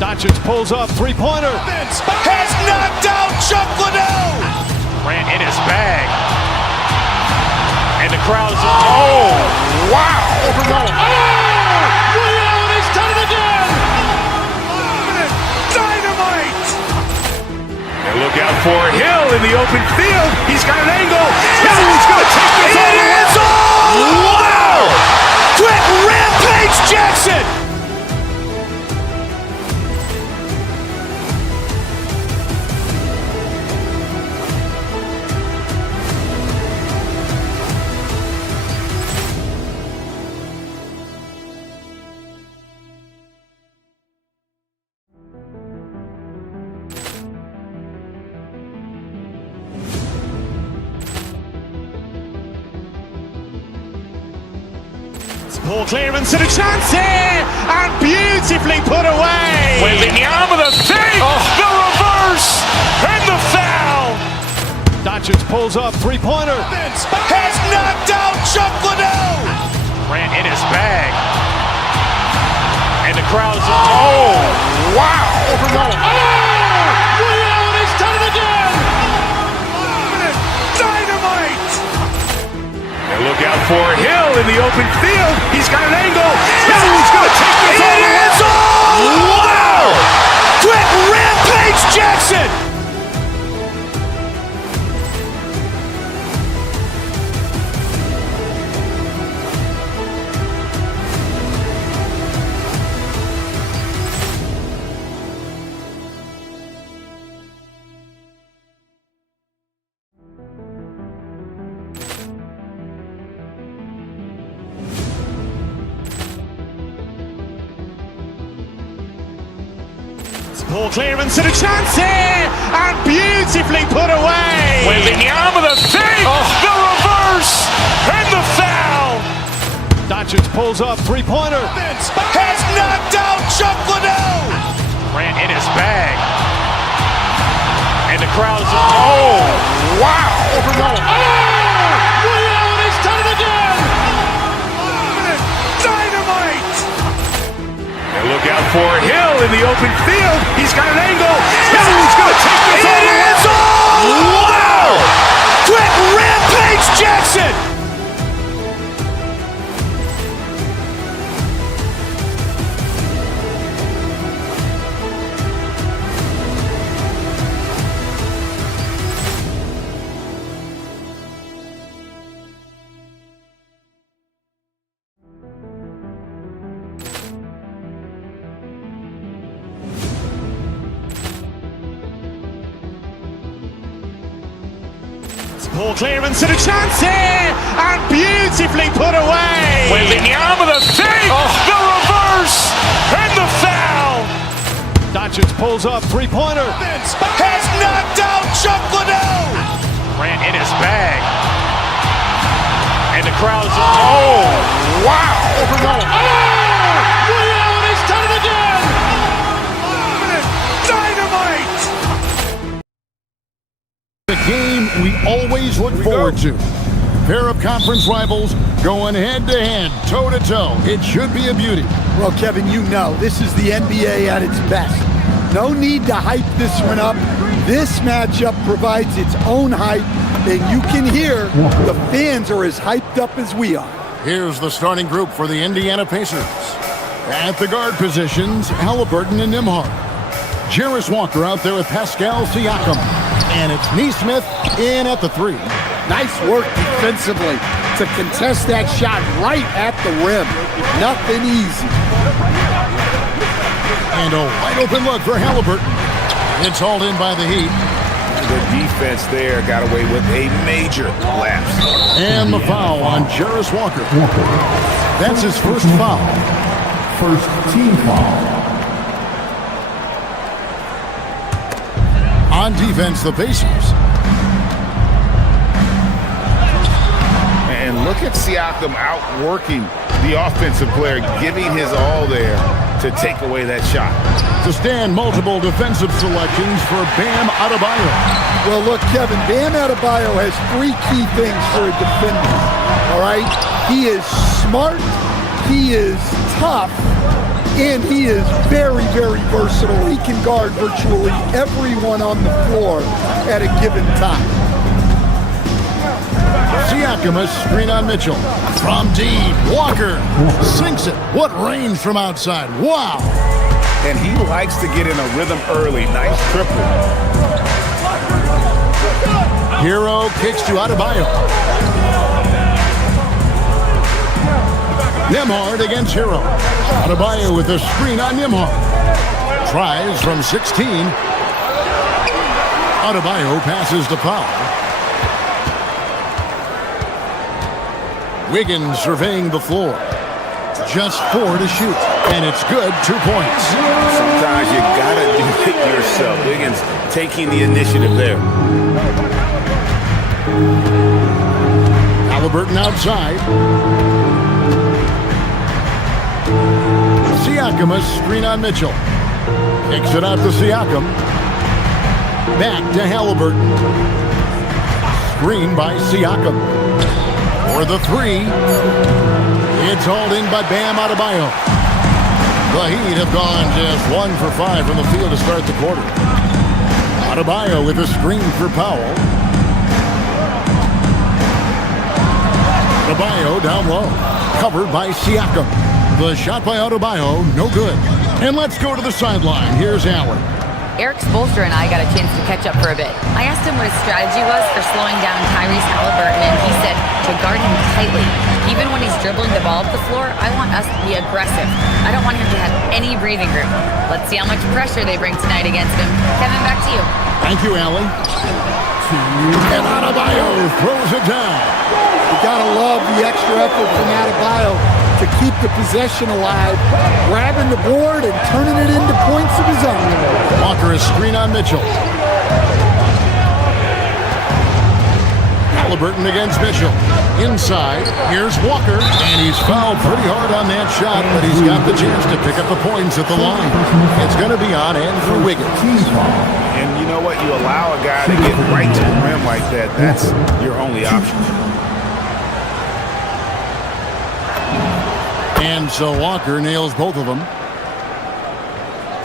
Doncic pulls up, three-pointer. Has knocked out Chuck Liddell. Grant in his bag. And the crowd's... Oh, wow! Overrun. Oh! Ray Allen has done it again! Dynamite! And look out for Hill in the open field. He's got an angle. He's going to take this all the way. Wow! Quick Rampage Jackson! Ball clearance and a chance here, and beautifully put away. Wembanyama the fake, the reverse, and the foul. Doncic pulls up, three-pointer. Has knocked out Chuck Liddell. Grant in his bag. And the crowd's... Oh, wow! Overrun. Oh! Ray Allen has done it again! Dynamite! And look out for Hill in the open field. He's got an angle. He's going to take this all the way. Wow! Quick Rampage Jackson! Ball clearance and a chance here, and beautifully put away. Wembanyama the fake, the reverse, and the foul. Doncic pulls up, three-pointer. Has knocked out Chuck Liddell. Grant in his bag. And the crowd's... Oh, wow! Overrun. Oh! Ray Allen has done it again! Dynamite! And look out for Hill in the open field. He's got an angle. He's going to take this all the way. Wow! Quick Rampage Jackson! Ball clearance and a chance here, and beautifully put away. Wembanyama the fake, the reverse, and the foul. Doncic pulls up, three-pointer. Has knocked out Chuck Liddell. Grant in his bag. And the crowd's... Oh, wow! Overrun. Oh! Ray Allen has done it again! Dynamite! The game we always look forward to. Pair of conference rivals going head-to-head, toe-to-toe. It should be a beauty. Well, Kevin, you know, this is the NBA at its best. No need to hype this one up. This matchup provides its own hype, and you can hear the fans are as hyped up as we are. Here's the starting group for the Indiana Pacers. At the guard positions, Halliburton and Nembhard. Jarris Walker out there with Pascal Siakam. And it's Neesmith in at the 3. Nice work defensively to contest that shot right at the rim. Nothing easy. And a wide open look for Halliburton. It's hauled in by the Heat. The defense there got away with a major lapse. And the foul on Jarris Walker. That's his first foul. First team foul. On defense, the Pacers. And look at Siakam outworking the offensive player, giving his all there to take away that shot. To stand multiple defensive selections for Bam Adebayo. Well, look, Kevin, Bam Adebayo has 3 key things for a defender, all right? He is smart, he is tough, and he is very, very versatile. He can guard virtually everyone on the floor at a given time. Siakam, a screen on Mitchell. From deep, Walker sinks it. What range from outside. Wow. And he likes to get in a rhythm early. Nice triple. Hero kicks to Adebayo. Nembhard against Hero. Adebayo with a screen on Nembhard. Tries from 16. Adebayo passes to Powell. Wiggins surveying the floor. Just 4 to shoot. And it's good, 2 points. Sometimes you gotta do it yourself. Wiggins taking the initiative there. Halliburton outside. Siakam, a screen on Mitchell. Kicks it out to Siakam. Back to Halliburton. Screen by Siakam. For the 3. It's hauled in by Bam Adebayo. The Heat have gone just 1 for 5 from the field to start the quarter. Adebayo with a screen for Powell. Adebayo down low. Covered by Siakam. The shot by Adebayo, no good. And let's go to the sideline. Here's Allen. Eric Spoelstra and I got a chance to catch up for a bit. I asked him what his strategy was for slowing down Tyrese Halliburton, and he said to guard him tightly. Even when he's dribbling the ball up the floor, I want us to be aggressive. I don't want him to have any breathing room. Let's see how much pressure they bring tonight against him. Kevin, back to you. Thank you, Allie. And Adebayo throws it down. You gotta love the extra effort from Adebayo to keep the possession alive, grabbing the board and turning it into points of his own. Walker is screen on Mitchell. Halliburton against Mitchell. Inside, here's Walker, and he's fouled pretty hard on that shot, but he's got the chance to pick up the points at the line. It's going to be on end for Wiggins. And you know what? You allow a guy to get right to the rim like that. That's your only option. And so Walker nails both of them.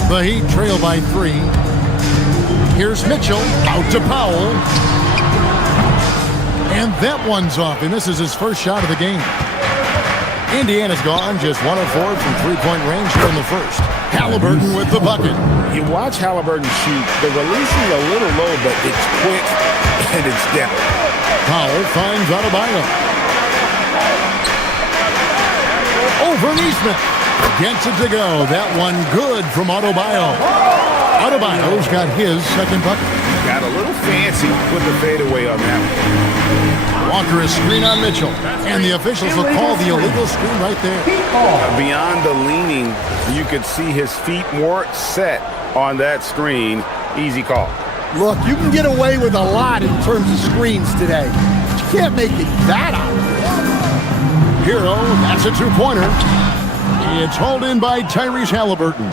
The Heat trail by 3. Here's Mitchell, out to Powell. And that one's off. He misses his first shot of the game. Indiana's gone just 1 of 4 from three-point range here in the first. Halliburton with the bucket. You watch Halliburton shoot. The release is a little low, but it's quick and it's depth. Powell finds Adebayo. Over Neesmith. Gets it to go. That one good from Adebayo. Adebayo's got his second bucket. Got a little fancy with the fadeaway on that one. Walker is screen on Mitchell. And the officials will call the illegal screen right there. Beyond the leaning, you could see his feet more set on that screen. Easy call. Look, you can get away with a lot in terms of screens today. But you can't make it that obvious. Hero, that's a 2-pointer. It's hauled in by Tyrese Halliburton.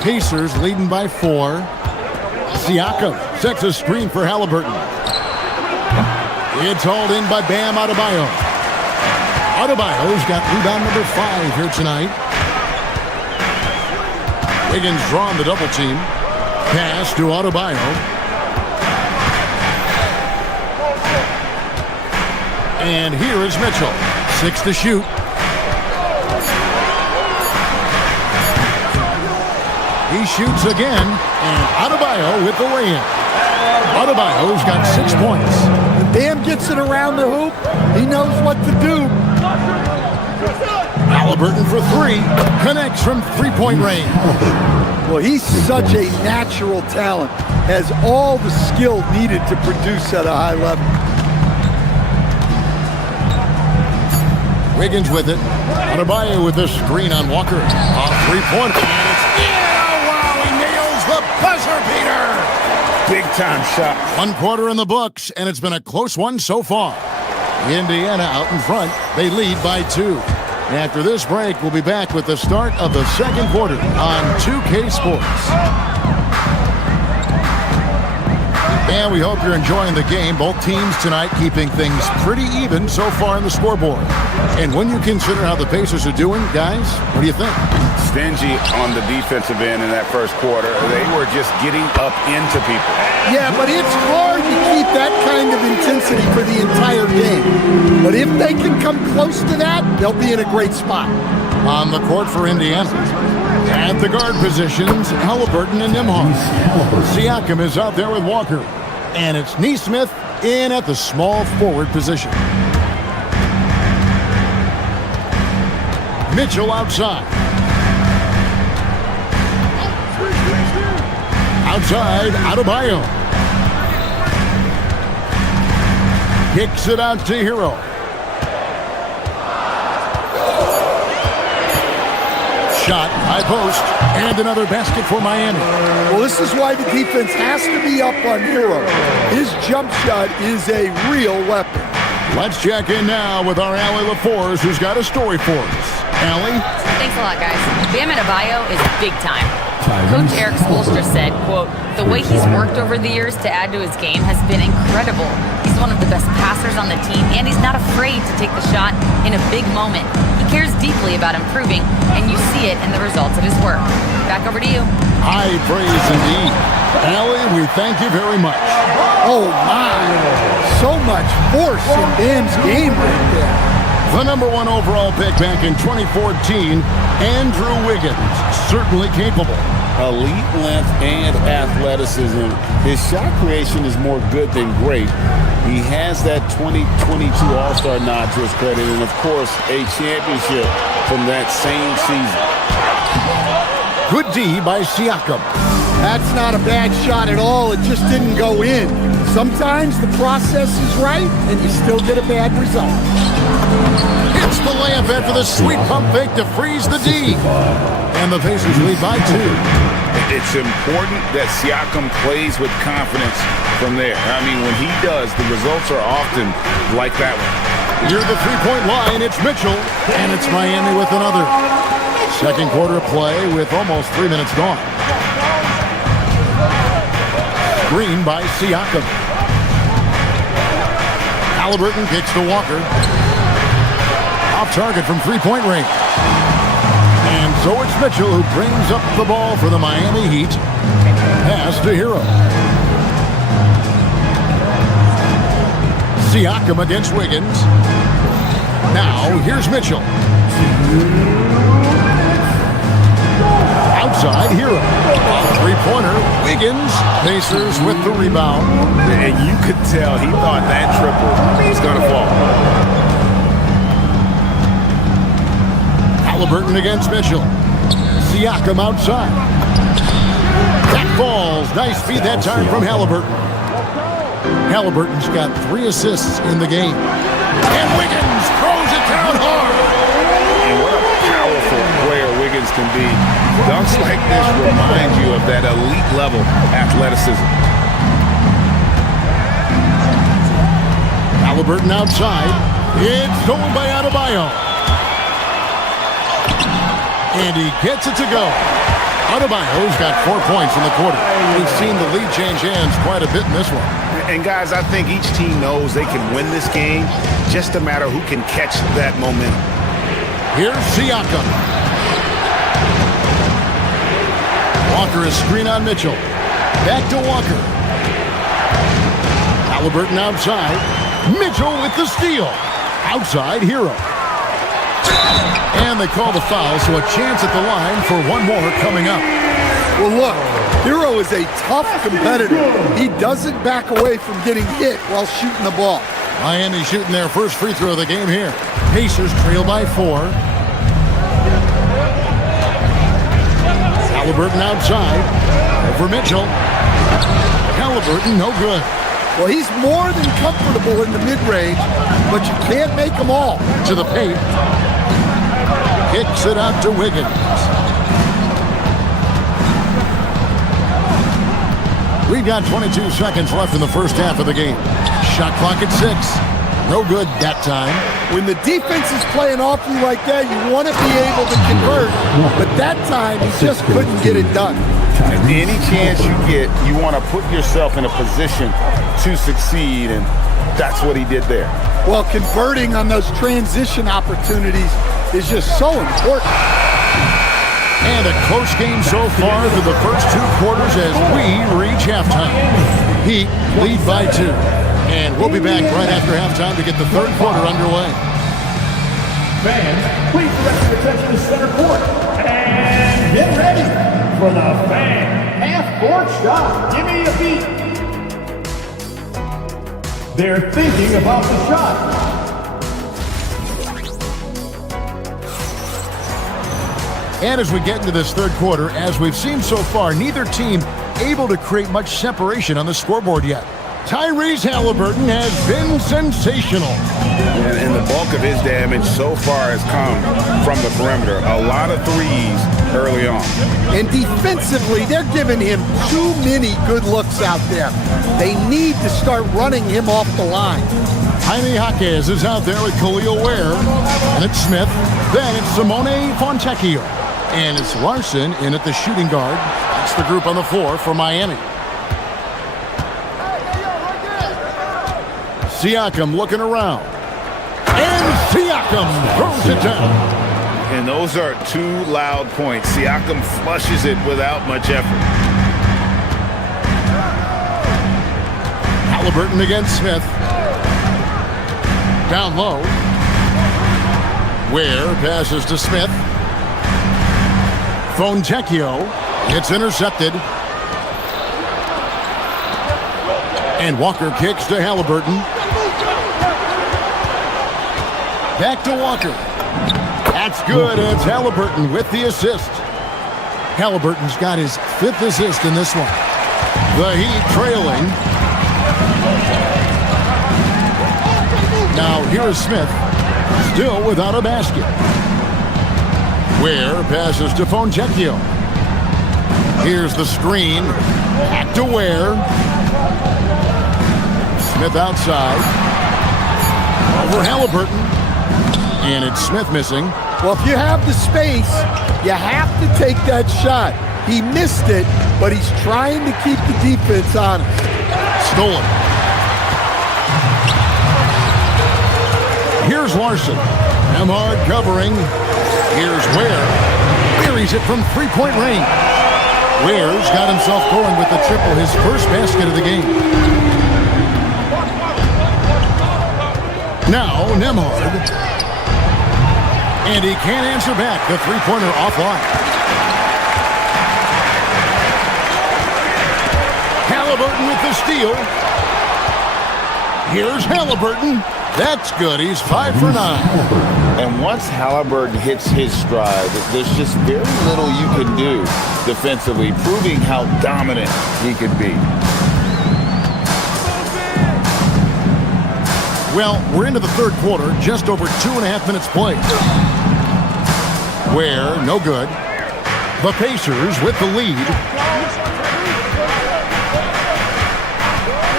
Pacers leading by 4. Siakam sets a screen for Halliburton. It's hauled in by Bam Adebayo. Adebayo's got rebound number 5 here tonight. Wiggins drawing the double team. Pass to Adebayo. And here is Mitchell. 6 to shoot. He shoots again, and Adebayo with the lay-in. Adebayo's got 6 points. When Bam gets it around the hoop, he knows what to do. Halliburton for three. Connects from three-point range. Well, he's such a natural talent. Has all the skill needed to produce at a high level. Wiggins with it. Adebayo with the screen on Walker. Off three-pointer. And it's in. Oh, wow, he nails the buzzer beater. Big-time shot. 1 quarter in the books, and it's been a close one so far. Indiana out in front. They lead by 2. After this break, we'll be back with the start of the second quarter on 2K Sports. And we hope you're enjoying the game. Both teams tonight keeping things pretty even so far in the scoreboard. And when you consider how the Pacers are doing, guys, what do you think? Stingy on the defensive end in that first quarter. They were just getting up into people. Yeah, but it's hard to keep that kind of intensity for the entire game. But if they can come close to that, they'll be in a great spot. On the court for Indiana. At the guard positions, Halliburton and Nembhard. Siakam is out there with Walker. And it's Nesmith in at the small forward position. Mitchell outside. Outside, Adebayo. Kicks it out to Hero. Shot, high post, and another basket for Miami. Well, this is why the defense has to be up on Hero. His jump shot is a real weapon. Let's check in now with our Allie LaForce, who's got a story for us. Allie? Thanks a lot, guys. Bam Adebayo is big time. Coach Eric Spoelstra said, quote, "The way he's worked over the years to add to his game has been incredible. He's one of the best passers on the team, and he's not afraid to take the shot in a big moment. He cares deeply about improving, and you see it in the results of his work." Back over to you. High praise indeed. Allie, we thank you very much. Oh, my. So much force in Bam's game right there. The number 1 overall pick back in 2014, Andrew Wiggins, certainly capable. Elite length and athleticism. His shot creation is more good than great. He has that 2022 All-Star nod to his credit, and of course, a championship from that same season. Good D by Siakam. That's not a bad shot at all. It just didn't go in. Sometimes the process is right, and you still get a bad result. It's the layup after the sweet pump fake to freeze the D. And the Pacers lead by 2. It's important that Siakam plays with confidence from there. I mean, when he does, the results are often like that one. Near the three-point line, it's Mitchell, and it's Miami with another. Second quarter play with almost 3 minutes gone. Green by Siakam. Halliburton kicks to Walker. Off target from three-point range. And so it's Mitchell who brings up the ball for the Miami Heat. Pass to Hero. Siakam against Wiggins. Now here's Mitchell. Outside Hero. Three-pointer. Wiggins. Pacers with the rebound. And you could tell he thought that triple was going to fall. Halliburton against Mitchell. Siakam outside. That falls. Nice feed that time from Halliburton. Halliburton's got 3 assists in the game. And Wiggins throws it down hard. And what a powerful player Wiggins can be. Dunks like this remind you of that elite level athleticism. Halliburton outside. It's stolen by Adebayo. And he gets it to go. Adebayo's got 4 points in the quarter. We've seen the lead change hands quite a bit in this one. And guys, I think each team knows they can win this game. Just a matter who can catch that momentum. Here's Siakam. Walker is screen on Mitchell. Back to Walker. Halliburton outside. Mitchell with the steal. Outside Hero. And they call the foul, so a chance at the line for one more coming up. Well, look, Hero is a tough competitor. He doesn't back away from getting hit while shooting the ball. Miami shooting their first free throw of the game here. Pacers trail by 4. Halliburton outside. Over Mitchell. Halliburton, no good. Well, he's more than comfortable in the mid-range, but you can't make them all. To the paint. Kicks it out to Wiggins. We've got 22 seconds left in the first half of the game. Shot clock at 6. No good that time. When the defense is playing off you like that, you want to be able to convert. But that time, he just couldn't get it done. Any chance you get, you want to put yourself in a position to succeed, and that's what he did there. Well, converting on those transition opportunities is just so important. And a close game so far through the first 2 quarters as we reach halftime. Heat lead by 2. And we'll be back right after halftime to get the third quarter underway. Fans, please direct your attention to center court. And get ready for the fan half-court shot. Give me a beat. They're thinking about the shot. And as we get into this third quarter, as we've seen so far, neither team able to create much separation on the scoreboard yet. Tyrese Halliburton has been sensational. And the bulk of his damage so far has come from the perimeter. A lot of threes early on. And defensively, they're giving him too many good looks out there. They need to start running him off the line. Jaime Jaquez is out there with Khalil Ware. And it's Smith. Then it's Simone Fontecchio. And it's Larson in at the shooting guard. That's the group on the floor for Miami. Siakam looking around. And Siakam throws it down. And those are 2 loud points. Siakam flushes it without much effort. Halliburton against Smith. Down low. Ware passes to Smith. Fontecchio. It's intercepted. And Walker kicks to Halliburton. Back to Walker. That's good. It's Halliburton with the assist. Halliburton's got his 5th assist in this one. The Heat trailing. Now here is Smith. Still without a basket. Ware passes to Fontecchio. Here's the screen. Back to Ware. Smith outside. Over Halliburton. And it's Smith missing. Well, if you have the space, you have to take that shot. He missed it, but he's trying to keep the defense honest. Stolen. Here's Larson. Emhard covering. Here's Ware. Buries it from 3-point range. Ware's got himself going with the triple, his first basket of the game. Now, Nembhard. And he can't answer back. The 3-pointer offline. Halliburton with the steal. Here's Halliburton. That's good. He's 5 for 9. And once Halliburton hits his stride, there's just very little you can do defensively, proving how dominant he could be. Well, we're into the third quarter, just over 2.5 minutes played. Ware, no good. The Pacers with the lead.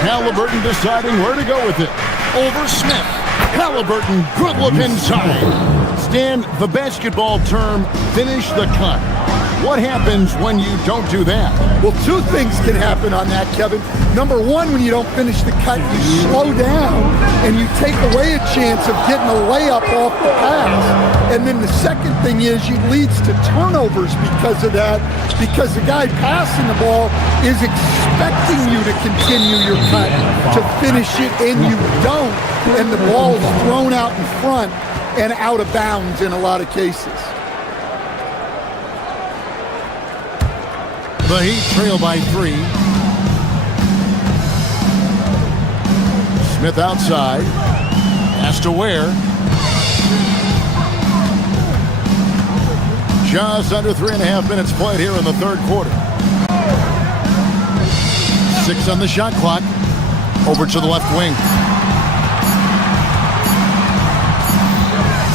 Halliburton deciding where to go with it. Over Smith. Halliburton, good look inside. Stan, the basketball term, finish the cut. What happens when you don't do that? Well, 2 things can happen on that, Kevin. Number 1, when you don't finish the cut, you slow down and you take away a chance of getting a layup off the pass. And then the second thing is it leads to turnovers because of that, because the guy passing the ball is expecting you to continue your cut, to finish it, and you don't. And the ball is thrown out in front and out of bounds in a lot of cases. The Heat trail by 3. Smith outside. Has to Ware. Just under 3.5 minutes played here in the third quarter. 6 on the shot clock. Over to the left wing.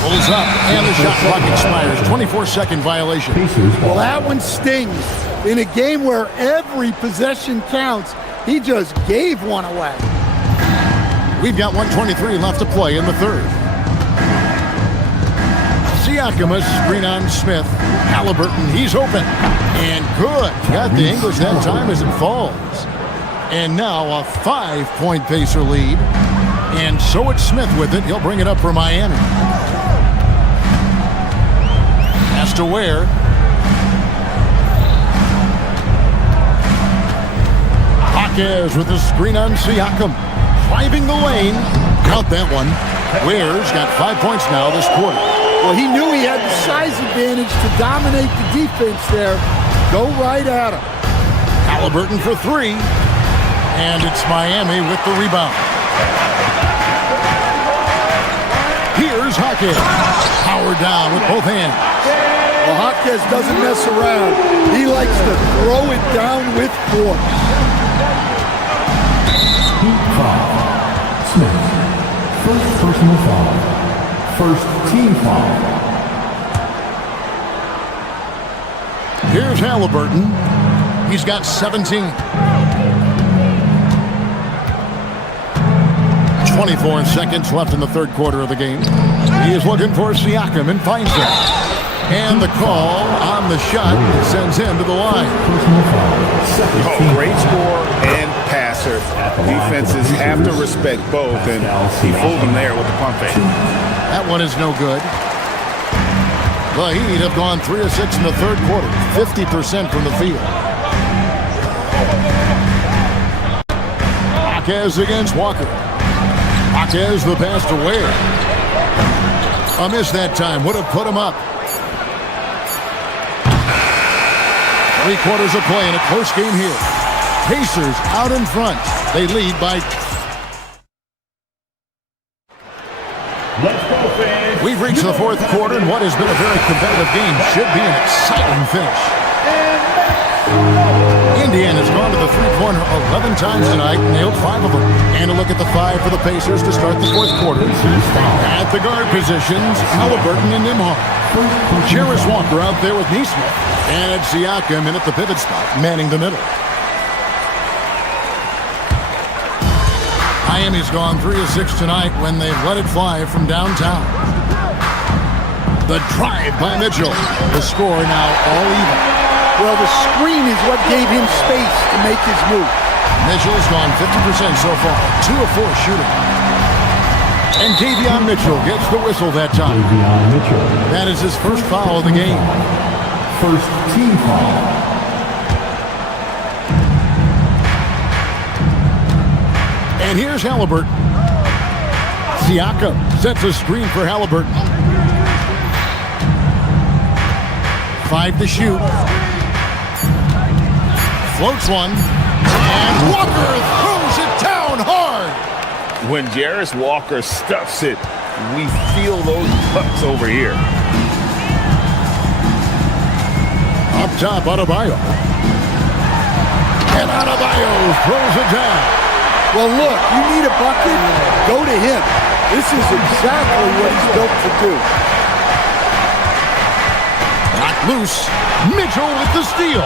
Pulls up, and the shot clock expires. 24-second violation. Well, that one stings. In a game where every possession counts, he just gave one away. We've got 1:23 left to play in the third. Siakam, a screen on Smith. Halliburton, he's open. And good. Got the English that time as it falls. And now a 5-point Pacer lead. And so it's Smith with it. He'll bring it up for Miami. Has to Ware. Hawkes with the screen on Siakam. Driving the lane. Count that one. Ware's got 5 points now this quarter. Well, he knew he had the size advantage to dominate the defense there. Go right at him. Halliburton for 3. And it's Miami with the rebound. Here's Hawkes. Power down with both hands. Well, Hawkes doesn't mess around. He likes to throw it down with force. Heat foul. Smith. First personal foul. First team foul. Here's Halliburton. He's got 17. 24 seconds left in the third quarter of the game. He is looking for Siakam and finds him. And the call on the shot sends him to the line. Oh, great scorer and passer. Defenses have to respect both, and he fooled them there with the pump fake. That one is no good. The Heat have gone 3 of 6 in the third quarter, 50% from the field. Hawkes against Walker. Hawkes the pass to Ware. A miss that time would have put him up. 3 quarters of play in a close game here. Pacers out in front. They lead by. Let's go, fans. We've reached the fourth quarter, and what has been a very competitive game should be an exciting finish. Indiana's gone to the three-pointer 11 times tonight, nailed 5 of them. And a look at the 5 for the Pacers to start the fourth quarter. At the guard positions, Halliburton and Nembhard. Jarris Walker out there with Nesmith. And it's Siakam in at the pivot spot, manning the middle. Miami's gone 3 of 6 tonight when they've let it fly from downtown. The drive by Mitchell. The score now all even. Well, the screen is what gave him space to make his move. Mitchell's gone 50% so far. 2 of 4 shooting. And Davion Mitchell gets the whistle that time. Davion Mitchell. That is his first foul of the game. First team foul. And here's Halliburton. Siakam sets a screen for Halliburton. 5 to shoot. Floats one. And Walker throws it down hard. When Jarris Walker stuffs it, we feel those pucks over here. Up top, Adebayo. And Adebayo throws it down. Well, look, you need a bucket, go to him. This is exactly what he's built to do. Knocked loose. Mitchell with the steal.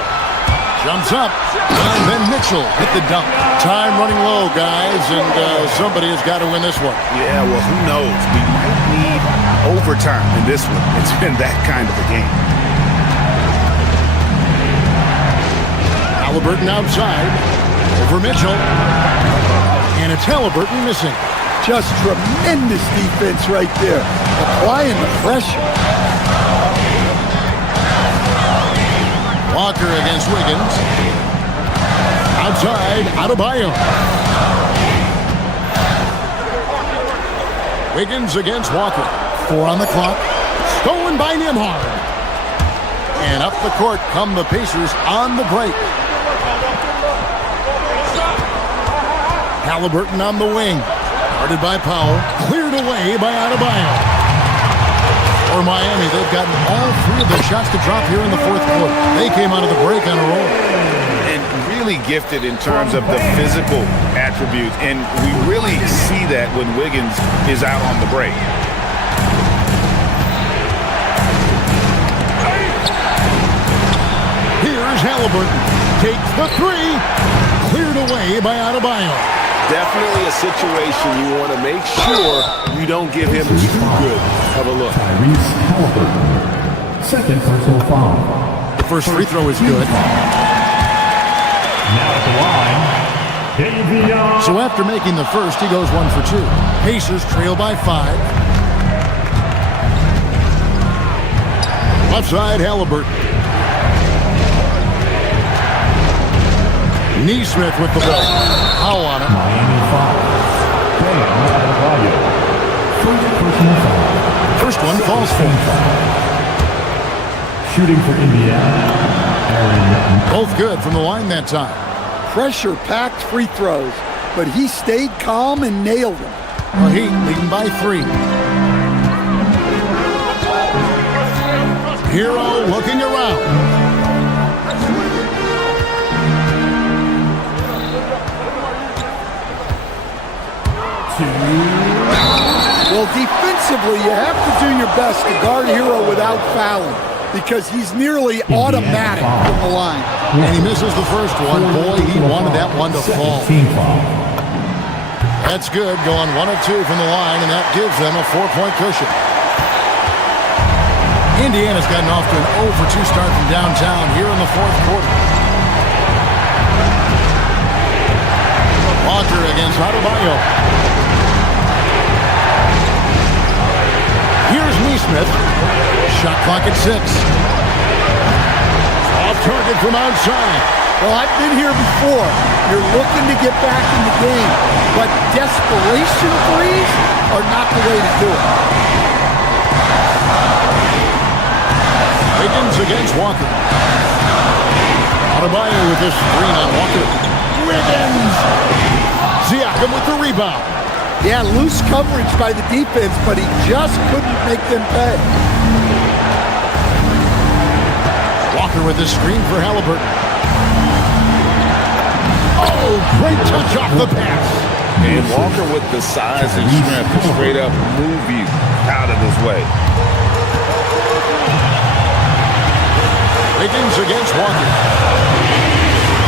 Jumps up. And then Mitchell hit the dunk. Time running low, guys, and somebody has got to win this one. Yeah, well, who knows? We might need overtime in this one. It's been that kind of a game. Halliburton outside. Over Mitchell. And it's Halliburton missing. Just tremendous defense right there. Applying the pressure. Walker against Wiggins. Outside, Adebayo. Wiggins against Walker. 4 on the clock. Stolen by Nembhard. And up the court come the Pacers on the break. Halliburton on the wing. Guarded by Powell. Cleared away by Adebayo. For Miami, they've gotten all three of their shots to drop here in the fourth quarter. They came out of the break on a roll. And really gifted in terms of the physical attributes. And we really see that when Wiggins is out on the break. Here's Halliburton. Takes the three. Cleared away by Adebayo. Definitely a situation you want to make sure you don't give him too good of a look. Tyrese Halliburton. Second personal foul. The first free throw is good. Now at the line, Davion. So after making the first, he goes 1 for 2. Pacers trail by 5. Left side, Halliburton. Neesmith with the ball. Powell on it. Miami foul. Bam Adebayo. First personal foul. First one falls for. Shooting for Indiana. Aaron. Both good from the line that time. Pressure-packed free throws, but he stayed calm and nailed them. The Heat leading by 3. Hero looking around. Well, defensively, you have to do your best to guard Hero without fouling because he's nearly automatic from the line. And he misses the first one. Boy, he wanted that one to fall. That's good, going 1 of 2 from the line, and that gives them a 4-point cushion. Indiana's gotten off to an 0 for 2 start from downtown here in the fourth quarter. Walker against Adebayo. Here's Neesmith. Shot clock at 6. Off target from outside. Well, I've been here before. You're looking to get back in the game, but desperation threes are not the way to do it. Wiggins against Walker. Adebayo with this screen on Walker. Wiggins! Siakam with the rebound. Yeah, loose coverage by the defense, but he just couldn't make them pay. Walker with the screen for Halliburton. Oh, great touch off the pass. And Walker with the size and strength to straight up move you out of his way. Wiggins against Walker.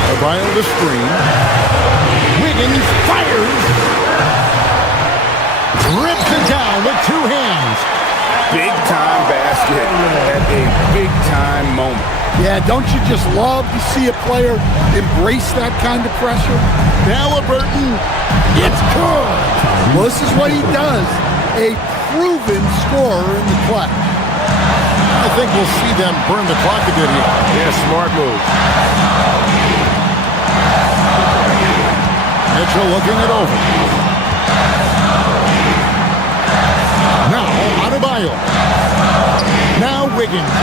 Adebayo the screen. Wiggins fires. Rips it down with 2 hands. Big-time basket at a big-time moment. Yeah, don't you just love to see a player embrace that kind of pressure? Halliburton, it's good. Well, this is what he does. A proven scorer in the clutch. I think we'll see them burn the clock a bit here. Yeah, smart move. Mitchell looking it over. Now, Adebayo. Now, Wiggins.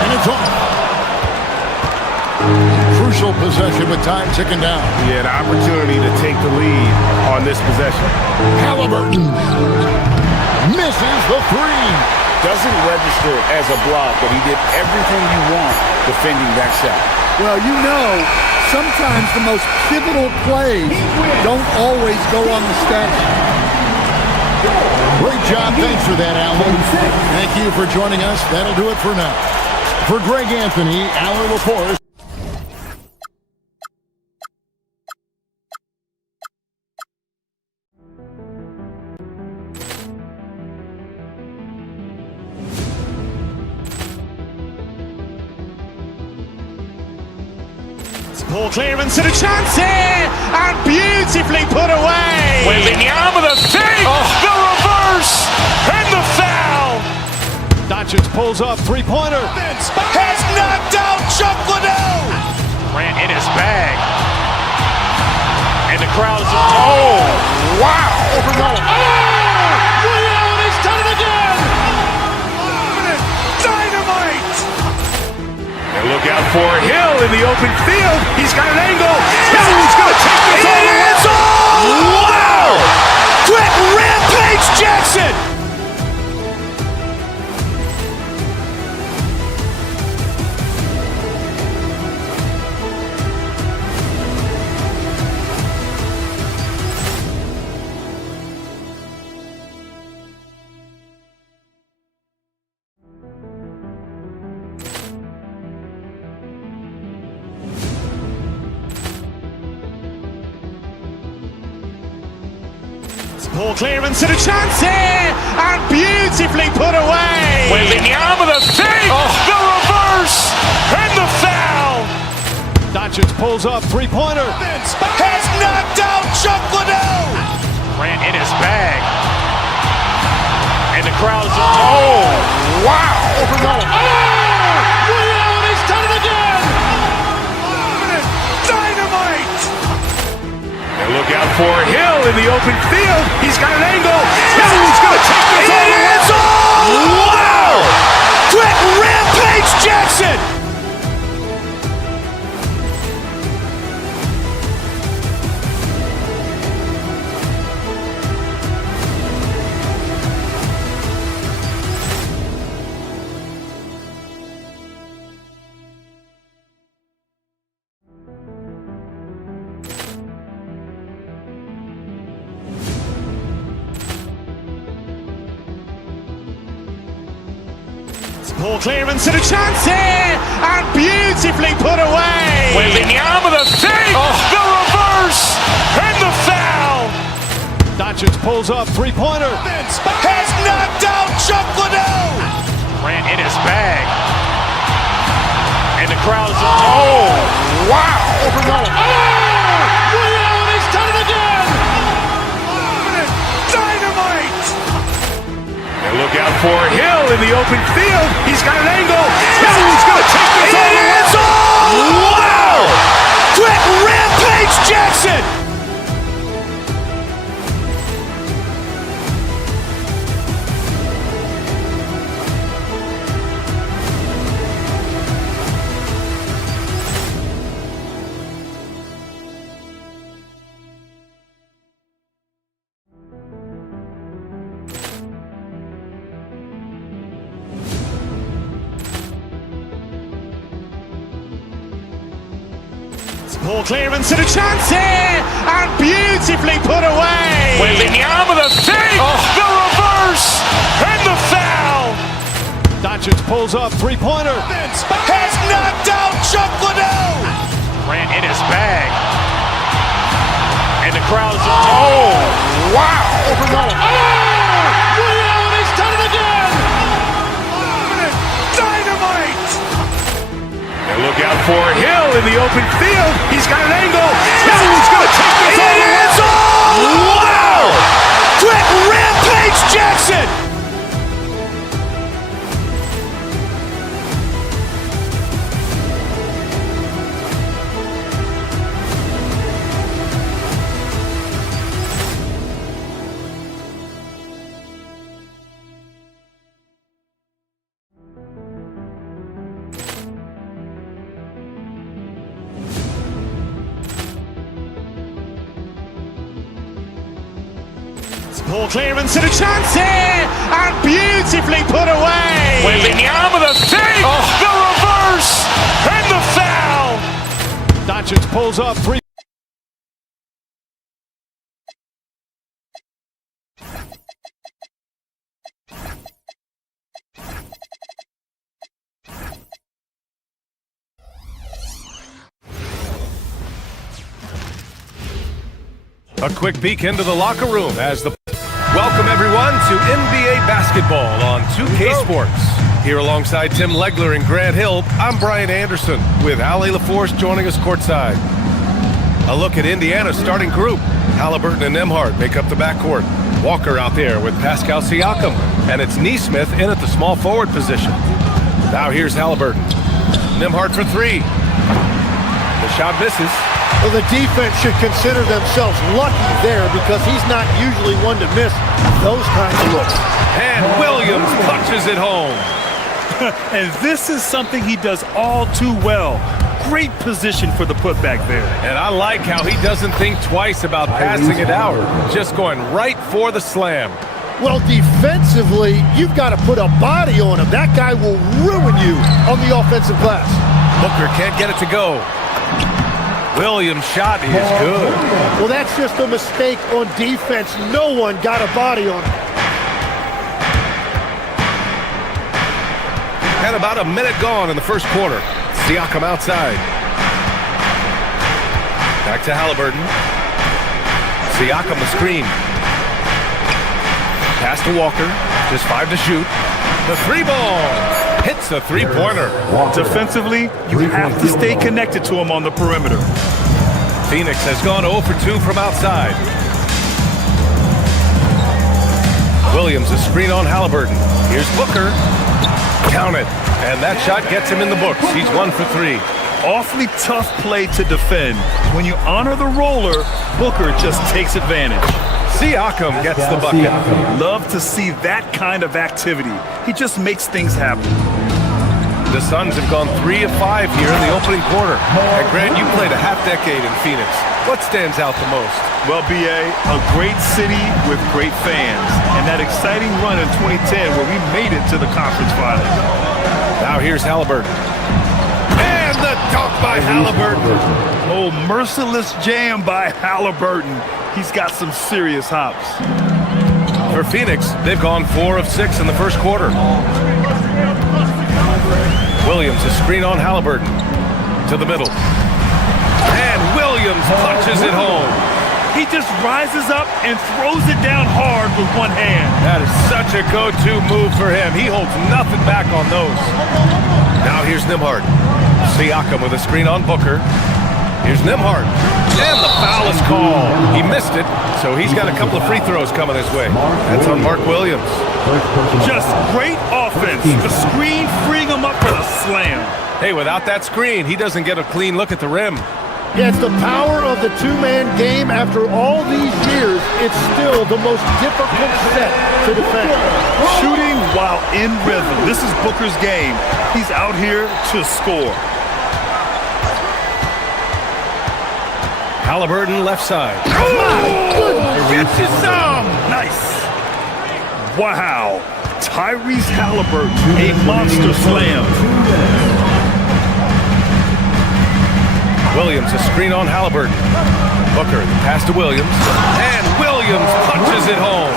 And it's off. Crucial possession with time ticking down. He had an opportunity to take the lead on this possession. Halliburton misses the 3. Doesn't register as a block, but he did everything you want defending that shot. Well, you know, sometimes the most pivotal plays don't always go on the stat sheet. Great job. Thanks for that, Alan. Thank you for joining us. That'll do it for now. For Greg Anthony, Alan LaForce. Poor clearance and a chance here, and beautifully put away. Wembanyama with a fake, the reverse, and the foul. Doncic pulls up, three-pointer. Has knocked out Chuck Liddell. Ran in his bag. And the crowd is, oh, wow. Oh, Liddell, and he's done it again. open field. He's got an angle. He's going to take this all the way. Wow! Quick rampage Jackson! Ball clearance and a chance here, and beautifully put away. Waving the arm of the fake, the reverse, and the foul. Doncic pulls up, three-pointer. Has knocked out Chuck Liddell. Grant in his bag, and the crowd's wow! He's done it again. Dynamite! And look out for Hill in the open field. He's got an angle. He's going to take this all the way. Wow! Quick rampage Jackson! Ball clearance and a chance here, and beautifully put away. Waving the arm of the fake, the reverse, and the foul. Doncic pulls up, three-pointer. Has knocked out Chuck Liddell. Grant in his bag, and the crowd's wow! He's done it again. Dynamite! And look out for Hill in the open field. He's got an angle. He's going to take this all the way. Wow! Quick rampage Jackson! Ball clearance and a chance here, and beautifully put away. Waving the arm of the fake, the reverse, and the foul. Doncic pulls up, three-pointer. Has knocked out Chuck Liddell. Grant in his bag, and the crowd's wow! He's done it again. Dynamite! And look out for Hill in the open field. He's got an angle. He's going to take this all the way. Wow! Quick rampage Jackson! Ball clearance and a chance here, and beautifully put away. Waving the arm of the fake, the reverse, and the foul. Doncic pulls up, three. A quick peek into the locker room as the... Welcome everyone to NBA basketball on 2K Sports. Here alongside Tim Legler and Grant Hill, I'm Brian Anderson with Ali LaForce joining us courtside. A look at Indiana's starting group. Halliburton and Nembhard make up the backcourt. Walker out there with Pascal Siakam, and it's Nesmith in at the small forward position. Now here's Halliburton. Nembhard for three. The shot misses. Well, the defense should consider themselves lucky there because he's not usually one to miss those kinds of looks. And Williams punches it home. And this is something he does all too well. Great position for the putback there. And I like how he doesn't think twice about passing it out, just going right for the slam. Well, defensively, you've got to put a body on him. That guy will ruin you on the offensive glass. Booker can't get it to go. Williams' shot is good. Well, that's just a mistake on defense. No one got a body on him. And about a minute gone in the first quarter. Siakam outside. Back to Halliburton. Siakam the screen. Pass to Walker. Just 5 to shoot. The three ball. Hits the three-pointer. Defensively, you have to stay connected to him on the perimeter. Phoenix has gone 0 for 2 from outside. Williams a screen on Halliburton. Here's Booker. Count it. And that shot gets him in the books. He's 1 for 3. Awfully tough play to defend. When you honor the roller, Booker just takes advantage. Siakam gets the bucket. Love to see that kind of activity. He just makes things happen. The Suns have gone 3 of 5 here in the opening quarter. And Grant, you played a half-decade in Phoenix. What stands out the most? Well, B.A., a great city with great fans. And that exciting run in 2010 where we made it to the conference finals. Now here's Halliburton. And the dunk by Halliburton. Oh, merciless jam by Halliburton. He's got some serious hops. For Phoenix, they've gone 4 of 6 in the first quarter. Williams a screen on Halliburton. To the middle. And Williams punches it home. He just rises up and throws it down hard with one hand. That is such a go-to move for him. He holds nothing back on those. Now here's Nembhard. Siakam with a screen on Booker. Here's Nembhard. And the foul is called. He missed it, so he's got a couple of free throws coming his way. That's on Mark Williams. Just great offense. The screen freeing him up for the slam. Hey, without that screen, he doesn't get a clean look at the rim. Yeah, it's the power of the two-man game. After all these years, it's still the most difficult set to defend. Shooting while in rhythm. This is Booker's game. He's out here to score. Halliburton left side. Oh! Gets you some! Nice. Wow. Tyrese Halliburton, a monster slam. Williams a screen on Halliburton. Booker, the pass to Williams. And Williams punches it home.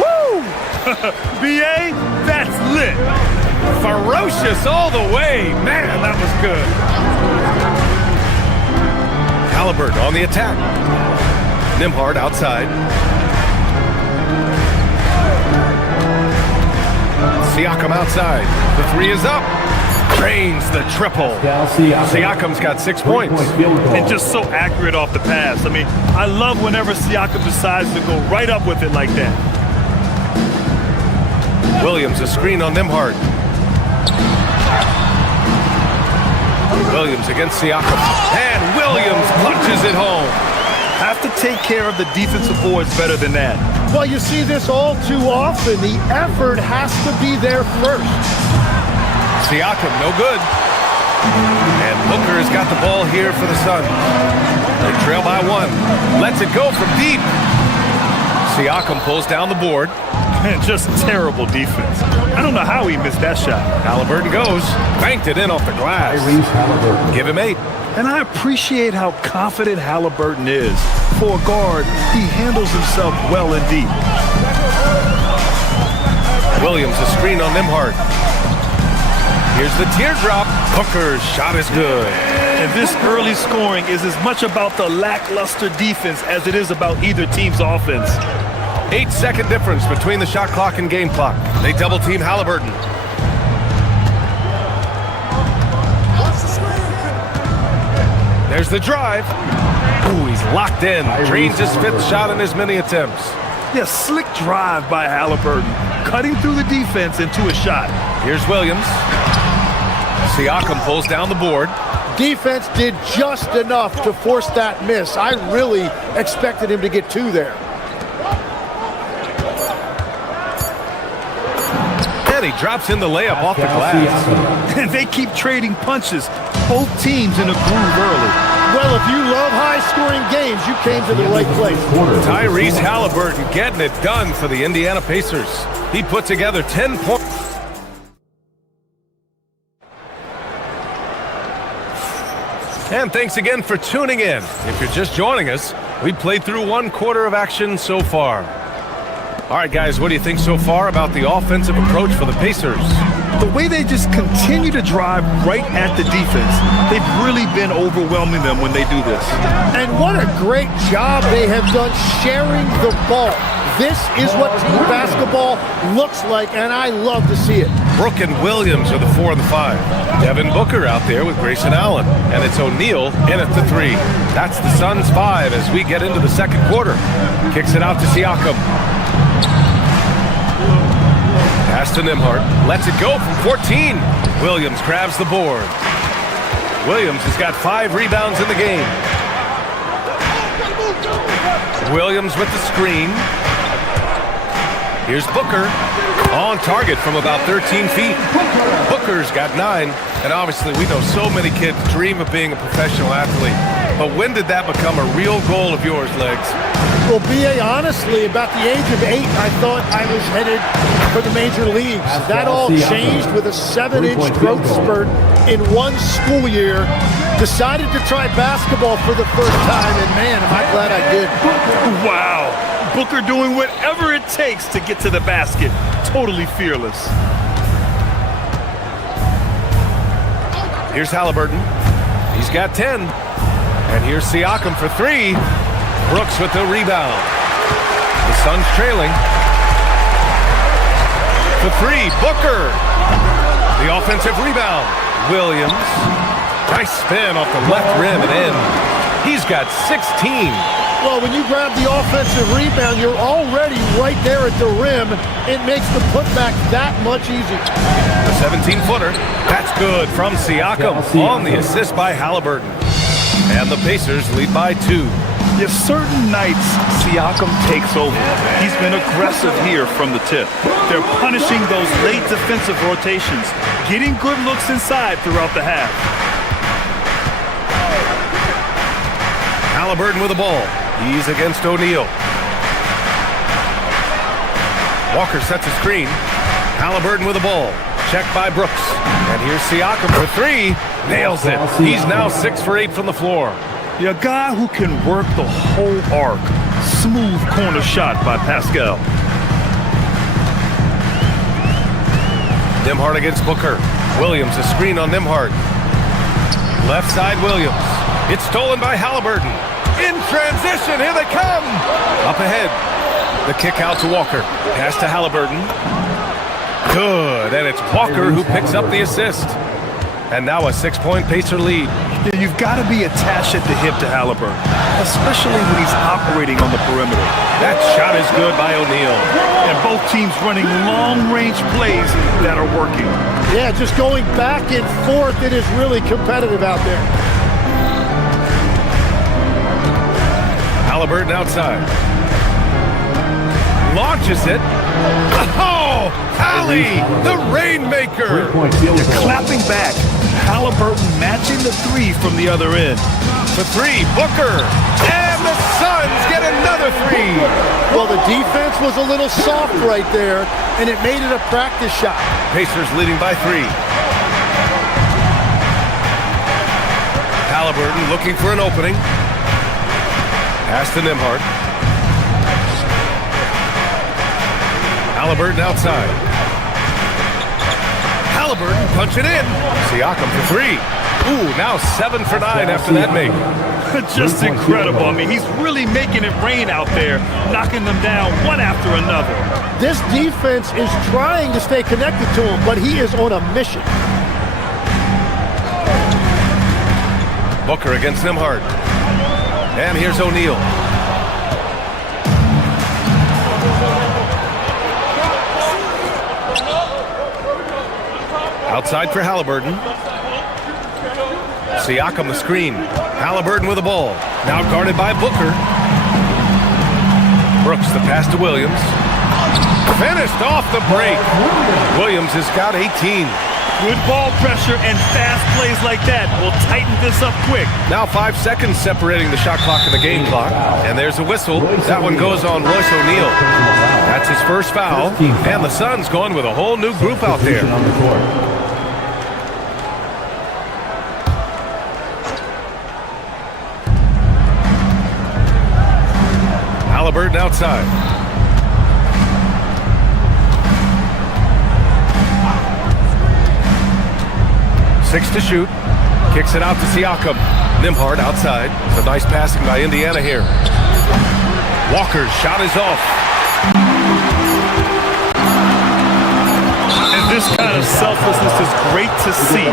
Woo! B.A., that's lit. Ferocious all the way. Man, that was good. Halliburton on the attack. Nembhard outside. Siakam outside. The three is up. Drains the triple. Siakam's got 6 points. And just so accurate off the pass. I mean, I love whenever Siakam decides to go right up with it like that. Williams a screen on Nembhard. Williams against Siakam. And Williams punches it home. Have to take care of the defensive boards better than that. Well, you see this all too often. The effort has to be there first. Siakam, no good. And Booker has got the ball here for the Suns. They trail by 1. Lets it go from deep. Siakam pulls down the board. Man, just terrible defense. I don't know how he missed that shot. Halliburton goes. Banked it in off the glass. Give him 8. And I appreciate how confident Halliburton is. For a guard, he handles himself well and deep. Williams a screen on Nembhard. Here's the teardrop. Booker's shot is good. And this early scoring is as much about the lackluster defense as it is about either team's offense. 8-second difference between the shot clock and game clock. They double team Halliburton. There's the drive. Ooh, he's locked in. Drains his 5th shot in as many attempts. Yeah, slick drive by Halliburton. Cutting through the defense into a shot. Here's Williams. Siakam pulls down the board. Defense did just enough to force that miss. I really expected him to get 2 there. And he drops in the layup off the glass. And they keep trading punches. both teams in a groove early. Well, if you love high-scoring games, you came to the right place. Tyrese Halliburton getting it done for the Indiana Pacers. He put together 10 points. And thanks again for tuning in. If you're just joining us, we played through 1 quarter of action so far. All right, guys, what do you think so far about the offensive approach for the Pacers? The way they just continue to drive right at the defense, they've really been overwhelming them when they do this. And what a great job they have done sharing the ball. This is what team basketball looks like, and I love to see it. Brooke and Williams are the 4 and the 5. Devin Booker out there with Grayson Allen. And it's O'Neal in at the 3. That's the Suns' 5 as we get into the second quarter. Kicks it out to Siakam. Pass to Nembhard. Lets it go from 14. Williams grabs the board. Williams has got 5 rebounds in the game. Williams with the screen. Here's Booker on target from about 13 feet. Booker's got 9, and obviously we know so many kids dream of being a professional athlete. But when did that become a real goal of yours, Legs? Well, B.A., honestly, about the age of 8, I thought I was headed for the major leagues. That all changed with a 7-inch growth spurt in 1 school year. Decided to try basketball for the first time, and man, am I glad I did. Wow. Booker doing whatever it takes to get to the basket. Totally fearless. Here's Halliburton. He's got 10. And here's Siakam for 3. Brooks with the rebound. The Suns trailing. For 3, Booker. The offensive rebound. Williams. Nice spin off the left rim and in. He's got 16. Well, when you grab the offensive rebound, you're already right there at the rim. It makes the putback that much easier. The 17-footer. That's good from Siakam on the assist by Halliburton. And the Pacers lead by 2. If certain nights Siakam takes over, he's been aggressive here from the tip. They're punishing those late defensive rotations, getting good looks inside throughout the half. Halliburton with the ball. He's against O'Neal. Walker sets a screen. Halliburton with the ball. Checked by Brooks. And here's Siakam for 3. Nails it. He's now 6 for 8 from the floor. Yeah, a guy who can work the whole arc. Smooth corner shot by Pascal. Nembhard against Booker. Williams, a screen on Nembhard. Left side Williams. It's stolen by Halliburton. In transition, here they come. Up ahead. The kick out to Walker. Pass to Halliburton. Good, and it's Walker who picks up the assist. And now a 6-point Pacer lead. Yeah, you've got to be attached at the hip to Halliburton, especially when he's operating on the perimeter. That shot is good by O'Neal. And both teams running long-range plays that are working. Yeah, just going back and forth, it is really competitive out there. Halliburton outside. Launches it. Oh, Ali, the Rainmaker. They're clapping back. Halliburton matching the 3 from the other end. The 3, Booker. And the Suns get another 3. Well, the defense was a little soft right there, and it made it a practice shot. Pacers leading by 3. Halliburton looking for an opening. Pass to Nembhard. Halliburton outside. Halliburton punch it in. Siakam for 3. Ooh, now 7 for 9 after that make. Just incredible. I mean, he's really making it rain out there, knocking them down one after another. This defense is trying to stay connected to him, but he is on a mission. Booker against Nembhard. And here's O'Neal. Outside for Halliburton. Siakam the screen. Halliburton with the ball. Now guarded by Booker. Brooks the pass to Williams. Finished off the break. Williams has got 18. Good ball pressure and fast plays like that will tighten this up quick. Now 5 seconds separating the shot clock and the game clock. And there's a whistle. That one goes on Royce O'Neal. That's his first foul. And the Suns going with a whole new group out there. Halliburton outside. 6 to shoot. Kicks it out to Siakam. Nembhard outside. Some nice passing by Indiana here. Walker's shot is off. And this kind of selflessness is great to see.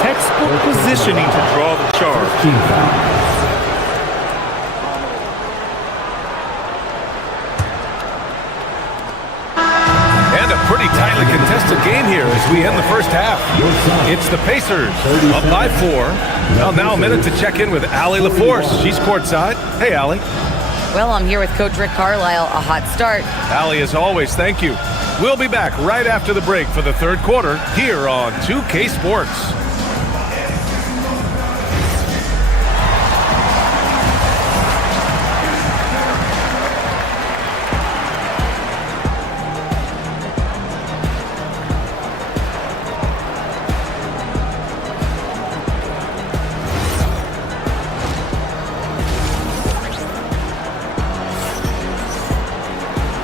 Textbook positioning to draw the charge. Pretty tightly contested game here as we end the first half. It's the Pacers up by 4. Well, now a minute to check in with Allie LaForce. She's courtside. Hey, Allie. Well, I'm here with Coach Rick Carlisle. A hot start. Allie, as always, thank you. We'll be back right after the break for the third quarter here on 2K Sports.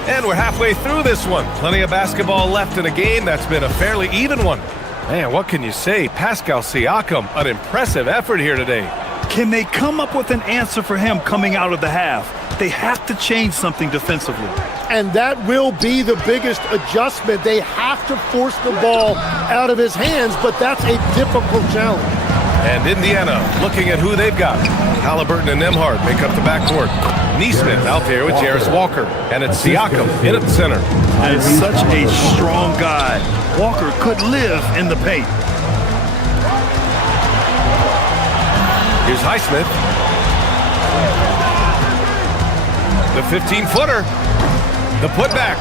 And we're halfway through this one. Plenty of basketball left in a game that's been a fairly even one. Man, what can you say? Pascal Siakam, an impressive effort here today. Can they come up with an answer for him coming out of the half? They have to change something defensively. And that will be the biggest adjustment. They have to force the ball out of his hands, but that's a difficult challenge. And Indiana looking at who they've got. Halliburton and Nembhard make up the backcourt. Neesmith out there with Jarris Walker. And it's Siakam in at the center. And such a strong guy. Walker could live in the paint. Here's Highsmith. The 15-footer. The putback.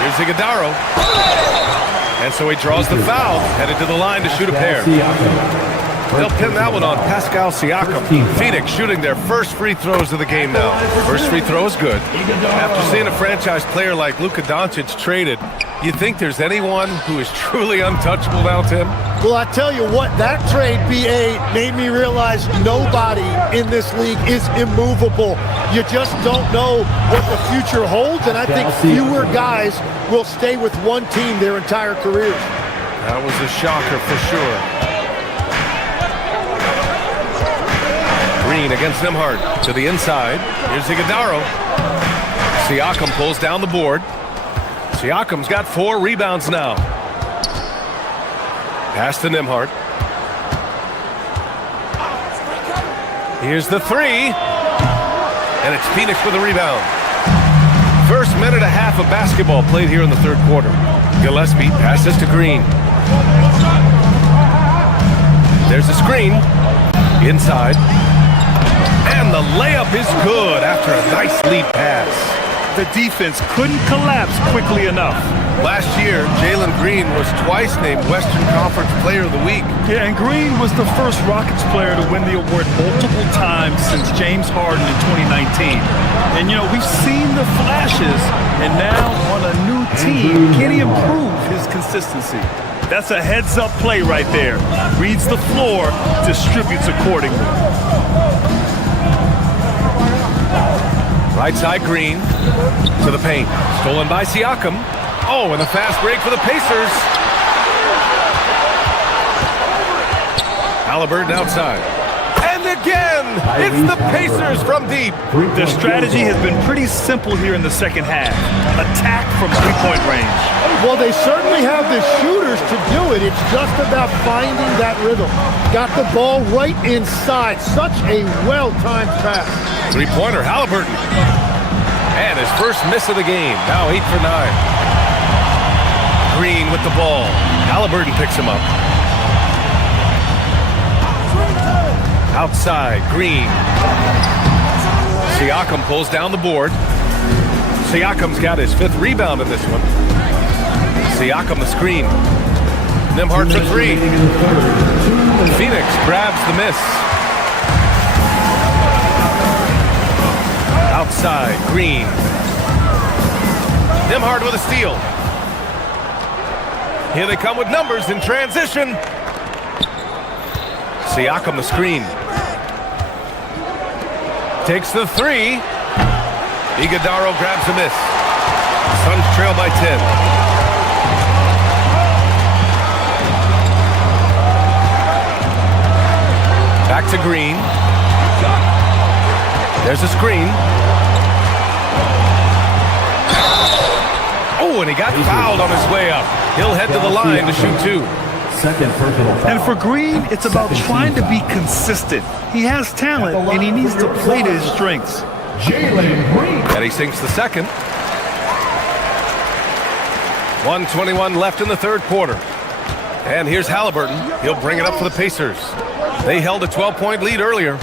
Here's Iguodala. And so he draws the foul, headed to the line to shoot a pair. They'll pin that one on Pascal Siakam. Phoenix shooting their first free throws of the game now. First free throw is good. After seeing a franchise player like Luka Doncic traded, you think there's anyone who is truly untouchable now, Tim? Well, I tell you what, that trade, BA, made me realize nobody in this league is immovable. You just don't know what the future holds, and I think fewer guys will stay with one team their entire careers. That was a shocker for sure. Green against Nembhard to the inside. Here's Iguodala. Siakam pulls down the board. Siakam's got 4 rebounds now. Pass to Nembhard. Here's the 3. And it's Phoenix with a rebound. First minute and a half of basketball played here in the third quarter. Gillespie passes to Green. There's a screen. Inside. And the layup is good after a nice lead pass. The defense couldn't collapse quickly enough. Last year, Jalen Green was twice named Western Conference Player of the Week. Yeah, and Green was the first Rockets player to win the award multiple times since James Harden in 2019. And, you know, we've seen the flashes, and now on a new team, can he improve his consistency? That's a heads-up play right there. Reads the floor, distributes accordingly. Right side Green to the paint. Stolen by Siakam. Oh, and a fast break for the Pacers. Halliburton outside. And again, it's the Pacers from deep. The strategy has been pretty simple here in the second half. Attack from three-point range. Well, they certainly have the shooters to do it. It's just about finding that rhythm. Got the ball right inside. Such a well-timed pass. Three-pointer, Halliburton. And his first miss of the game. Now 8 for 9. Green with the ball. Halliburton picks him up. Outside, Green. Siakam pulls down the board. Siakam's got his 5th rebound in this one. Siakam the screen. Nembhard for three. Phoenix grabs the miss. Outside, Green. Nembhard with a steal. Here they come with numbers in transition. Siakam the screen. Takes the three. Iguodaro grabs a miss. Suns trail by 10. Back to Green. There's a screen. Oh, and he got fouled on his way up. He'll head to the line to shoot two. Second personal foul. And for Green, it's about trying to be consistent. He has talent, and he needs to play to his strengths. And he sinks the second. 1:21 left in the third quarter. And here's Halliburton. He'll bring it up for the Pacers. They held a 12-point lead earlier.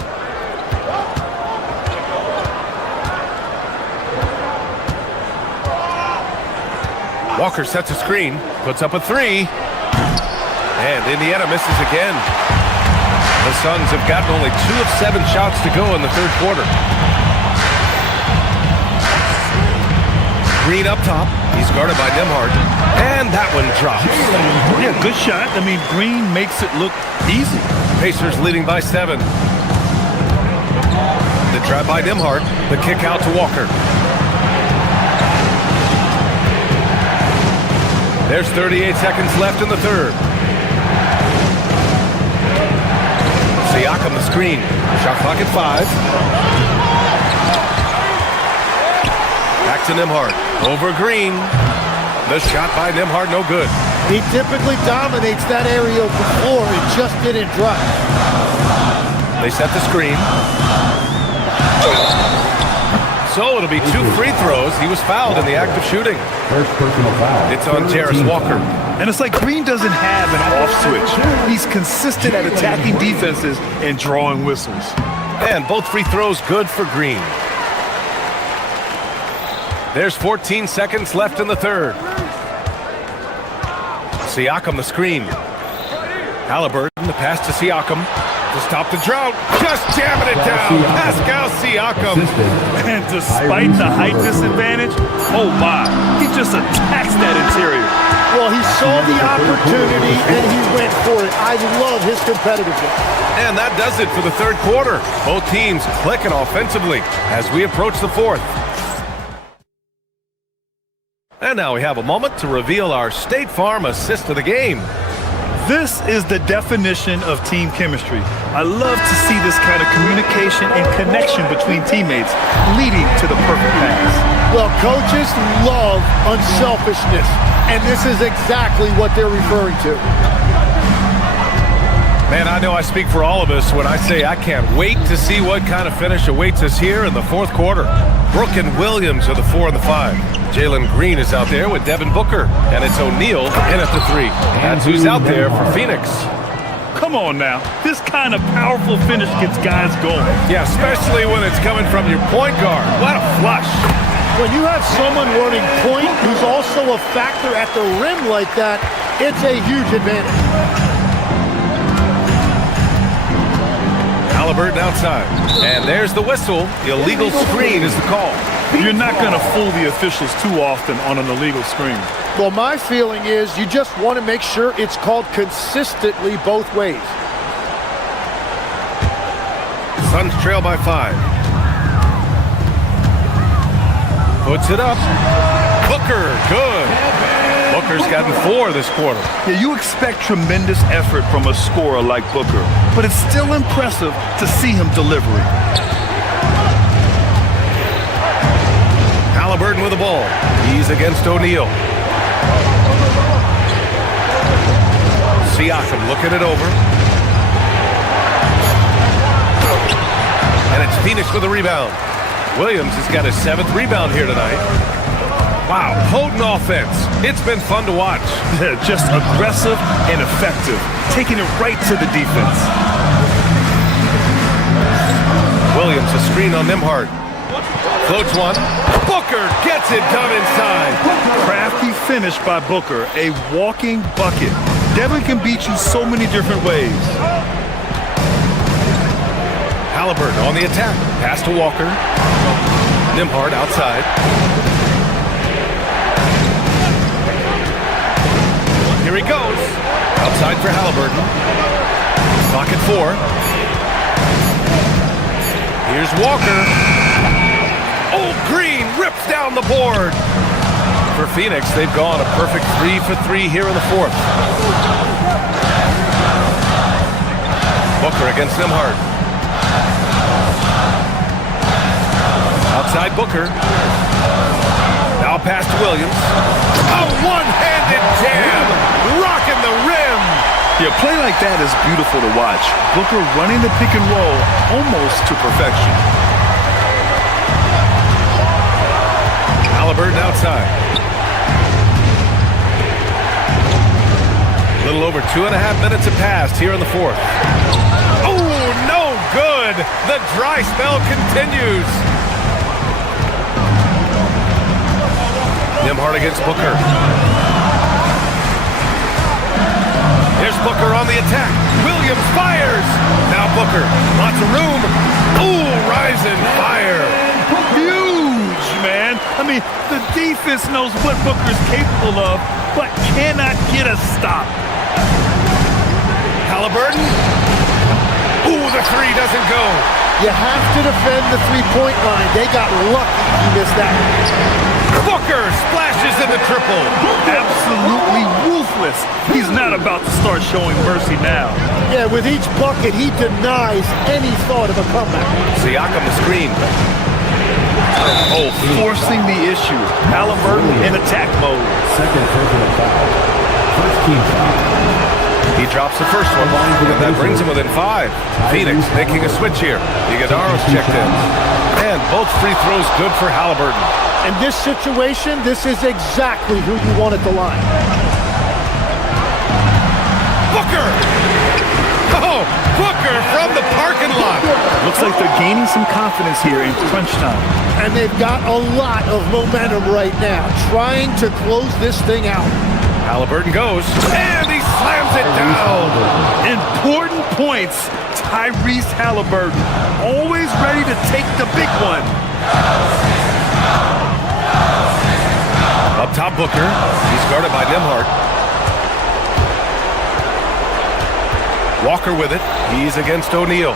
Walker sets a screen, puts up a three. And Indiana misses again. The Suns have gotten only 2 of 7 shots to go in the third quarter. Green up top. He's guarded by Nembhard. And that one drops. Yeah, good shot. I mean, Green makes it look easy. Pacers leading by 7. The drive by Nembhard. The kick out to Walker. There's 38 seconds left in the third. Siakam the screen. Shot clock at 5. Back to Nembhard. Over Green. The shot by Nembhard, no good. He typically dominates that area before. It just didn't drop. They set the screen. So it'll be 2 free throws. He was fouled in the act of shooting. First personal foul. It's on Jarris Walker. And it's like Green doesn't have an off switch. He's consistent at attacking defenses and drawing whistles. And both free throws good for Green. There's 14 seconds left in the third. Siakam the screen. Halliburton, the pass to Siakam to stop the drought. Just jamming it down. Pascal Siakam. And despite the height disadvantage, oh my, he just attacks that interior. Well, he saw the opportunity and he went for it. I love his competitiveness. And that does it for the third quarter. Both teams clicking offensively as we approach the fourth. And now we have a moment to reveal our State Farm assist of the game. This is the definition of team chemistry. I love to see this kind of communication and connection between teammates leading to the perfect pass. Well, coaches love unselfishness, and this is exactly what they're referring to. Man, I know I speak for all of us when I say I can't wait to see what kind of finish awaits us here in the fourth quarter. Brooke and Williams are the 4 and the 5. Jalen Green is out there with Devin Booker, and it's O'Neal in at the 3. That's who's out there for Phoenix. Come on now. This kind of powerful finish gets guys going. Yeah, especially when it's coming from your point guard. What a flush. When you have someone running point who's also a factor at the rim like that, it's a huge advantage. Halliburton outside. And there's the whistle. Illegal screen is the call. You're not going to fool the officials too often on an illegal screen. Well, my feeling is you just want to make sure it's called consistently both ways. Suns trail by 5. Puts it up. Booker, good. Booker's gotten 4 this quarter. Yeah, you expect tremendous effort from a scorer like Booker, but it's still impressive to see him delivering. Halliburton with the ball. He's against O'Neal. Siakam looking it over. And it's Phoenix with a rebound. Williams has got his 7th rebound here tonight. Wow, potent offense. It's been fun to watch. Just aggressive and effective, taking it right to the defense. Williams, a screen on Nembhard. Floats one. Booker gets it done inside. Crafty finish by Booker, a walking bucket. Devin can beat you so many different ways. Halliburton on the attack. Pass to Walker. Nembhard outside. Here he goes. Outside for Halliburton. Pocket 4. Here's Walker. Oh, Green rips down the board. For Phoenix, they've gone a perfect 3 for 3 here in the fourth. Booker against Nembhard. Outside Booker. Now pass to Williams. A one-handed jam. Rocking the rim. Yeah, play like that is beautiful to watch. Booker running the pick and roll almost to perfection. Halliburton outside. A little over 2.5 minutes have passed here in the fourth. Oh, no good. The dry spell continues. Nembhard against Booker. Here's Booker on the attack. Williams fires. Now Booker. Lots of room. Ooh, rise and fire. Huge, man. I mean, the defense knows what Booker's capable of, but cannot get a stop. Halliburton. Ooh, the three doesn't go. You have to defend the three-point line. They got lucky he missed that. Booker splashes in the triple. Absolutely ruthless. He's not about to start showing mercy now. Yeah, with each bucket, he denies any thought of a comeback. Siakam the screen. Oh, forcing the issue. Halliburton in attack mode. Second personal foul. First team foul. He drops the first one, and that brings him within 5. Phoenix making a switch here. Iguodala's checked in. And both free throws good for Halliburton. In this situation, this is exactly who you want at the line. Booker! Oh, Booker from the parking lot. Looks like they're gaining some confidence here in crunch time. And they've got a lot of momentum right now, trying to close this thing out. Halliburton goes, and he slams it down. Important points. Tyrese Halliburton, always ready to take the big one. Up top, Booker. He's guarded by Nembhard. Walker with it. He's against O'Neal.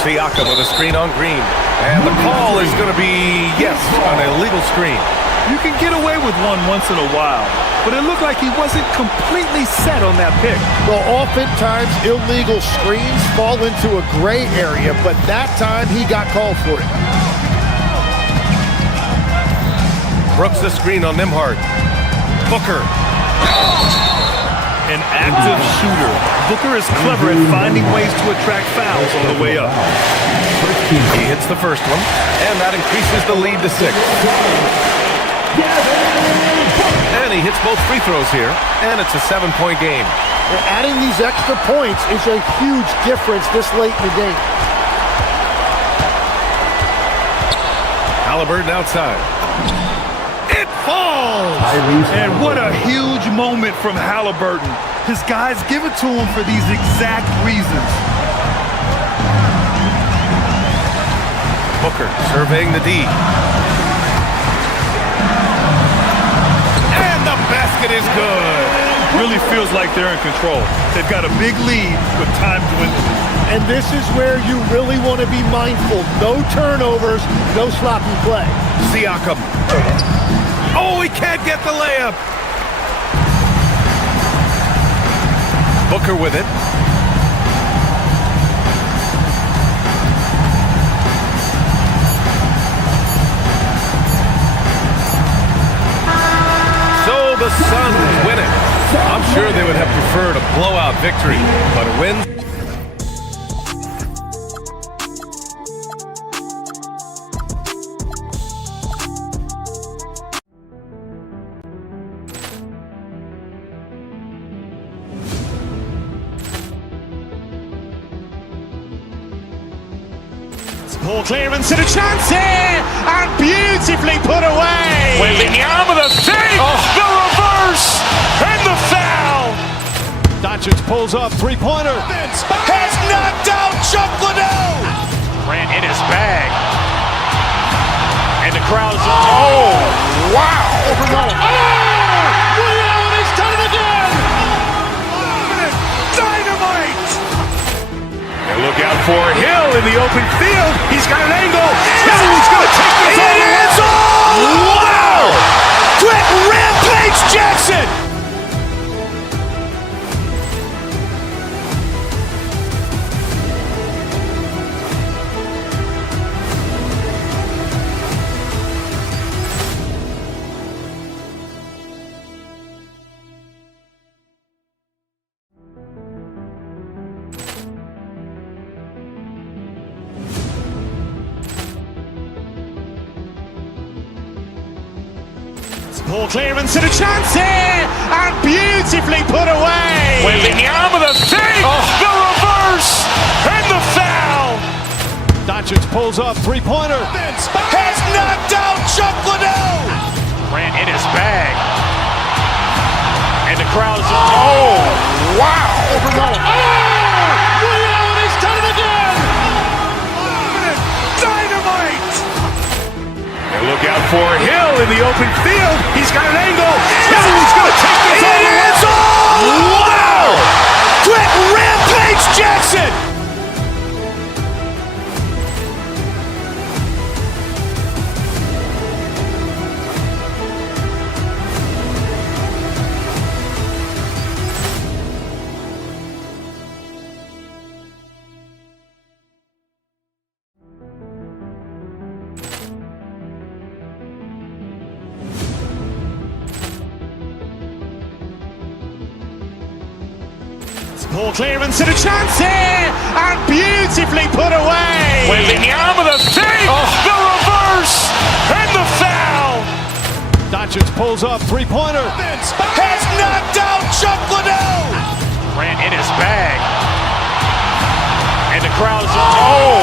Siakam with a screen on Green. And the call is going to be, yes, an illegal screen. You can get away with one once in a while, but it looked like he wasn't completely set on that pick. Well, oftentimes illegal screens fall into a gray area, but that time he got called for it. Brooks the screen on Nembhard. Booker. An active shooter. Booker is clever at finding ways to attract fouls on the way up. He hits the first one, and that increases the lead to 6. And he hits both free throws here, and it's a 7-point game. And adding these extra points is a huge difference this late in the game. Halliburton outside. It falls! And what a huge moment from Halliburton. His guys give it to him for these exact reasons. Booker surveying the D. And the basket is good. Really feels like they're in control. They've got a big lead with time dwindling. And this is where you really want to be mindful. No turnovers, no sloppy play. Siakam. Oh, he can't get the layup. Booker with it. So the Suns win it. I'm sure they would have preferred a blowout victory, but a win. Poor clearance and a chance here, and beautifully put away. Wembanyama the save, the reverse. Doncic pulls up, three-pointer. Has knocked out Chuck Liddell. Grant in his bag. And the crowd's, oh, wow. Ray Allen has done it again. Dynamite. And look out for Hill in the open field. He's got an angle. Hill's going to take this all the way. Wow! Quick Rampage Jackson. Ball clearance and a chance here, and beautifully put away. Wembanyama the fake, the reverse, and the foul. Doncic pulls up, three-pointer. Has knocked out Chuck Liddell. Grant in his bag. And the crowd's, oh, wow. Ray Allen has done it again. Dynamite. And look out for Hill in the open field. He's got an angle. Hill's going to take this all the way. Wow! Quick Rampage Jackson. Ball clearance and a chance here, and beautifully put away. Wembanyama the fake, the reverse, and the foul. Doncic pulls up, three-pointer. Has knocked out Chuck Liddell. Grant in his bag. And the crowd's, oh,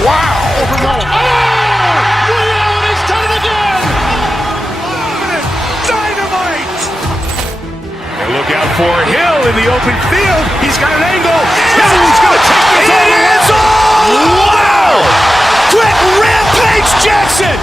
wow. Ray Allen has done it again. Dynamite. And look out for Hill in the open field. He's got an angle. Hill's going to take this all the way. Wow! Quick Rampage Jackson.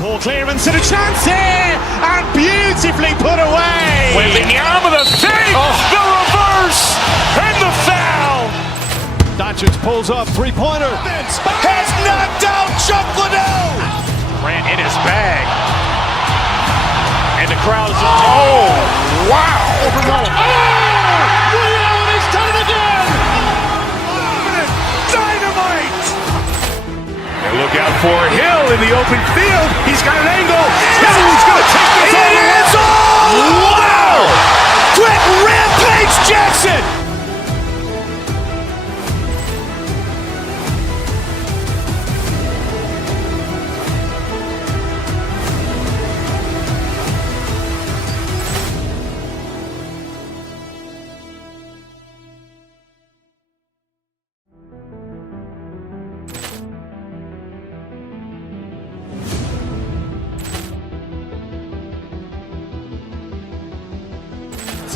Ball clearance and a chance here, and beautifully put away. Wembanyama the fake, the reverse, and the foul. Doncic pulls up, three-pointer. Has knocked out Chuck Liddell. Grant in his bag. And the crowd's, oh, wow. Ray Allen has done it again. Dynamite. And look out for Hill in the open field. He's got an angle. Hill's going to take this all the way. Wow! Quick Rampage Jackson.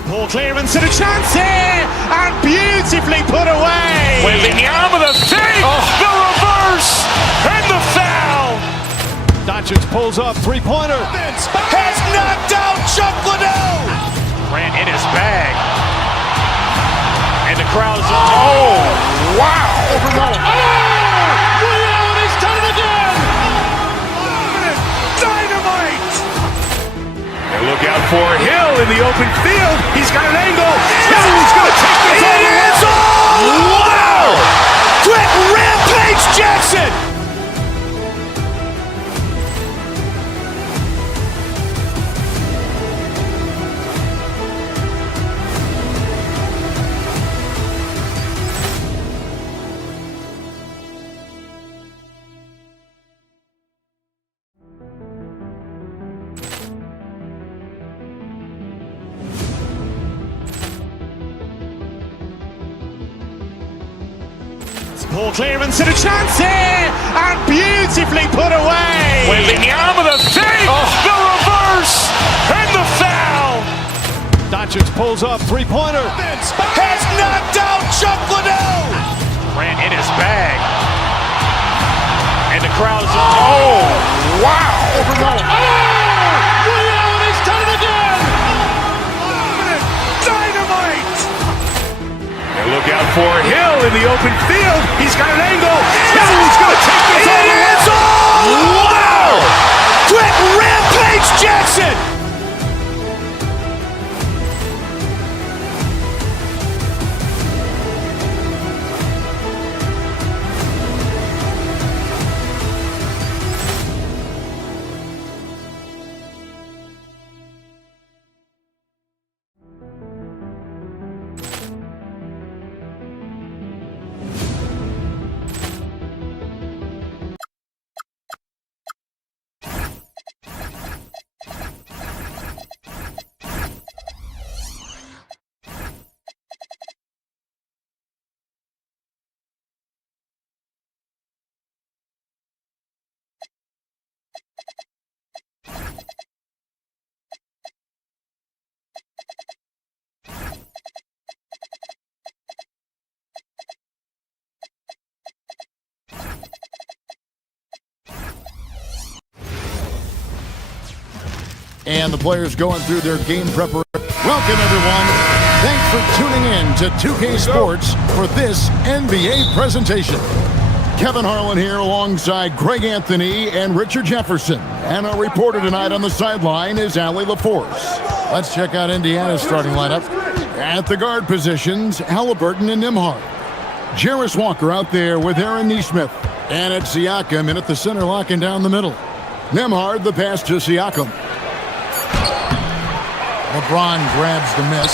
Ball clearance and a chance here, and beautifully put away. Wembanyama the fake, the reverse, and the foul. Doncic pulls up, three-pointer. Has knocked out Chuck Liddell. Grant in his bag. And the crowd's, oh, wow. Ray Allen has done it again. Dynamite. And look out for Hill in the open field. He's got an angle. Hill's going to take this all the way. Wow! Quick Rampage Jackson. Ball clearance and a chance here, and beautifully put away. Wembanyama the fake, the reverse, and the foul. Doncic pulls up, three-pointer. Has knocked out Chuck Liddell. Ran in his bag. And the crowd is... Oh, wow. He's done it again. Dynamite. And look out for Hill in the open field. He's got an angle. Hill's going to take this all the way. Wow. Quick Rampage Jackson. And the players going through their game preparation. Welcome, everyone. Thanks for tuning in to 2K Sports for this NBA presentation. Kevin Harlan here alongside Greg Anthony and Richard Jefferson. And our reporter tonight on the sideline is Allie LaForce. Let's check out Indiana's starting lineup. At the guard positions, Halliburton and Nembhard. Jarris Walker out there with Aaron Nesmith. And it's Siakam in at the center, locking down the middle. Nembhard, the pass to Siakam. LeBron grabs the miss.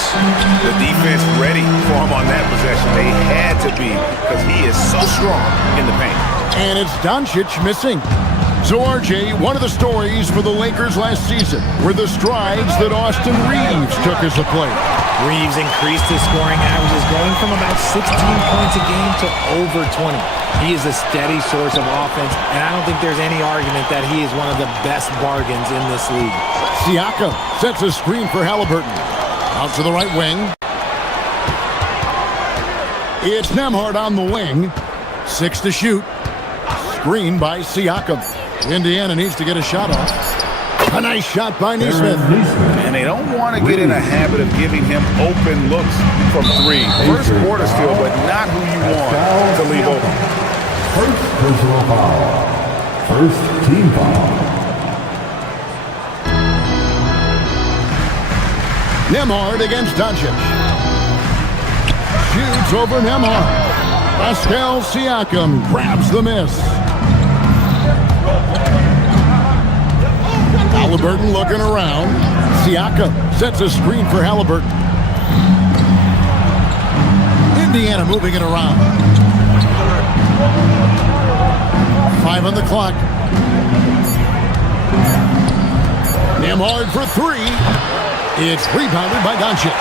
The defense ready for him on that possession. They had to be because he is so strong in the paint. And it's Doncic missing. So, RJ, one of the stories for the Lakers last season were the strides that Austin Reeves took as a player. Reeves increased his scoring averages, going from about 16 points a game to over 20. He is a steady source of offense, and I don't think there's any argument that he is one of the best bargains in this league. Siakam sets a screen for Halliburton. Out to the right wing. It's Nembhard on the wing. 6 to shoot. Screen by Siakam. Indiana needs to get a shot off. A nice shot by Nesmith. And they don't want to get in a habit of giving him open looks from three. First quarter still, but not who you want to leave open. First personal foul. First team foul. Nembhard against Doncic. Shoots over Nembhard. Pascal Siakam grabs the miss. Halliburton looking around. Siakam sets a screen for Halliburton. Indiana moving it around. 5 on the clock. Nembhard for 3. It's rebounded by Doncic.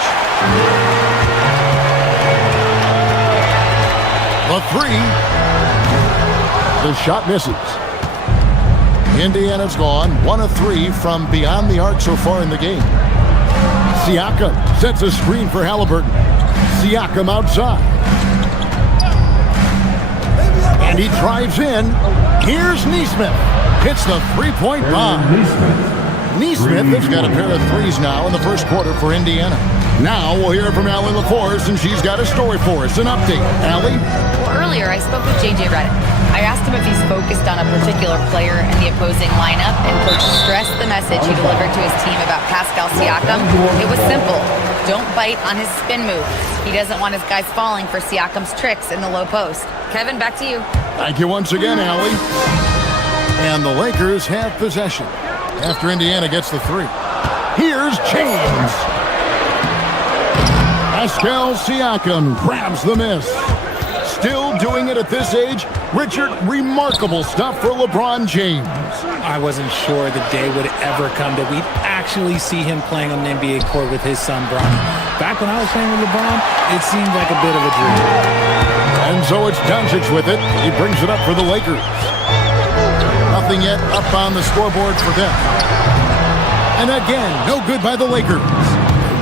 The 3. The shot misses. Indiana's gone 1 of 3 from beyond the arc so far in the game. Siakam sets a screen for Halliburton. Siakam outside. And he drives in. Here's Nesmith. Hits the three-point bomb. Nesmith has got a pair of threes now in the first quarter for Indiana. Now we'll hear from Allie LaForce, and she's got a story for us. An update. Allie? Well, earlier I spoke with J.J. Redick. I asked him if he's focused on a particular player in the opposing lineup, and Coach stressed the message he delivered to his team about Pascal Siakam. It was simple. Don't bite on his spin move. He doesn't want his guys falling for Siakam's tricks in the low post. Kevin, back to you. Thank you once again, Allie. And the Lakers have possession after Indiana gets the 3. Here's James. Pascal Siakam grabs the miss. Still doing it at this age. Richard, remarkable stuff for LeBron James. I wasn't sure the day would ever come that we'd actually actually see him playing on an NBA court with his son, Bronny. Back when I was playing with LeBron, it seemed like a bit of a dream. And so it's Doncic with it. He brings it up for the Lakers. Nothing yet up on the scoreboard for them. And again, no good by the Lakers.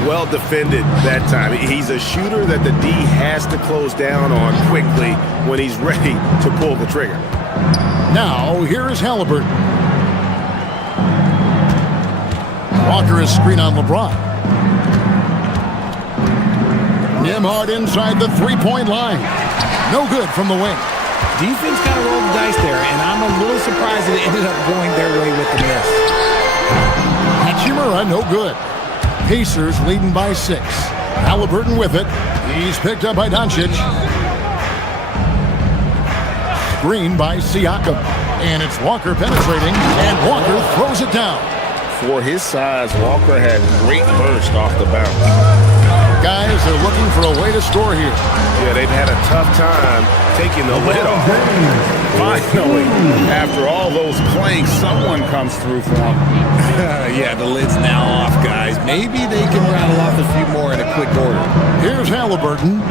Well defended that time. He's a shooter that the D has to close down on quickly when he's ready to pull the trigger. Now, here is Halliburton. Walker is screen on LeBron. Nembhard inside the three-point line. No good from the wing. Defense got to roll the dice there, and I'm a little surprised that it ended up going their way with the miss. Hachimura, no good. Pacers leading by 6. Halliburton with it. He's picked up by Doncic. Screen by Siakam. And it's Walker penetrating, and Walker throws it down. For his size, Walker had great burst off the bounce. Guys are looking for a way to score here. Yeah, they've had a tough time taking the lid off. Finally, after all those planks, someone comes through for them. Yeah, the lid's now off, guys. Maybe they can rattle off a few more in a quick order. Here's Halliburton,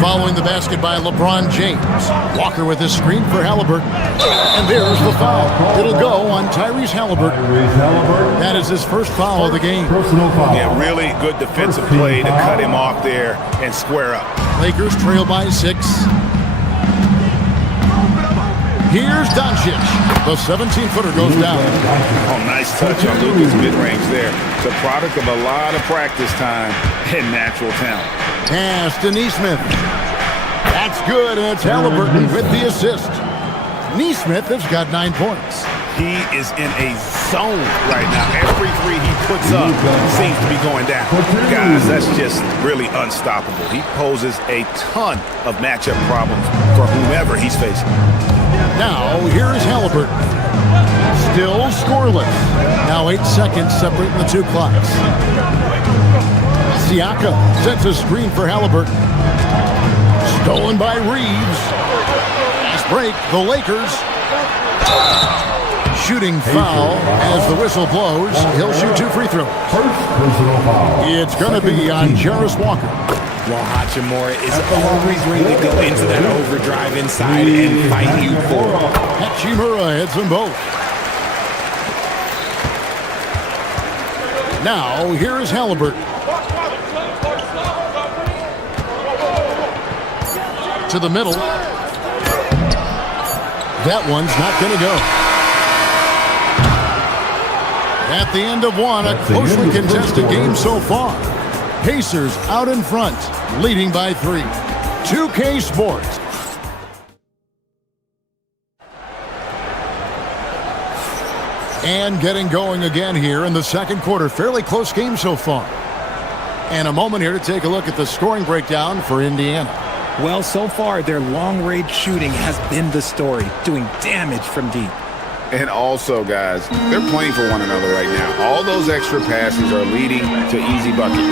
following the basket by LeBron James. Walker with his screen for Halliburton. And there's the foul. It'll go on Tyrese Halliburton. That is his first foul of the game. Yeah, really good defensive play to cut him off there and square up. Lakers trail by 6. Here's Doncic. The 17-footer goes down. Oh, nice touch on Luka's mid-range there. It's a product of a lot of practice time and natural talent. Pass to Nesmith. That's good, and it's Halliburton with the assist. Nesmith has got 9 points. He is in a zone right now. Every three he puts up seems to be going down. Guys, that's just really unstoppable. He poses a ton of matchup problems for whomever he's facing. Now, here is Halliburton. Still scoreless. Now 8 seconds separating the two clocks. Siakam sets a screen for Halliburton. Stolen by Reeves. Fast break, the Lakers. Shooting foul as the whistle blows. He'll shoot 2 free throws. It's going to be on Jarris Walker. Well, Hachimura is always ready to go into that overdrive inside and fight you for it. Hachimura hits them both. Now, here is Halliburton. To the middle. That one's not going to go. At the end of one, a closely contested game so far. Pacers out in front, leading by 3. 2K Sports. And getting going again here in the second quarter. Fairly close game so far. And a moment here to take a look at the scoring breakdown for Indiana. Well, so far, their long-range shooting has been the story, doing damage from deep. And also, guys, they're playing for one another right now. All those extra passes are leading to easy buckets.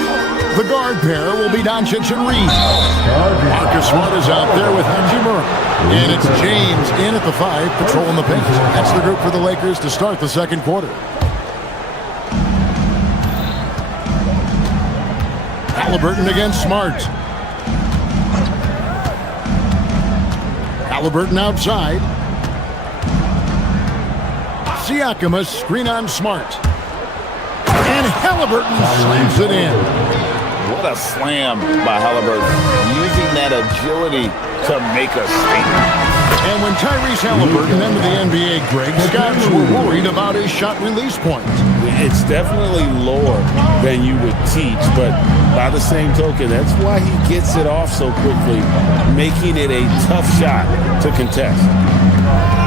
The guard pair will be Doncic and Reeves. Marcus Smart is out there with Hachimura. And it's James in at the 5, patrolling the paint. That's the group for the Lakers to start the second quarter. Halliburton against Smart. Halliburton outside. Siakam, a screen on Smart. And Halliburton slams it in. What a slam by Halliburton. Using that agility to make a statement. And when Tyrese Halliburton entered the NBA, Greg, scouts were worried about his shot release point. It's definitely lower than you would teach, but by the same token, that's why he gets it off so quickly, making it a tough shot to contest.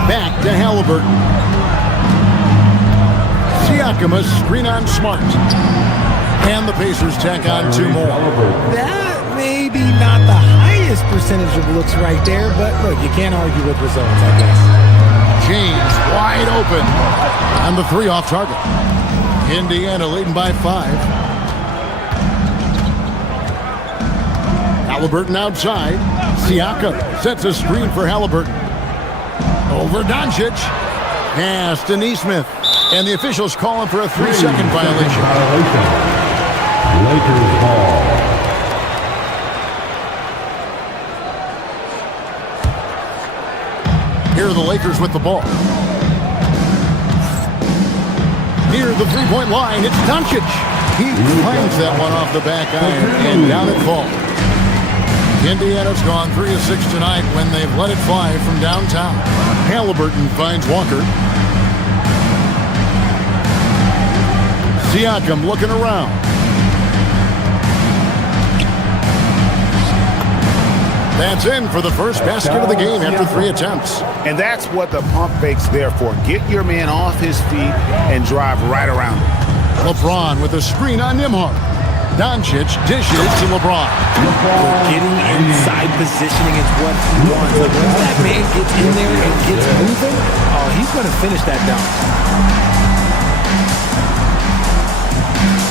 Back to Halliburton. Siakam, a screen on Smart. And the Pacers tack on 2 more. That may be not the highest percentage of looks right there, but look, you can't argue with results, I guess. James wide open. And the 3 off target. Indiana leading by 5. Halliburton outside. Siakam sets a screen for Halliburton. Over Doncic. Pass to Nesmith. And the officials call him for a 3-second violation. Lakers ball. Here are the Lakers with the ball. Near the three-point line, it's Doncic. He finds that one off the back iron, and down it falls. Indiana's gone 3 of 6 tonight when they've let it fly from downtown. Halliburton finds Walker. Siakam looking around. That's in for the first basket of the game after 3 attempts. And that's what the pump fake's there for. Get your man off his feet and drive right around him. LeBron with a screen on Nembhard. Doncic dishes to LeBron. Getting inside positioning is what he wants. Like, once that man gets in there and gets moving, oh, he's going to finish that dunk.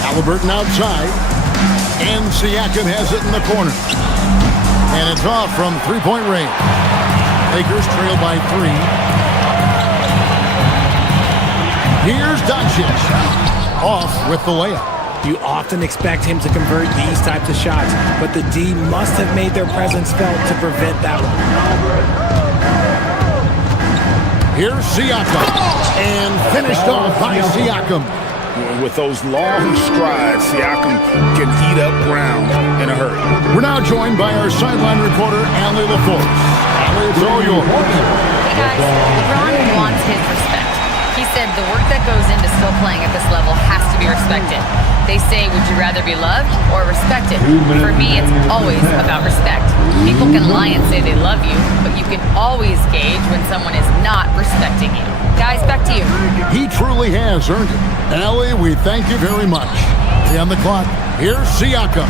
Halliburton outside. And Siakam has it in the corner. And it's off from three-point range. Lakers trail by 3. Here's Doncic. Off with the layup. You often expect him to convert these types of shots, but the D must have made their presence felt to prevent that one. Here's Siakam. And finished off by Siakam. With those long strides, Siakam can eat up ground in a hurry. We're now joined by our sideline reporter, Allie LaForce. Allie, it's all yours. Hey guys, LeBron wants his respect. He said the work that goes into still playing at this level has to be respected. They say, would you rather be loved or respected? For me, it's always about respect. People can lie and say they love you, but you can always gauge when someone is not respecting you. Guys, back to you. He truly has earned it. Allie, we thank you very much. On the clock, here's Siakam.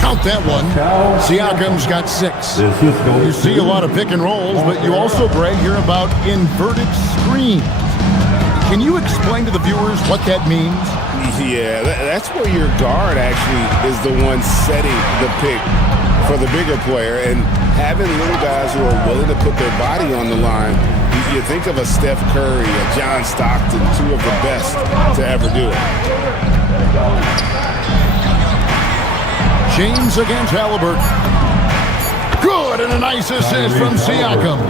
Count that one. Siakam's got 6. You see a lot of pick and rolls, but you also, Greg, hear about inverted screens. Can you explain to the viewers what that means? Yeah, that's where your guard actually is the one setting the pick for the bigger player, and having little guys who are willing to put their body on the line. You think of a Steph Curry, a John Stockton, 2 of the best to ever do it. James against Halliburton. Good, and a nice assist from Siakam.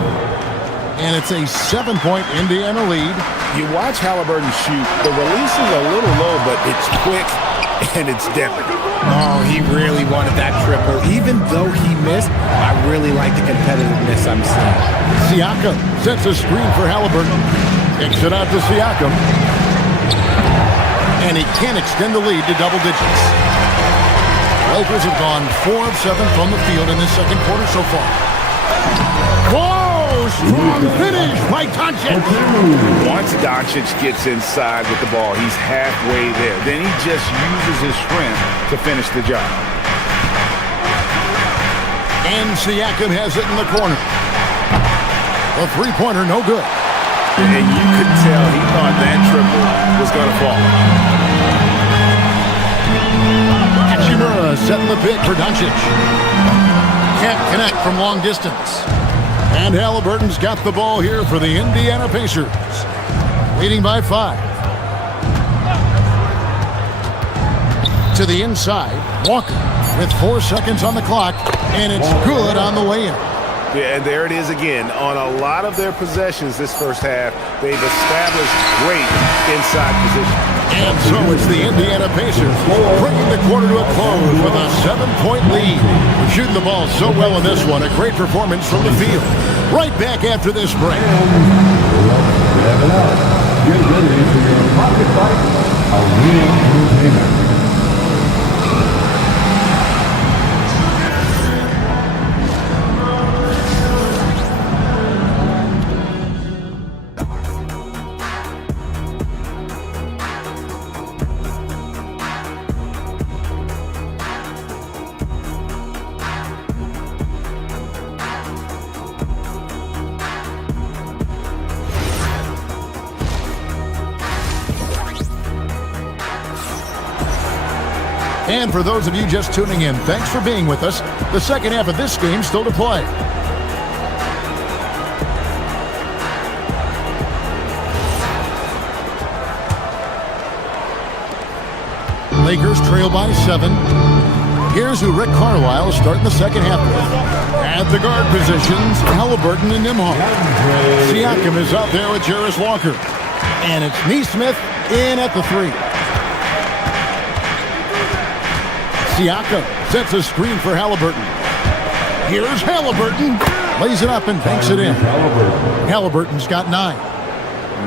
And it's a 7-point Indiana lead. You watch Halliburton shoot. The release is a little low, but it's quick and it's deadly. Oh, he really wanted that triple. Even though he missed, I really like the competitiveness I'm seeing. Siakam sets a screen for Halliburton. Kicks it out to Siakam. And he can extend the lead to double digits. Lakers have gone 4 of 7 from the field in this second quarter so far. Strong finish by Doncic. Once Doncic gets inside with the ball, he's halfway there. Then he just uses his strength to finish the job. And Siakam has it in the corner. A three-pointer, no good. And you could tell he thought that triple was going to fall. Hachimura setting the pick for Doncic. Can't connect from long distance. And Halliburton's got the ball here for the Indiana Pacers. Leading by 5. To the inside, Walker with 4 seconds on the clock, and it's good on the way in. Yeah, and there it is again. On a lot of their possessions this first half, they've established great inside position. And so it's the Indiana Pacers bringing the quarter to a close with a 7-point lead. Shooting the ball so well in this one. A great performance from the field. Right back after this break. Get ready for your pocket fight. Arena Entertainment. And for those of you just tuning in, thanks for being with us. The second half of this game still to play. Lakers trail by 7. Here's who Rick Carlisle is starting the second half with. At the guard positions, Halliburton and Nembhard. Siakam is out there with Jarris Walker. And it's Nesmith in at the 3. Siakam sets a screen for Halliburton. Here's Halliburton. Lays it up and banks it in. Halliburton's got 9.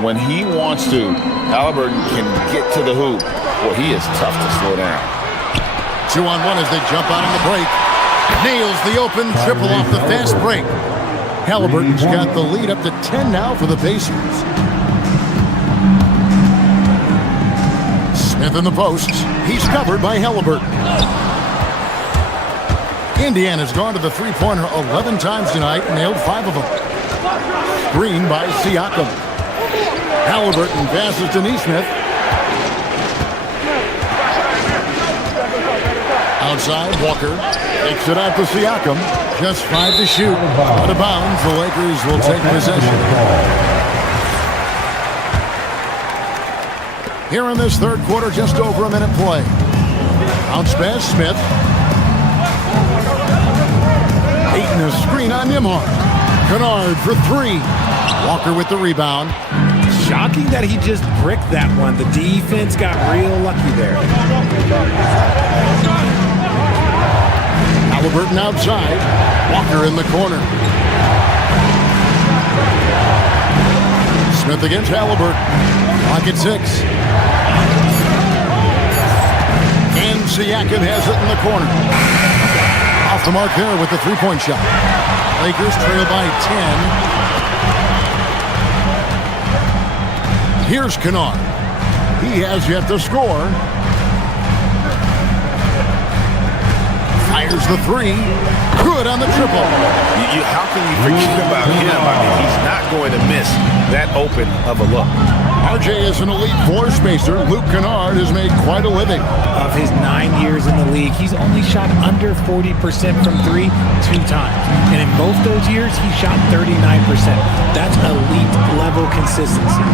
When he wants to, Halliburton can get to the hoop. Well, he is tough to slow down. 2-on-1 as they jump out on the break. Nails the open triple off the fast break. Halliburton's got the lead up to 10 now for the Pacers. Smith in the post. He's covered by Halliburton. Indiana's gone to the three-pointer 11 times tonight, nailed 5 of them. Screen by Siakam. Halliburton passes to Nesmith. Outside, Walker takes it out to Siakam. Just 5 to shoot. Out of bounds, the Lakers will take possession. Here in this third quarter, just over a minute play. Bounce pass, Smith. Ayton a screen on Nembhard. Kennard for 3. Walker with the rebound. Shocking that he just bricked that one. The defense got real lucky there. Halliburton outside. Walker in the corner. Smith against Halliburton. Clock at 6. And Siakam has it in the corner. Off the mark there with the three-point shot. Lakers trail by 10. Here's Kennard. He has yet to score. Fires the 3. Good on the triple. How can you forget about him? I mean, he's not going to miss that open of a look. RJ is an elite floor spacer. Luke Kennard has made quite a living. Of his 9 years in the league, he's only shot under 40% from 3 2 times. And in both those years, he shot 39%. That's elite level consistency.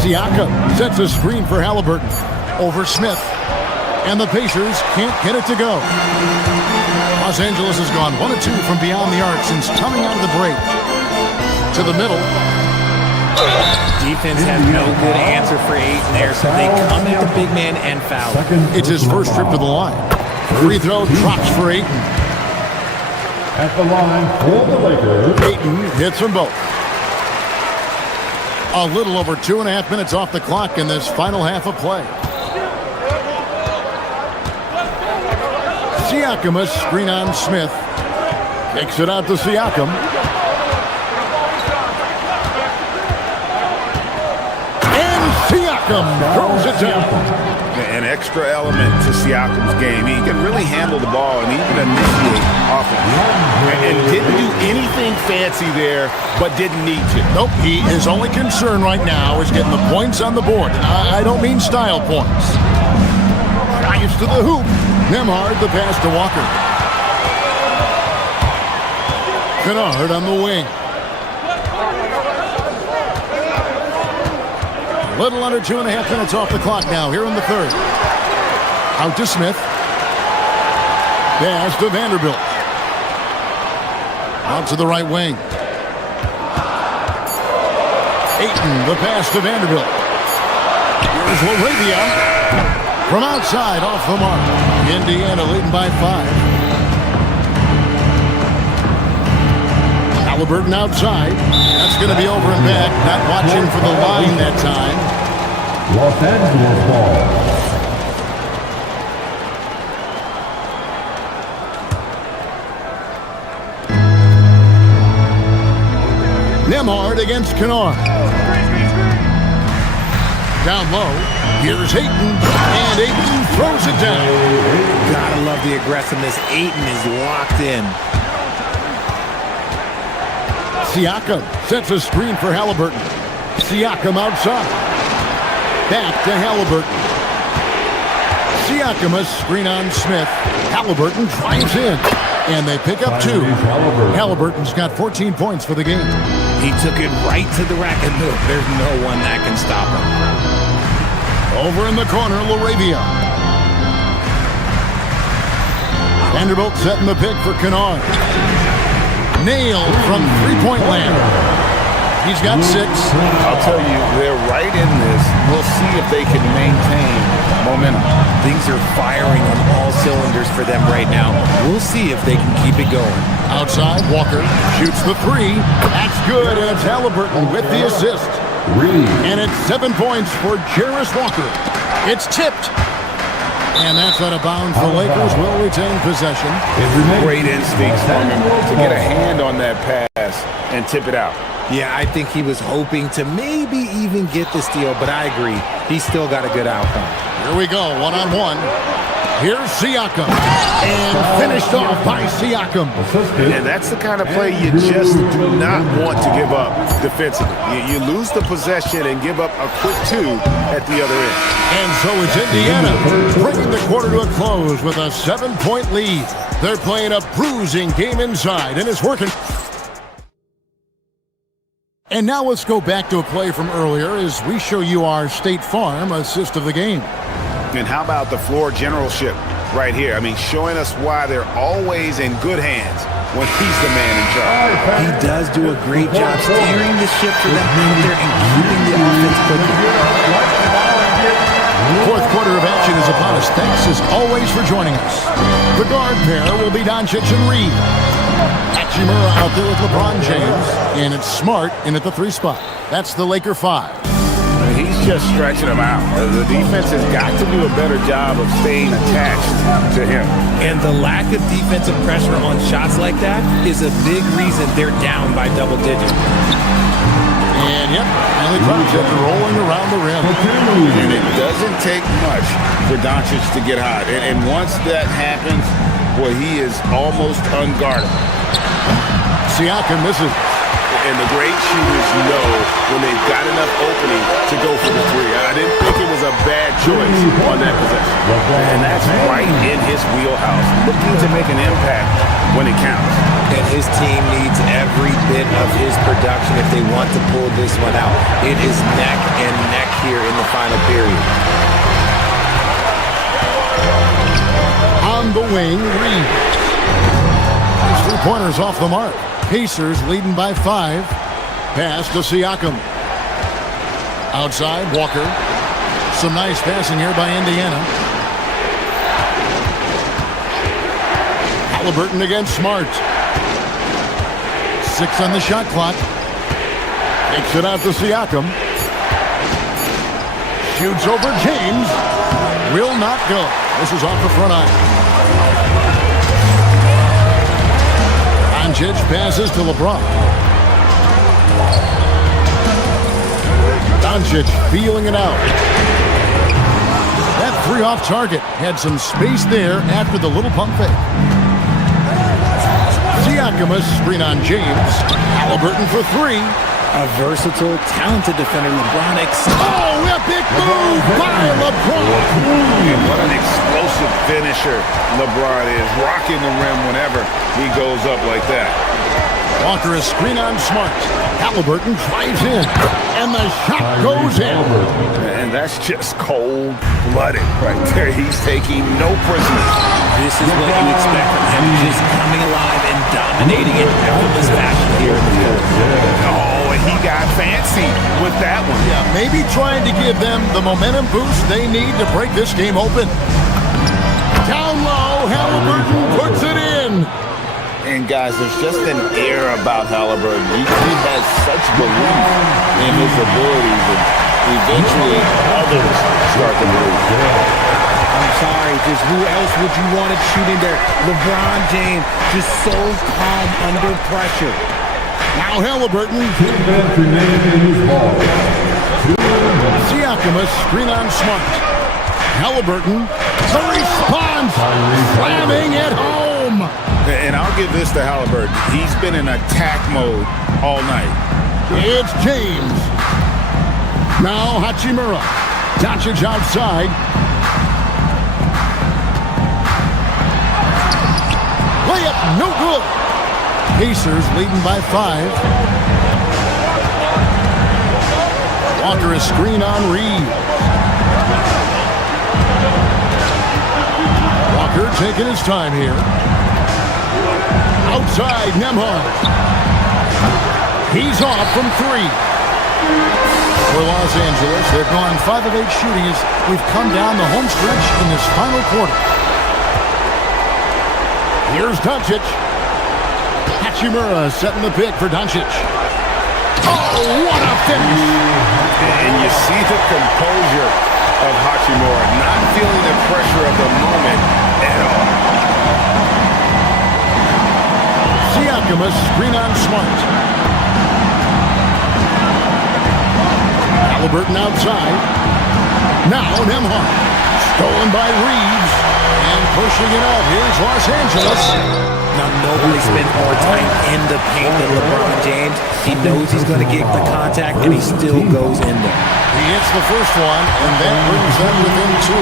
Siakam sets a screen for Halliburton over Smith. And the Pacers can't get it to go. Los Angeles has gone 1 of 2 from beyond the arc since coming out of the break. To the middle. Defense has no good answer for Ayton there, so they come at the big man and foul. It's his first trip to the line. Free throw drops for Ayton. At the line for the Lakers. Ayton hits them both. A little over 2.5 minutes off the clock in this final half of play. Siakam a screen on Smith. Kicks it out to Siakam. Siakam throws it down. An extra element to Siakam's game. He can really handle the ball and even initiate offense. And didn't do anything fancy there, but didn't need to. Nope, his only concern right now is getting the points on the board. I don't mean style points. Drives to the hoop. Nembhard the pass to Walker. Kennard on the wing. Little under 2.5 minutes off the clock now here in the third. Out to Smith. Pass to Vanderbilt. Out to the right wing. Ayton, the pass to Vanderbilt. Here's Laravia. From outside, off the mark. Indiana leading by 5. Halliburton outside. That's going to be over and back. Not watching for the line that time. Los Angeles ball. Nembhard against Kennard. Down low. Here's Ayton. And Ayton throws it down. Gotta love the aggressiveness. Ayton is locked in. Siakam sets a screen for Halliburton. Siakam outside. Back to Halliburton. Siakam a screen on Smith. Halliburton drives in. And they pick up 2. Halliburton's got 14 points for the game. He took it right to the rack, and look, there's no one that can stop him. Over in the corner, Laravia. Vanderbilt setting the pick for Kennard. Nailed from three-point land. He's got 6. I'll tell you, they're right in this. We'll see if they can maintain momentum. Things are firing on all cylinders for them right now. We'll see if they can keep it going. Outside, Walker shoots the 3. That's good, and it's Halliburton with the assist. And it's 7 points for Jarris Walker. It's tipped. And that's out of bounds. The Lakers will retain possession. Great instincts from him to get a hand on that pass and tip it out. Yeah, I think he was hoping to maybe even get the steal, but I agree. He's still got a good outcome. Here we go, one-on-one. Here's Siakam. And finished off by Siakam. And that's the kind of play you just do not want to give up defensively. You lose the possession and give up a quick 2 at the other end. And so it's Indiana bringing the quarter to a close with a 7-point lead. They're playing a bruising game inside, and it's working. And now let's go back to a play from earlier as we show you our State Farm assist of the game. And how about the floor generalship right here? I mean, showing us why they're always in good hands when he's the man in charge. He does do a great job steering the ship for them out there and keeping the offense cooking. Fourth quarter of action is upon us. Thanks as always for joining us. The guard pair will be Doncic and Reed. Hachimura out there with LeBron James. And it's Smart in at the 3 spot. That's the Laker 5. He's just stretching them out. The defense has got to do a better job of staying attached to him. And the lack of defensive pressure on shots like that is a big reason they're down by double digits. And yep, finally drops it, rolling around the rim. And it doesn't take much for Doncic to get hot. And once that happens, boy, he is almost unguardable. Siakam misses. And the great shooters know when they've got enough opening to go for the 3. I didn't think it was a bad choice on that possession. And that's right in his wheelhouse, looking to make an impact when it counts. And his team needs every bit of his production if they want to pull this one out. It is neck and neck here in the final period. On the wing, Reed. His 3-pointers off the mark. Pacers leading by 5. Pass to Siakam. Outside, Walker. Some nice passing here by Indiana. Halliburton against Smart. 6 on the shot clock. Takes it out to Siakam. Shoots over James. Will not go. This is off the front iron. Doncic passes to LeBron. Doncic feeling it out. That 3 off target. Had some space there after the little pump fake. Siakam a screen on James. Halliburton for 3. A versatile, talented defender, LeBron. Oh, a big move by LeBron. And what an explosive finisher LeBron is. Rocking the rim whenever he goes up like that. Walker a screen on Smart. Halliburton drives in. And the shot goes in. And that's just cold-blooded right there. He's taking no prisoners. This is what you expect from him. Just coming alive and dominating in effortless fashion here in the fourth. Oh, and he got fancy with that one. Yeah, maybe trying to give them the momentum boost they need to break this game open. Down low, Halliburton puts it in. And guys, there's just an air about Halliburton. He has such belief in his abilities, and eventually others start to believe. I'm sorry, just who else would you want it shooting there? LeBron James, just so calm under pressure. Now Halliburton. Siakam a screen on Smart. Halliburton, the response, slamming it home. And I'll give this to Halliburton. He's been in attack mode all night. It's James. Now Hachimura. Doncic outside. Layup, no good. Pacers leading by 5. Walker a screen on Reed. taking his time here. Outside, Nembhard. He's off from 3. For Los Angeles, they've gone 5 of 8 shooting as we've come down the home stretch in this final quarter. Here's Doncic. Hachimura setting the pick for Doncic. Oh, what a finish! And you see the composure of Hachimura, not feeling the pressure of the moment at all. Siakam, screen on Smart. Halliburton outside. Now Nembhard. Stolen by Reeves. And pushing it up. Here's Los Angeles. Now, nobody spent more time in the paint than LeBron James. He knows he's going to get the contact, and he still goes in there. He hits the first one, and that brings them within 2.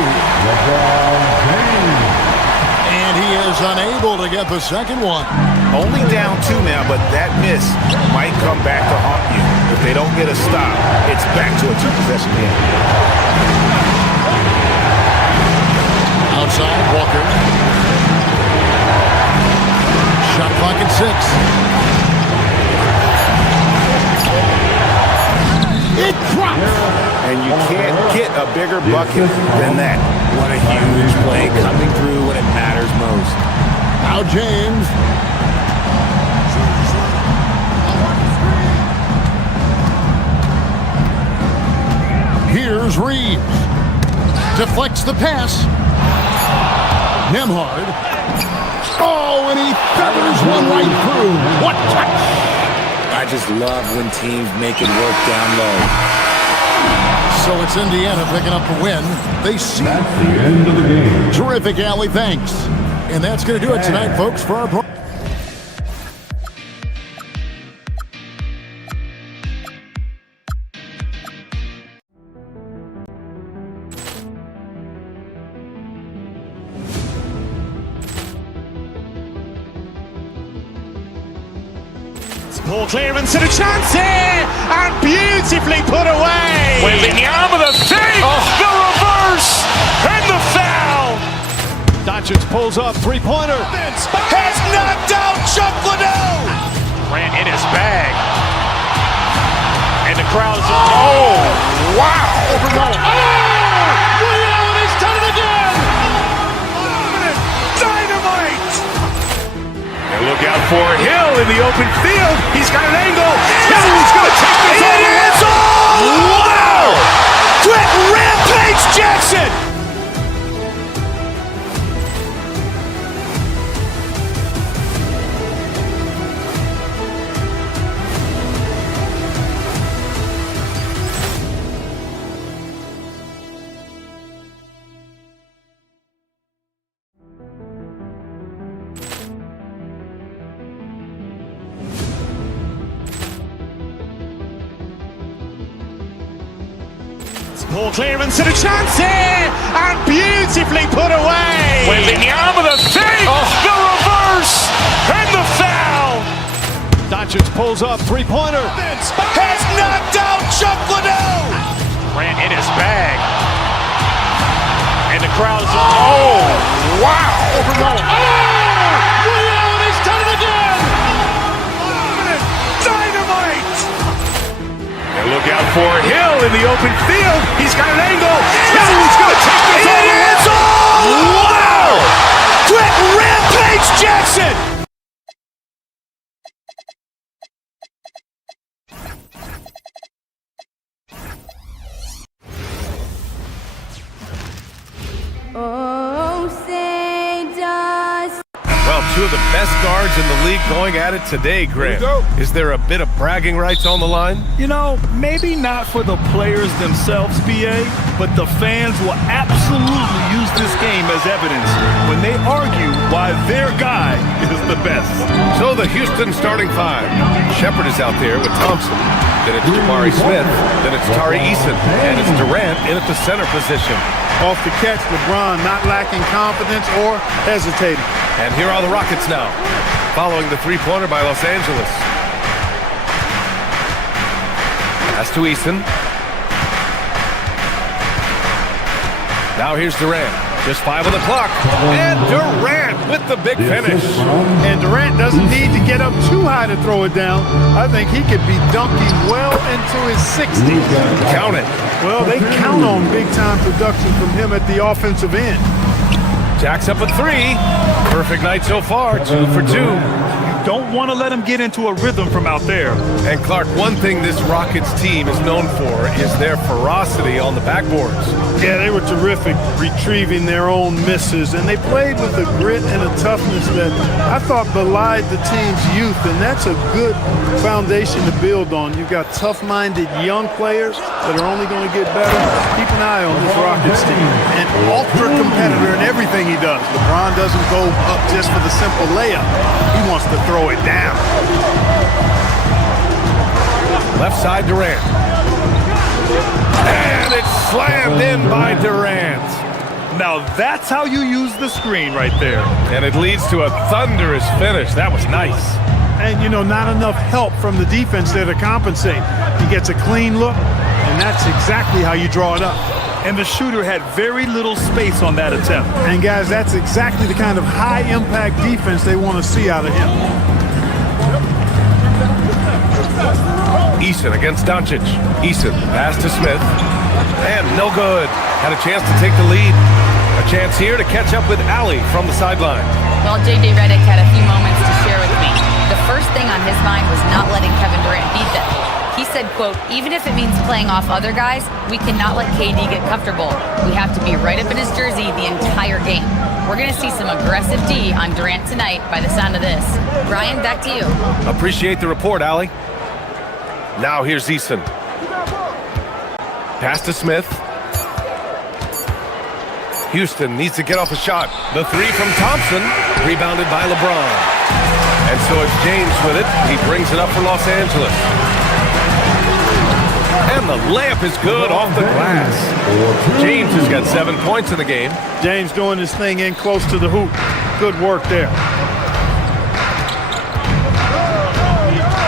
And he is unable to get the second one. Only down 2 now, but that miss might come back to haunt you. If they don't get a stop, it's back to a 2-possession game. Outside, Walker. Shot clock at 6. It drops! And you can't get a bigger bucket than that. What a huge play coming through when it matters most. Now James. Here's Reeves. Deflects the pass. Nembhard. Oh, and he feathers one right through. What touch! I just love when teams make it work down low. So it's Indiana picking up the win. They see. That's the end of the game. Terrific, Allie. Thanks. And that's going to do it tonight, folks, for our program. Ball clearance and a chance here, and beautifully put away. Wembanyama the fake, the reverse, and the foul. Doncic pulls up, three-pointer. Has knocked out Chuck Liddell. Ran in his bag. And the crowd is... Oh, wow. Liddell, he's done it again. Dynamite. And look out for Hill in the open field. He's got an angle. Hill's going to take this all the way. It is all! Wow! Quick Rampage Jackson! Ball clearance and a chance here, and beautifully put away. Wembanyama the fake, the reverse, and the foul. Doncic pulls up, three-pointer. Has knocked out Chuck Liddell. Ran in his bag. And the crowd is... Oh, wow. Liddell, he's done it again. Dynamite. And look out for Hill in the open field. He's got an angle. Hill's going to take this all the way. It's all! Wow! Quick Rampage Jackson! Oh, say does. Well, two of the best guards in the league going at it today, Grant. Is there a bit of bragging rights on the line? You know, maybe not for the players themselves, BA, but the fans will absolutely use this game as evidence when they argue why their guy is the best. So the Houston starting 5. Shepard is out there with Thompson. Then it's Jabari Smith. Then it's Tari Eason. And it's Durant in at the center position. Off the catch, LeBron not lacking confidence or hesitating. And here are the Rockets now, following the three-pointer by Los Angeles. Pass to Eason. Now here's Durant. Just 5 on the clock. And Durant with the big finish. And Durant doesn't need to get up too high to throw it down. I think he could be dunking well into his 60s. Count it. Well, they count on big-time production from him at the offensive end. Jacks up a 3. Perfect night so far, 2 for 2. Don't want to let him get into a rhythm from out there. And Clark, one thing this Rockets team is known for is their ferocity on the backboards. Yeah, they were terrific retrieving their own misses, and they played with a grit and a toughness that I thought belied the team's youth, and that's a good foundation to build on. You've got tough-minded young players that are only going to get better. Keep an eye on this Rockets team. An ultra-competitor in everything he does. LeBron doesn't go up just for the simple layup. He wants to throw it down. Left side, Durant. And it's slammed in by Durant. Now that's how you use the screen right there. And it leads to a thunderous finish. That was nice. And, you know, not enough help from the defense there to compensate. He gets a clean look, and that's exactly how you draw it up. And the shooter had very little space on that attempt. And, guys, that's exactly the kind of high-impact defense they want to see out of him. Eason against Doncic. Eason, pass to Smith. And no good. Had a chance to take the lead. A chance here to catch up with Allie from the sideline. Well, J.J. Redick had a few moments to share with me. The first thing on his mind was not letting Kevin Durant beat them. He said, quote, even if it means playing off other guys, we cannot let KD get comfortable. We have to be right up in his jersey the entire game. We're going to see some aggressive D on Durant tonight by the sound of this. Brian, back to you. Appreciate the report, Allie. Now here's Eason. Pass to Smith. Houston needs to get off a shot. The 3 from Thompson, rebounded by LeBron. And so it's James with it. He brings it up for Los Angeles. And the layup is good off the glass. James has got 7 points in the game. James doing his thing in close to the hoop. Good work there.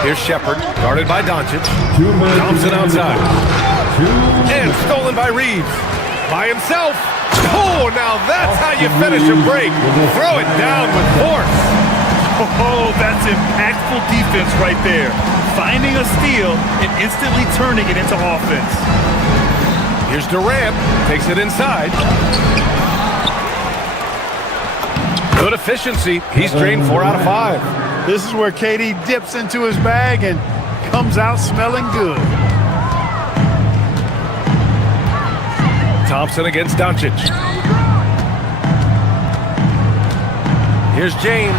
Here's Shepard, guarded by Doncic. Thompson outside. And stolen by Reeves. By himself. Oh, now that's how you finish a break. Throw it down with force. Oh, that's impactful defense right there. Finding a steal and instantly turning it into offense. Here's Durant. Takes it inside. Good efficiency. He's drained 4 out of 5. This is where KD dips into his bag and comes out smelling good. Thompson against Doncic. Here's James.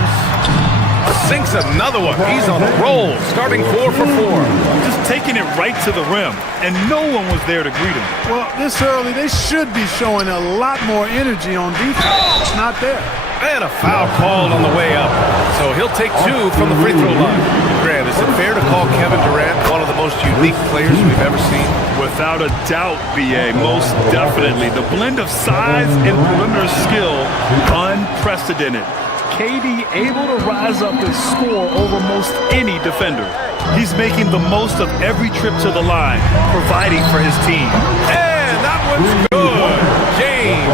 Sinks another one. He's on a roll, starting 4 for 4. Just taking it right to the rim, and no one was there to greet him. Well, this early, they should be showing a lot more energy on defense. It's not there. And a foul called on the way up. So he'll take 2 from the free throw line. Grant, is it fair to call Kevin Durant one of the most unique players we've ever seen? Without a doubt, B.A., most definitely. The blend of size and perimeter skill, unprecedented. KD able to rise up and score over most any defender. He's making the most of every trip to the line, providing for his team. And that one's good. James.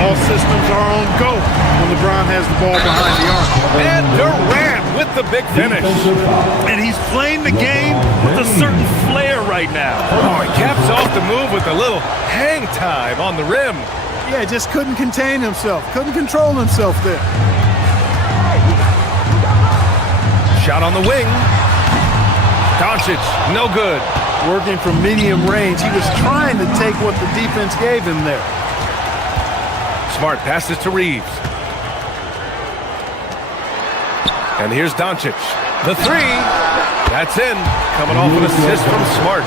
All systems are on go when LeBron has the ball behind the arc. And Durant with the big finish. And he's playing the game with a certain flair right now. Oh, he caps off the move with a little hang time on the rim. Yeah, just couldn't contain himself. Couldn't control himself there. Shot on the wing. Doncic, no good. Working from medium range. He was trying to take what the defense gave him there. Smart passes to Reeves. And here's Doncic. The 3. That's in. Coming off an assist from Smart.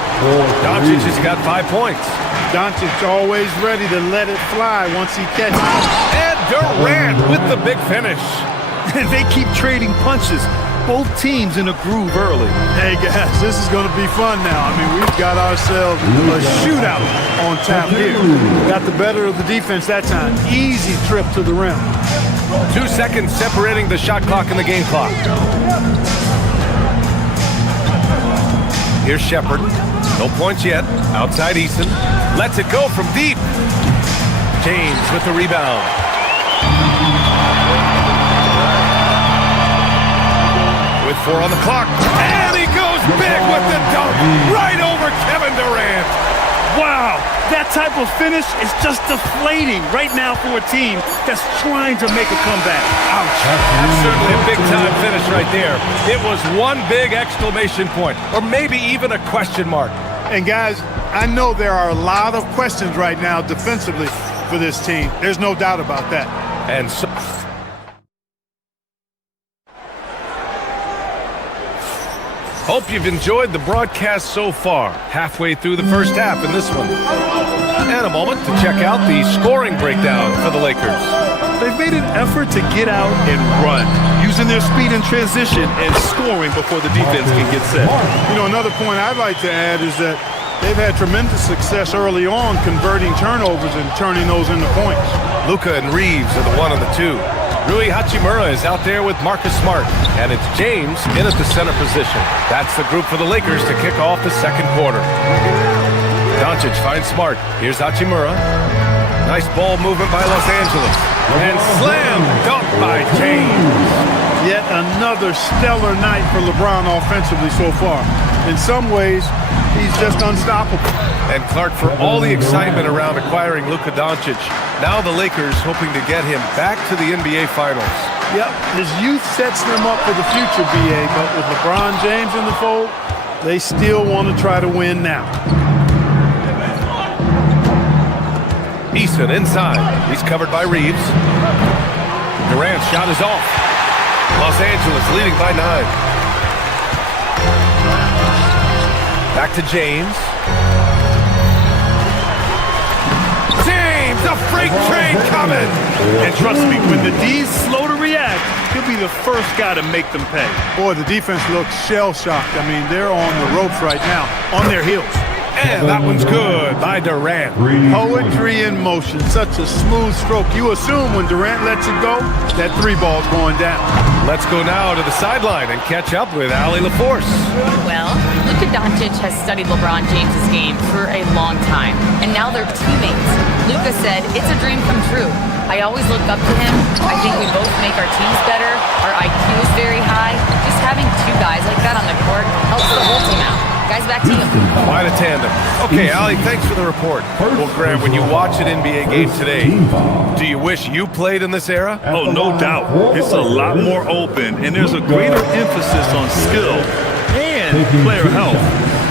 Doncic has got 5 points. Doncic always ready to let it fly once he catches it. And Durant with the big finish. And they keep trading punches. Both teams in a groove early. Hey, guys, this is going to be fun now. I mean, we've got ourselves a shootout on tap here. Got the better of the defense that time. Easy trip to the rim. 2 seconds separating the shot clock and the game clock. Here's Shepard. No points yet. Outside Eason. Lets it go from deep. James with the rebound. With 4 on the clock. And he goes big with the dunk. Right over Kevin Durant. Wow, that type of finish is just deflating right now for a team that's trying to make a comeback. Ouch. That's certainly a big-time finish right there. It was one big exclamation point, or maybe even a question mark. And guys, I know there are a lot of questions right now defensively for this team. There's no doubt about that. And so hope you've enjoyed the broadcast so far. Halfway through the first half in this one. And a moment to check out the scoring breakdown for the Lakers. They've made an effort to get out and run, using their speed in transition and scoring before the defense can get set. You know, another point I'd like to add is that they've had tremendous success early on converting turnovers and turning those into points. Luka and Reeves are the 1 and the 2. Rui Hachimura is out there with Marcus Smart, and it's James in at the center position. That's the group for the Lakers to kick off the second quarter. Doncic finds Smart. Here's Hachimura. Nice ball movement by Los Angeles. And slam dunk by James. Yet another stellar night for LeBron offensively so far. In some ways, he's just unstoppable. And Clark, for all the excitement around acquiring Luka Doncic, now the Lakers hoping to get him back to the NBA Finals. Yep, his youth sets them up for the future, BA, but with LeBron James in the fold, they still want to try to win now. Eason inside. He's covered by Reeves. Durant's shot is off. Los Angeles leading by 9. Back to James. James, a freight train coming. And trust me, when the D's slow to react, he'll be the first guy to make them pay. Boy, the defense looks shell-shocked. I mean, they're on the ropes right now, on their heels. And that one's good by Durant. Poetry in motion. Such a smooth stroke. You assume when Durant lets it go, that 3 ball's going down. Let's go now to the sideline and catch up with Allie LaForce. Well, Luka Doncic has studied LeBron James' game for a long time, and now they're teammates. Luka said, "It's a dream come true. I always look up to him. I think we both make our teams better. Our IQ is very high. Just having 2 guys like that on the court helps the whole team out." Guys, back to you. Quite a tandem. Okay, Allie, thanks for the report. Well, Grant, when you watch an NBA game today, do you wish you played in this era? Oh, no doubt. It's a lot more open, and there's a greater emphasis on skill and player health.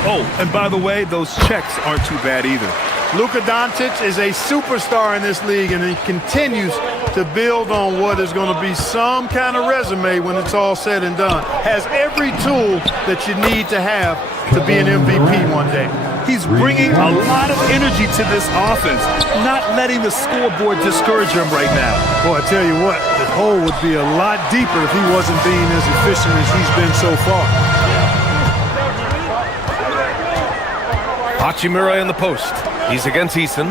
Oh, and by the way, those checks aren't too bad either. Luka Doncic is a superstar in this league, and he continues to build on what is going to be some kind of resume when it's all said and done. Has every tool that you need to have to be an MVP one day. He's bringing a lot of energy to this offense, not letting the scoreboard discourage him right now. Boy, I tell you what, the hole would be a lot deeper if he wasn't being as efficient as he's been so far. Hachimura in the post. He's against Eason.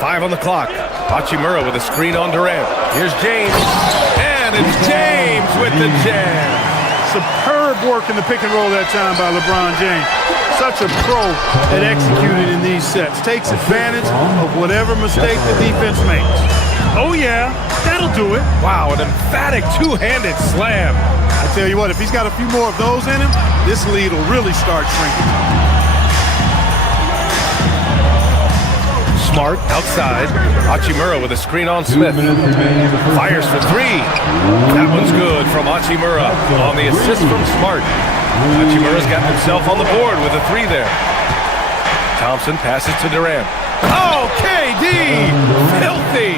5 on the clock. Hachimura with a screen on Durant. Here's James. And it's James with the jam. Superb work in the pick and roll that time by LeBron James. Such a pro at executing in these sets. Takes advantage of whatever mistake the defense makes. Oh, yeah. That'll do it. Wow, an emphatic 2-handed slam. I tell you what, if he's got a few more of those in him, this lead will really start shrinking. Smart outside. Hachimura with a screen on Smith. Fires for 3. That one's good from Hachimura on the assist from Smart. Hachimura's got himself on the board with a 3 there. Thompson passes to Durant. Oh, KD! Filthy!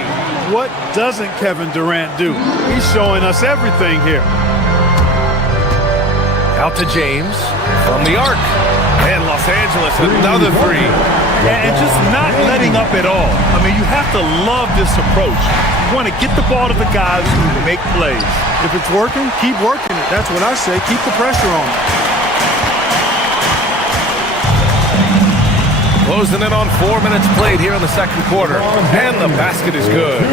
What doesn't Kevin Durant do? He's showing us everything here. Out to James from the arc. And Los Angeles, another 3. And just not letting up at all. I mean, you have to love this approach. You want to get the ball to the guys who make plays. If it's working, keep working it. That's what I say. Keep the pressure on. Closing in on 4 minutes played here in the second quarter. And the basket is good.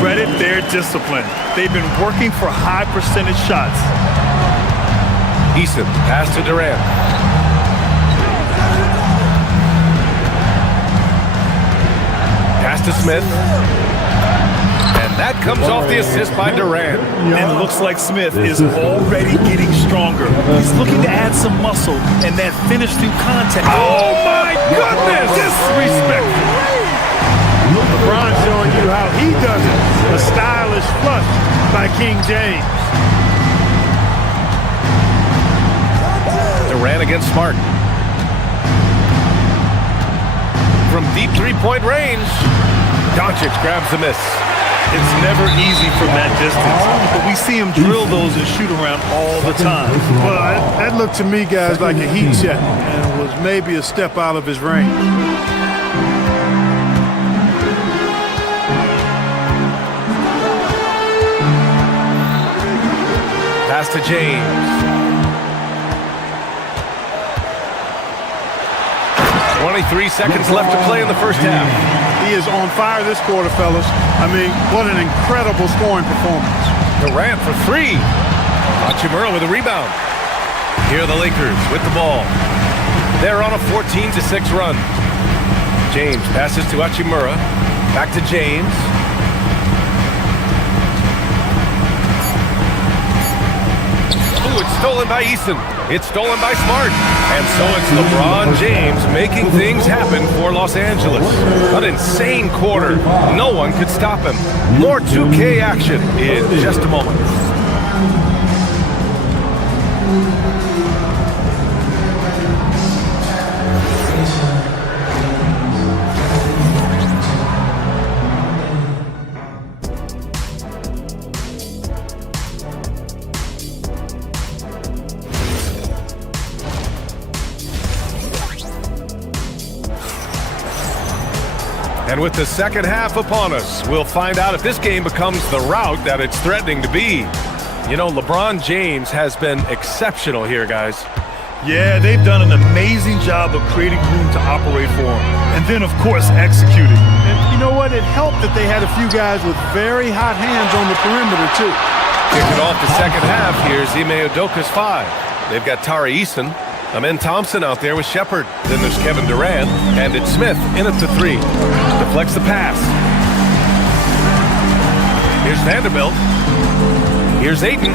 Credit their discipline. They've been working for high percentage shots. Eason, pass to Durant. Pass to Smith. And that comes off the assist by Durant. And it looks like Smith is already getting stronger. He's looking to add some muscle and that finish through contact. Oh my goodness! Disrespectful. LeBron showing you how he does it. A stylish flush by King James. Durant against Smart. From deep three-point range, Doncic grabs the miss. It's never easy from that distance, but we see him drill those and shoot around all the time. Well, that looked to me, guys, like a heat check, and it was maybe a step out of his range. Pass to James. 23 seconds left to play in the first half. He is on fire this quarter, fellas. I mean, what an incredible scoring performance. Durant for three. Hachimura with a rebound. Here are the Lakers with the ball. They're on a 14-6 run. James passes to Hachimura. Back to James. Ooh, it's stolen by Eason. It's stolen by Smart. And so it's LeBron James making things happen for Los Angeles. An insane quarter. No one could stop him. More 2K action in just a moment. And with the second half upon us, we'll find out if this game becomes the rout that it's threatening to be. You know, LeBron James has been exceptional here, guys. Yeah, they've done an amazing job of creating room to operate for him. And then, of course, executing. And you know what? It helped that they had a few guys with very hot hands on the perimeter, too. Kicking off the second half, here's Ime Udoka's 5. They've got Tari Eason. Amen Thompson out there with Shepard. Then there's Kevin Durant, and it's Smith in at the 3. Deflects the pass. Here's Vanderbilt. Here's Ayton.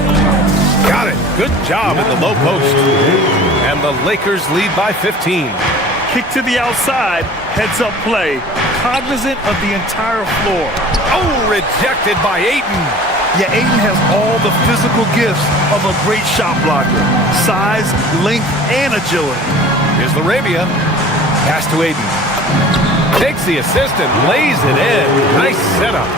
Got it. Good job in the low post. And the Lakers lead by 15. Kick to the outside, heads-up play. Cognizant of the entire floor. Oh, rejected by Ayton. Yeah, Ayton has all the physical gifts of a great shot blocker. Size, length, and agility. Here's LaRabia. Pass to Ayton. Takes the assist and lays it in. Nice setup.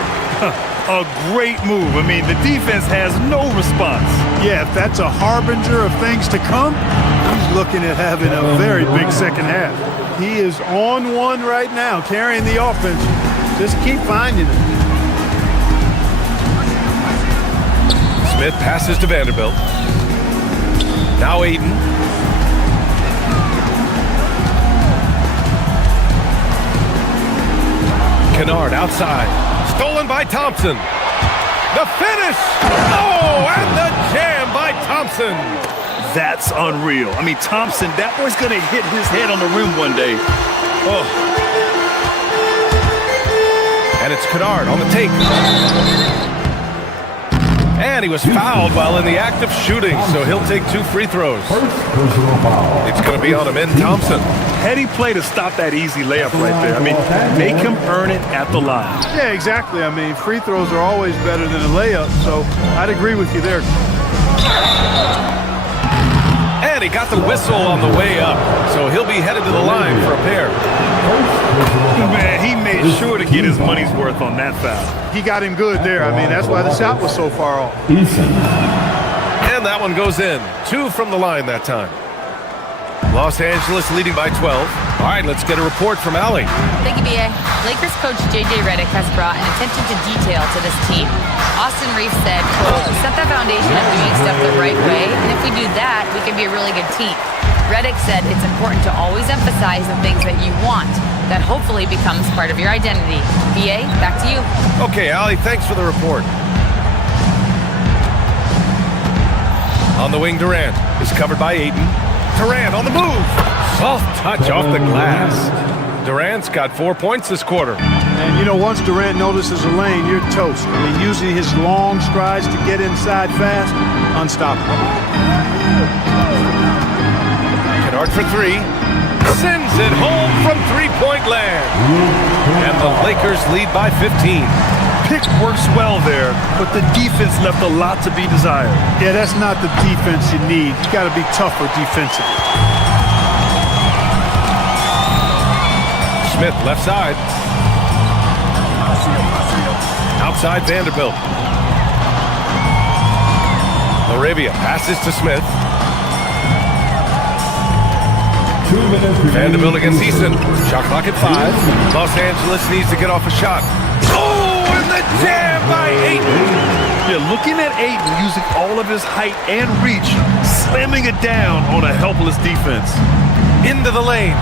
A great move. I mean, the defense has no response. Yeah, if that's a harbinger of things to come, he's looking at having a very big second half. He is on one right now, carrying the offense. Just keep finding it. Smith passes to Vanderbilt. Now Ayton. Kennard outside. Stolen by Thompson. The finish! Oh, and the jam by Thompson. That's unreal. I mean, Thompson, that boy's going to hit his head on the rim one day. Oh. And it's Kennard on the take. And he was fouled while in the act of shooting, so he'll take 2 free throws. It's going to be on Amen Thompson. Heady play to stop that easy layup right there. I mean, make him earn it at the line. Yeah, exactly. I mean, free throws are always better than a layup, so I'd agree with you there. And he got the whistle on the way up, so he'll be headed to the line for a pair. Man, he made sure to get his money's worth on that foul. He got him good there. I mean, that's why the shot was so far off. And that one goes in. 2 from the line that time. Los Angeles leading by 12. All right, let's get a report from Allie. Thank you, B.A. Lakers coach J.J. Redick has brought an attention to detail to this team. Austin Reeves said, quote, set the foundation of doing stuff the right way, and if we do that, we can be a really good team. Redick said it's important to always emphasize the things that you want. That hopefully becomes part of your identity. B.A., back to you. Okay, Allie, thanks for the report. On the wing, Durant is covered by Ayton. Durant on the move. Soft touch off the glass. Durant's got 4 points this quarter. And, you know, once Durant notices a lane, you're toast. I mean, using his long strides to get inside fast, unstoppable. Kennard for three. Sends it home from three-point land. And the Lakers lead by 15. Pick works well there, but the defense left a lot to be desired. Yeah, that's not the defense you need. You got to be tougher defensively. Smith left side. Outside Vanderbilt. Arabia passes to Smith. Vanderbilt against Easton. Shot clock at 5. Los Angeles needs to get off a shot. Oh, and the jam by Ayton. Yeah, looking at Ayton using all of his height and reach, slamming it down on a helpless defense. Into the lane.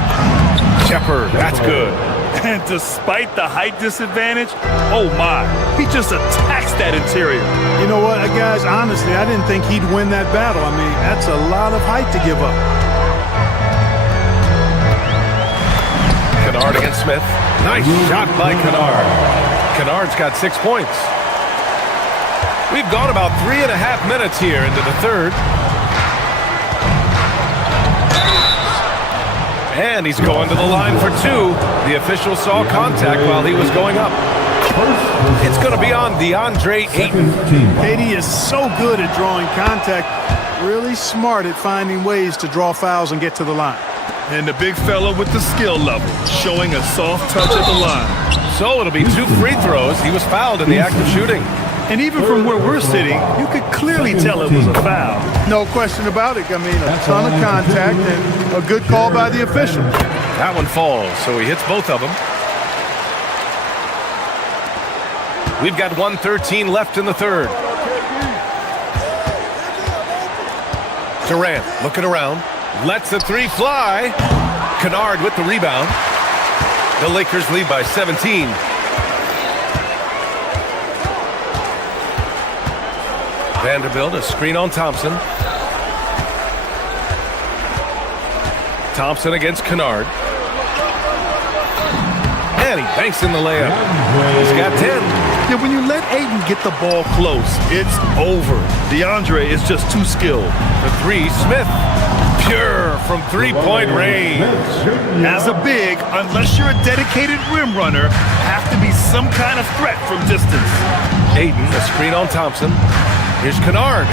Shepard, that's good. And despite the height disadvantage, oh my, he just attacks that interior. You know what, guys, honestly, I didn't think he'd win that battle. I mean, that's a lot of height to give up. Kennard against Smith. Nice shot by Kennard. Kennard's got 6 points. We've gone about 3.5 minutes here into the third. And he's going to the line for 2. The official saw contact while he was going up. It's going to be on DeAndre Ayton. KD is so good at drawing contact, really smart at finding ways to draw fouls and get to the line. And the big fella with the skill level, showing a soft touch at the line. So it'll be 2 free throws. He was fouled in the act of shooting. And even from where we're sitting, you could clearly tell it was a foul. No question about it. I mean, a ton of contact and a good call by the official. That one falls, so he hits both of them. We've got 1:13 left in the third. Durant looking around. Lets the 3 fly. Kennard with the rebound. The Lakers lead by 17. Vanderbilt, a screen on Thompson. Thompson against Kennard. And he banks in the layup. He's got 10. Yeah, when you let Ayton get the ball close, it's over. DeAndre is just too skilled. The 3, Smith. Pure from three-point range. As a big, unless you're a dedicated rim runner, have to be some kind of threat from distance. Ayton, a screen on Thompson. Here's Kennard.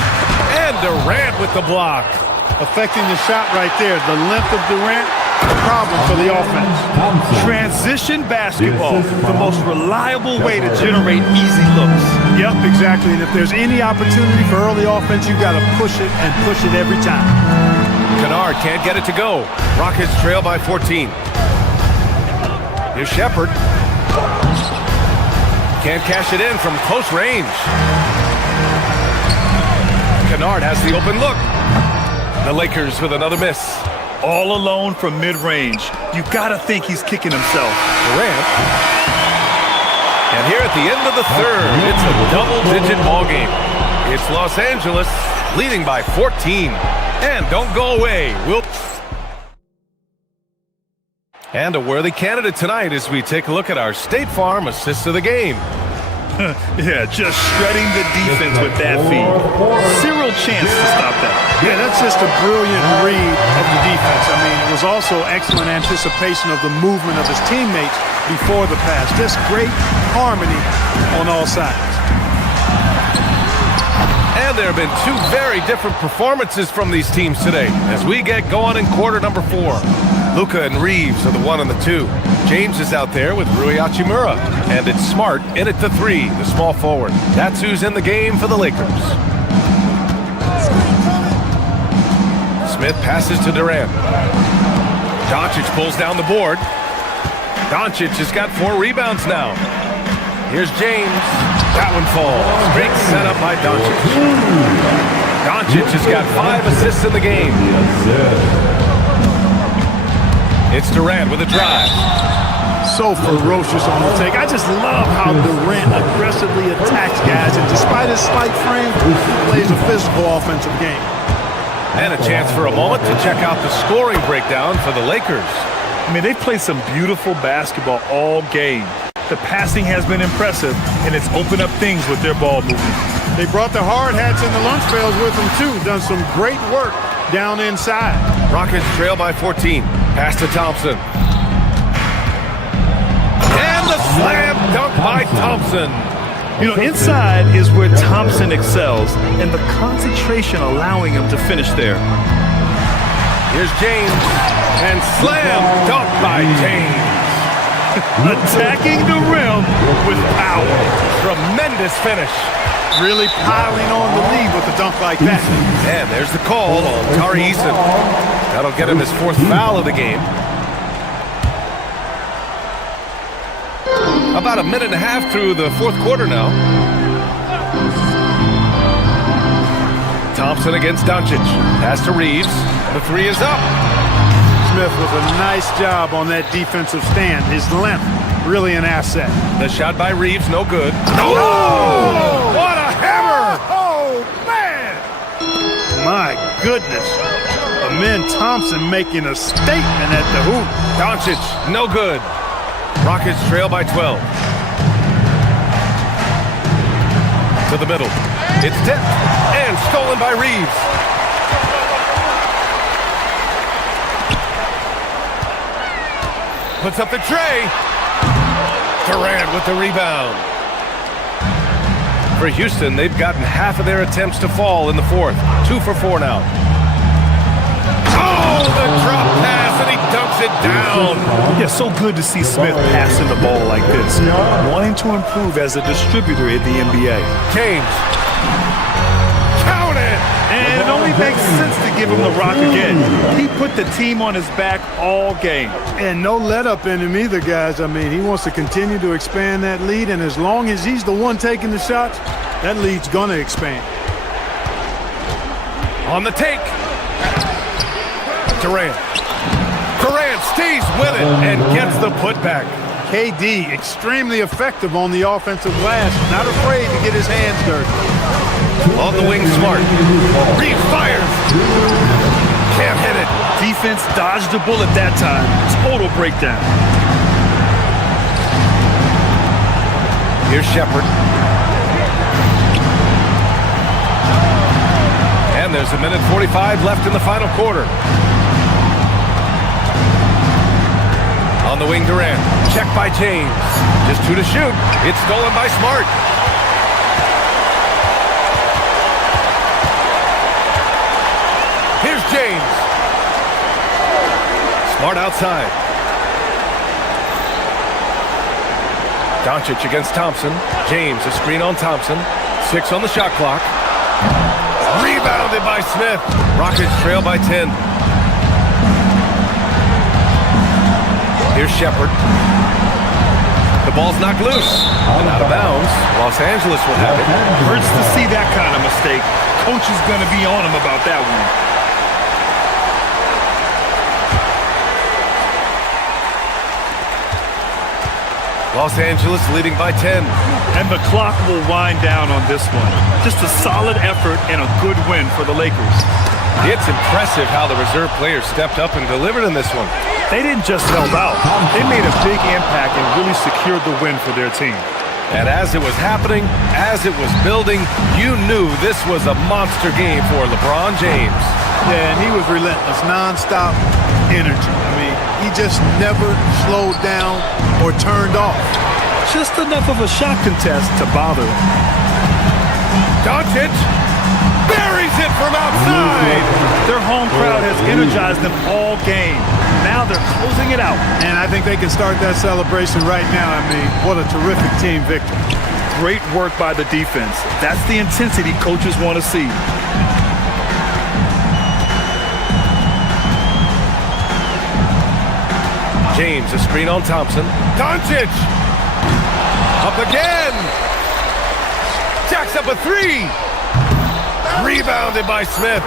And Durant with the block. Affecting the shot right there. The length of Durant, a problem for the offense. Transition basketball, the most reliable way to generate easy looks. Yep, exactly. And if there's any opportunity for early offense, you've got to push it and push it every time. Kennard can't get it to go. Rockets trail by 14. Here's Shepard. Can't cash it in from close range. Kennard has the open look. The Lakers with another miss. All alone from mid-range. You gotta think he's kicking himself. Durant. And here at the end of the third, it's a double-digit ball game. It's Los Angeles leading by 14. And don't go away. And a worthy candidate tonight as we take a look at our State Farm assist of the game. Yeah, just shredding the defense with that feed. Zero chance to stop that. Yeah, that's just a brilliant read of the defense. I mean, it was also excellent anticipation of the movement of his teammates before the pass. Just great harmony on all sides. And there have been 2 very different performances from these teams today as we get going in quarter number 4. Luka and Reeves are the 1 and the 2. James is out there with Rui Hachimura. And it's Smart in at the 3, the small forward. That's who's in the game for the Lakers. Smith passes to Durant. Doncic pulls down the board. Doncic has got 4 rebounds now. Here's James. That one falls. Great setup by Doncic. Doncic has got 5 assists in the game. It's Durant with a drive. So ferocious on the take. I just love how Durant aggressively attacks guys, and despite his slight frame, he plays a physical offensive game. And a chance for a moment to check out the scoring breakdown for the Lakers. I mean, they played some beautiful basketball all game. The passing has been impressive, and it's opened up things with their ball movement. They brought the hard hats and the lunch pails with them, too. Done some great work down inside. Rockets trail by 14. Pass to Thompson. And the slam dunk by Thompson. You know, inside is where Thompson excels, and the concentration allowing him to finish there. Here's James, and slam dunk by James. Attacking the rim with power. Tremendous finish. Really piling on the lead with a dunk like that. And there's the call on Tari Eason. That'll get him his 4th foul of the game. About a minute and a half through the 4th quarter now. Thompson against Doncic. Pass to Reeves. The 3 is up. Smith with a nice job on that defensive stand. His length, really an asset. The shot by Reeves, no good. Oh! What a hammer! Oh, man! My goodness. Amen Thompson making a statement at the hoop. Doncic, no good. Rockets trail by 12. To the middle. It's tipped and stolen by Reeves. Puts up the tray. Durant with the rebound. For Houston, they've gotten half of their attempts to fall in the 4th. 2 for 4 now. Oh, the drop pass, and he dunks it down. Yeah, so good to see Smith passing the ball like this. Wanting to improve as a distributor in the NBA. James. Count it! And it only makes sense to give him the rock again. He put the team on his back all game. And no let up in him either, guys. I mean, he wants to continue to expand that lead, and as long as he's the one taking the shots, that lead's going to expand. On the take. Durant stays with it and gets the putback. KD, extremely effective on the offensive glass. Not afraid to get his hands dirty. On the wing, Smart. Reeves fires. Can't hit it. Defense dodged the bullet that time. Total breakdown. Here's Shepherd. And there's a minute 45 left in the final quarter. On the wing, Durant. Check by James. Just 2 to shoot. It's stolen by Smart. Here's James. Smart outside. Doncic against Thompson. James, a screen on Thompson. 6 on the shot clock. Rebounded by Smith. Rockets trail by 10. Here's Shepherd. The ball's knocked loose. Out of bounds. Los Angeles will have it. Hurts to see that kind of mistake. Coach is going to be on him about that one. Los Angeles leading by 10. And the clock will wind down on this one. Just a solid effort and a good win for the Lakers. It's impressive how the reserve players stepped up and delivered in this one. They didn't just help out. They made a big impact and really secured the win for their team. And as it was happening, as it was building, you knew this was a monster game for LeBron James. Yeah, and he was relentless, nonstop energy. I mean, he just never slowed down or turned off. Just enough of a shot contest to bother him. Doncic buries it from outside. Their home crowd has energized them all game. Now they're closing it out. And I think they can start that celebration right now. I mean, what a terrific team victory. Great work by the defense. That's the intensity coaches want to see. James, a screen on Thompson. Doncic! Up again! Jacks up a 3! Rebounded by Smith.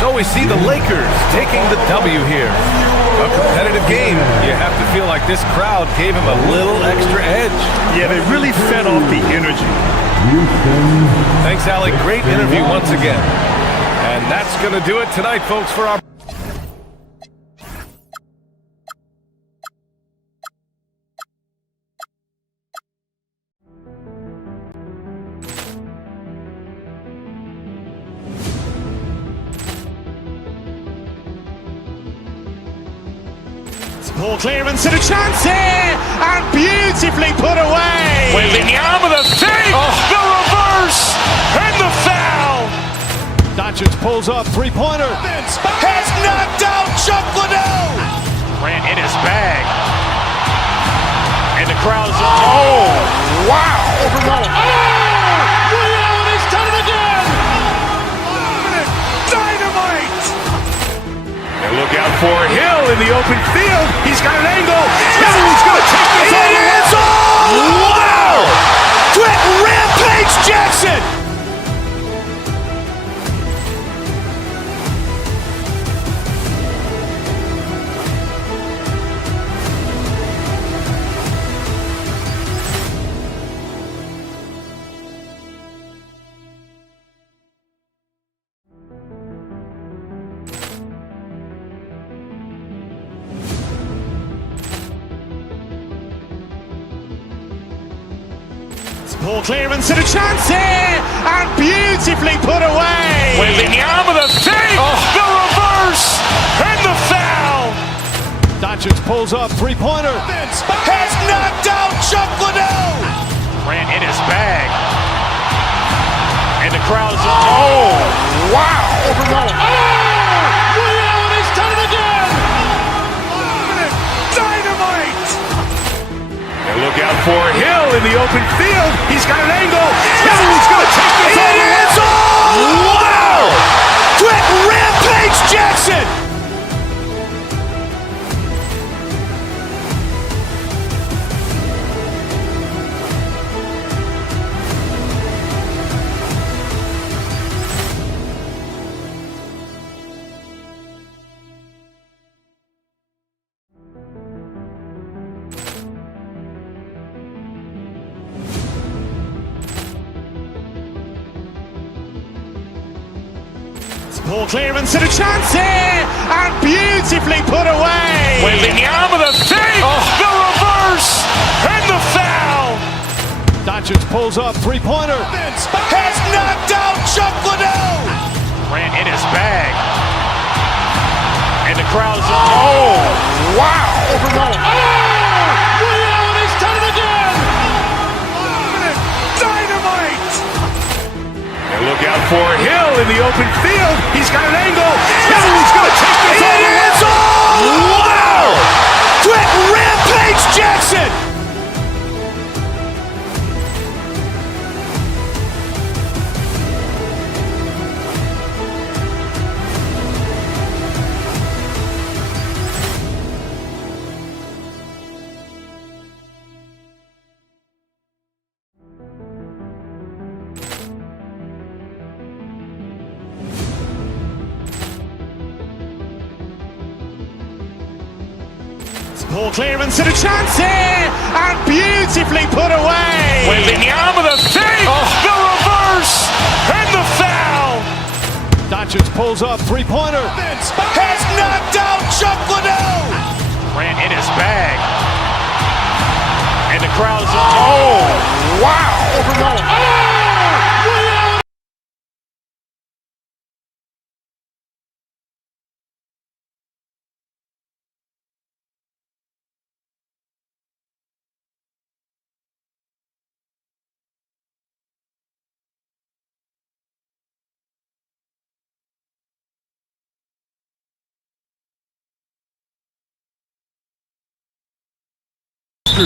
So we see the Lakers taking the W here. A competitive game. You have to feel like this crowd gave him a little extra edge. Yeah, they really fed off the energy. Thanks, Allie. Great interview once again. And that's going to do it tonight, folks, for our... Ball clearance and a chance here, and beautifully put away. Wembanyama the fake, the reverse, and the foul. Doncic pulls up, three-pointer. Has knocked out Chuck Liddell. Grant in his bag. And the crowd is, oh, wow. He's done it again. Dynamite. And look out for Hill in the open field. He's got an angle. He's going to take this all the way. Wow. Quick Rampage Jackson. Ball clearance and a chance here, and beautifully put away. Wembanyama the fake, the reverse, and the foul. Doncic pulls up, three-pointer. Has knocked out Chuck Liddell. Grant in his bag. And the crowd is, oh, wow. He's done it again. Dynamite. And look out for Hill in the open field. He's got an angle. He's going to take this all the way. Wow. Quick Rampage Jackson. Ball clearance and a chance here, and beautifully put away. Wembanyama the fake, the reverse, and the foul. Doncic pulls up, three-pointer. Has knocked out Chuck Liddell. Grant in his bag. And the crowd is, oh, wow. He's done it again. Dynamite. And look out for Hill in the open field. He's got an angle. He's going to take this all the way. Wow. Quick Rampage Jackson. Ball clearance and a chance here, and beautifully put away. Wembanyama the fake, the reverse, and the foul. Doncic pulls up, three-pointer. Has knocked out Chuck Liddell. Grant in his bag. And the crowd is, oh, wow.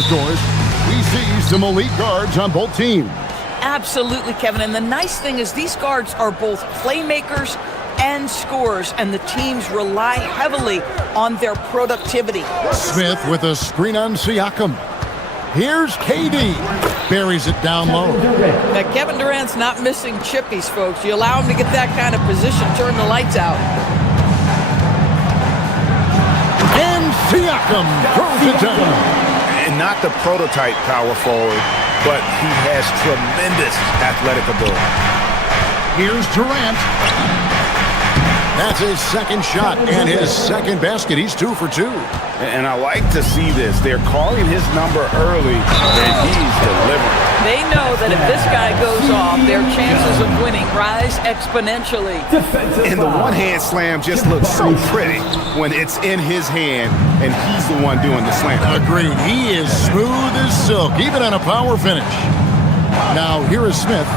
Doors, we see some elite guards on both teams. Absolutely, Kevin. And the nice thing is these guards are both playmakers and scorers, and the teams rely heavily on their productivity. Smith with a screen on Siakam. Here's KD. Buries it down low. Now, Kevin Durant's not missing chippies, folks. You allow him to get that kind of position, turn the lights out. And Siakam throws it down. And not the prototype power forward, but he has tremendous athletic ability. Here's Durant. That's his second shot and his second basket. He's 2 for 2. And I like to see this. They're calling his number early, and he's delivering. They know that if this guy goes off, their chances of winning rise exponentially. And the one-hand slam just looks so pretty when it's in his hand, and he's the one doing the slam. Agreed. He is smooth as silk, even on a power finish. Now, here is Smith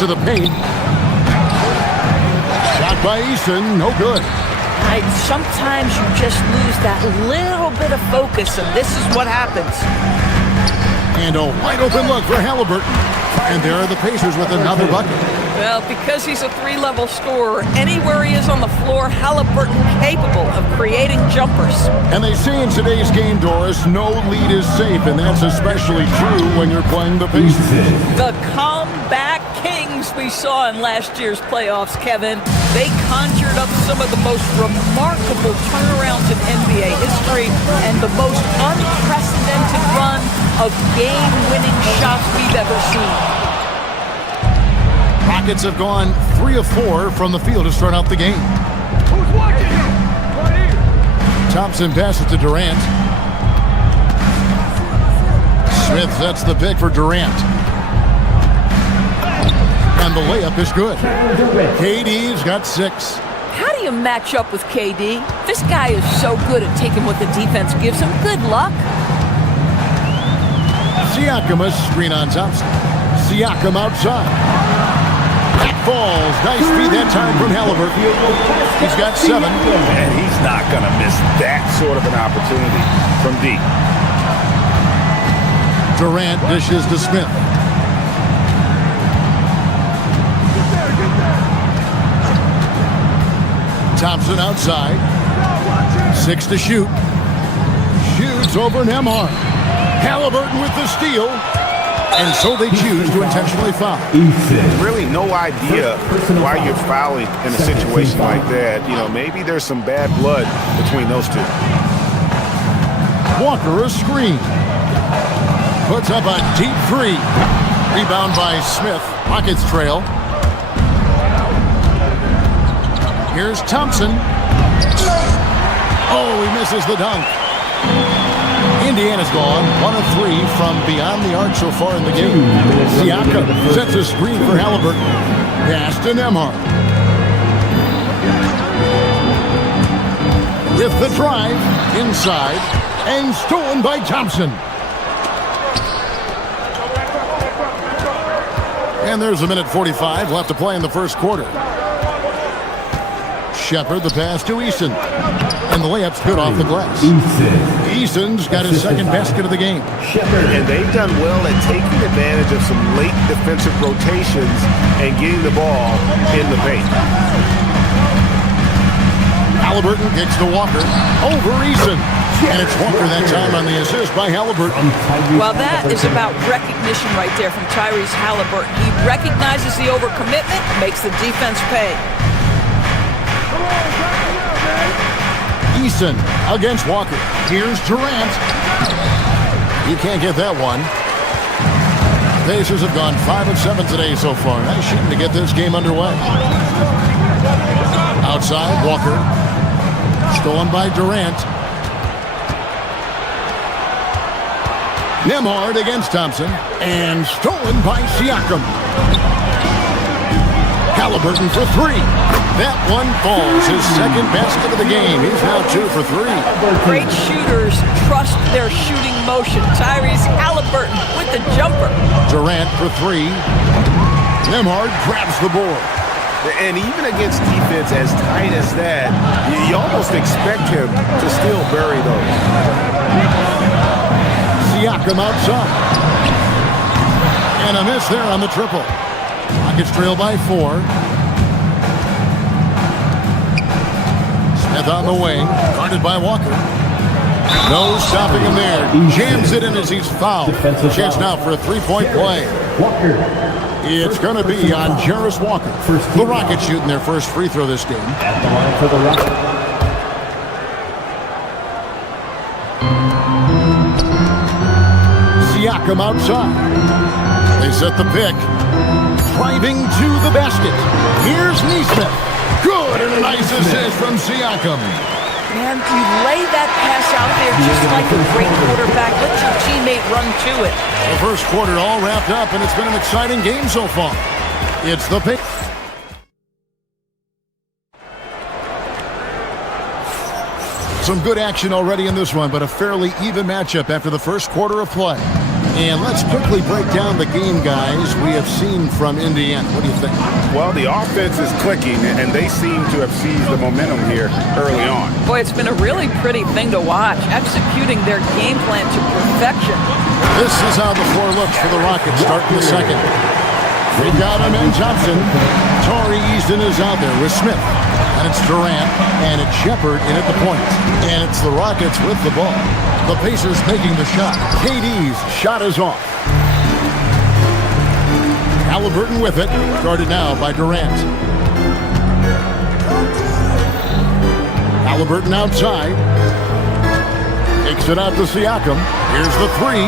to the paint. Shot by Eason, no good. Sometimes you just lose that little bit of focus, and this is what happens. And a wide open look for Halliburton. And there are the Pacers with another bucket. Well, because he's a 3-level scorer, anywhere he is on the floor, Halliburton capable of creating jumpers. And they say in today's game, Doris, no lead is safe, and that's especially true when you're playing the Pacers. The comeback kings we saw in last year's playoffs, Kevin. They conjured up some of the most remarkable turnarounds in NBA history and the most unprecedented run of game-winning shots we've ever seen. Rockets have gone 3 of 4 from the field to start out the game. Who's watching him? Right here. Thompson passes to Durant. Smith sets the pick for Durant. And the layup is good. KD's got 6. How do you match up with KD? This guy is so good at taking what the defense gives him. Good luck. Siakam a screen on Thompson. Siakam outside. That falls. Nice feed that time from Halliburton. He's got 7. And he's not going to miss that sort of an opportunity from deep. Durant dishes to Smith. Thompson outside. 6 to shoot. Shoots over Nembhard. Halliburton with the steal. And so they choose to intentionally foul. Really no idea why you're fouling in a situation like that. You know, maybe there's some bad blood between those two. Walker a screen. Puts up a deep 3. Rebound by Smith. Rockets trail. Here's Thompson. Oh, he misses the dunk. Indiana's gone 1 of 3 from beyond the arc so far in the game. Siakam sets a screen for Halliburton. Pass to Nembhard. With the drive inside and stolen by Thompson. And there's 1:45 left to play in the first quarter. Shepard the pass to Eason. And the layup's good off the glass. Eason's got his second basket of the game. And they've done well at taking advantage of some late defensive rotations and getting the ball in the paint. Halliburton kicks to Walker. Over Eason. And it's Walker that time on the assist by Halliburton. Well, that is about recognition right there from Tyrese Halliburton. He recognizes the overcommitment, makes the defense pay. Eason against Walker. Here's Durant. You can't get that one. Pacers have gone 5 of 7 today so far. Nice shooting to get this game underway. Outside, Walker. Stolen by Durant. Nembhard against Thompson. And stolen by Siakam. Halliburton for 3. That one falls. His second basket of the game. He's now 2 for 3. Great shooters trust their shooting motion. Tyrese Halliburton with the jumper. Durant for 3. Nembhard grabs the board. And even against defense as tight as that, you almost expect him to still bury those. Siakam outside. And a miss there on the triple. Rockets trail by 4. Smith on the wing, guarded by Walker. No stopping him there. Jams it in as he's fouled. Chance now for a 3-point play. It's going to be on Jarris Walker. The Rockets shooting their first free throw this game. At the line for the Rockets. Siakam outside. They set the pick. Driving to the basket. Here's Nesmith. Good, and a nice assist from Siakam. Man, you lay that pass out there just like a great quarterback. Let your teammate run to it. The first quarter all wrapped up, and it's been an exciting game so far. It's the pick. Some good action already in this one, but a fairly even matchup after the first quarter of play. And let's quickly break down the game, guys, we have seen from Indiana. What do you think? Well, the offense is clicking, and they seem to have seized the momentum here early on. Boy, it's been a really pretty thing to watch, executing their game plan to perfection. This is how the floor looks for the Rockets starting the second. They've got him in Thompson. Torrey Easton is out there with Smith. And it's Durant, and it's Shepard in at the point. And it's the Rockets with the ball. The Pacers taking the shot. KD's shot is off. Halliburton with it. Guarded now by Durant. Halliburton outside. Takes it out to Siakam. Here's the three.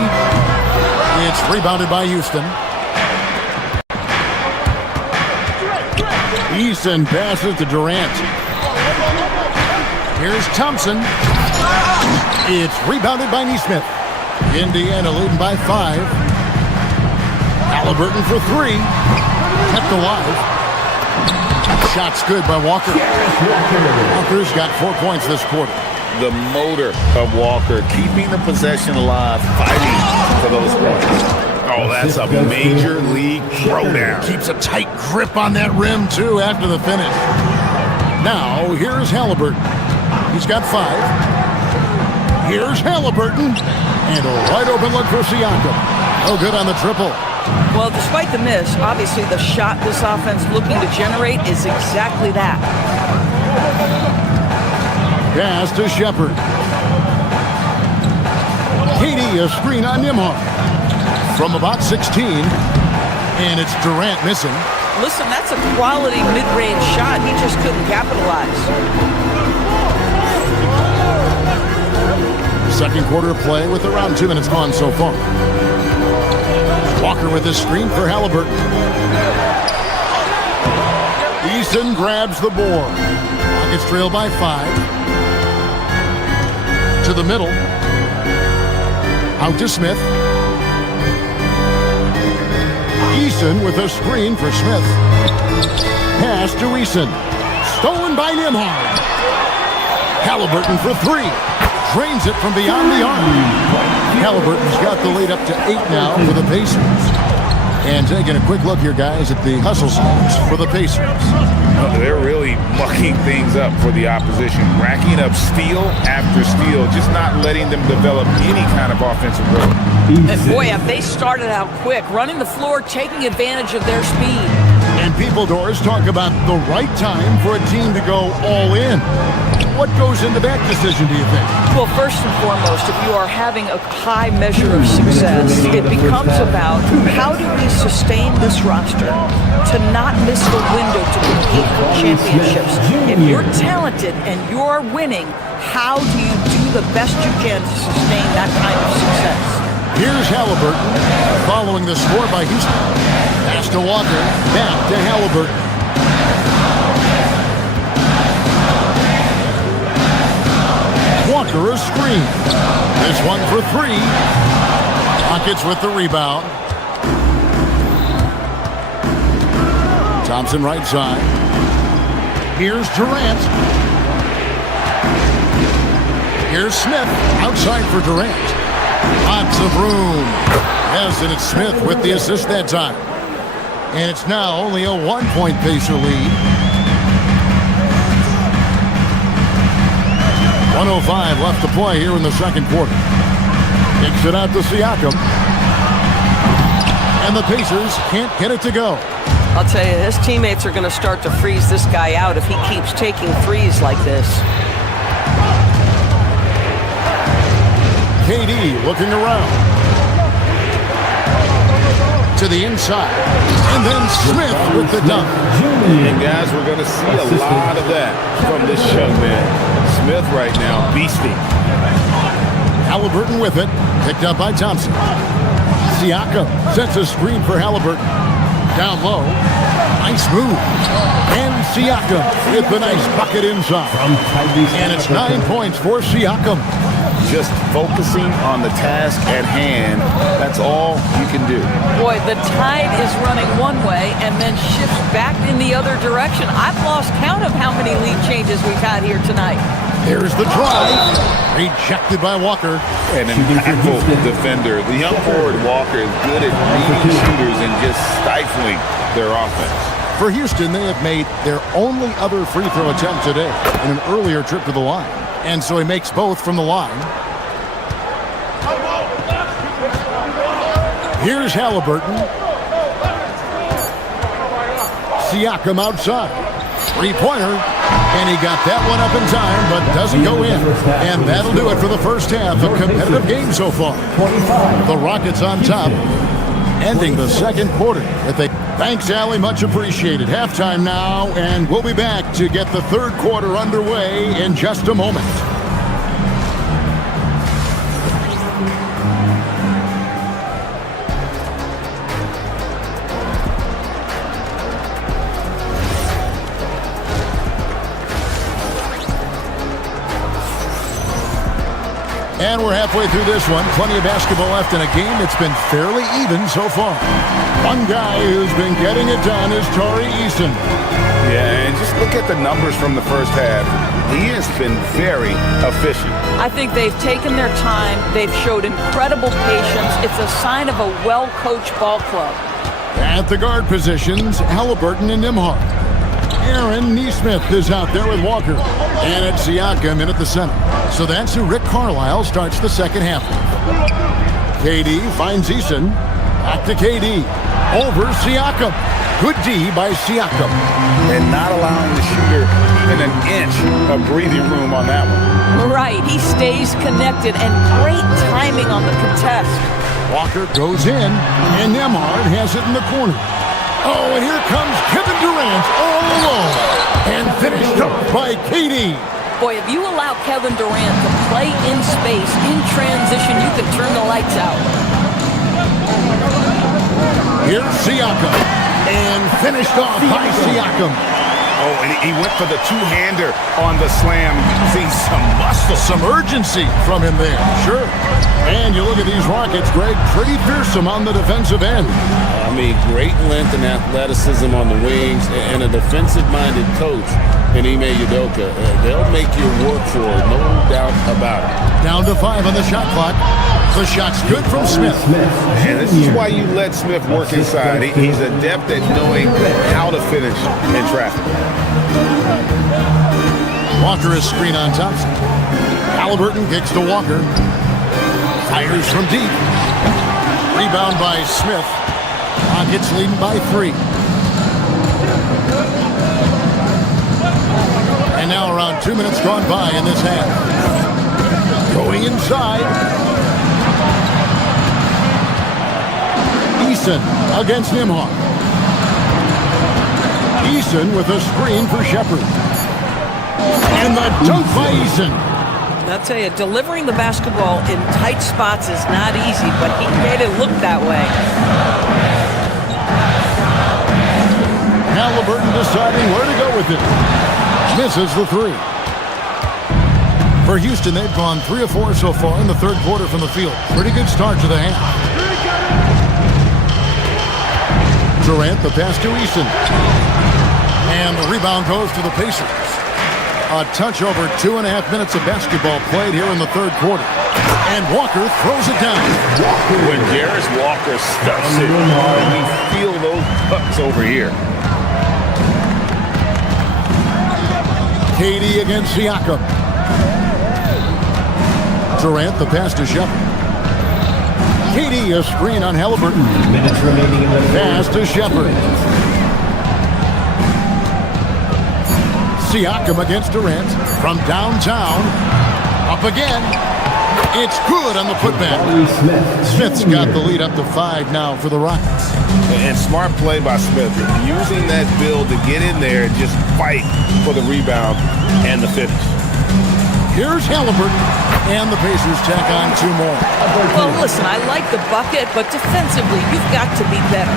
It's rebounded by Houston. Easton passes to Durant. Here's Thompson. It's rebounded by Nesmith. Indiana leading by 5. Halliburton for 3. Kept alive. Shot's good by Walker. Walker's got 4 points this quarter. The motor of Walker, keeping the possession alive, fighting for those points. Oh, that's a major league throwdown. Keeps a tight grip on that rim, too, after the finish. Now, here's Halliburton. He's got 5. Here's Halliburton. And a wide open look for Siakam. No good on the triple. Well, despite the miss, obviously the shot this offense looking to generate is exactly that. Pass to Shepard. KD, a screen on Nimhar. From about 16, and it's Durant missing. Listen, that's a quality mid-range shot. He just couldn't capitalize. Second quarter of play with around 2 minutes on so far. Walker with his screen for Halliburton. Easton grabs the board. Rockets trail by 5. To the middle. Out to Smith. Easton with a screen for Smith. Pass to Easton. Stolen by Nimhard. Halliburton for 3. Drains it from beyond the arc. Halliburton's got the lead up to 8 now for the Pacers. And taking a quick look here, guys, at the hustle stats for the Pacers. They're really mucking things up for the opposition, racking up steal after steal, just not letting them develop any kind of offensive role. And boy, have they started out quick, running the floor, taking advantage of their speed. And people, Doris, talk about the right time for a team to go all in. What goes into that decision, do you think? Well, first and foremost, if you are having a high measure of success, it becomes about how do we sustain this roster to not miss the window to compete for championships. If you're talented and you're winning, how do you do the best you can to sustain that kind of success? Here's Halliburton following the score by Houston. Pass to Walker, back to Halliburton. Walker a screen. This one for 3. Rockets with the rebound. Thompson right side. Here's Durant. Here's Smith outside for Durant. Lots of room. Yes, and it's Smith with the assist that time. And it's now only a 1-point Pacer lead. 1:05 left to play here in the second quarter. Kicks it out to Siakam. And the Pacers can't get it to go. I'll tell you, his teammates are going to start to freeze this guy out if he keeps taking threes like this. KD looking around. To the inside. And then Smith with the dunk. And guys, we're going to see a lot of that from this young man. Smith right now, beasting. Halliburton with it. Picked up by Thompson. Siakam sets a screen for Halliburton. Down low. Nice move. And Siakam with the nice bucket inside. And it's 9 points for Siakam. Just focusing on the task at hand, that's all you can do. Boy, the tide is running one way and then shifts back in the other direction. I've lost count of how many lead changes we've had here tonight. Here's the drive. Rejected by Walker. An impactful defender. The young forward Walker is good at reading shooters and just stifling their offense. For Houston, they have made their only other free throw attempt today in an earlier trip to the line. And so he makes both from the line. Here's Halliburton. Siakam outside. Three-pointer. And he got that one up in time, but doesn't go in. And that'll do it for the first half. A competitive game so far. The Rockets on top, ending the second quarter with a thanks, Allie. Much appreciated. Halftime now, and we'll be back to get the third quarter underway in just a moment. And we're halfway through this one. Plenty of basketball left in a game that's been fairly even so far. One guy who's been getting it done is Tari Eason. Yeah, and just look at the numbers from the first half. He has been very efficient. I think they've taken their time. They've showed incredible patience. It's a sign of a well-coached ball club. At the guard positions, Halliburton and Nembhard. Aaron Nesmith is out there with Walker. And it's Siakam in at the center. So that's who Rick Carlisle starts the second half with. KD finds Eason. Back to KD. Over Siakam. Good D by Siakam. And not allowing the shooter even an inch of breathing room on that one. Right. He stays connected and great timing on the contest. Walker goes in, and Nembhard has it in the corner. Oh, and here comes Kevin Durant all alone. And finished up by KD. Boy, if you allow Kevin Durant to play in space, in transition, you can turn the lights out. Here's Siakam. And finished off by Siakam. Oh, and he went for the two-hander on the slam. See some muscle. Some urgency from him there. Sure. And you look at these Rockets, Greg, pretty fearsome on the defensive end. I mean, great length and athleticism on the wings, and a defensive-minded coach in Ime Udoka. They'll make you work for it, no doubt about it. Down to 5 on the shot clock. The shot's good from Smith. And this is why you let Smith work inside. He's adept at knowing how to finish in traffic. Walker is screen on Thompson. Halliburton kicks to Walker. Fires from deep. Rebound by Smith. Rockets leading by 3. And now around 2 minutes gone by in this half. Going inside. Eason against Nembhard. Eason with a screen for Shepherd. And the dunk by Eason. I'll tell you, delivering the basketball in tight spots is not easy, but he made it look that way. Halliburton deciding where to go with it. Misses the 3. For Houston, they've gone 3 of 4 so far in the third quarter from the field. Pretty good start to the half. Durant, the pass to Eason. And the rebound goes to the Pacers. A touch over 2.5 minutes of basketball played here in the third quarter. And Walker throws it down. When Darius Walker stuffs it, we feel those pucks over here. KD against Siakam. Durant, the pass to Shepherd. KD, a screen on Halliburton. Minutes remaining in the pass to Shepherd. Siakam against Durant from downtown. Up again. It's good on the putback. Smith's got the lead up to 5 now for the Rockets. And smart play by Smith, using that build to get in there and just fight for the rebound and the finish. Here's Halliburton, and the Pacers tack on 2 more. Well, listen, I like the bucket, but defensively, you've got to be better.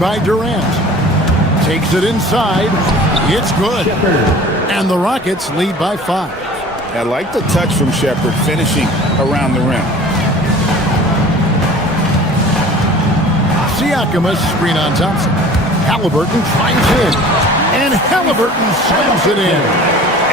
by Durant. Takes it inside. It's good. And the Rockets lead by 5. I like the touch from Shepherd, finishing around the rim. Siakam, a screen on Thompson. Halliburton finds in. And Halliburton slams it in.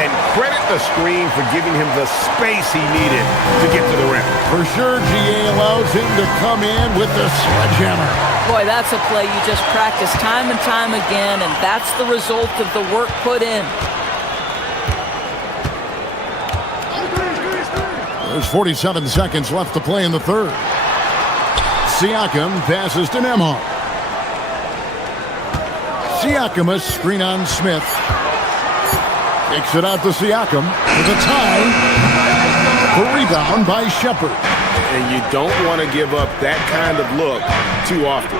And credit the screen for giving him the space he needed to get to the rim. For sure, GA allows him to come in with the sledgehammer. Boy, that's a play you just practice time and time again, and that's the result of the work put in. There's 47 seconds left to play in the third. Siakam passes to Nembhard. Siakam, a screen on Smith. Kicks it out to Siakam with a tie. The rebound by Shepherd. And you don't want to give up that kind of look too often.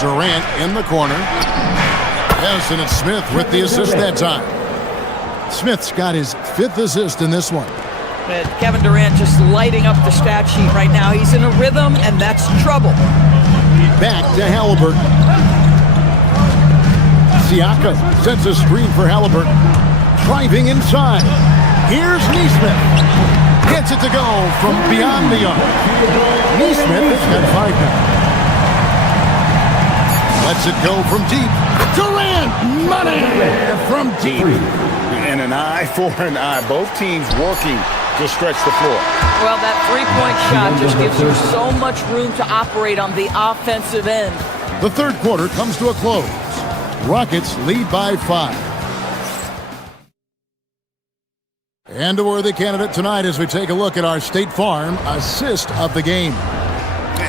Durant in the corner. Yes, and it's Smith with the assist that time. Smith's got his 5th assist in this one. Kevin Durant just lighting up the stat sheet right now. He's in a rhythm, and that's trouble. Back to Halliburton. Siakam sets a screen for Halliburton. Driving inside. Here's Nesmith. Gets it to go from beyond the arc. Nesmith has got 5 now. Lets it go from deep. Durant, money from deep. And an eye for an eye. Both teams working to stretch the floor. Well, that three-point shot just gives you so much room to operate on the offensive end. The third quarter comes to a close. Rockets lead by 5. And a worthy candidate tonight as we take a look at our State Farm assist of the game.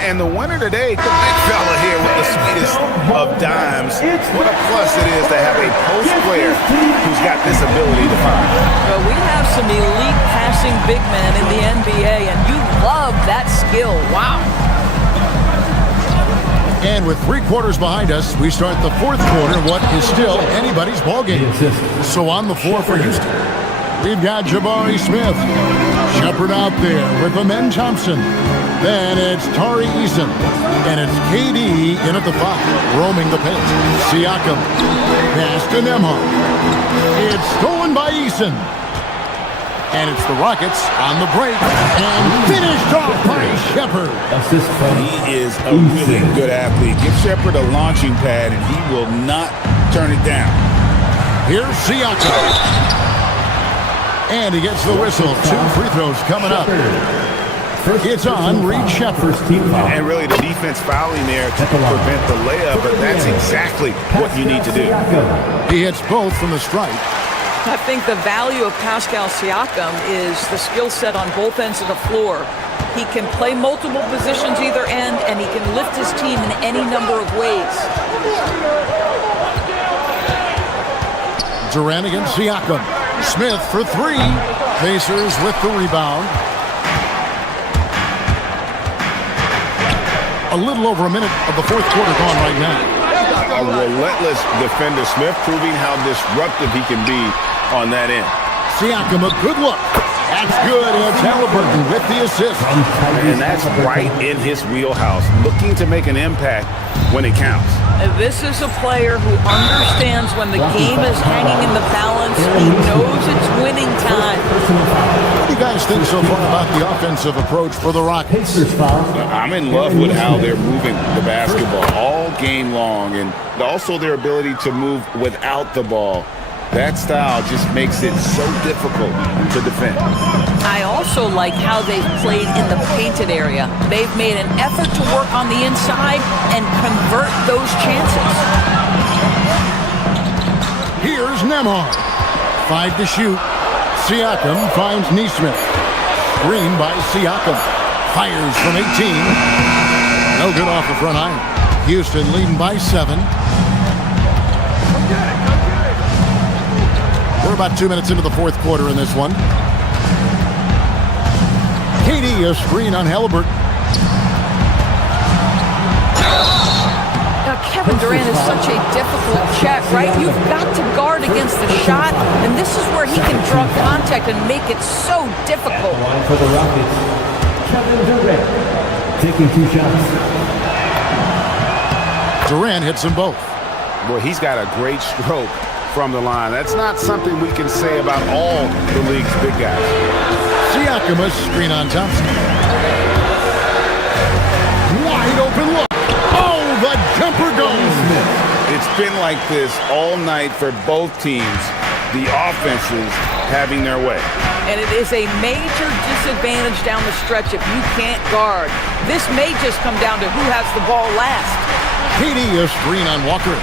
And the winner today, the big fella here with the sweetest of dimes. What a plus it is to have a post player who's got this ability to find. Well, we have some elite passing big men in the NBA, and you love that skill. Wow. And with 3 quarters behind us, we start the fourth quarter, what is still anybody's ballgame. So on the floor for Houston, we've got Jabari Smith. Shepherd out there with Amen Thompson. Then it's Tari Eason. And it's KD in at the 5, roaming the paint. Siakam. Pass to Nembhard. It's stolen by Eason. And it's the Rockets on the break. And finished off by Shepherd. He is a really good athlete. Give Shepherd a launching pad, and he will not turn it down. Here's Siakam. And he gets the whistle. 2 free throws coming up. It's on Reed Shepherd. And really the defense fouling there to prevent the layup, but that's exactly what you need to do. He hits both from the stripe. I think the value of Pascal Siakam is the skill set on both ends of the floor. He can play multiple positions either end, and he can lift his team in any number of ways. Durant against Siakam. Smith for 3. Pacers with the rebound. A little over a minute of the fourth quarter gone right now. A relentless defender. Smith proving how disruptive he can be on that end. Siakam, a good look. That's good. It's Halliburton with the assist. And that's right in his wheelhouse. Looking to make an impact when it counts. This is a player who understands when the game is hanging in the balance. He knows it's winning time. What do you guys think so far about the offensive approach for the Rockets? I'm in love with how they're moving the basketball all game long, and also their ability to move without the ball. That style just makes it so difficult to defend. I also like how they've played in the painted area. They've made an effort to work on the inside and convert those chances. Here's Nembhard. 5 to shoot. Siakam finds Nesmith. Screen by Siakam. Fires from 18. No good off the front iron. Houston leading by 7. We're about 2 minutes into the fourth quarter in this one. KD, a screen on Halliburton. Now, Kevin Durant is such a difficult check, right? You've got to guard against the shot, and this is where he can draw contact and make it so difficult. Line for the Rockets, Kevin Durant, taking 2 shots. Durant hits them both. Boy, he's got a great stroke from the line. That's not something we can say about all the league's big guys. Siakam, a screen on Thompson. Wide open look. Oh, the jumper goes. It's been like this all night for both teams. The offenses having their way. And it is a major disadvantage down the stretch if you can't guard. This may just come down to who has the ball last. KD, a screen on Walker.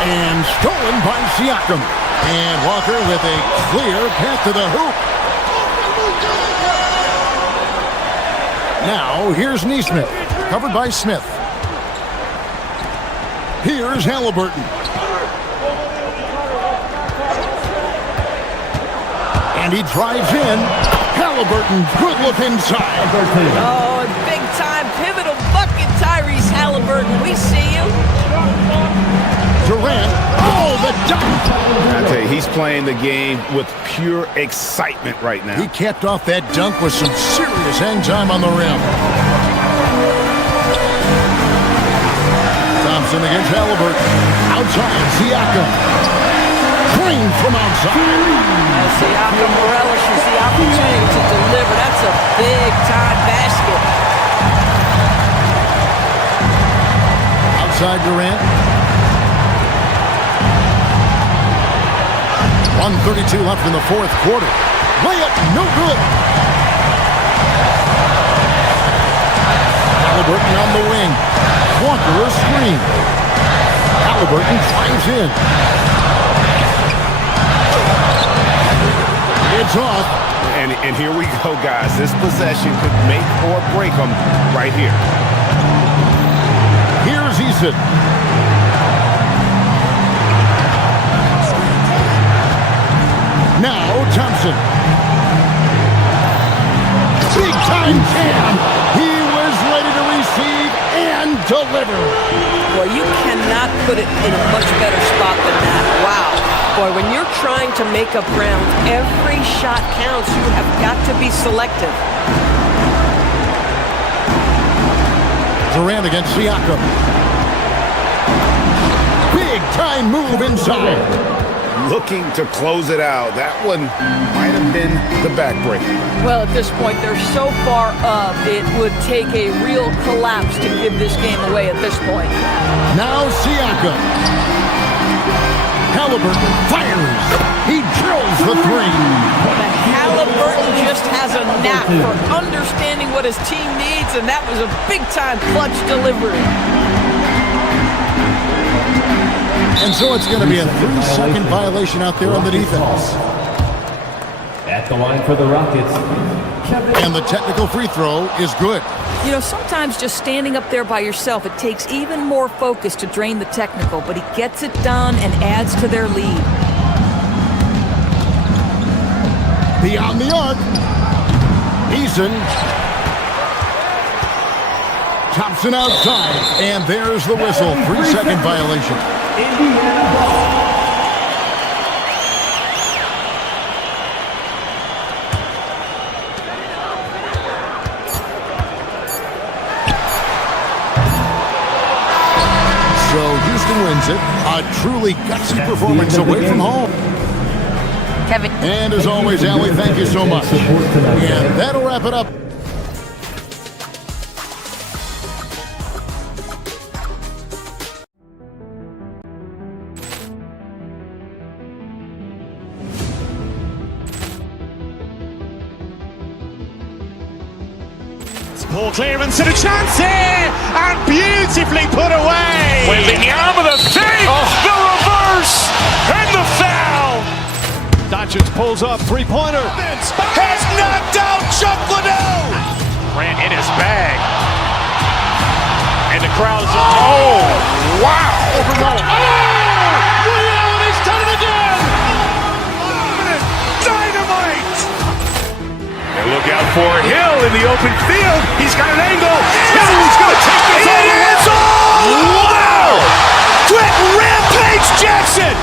And stolen by Siakam. And Walker with a clear path to the hoop. Now, here's Neesmith, covered by Smith. Here's Halliburton. And he drives in. Halliburton, good look inside. Oh, big time pivotal bucket, Tyrese Halliburton. We see you. Durant, oh, the dunk. I tell you, he's playing the game with pure excitement right now. He capped off that dunk with some serious hang time on the rim. Thompson against Halliburton. Outside, Siakam. Green from outside. Siakam relishes the opportunity to deliver. That's a big-time basket. Outside Durant. 1:32 left in the fourth quarter. Layup, no good. Halliburton on the wing. Walker a screen. Halliburton drives in. It's off. And here we go, guys. This possession could make or break them right here. Here's Eason. Now Thompson. Big time jam. He was ready to receive and deliver. Boy, you cannot put it in a much better spot than that. Wow. Boy, when you're trying to make up ground, every shot counts. You have got to be selective. Durant against Siakam. Big time move inside. Looking to close it out. That one might have been the backbreaker. Well, at this point, they're so far up, it would take a real collapse to give this game away at this point. Now Siakam. Halliburton fires. He drills the three. Halliburton just has a knack for understanding what his team needs, and that was a big-time clutch delivery. And so it's going to be a 3-second violation out there on the defense. At the line for the Rockets, And the technical free throw is good. You know, sometimes just standing up there by yourself, it takes even more focus to drain the technical, but he gets it done and adds to their lead. Beyond the arc. Eason. Thompson outside. And there's the whistle. 3-second violation. Indiana ball. So Houston wins it. A truly gutsy performance away from home. Kevin. And as always, Allie, thank you so much. And that'll wrap it up. Ball clearance and a chance here, and beautifully put away. Wembanyama the fake, the reverse, and the foul. Doncic pulls up, three-pointer. Has knocked out Chuck Liddell. Ran in his bag, and the crowd is. Oh, wow! Reality's done it again. Dynamite. And look out for Hill in the open field. He's got an angle. Hill's going to take this all the way. Wow! Quick Rampage Jackson.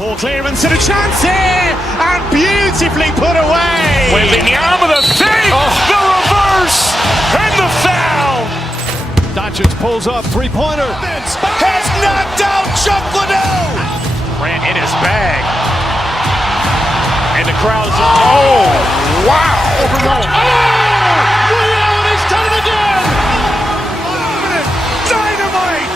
Ball clearance and a chance here, and beautifully put away. Waving the arm of the fake, the reverse, and the foul. Doncic pulls up, three-pointer. Has knocked out Chuck Liddell. Grant in his bag. And the crowd's, oh, wow. Liddell has done it again. Dynamite.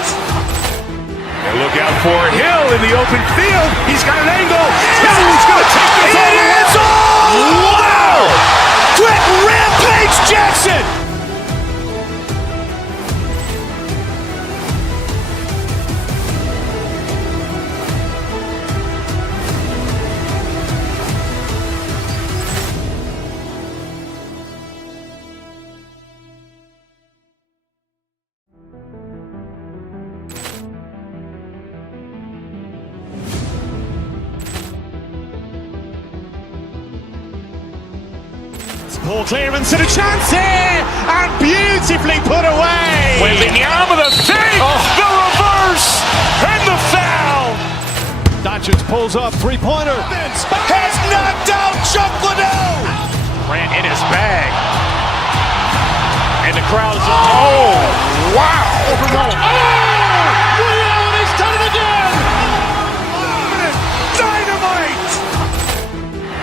And look out for Hill in the open field. He's got an angle. Hill's going to take this all the way. Wow! Quick rampage Jackson. Ball clearance and a chance here, and beautifully put away. Waving the arm of the fake, the reverse, and the foul. Doncic pulls up, three-pointer. Has knocked out Chuck Liddell. Grant in his bag. And the crowd's, oh, wow. Liddell has done it again. Dynamite.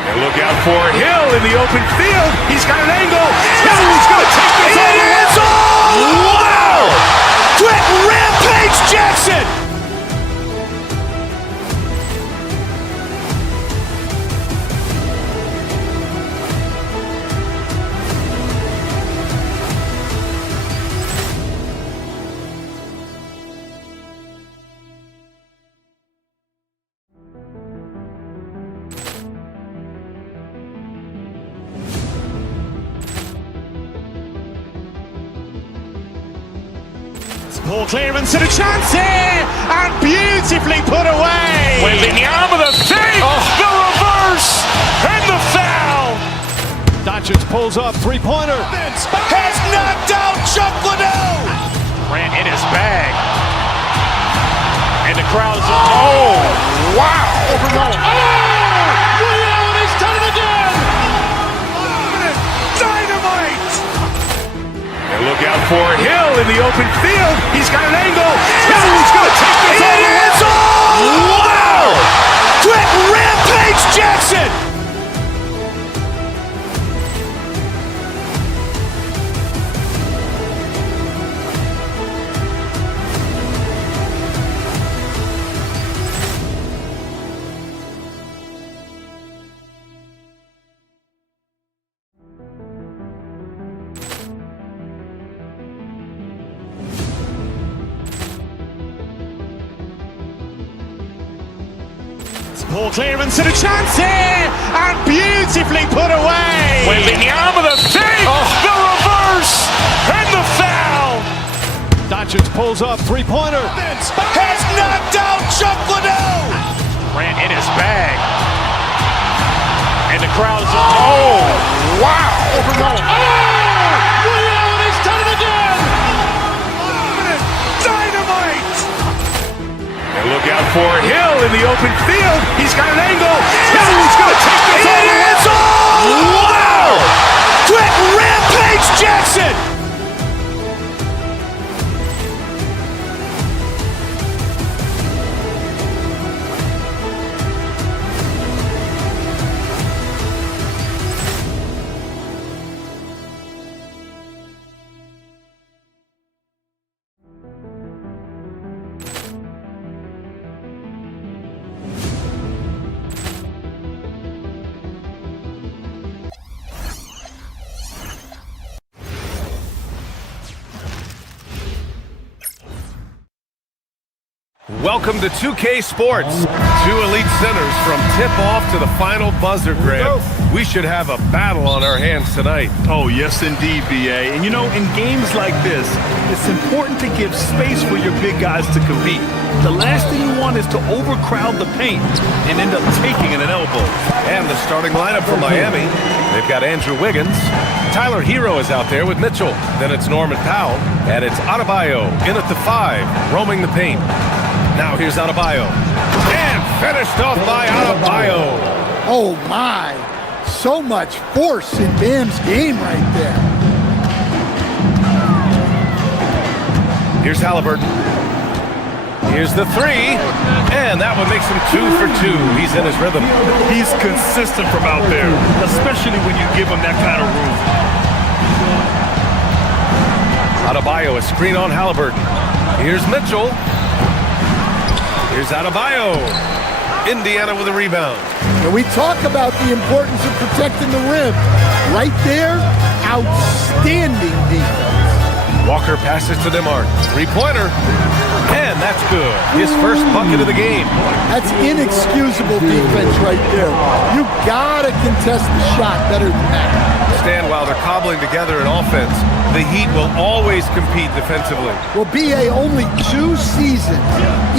And look out for Hill in the open field. He's got an angle. Hill's going to take this all the way. Wow! Quick rampage Jackson. Ball clearance and a chance here, and beautifully put away. Waving the arm of the fake, the reverse, and the foul. Doncic pulls up, three-pointer. Has knocked out Chuck Liddell. Grant in his bag. And the crowd's, oh, wow. Liddell has done it again. Dynamite. And look out for Hill in the open field. He's got an angle. Hill's going to take this all the way. Wow! Quick rampage Jackson. Ball clearance and a chance here, and beautifully put away. Waving the arm of the fake, the reverse, and the foul. Doncic pulls up, three-pointer. Has knocked out Chuck Liddell. Grant in his bag. And the crowd's, oh, wow. Liddell has done it again. Dynamite. And look out for Hill in the open field. He's got an angle. Hill's going to take this all the way. Wow! Quick rampage Jackson. Welcome to 2K Sports. Two elite centers from tip-off to the final buzzer grab. We should have a battle on our hands tonight. Oh, yes, indeed, BA. And you know, in games like this, it's important to give space for your big guys to compete. The last thing you want is to overcrowd the paint and end up taking an elbow. And the starting lineup for Miami, they've got Andrew Wiggins. Tyler Hero is out there with Mitchell. Then it's Norman Powell. And it's Adebayo in at the 5, roaming the paint. Now here's Adebayo. And finished off by Adebayo. Oh, my. So much force in Bam's game right there. Here's Halliburton. Here's the three, and that one makes him 2 for 2. He's in his rhythm. He's consistent from out there, especially when you give him that kind of room. Adebayo, a screen on Halliburton. Here's Mitchell. Here's Adebayo. Indiana with a rebound. And we talk about the importance of protecting the rim. Right there, outstanding defense. Walker passes to DeMar. Three-pointer. And that's good. His first bucket of the game. That's inexcusable defense right there. You gotta contest the shot better than that. Stand while they're cobbling together in offense. The Heat will always compete defensively. Well, BA, only 2 seasons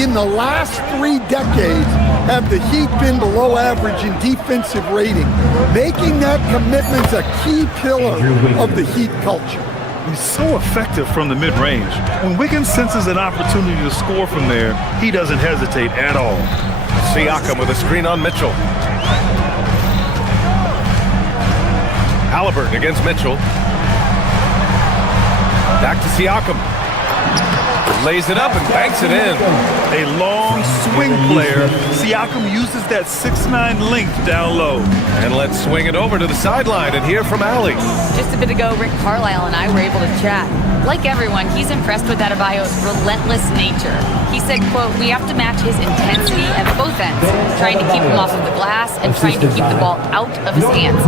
in the last 3 decades have the Heat been below average in defensive rating. Making that commitment a key pillar of the Heat culture. He's so effective from the mid-range. When Wiggins senses an opportunity to score from there, he doesn't hesitate at all. Siakam with a screen on Mitchell. Halliburton against Mitchell. Back to Siakam. Lays it up and banks it in. A long swing player. Siakam uses that 6'9" length down low. And let's swing it over to the sideline and hear from Allie. Just a bit ago, Rick Carlisle and I were able to chat. Like everyone, he's impressed with Adebayo's relentless nature. He said, quote, "We have to match his intensity at both ends, trying to keep him off of the glass and trying to keep the ball out of his hands.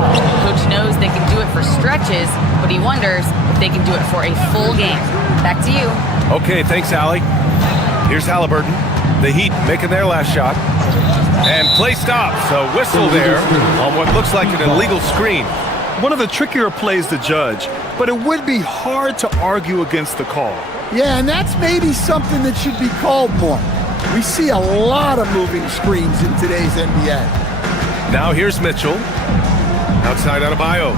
Coach knows they can do it for stretches, but he wonders if they can do it for a full game." Back to you. Okay, thanks, Allie. Here's Halliburton. The Heat making their last shot. And play stops. A whistle there on what looks like an illegal screen. One of the trickier plays to judge, but it would be hard to argue against the call. Yeah, and that's maybe something that should be called more. We see a lot of moving screens in today's NBA. Now here's Mitchell. Outside Adebayo.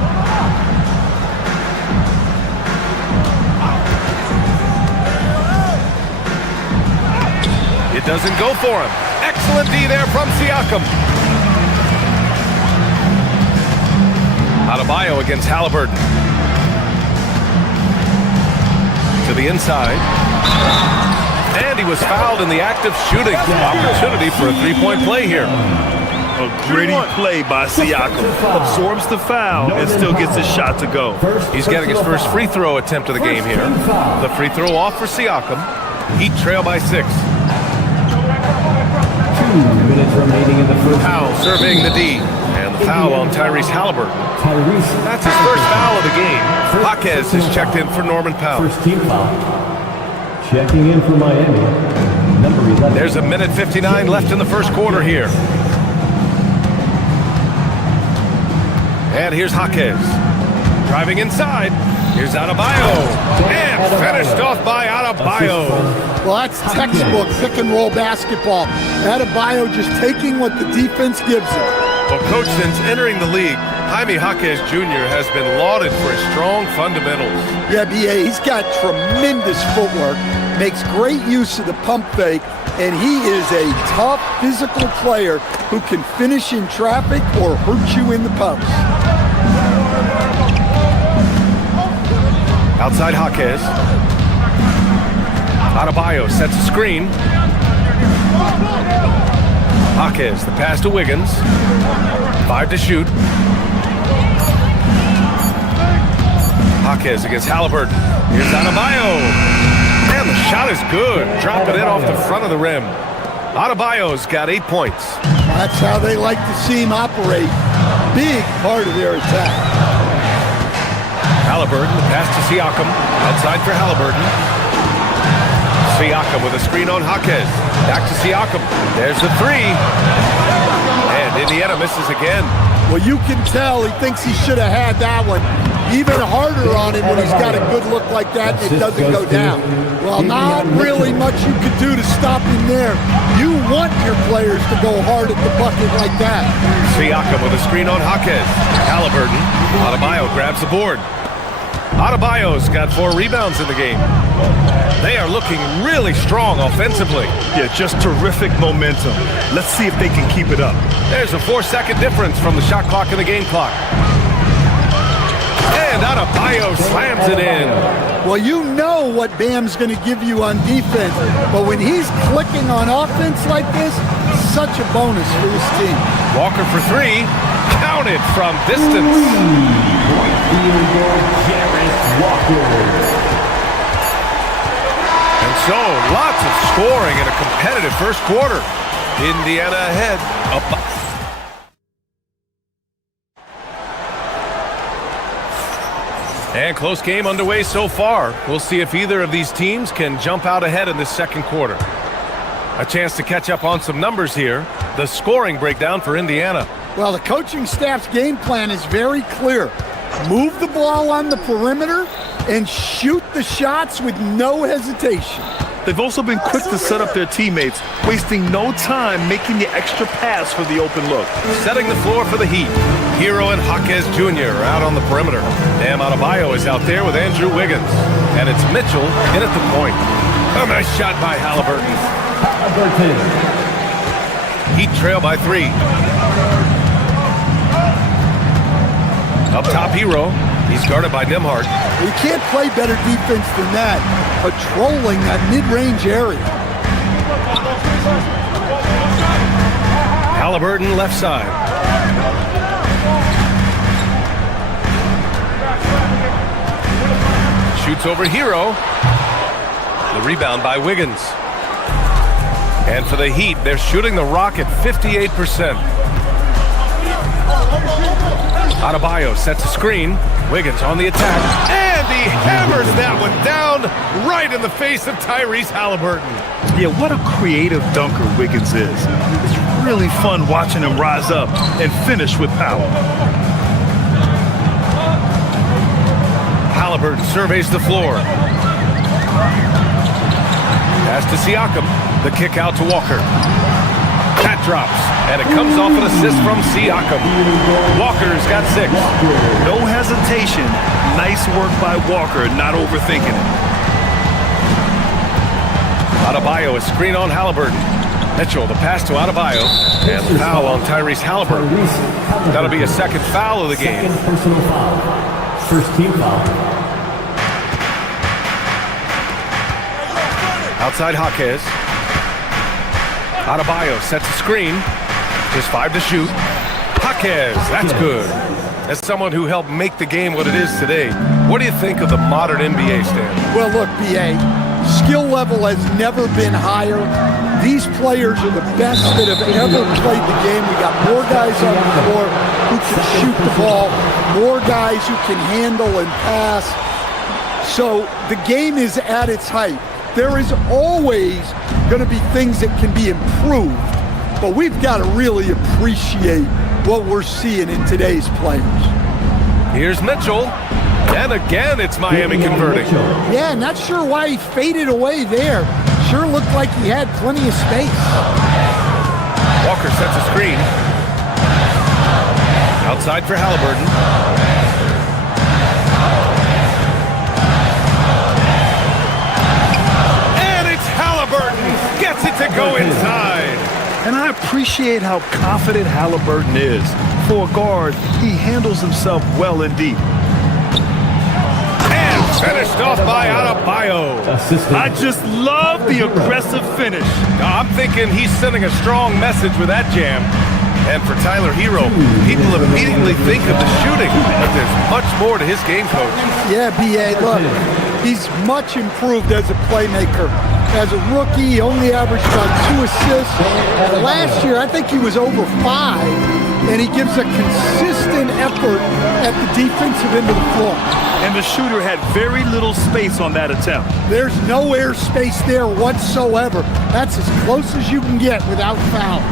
It doesn't go for him. Excellent D there from Siakam. Adebayo against Halliburton. To the inside. And he was fouled in the act of shooting. Opportunity for a three-point play here. A gritty play by Siakam. Absorbs the foul and still gets his shot to go. He's getting his first free throw attempt of the game here. The free throw off for Siakam. Heat trail by 6. 2 minutes remaining in the first. Powell surveying the D. And the foul on Tyrese Halliburton. That's his first foul of the game. Jaquez has checked in for Norman Powell. First team foul. Checking in for Miami. Number 11. There's a minute 59 left in the first quarter here. And here's Jaquez. Driving inside. Here's Adebayo. And finished off by Adebayo. Well, that's textbook pick-and-roll basketball. Adebayo just taking what the defense gives him. Well, Coach, since entering the league, Jaime Jaquez Jr. has been lauded for his strong fundamentals. Yeah, BA, he's got tremendous footwork, makes great use of the pump fake, and he is a tough physical player who can finish in traffic or hurt you in the post. Outside Jaquez. Adebayo sets a screen. Jaquez, the pass to Wiggins. 5 to shoot. Jaquez against Halliburton. Here's Adebayo. And the shot is good. Drop it in off the front of the rim. Adebayo's got 8 points. That's how they like to see him operate. Big part of their attack. Halliburton, the pass to Siakam. Outside for Halliburton. Siakam with a screen on Jaquez. Back to Siakam. There's the three. And Indiana misses again. Well, you can tell he thinks he should have had that one. Even harder on him when he's got a good look like that and it doesn't go down. Well, not really much you could do to stop him there. You want your players to go hard at the bucket like that. Siakam with a screen on Jaquez. Halliburton. Adebayo grabs the board. Adebayo's got 4 rebounds in the game. They are looking really strong offensively. Yeah, just terrific momentum. Let's see if they can keep it up. There's a 4-second difference from the shot clock and the game clock. And Adebayo slams it in. Well, you know what Bam's going to give you on defense, but when he's clicking on offense like this, such a bonus for his team. Walker for 3, counted from distance. And so, lots of scoring in a competitive first quarter. Indiana ahead, up. And close game underway so far. We'll see if either of these teams can jump out ahead in this second quarter. A chance to catch up on some numbers here. The scoring breakdown for Indiana. Well, the coaching staff's game plan is very clear. Move the ball on the perimeter and shoot the shots with no hesitation. They've also been quick to set up their teammates, wasting no time making the extra pass for the open look. Setting the floor for the Heat. Hero and Jaquez Jr. are out on the perimeter. Bam Adebayo is out there with Andrew Wiggins. And it's Mitchell in at the point. A nice shot by Halliburton. Heat trail by 3. Up top, Hero. He's guarded by Nembhard. You can't play better defense than that, patrolling that mid-range area. Halliburton left side. Shoots over Hero. The rebound by Wiggins. And for the Heat, they're shooting the rock at 58%. Adebayo sets a screen. Wiggins on the attack. And he hammers that one down right in the face of Tyrese Halliburton. Yeah, what a creative dunker Wiggins is. It's really fun watching him rise up and finish with power. Halliburton surveys the floor. Pass to Siakam. The kick out to Walker. That drops, and it comes off an assist from Siakam. Walker's got 6. No hesitation. Nice work by Walker, not overthinking it. Adebayo, a screen on Halliburton. Mitchell, the pass to Adebayo, and the foul on Tyrese Halliburton. That'll be a second foul of the game. Second personal foul. First team foul. Outside Jaquez. Adebayo sets a screen. Just 5 to shoot. Jaquez, that's good. As someone who helped make the game what it is today, what do you think of the modern NBA, Stan? Well, look, B.A., skill level has never been higher. These players are the best that have ever played the game. We got more guys on the floor who can shoot the ball, more guys who can handle and pass. So the game is at its height. There is always going to be things that can be improved, but we've got to really appreciate what we're seeing in today's players. Here's Mitchell, and again it's Miami converting. Yeah, not sure why he faded away there. Sure looked like he had plenty of space. Walker sets a screen. Outside for Halliburton. Gets it to go inside. And I appreciate how confident Halliburton is. For a guard, he handles himself well and deep. And finished off by Adebayo. I just love the aggressive finish. I'm thinking he's sending a strong message with that jam. And for Tyler Hero, people immediately think of the shooting, but there's much more to his game, coach. Yeah, B.A., look, he's much improved as a playmaker. As a rookie, he only averaged about 2 assists. Last year, I think he was over 5, and he gives a consistent effort at the defensive end of the floor. And the shooter had very little space on that attempt. There's no air space there whatsoever. That's as close as you can get without foul.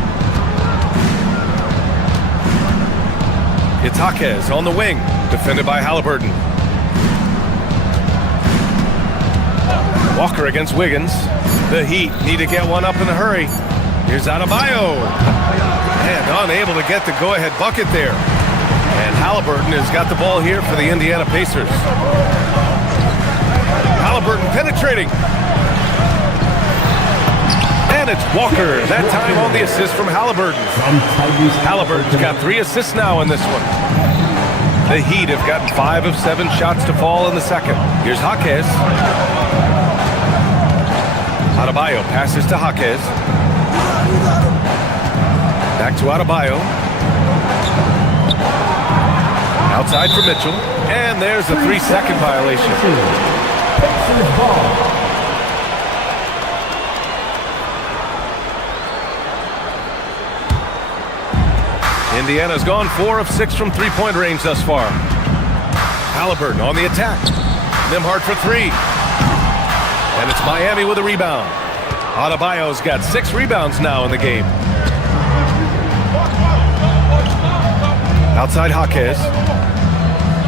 It's Jaquez on the wing, defended by Halliburton. Walker against Wiggins. The Heat need to get one up in a hurry. Here's Adebayo. And unable to get the go-ahead bucket there. And Halliburton has got the ball here for the Indiana Pacers. Halliburton penetrating. And it's Walker, that time on the assist from Halliburton. Halliburton's got 3 assists now in this one. The Heat have gotten 5 of 7 shots to fall in the second. Here's Jaquez. Adebayo passes to Jaquez. Back to Adebayo. Outside for Mitchell. And there's a 3-second violation. Indiana's gone 4 of 6 from three-point range thus far. Halliburton on the attack. Nembhard for 3. And it's Miami with a rebound. Adebayo's got 6 rebounds now in the game. Outside Jaquez.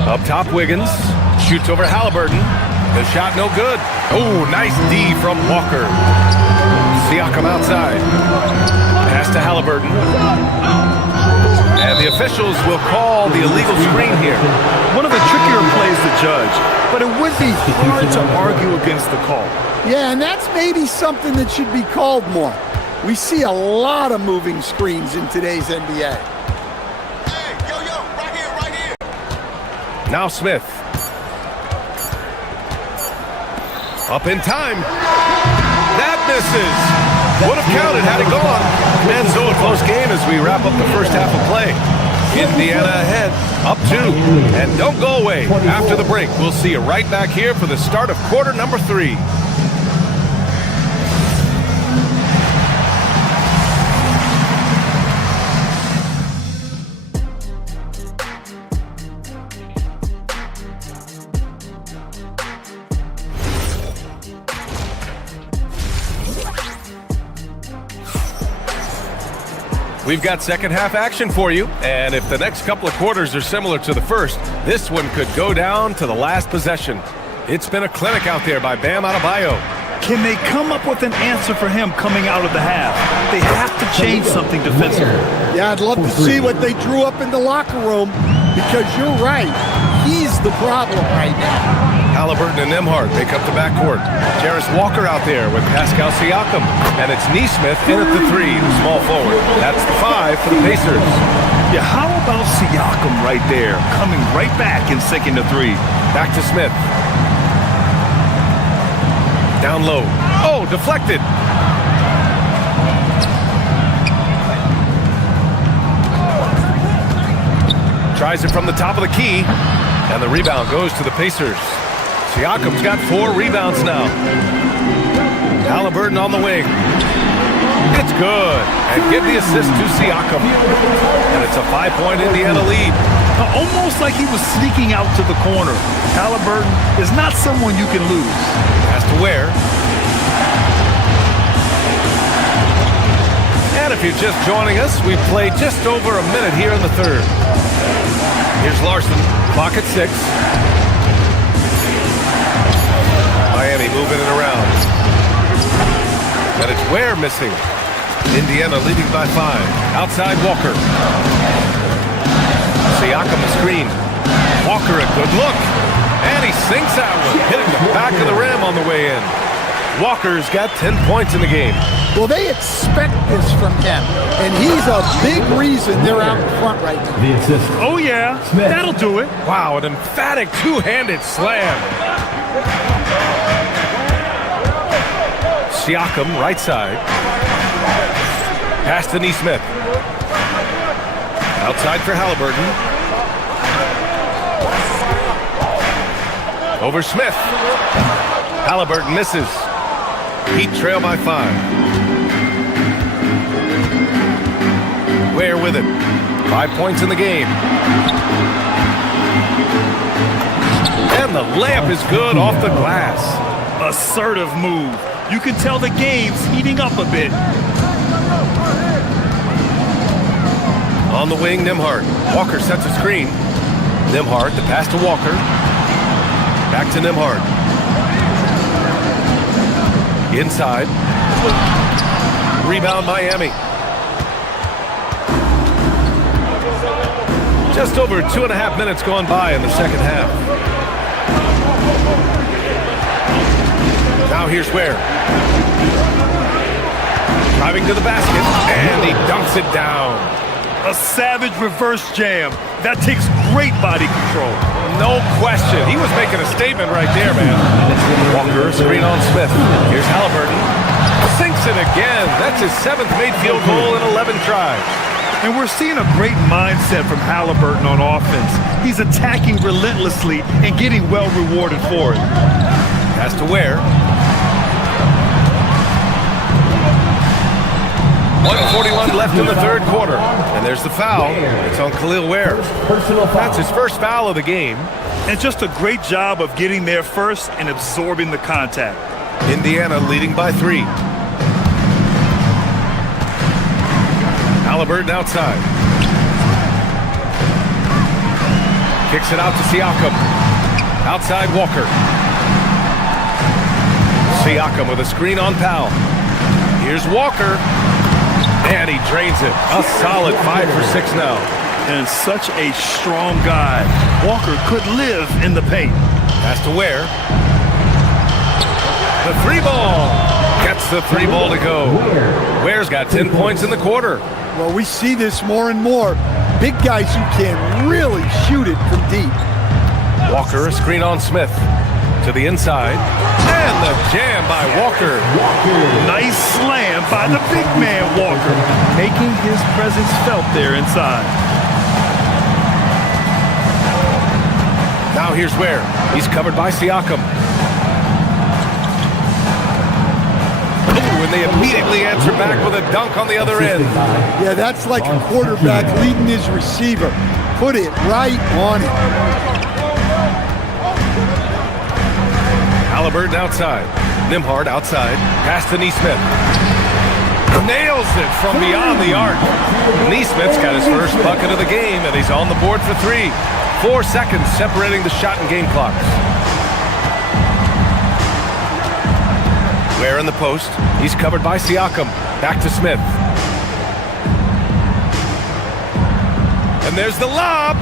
Up top Wiggins. Shoots over Halliburton. The shot no good. Oh, nice D from Walker. Siakam outside. Pass to Halliburton. And the officials will call the illegal screen here. One of the trickier plays to judge, but it would be hard to argue against the call. Yeah, and that's maybe something that should be called more. We see a lot of moving screens in today's NBA. Hey, yo, right here. Now Smith. Up in time. That misses. Would have counted had it gone. And so a close game as we wrap up the first half of play. Indiana ahead, up 2. And don't go away. After the break, we'll see you right back here for the start of quarter number 3. We've got second half action for you, and if the next couple of quarters are similar to the first, this one could go down to the last possession. It's been a clinic out there by Bam Adebayo. Can they come up with an answer for him coming out of the half? They have to change something defensively. Yeah, I'd love to see what they drew up in the locker room, because you're right. He's the problem right now. Halliburton and Nembhard make up the backcourt. Jarris Walker out there with Pascal Siakam. And it's Nesmith in at the 3, the small forward. That's the 5 for the Pacers. Yeah, how about Siakam right there, coming right back and sinking the 3? Back to Smith. Down low. Oh, deflected. Tries it from the top of the key. And the rebound goes to the Pacers. Siakam's got 4 rebounds now. Halliburton on the wing. It's good. And give the assist to Siakam. And it's a 5-point Indiana lead. Almost like he was sneaking out to the corner. Halliburton is not someone you can lose. Has to wear. And if you're just joining us, we've played just over a minute here in the third. Here's Larson. Clock at 6. Miami moving it around. And it's Ware missing. Indiana leading by 5. Outside Walker. Siakam the screen. Walker a good look. And he sinks that one, hitting the back of the rim on the way in. Walker's got 10 points in the game. Well, they expect this from him, and he's a big reason they're out in front right now. The assist. Oh, yeah. That'll do it. Wow, an emphatic two-handed slam. Siakam, right side. Pass to Nesmith. Outside for Halliburton. Over Smith. Halliburton misses. Heat trail by 5. Ware with it. 5 points in the game. And the layup is good off the glass. Assertive move. You can tell the game's heating up a bit. On the wing, Nembhard. Walker sets a screen. Nembhard, the pass to Walker. Back to Nembhard. Inside. Rebound Miami. Just over 2.5 minutes gone by in the second half. Now here's Ware. Driving to the basket, and he dunks it down. A savage reverse jam. That takes great body control. No question. He was making a statement right there, man. Walker, screen on Smith. Here's Halliburton. Sinks it again. That's his 7th made field goal in 11 tries. And we're seeing a great mindset from Halliburton on offense. He's attacking relentlessly and getting well rewarded for it. Has to Ware. 1:41 left in the third quarter. And there's the foul. It's on Khalil Ware. That's his first foul of the game. And just a great job of getting there first and absorbing the contact. Indiana leading by 3. Halliburton outside. Kicks it out to Siakam. Outside Walker. Siakam with a screen on Powell. Here's Walker. And he drains it. A solid 5 for 6 now. And such a strong guy. Walker could live in the paint. Has to Ware. The 3 ball. Gets the 3 ball to go. Ware's got 10 points in the quarter. Well, we see this more and more. Big guys who can really shoot it from deep. Walker, a screen on Smith. To the inside. And the jam by Walker. Nice slam by the big man, Walker. Making his presence felt there inside. Now here's Ware. He's covered by Siakam. Ooh, and they immediately answer back with a dunk on the other end. Yeah, that's like a quarterback leading his receiver. Put it right on it. Halliburton outside. Nembhard outside. Pass to Neesmith. Nails it from beyond the arc. Neesmith's got his first bucket of the game, and he's on the board for 3. 4 seconds separating the shot and game clocks. Ware in the post. He's covered by Siakam. Back to Smith. And there's the lob.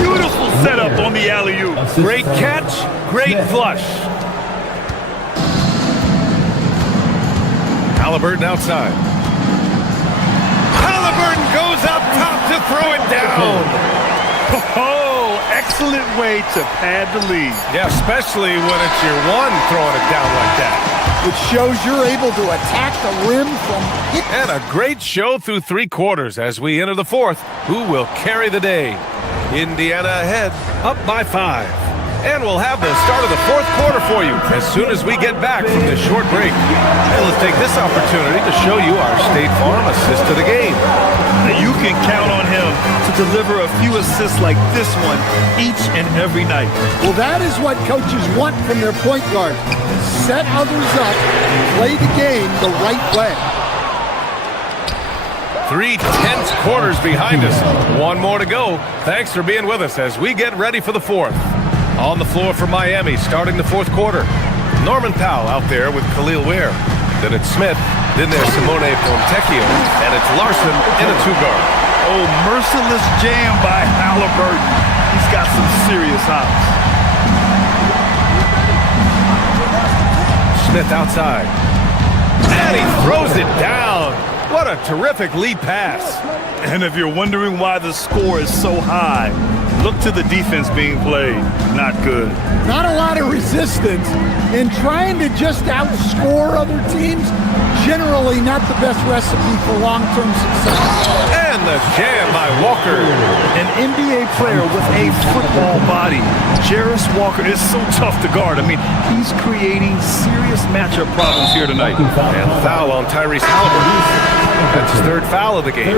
Beautiful setup on the alley-oop. Great catch, great flush. Halliburton outside. Halliburton goes up top to throw it down. Oh, excellent way to pad the lead. Yeah, especially when it's your one throwing it down like that. Which shows you're able to attack the rim from... And a great show through 3 quarters as we enter the 4th. Who will carry the day? Indiana ahead, up by 5. And we'll have the start of the 4th quarter for you as soon as we get back from this short break. And let's take this opportunity to show you our State Farm assist to the game. Now you can count on him to deliver a few assists like this one each and every night. Well, that is what coaches want from their point guard. Set others up, play the game the right way. 3 tense quarters behind us. 1 more to go. Thanks for being with us as we get ready for the 4th. On the floor for Miami, starting the 4th quarter. Norman Powell out there with Khalil Ware. Then it's Smith. Then there's Simone Fontecchio. And it's Larson in a 2-guard. Oh, merciless jam by Halliburton. He's got some serious hops. Smith outside. And he throws it down. What a terrific lead pass. And if you're wondering why the score is so high, look to the defense being played. Not good. Not a lot of resistance. And trying to just outscore other teams, generally not the best recipe for long-term success. And the jam by Walker. An NBA player with a football body. Jarris Walker is so tough to guard. I mean, he's creating serious matchup problems here tonight. And foul on Tyrese Halliburton. That's his 3rd foul of the game.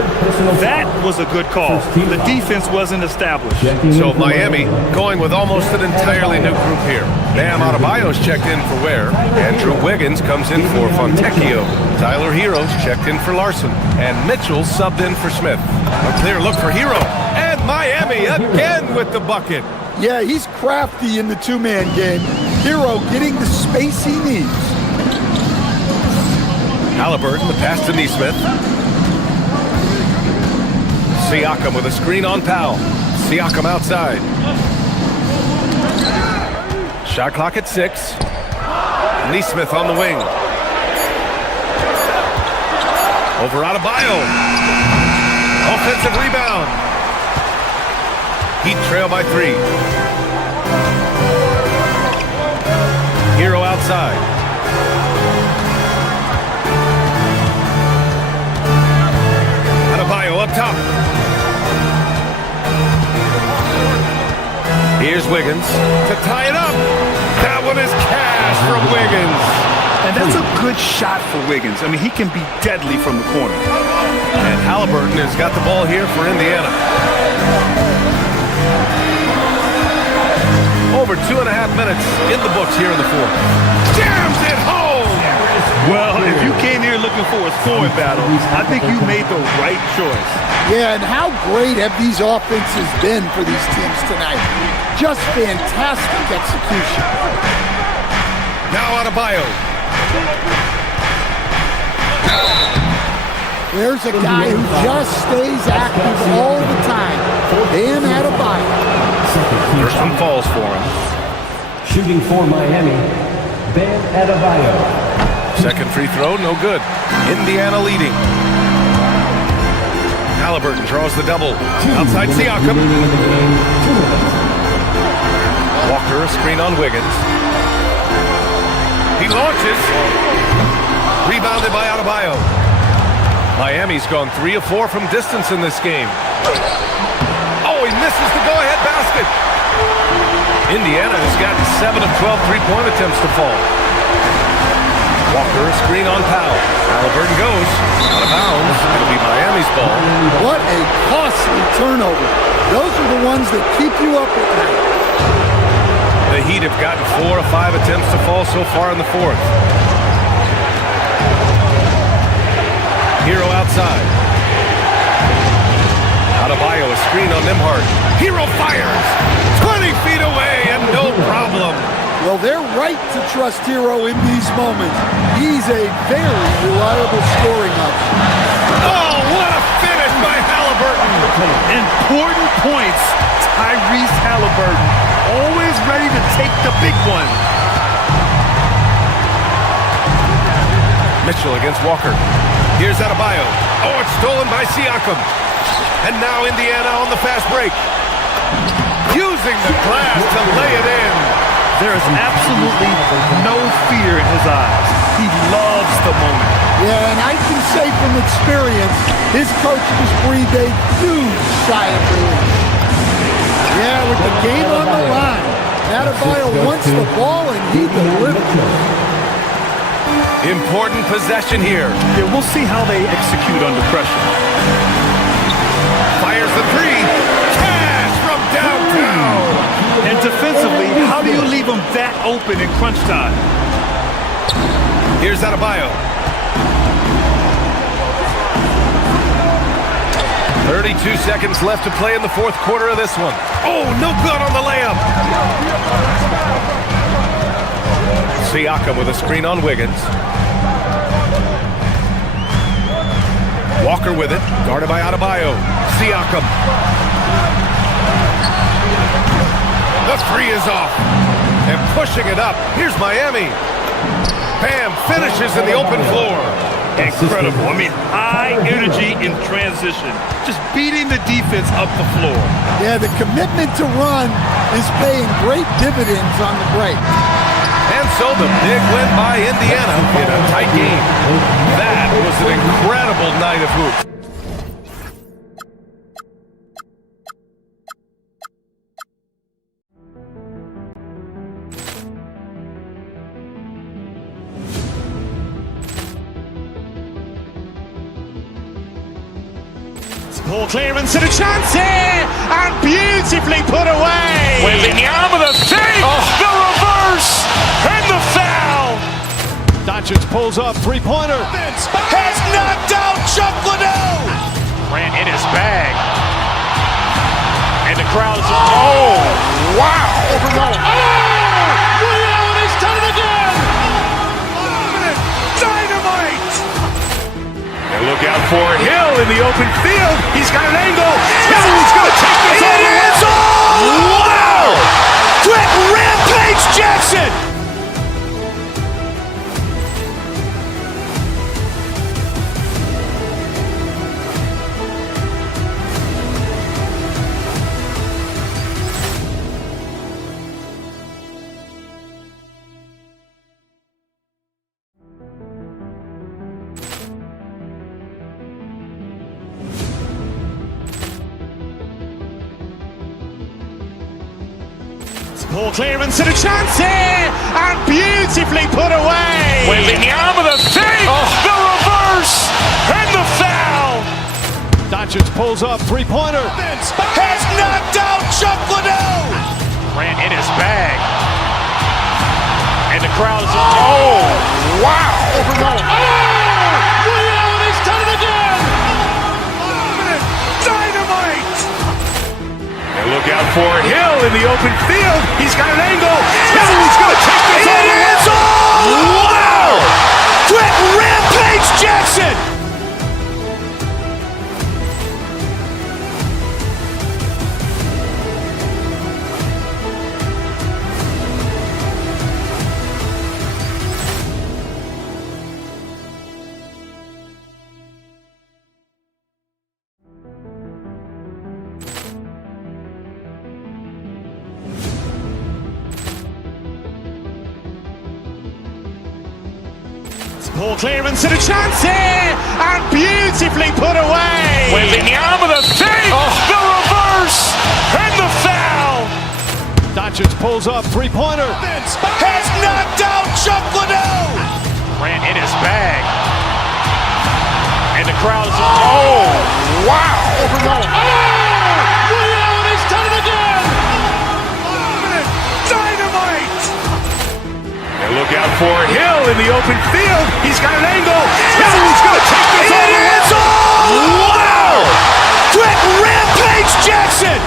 That was a good call. The defense wasn't established. So Miami going with almost an entirely new group here. Bam Adebayo's checked in for Ware. Andrew Wiggins comes in for Fontecchio. Tyler Hero's checked in for Larson. And Mitchell subbed in for Smith. A clear look for Hero. And Miami again with the bucket. Yeah, he's crafty in the 2-man game. Hero getting the space he needs. Halliburton, the pass to Neesmith. Siakam with a screen on Powell. Siakam outside. Shot clock at 6. Neesmith on the wing. Over Adebayo. Offensive rebound. Heat trail by 3. Hero outside. Adebayo up top. Here's Wiggins to tie it up. That one is cash from Wiggins. And that's a good shot for Wiggins. I mean, he can be deadly from the corner. And Halliburton has got the ball here for Indiana. Over 2.5 minutes in the books here in the fourth. Jams it home! Well, if you came here looking for a scoring battle, I think you made the right choice. Yeah, and how great have these offenses been for these teams tonight? Just fantastic execution. Now Adebayo. There's a guy who just stays active all the time. Dan Adebayo. First one falls for him. Shooting for Miami, Bam Adebayo. Second free throw, no good. Indiana leading. Halliburton draws the double. Outside Siakam. Walker, a screen on Wiggins. He launches. Rebounded by Adebayo. Miami's gone 3 of 4 from distance in this game. Oh, he misses the go-ahead basket. Indiana has gotten 7 of 12 three-point attempts to fall. Walker, a screen on Powell. Halliburton goes out of bounds. It'll be Miami's ball. What a costly turnover. Those are the ones that keep you up at night. The Heat have gotten 4 of 5 attempts to fall so far in the fourth. Hero outside. Adebayo, a screen on Nembhard. Hero fires! 20 feet away and no problem. Well, they're right to trust Hero in these moments. He's a very reliable scoring option. Oh, what a finish by Halliburton! Important points. Tyrese Halliburton, always ready to take the big one. Mitchell against Walker. Here's Adebayo. Oh, it's stolen by Siakam. And now Indiana on the fast break. Using the glass to lay it in. There is absolutely no fear in his eyes. He loves the moment. Yeah, and I can say from experience, his coach just breathed a huge sigh of relief. Yeah, with the game on the line, Adebayo wants the ball and he delivers. Important possession here. Yeah, we'll see how they execute under pressure. Fires the 3. Cash from downtown. And defensively, how do you leave them that open in crunch time? Here's Adebayo. 32 seconds left to play in the fourth quarter of this one. Oh, no good on the layup. Siakam with a screen on Wiggins. Walker with it, guarded by Adebayo. Siakam. The 3 is off. And pushing it up. Here's Miami. Bam finishes in the open floor. Incredible. I mean, high energy in transition. Just beating the defense up the floor. Yeah, the commitment to run is paying great dividends on the break. And so the big win by Indiana in a tight game. That was an incredible night of hoops. Poor clearance and a chance here, and beautifully put away. Wembanyama with a save, the reverse, and the foul. Doncic pulls up, three-pointer. Has knocked out Chuck Liddell. Grant in his bag. And the crowd is, oh, wow. Liddell, he's done it again. Dynamite. And look out for Hill in the open field. He's got an angle. Ball clearance and a chance here, and beautifully put away. Wembanyama with a fake, the reverse, and the foul. Doncic pulls up, three-pointer. Has knocked out Chuck Liddell. Ran in his bag. And the crowd is, oh, wow. He's done it again. Dynamite. And look out for Hill in the open field. He's got an angle. He's going to take this all the way. Wow. Quick Rampage Jackson. Ball clearance and a chance here, and beautifully put away. Wembanyama with a fake, the reverse, and the foul. Doncic pulls up, three-pointer. Has knocked out Chuck Liddell. Ran in his bag. And the crowd is, oh, wow. He's done it again. Dynamite. And look out for Hill in the open field. He's got an angle. He's going to take this all the way. Wow. Quick Rampage Jackson.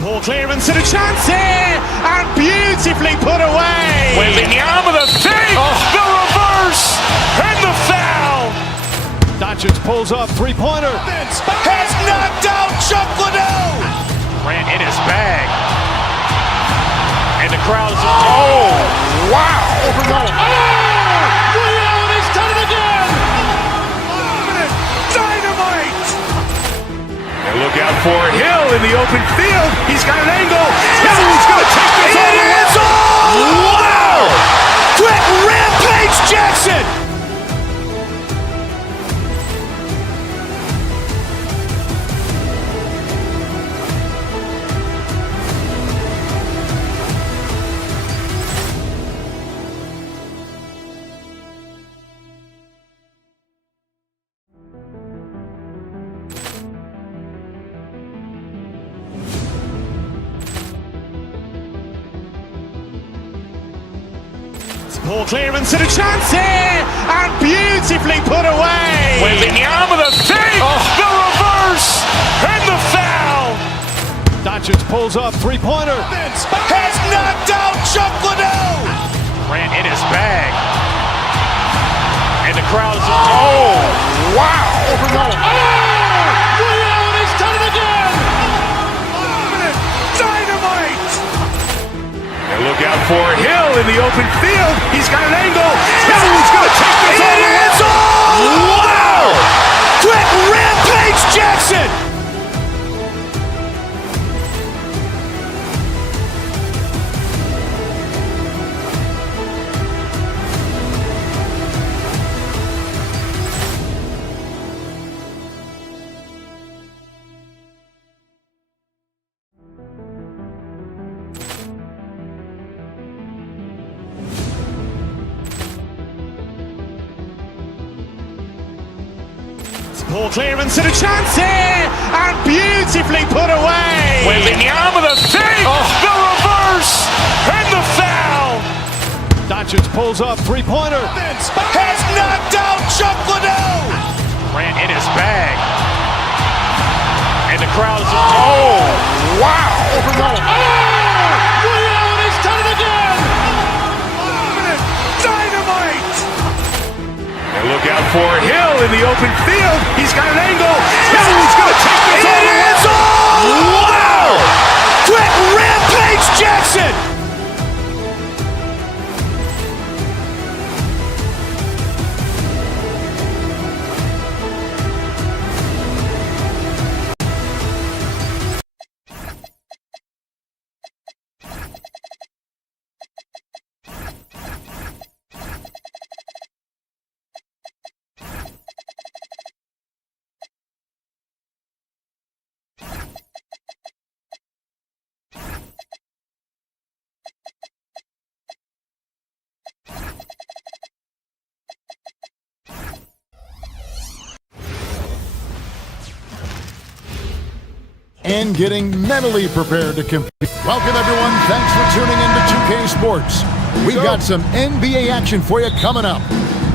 Ball clearance and a chance here, and beautifully put away. Wembanyama with a fake, the reverse, and the foul. Doncic pulls up, three-pointer. Has knocked out Chuck Liddell. Ran in his bag. And the crowd is, oh, wow. He's done it again. Dynamite. And look out for Hill in the open field. He's got an angle. He's going to take this all the way. Wow. Quick Rampage Jackson. Ball clearance and a chance here, and beautifully put away. Wembanyama with a fake, the reverse, and the foul. Doncic pulls up, three-pointer. Has knocked out Chuck Liddell. Ran in his bag. And the crowd is, oh, wow. He's done it again. Dynamite. And look out for Hill in the open field. He's got an angle. He's going to take this all the way. Wow. Quick Rampage Jackson. Ball clearance and a chance here, and beautifully put away. Wembanyama with a fake, the reverse, and the foul. Doncic pulls up, three-pointer. Has knocked out Chuck Liddell. Ran in his bag. And the crowd is, oh, wow. He's done it again. Dynamite. And look out for Hill in the open field. He's got an angle. He's going to take this all the way. Wow. Quick Rampage Jackson. and getting mentally prepared to compete. Welcome, everyone. Thanks for tuning in to 2K Sports. We've got some NBA action for you coming up.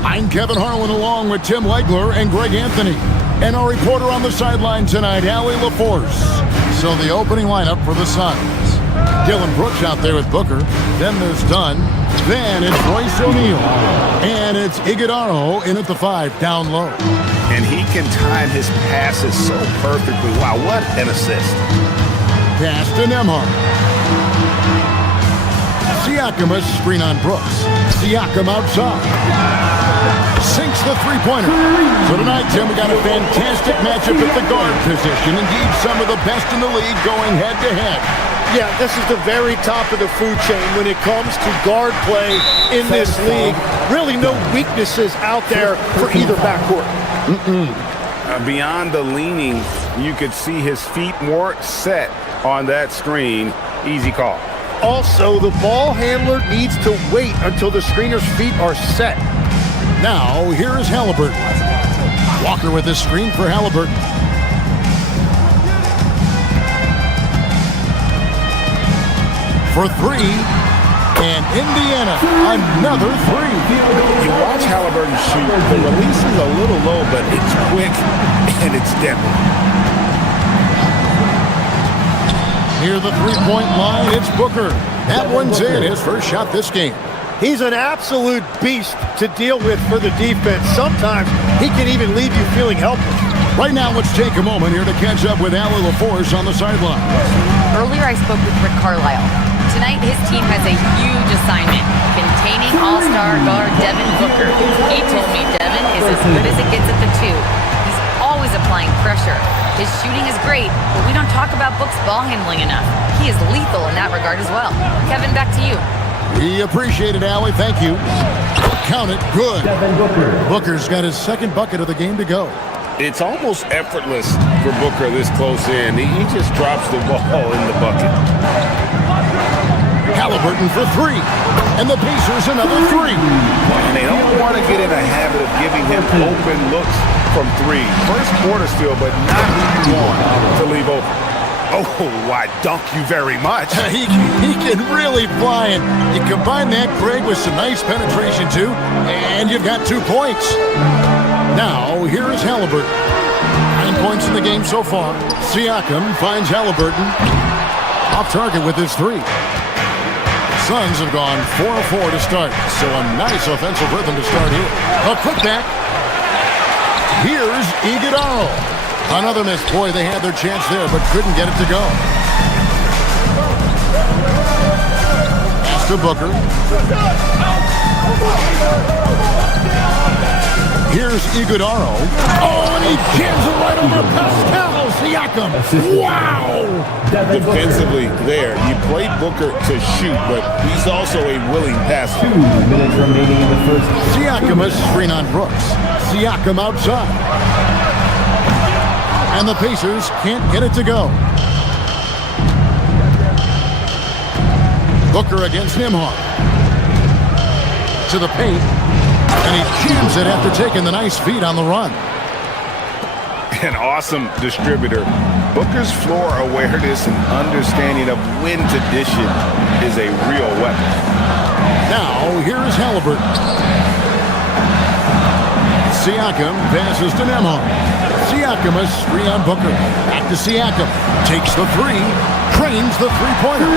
I'm Kevin Harlan along with Tim Legler and Greg Anthony. And our reporter on the sideline tonight, Allie LaForce. So the opening lineup for the Suns. Dylan Brooks out there with Booker. Then there's Dunn. Then it's Royce O'Neal. And it's Iguodala in at the 5, down low. And he can time his passes so perfectly. Wow, what an assist. Pass to Nembhard. Siakam a screen on Brooks. Siakam outside. Sinks the three-pointer. So tonight, Tim, we got a fantastic matchup at the guard position. Indeed, some of the best in the league going head-to-head. Yeah, this is the very top of the food chain when it comes to guard play in this league. Really no weaknesses out there for either backcourt. Beyond the leaning, you could see his feet more set on that screen. Easy call. Also, the ball handler needs to wait until the screener's feet are set. Now, here is Halliburton. Walker with his screen for Halliburton. For 3, and Indiana, another 3. You watch Halliburton shoot. The release is a little low, but it's quick and it's deadly. Near the three-point line, it's Booker. That one's in, his first shot this game. He's an absolute beast to deal with for the defense. Sometimes he can even leave you feeling helpless. Right now, let's take a moment here to catch up with Allie LaForce on the sideline. Earlier, I spoke with Rick Carlisle. Tonight, his team has a huge assignment, containing all-star guard Devin Booker. He told me Devin is as good as it gets at the 2. He's always applying pressure. His shooting is great, but we don't talk about Book's ball handling enough. He is lethal in that regard as well. Kevin, back to you. We appreciate it, Allie. Thank you. Count it. Good. Booker's got his second bucket of the game to go. It's almost effortless for Booker this close in. He just drops the ball in the bucket. Halliburton for 3. And the Pacers another 3. And they don't want to get in a habit of giving him open looks from 3. First quarter still, but not who you want to leave open. Oh, I dunk you very much. He can really fly it. You combine that, Greg, with some nice penetration, too, and you've got 2 points. Now, here is Halliburton. 9 points in the game so far. Siakam finds Halliburton. Off target with his 3. Suns have gone 4-4 to start, so a nice offensive rhythm to start here. A putback. Here's Iguodala. Another miss. Boy, they had their chance there, but couldn't get it to go. Pass to Booker. Here's Iguodala. Oh, and he jams it right over Pascal Siakam. Wow! Defensively there, you play Booker to shoot, but he's also a willing passer. 2 minutes remaining in the first. Siakam is screen on Brooks. Siakam outside. And the Pacers can't get it to go. Booker against Nembhard. To the paint. And he jams it after taking the nice feed on the run. An awesome distributor. Booker's floor awareness and understanding of when to dish it is a real weapon. Now, here's Halliburton. Siakam passes to Nembhard. Siakam a screen on Booker. Back to Siakam. Takes the 3. Trains the three-pointer.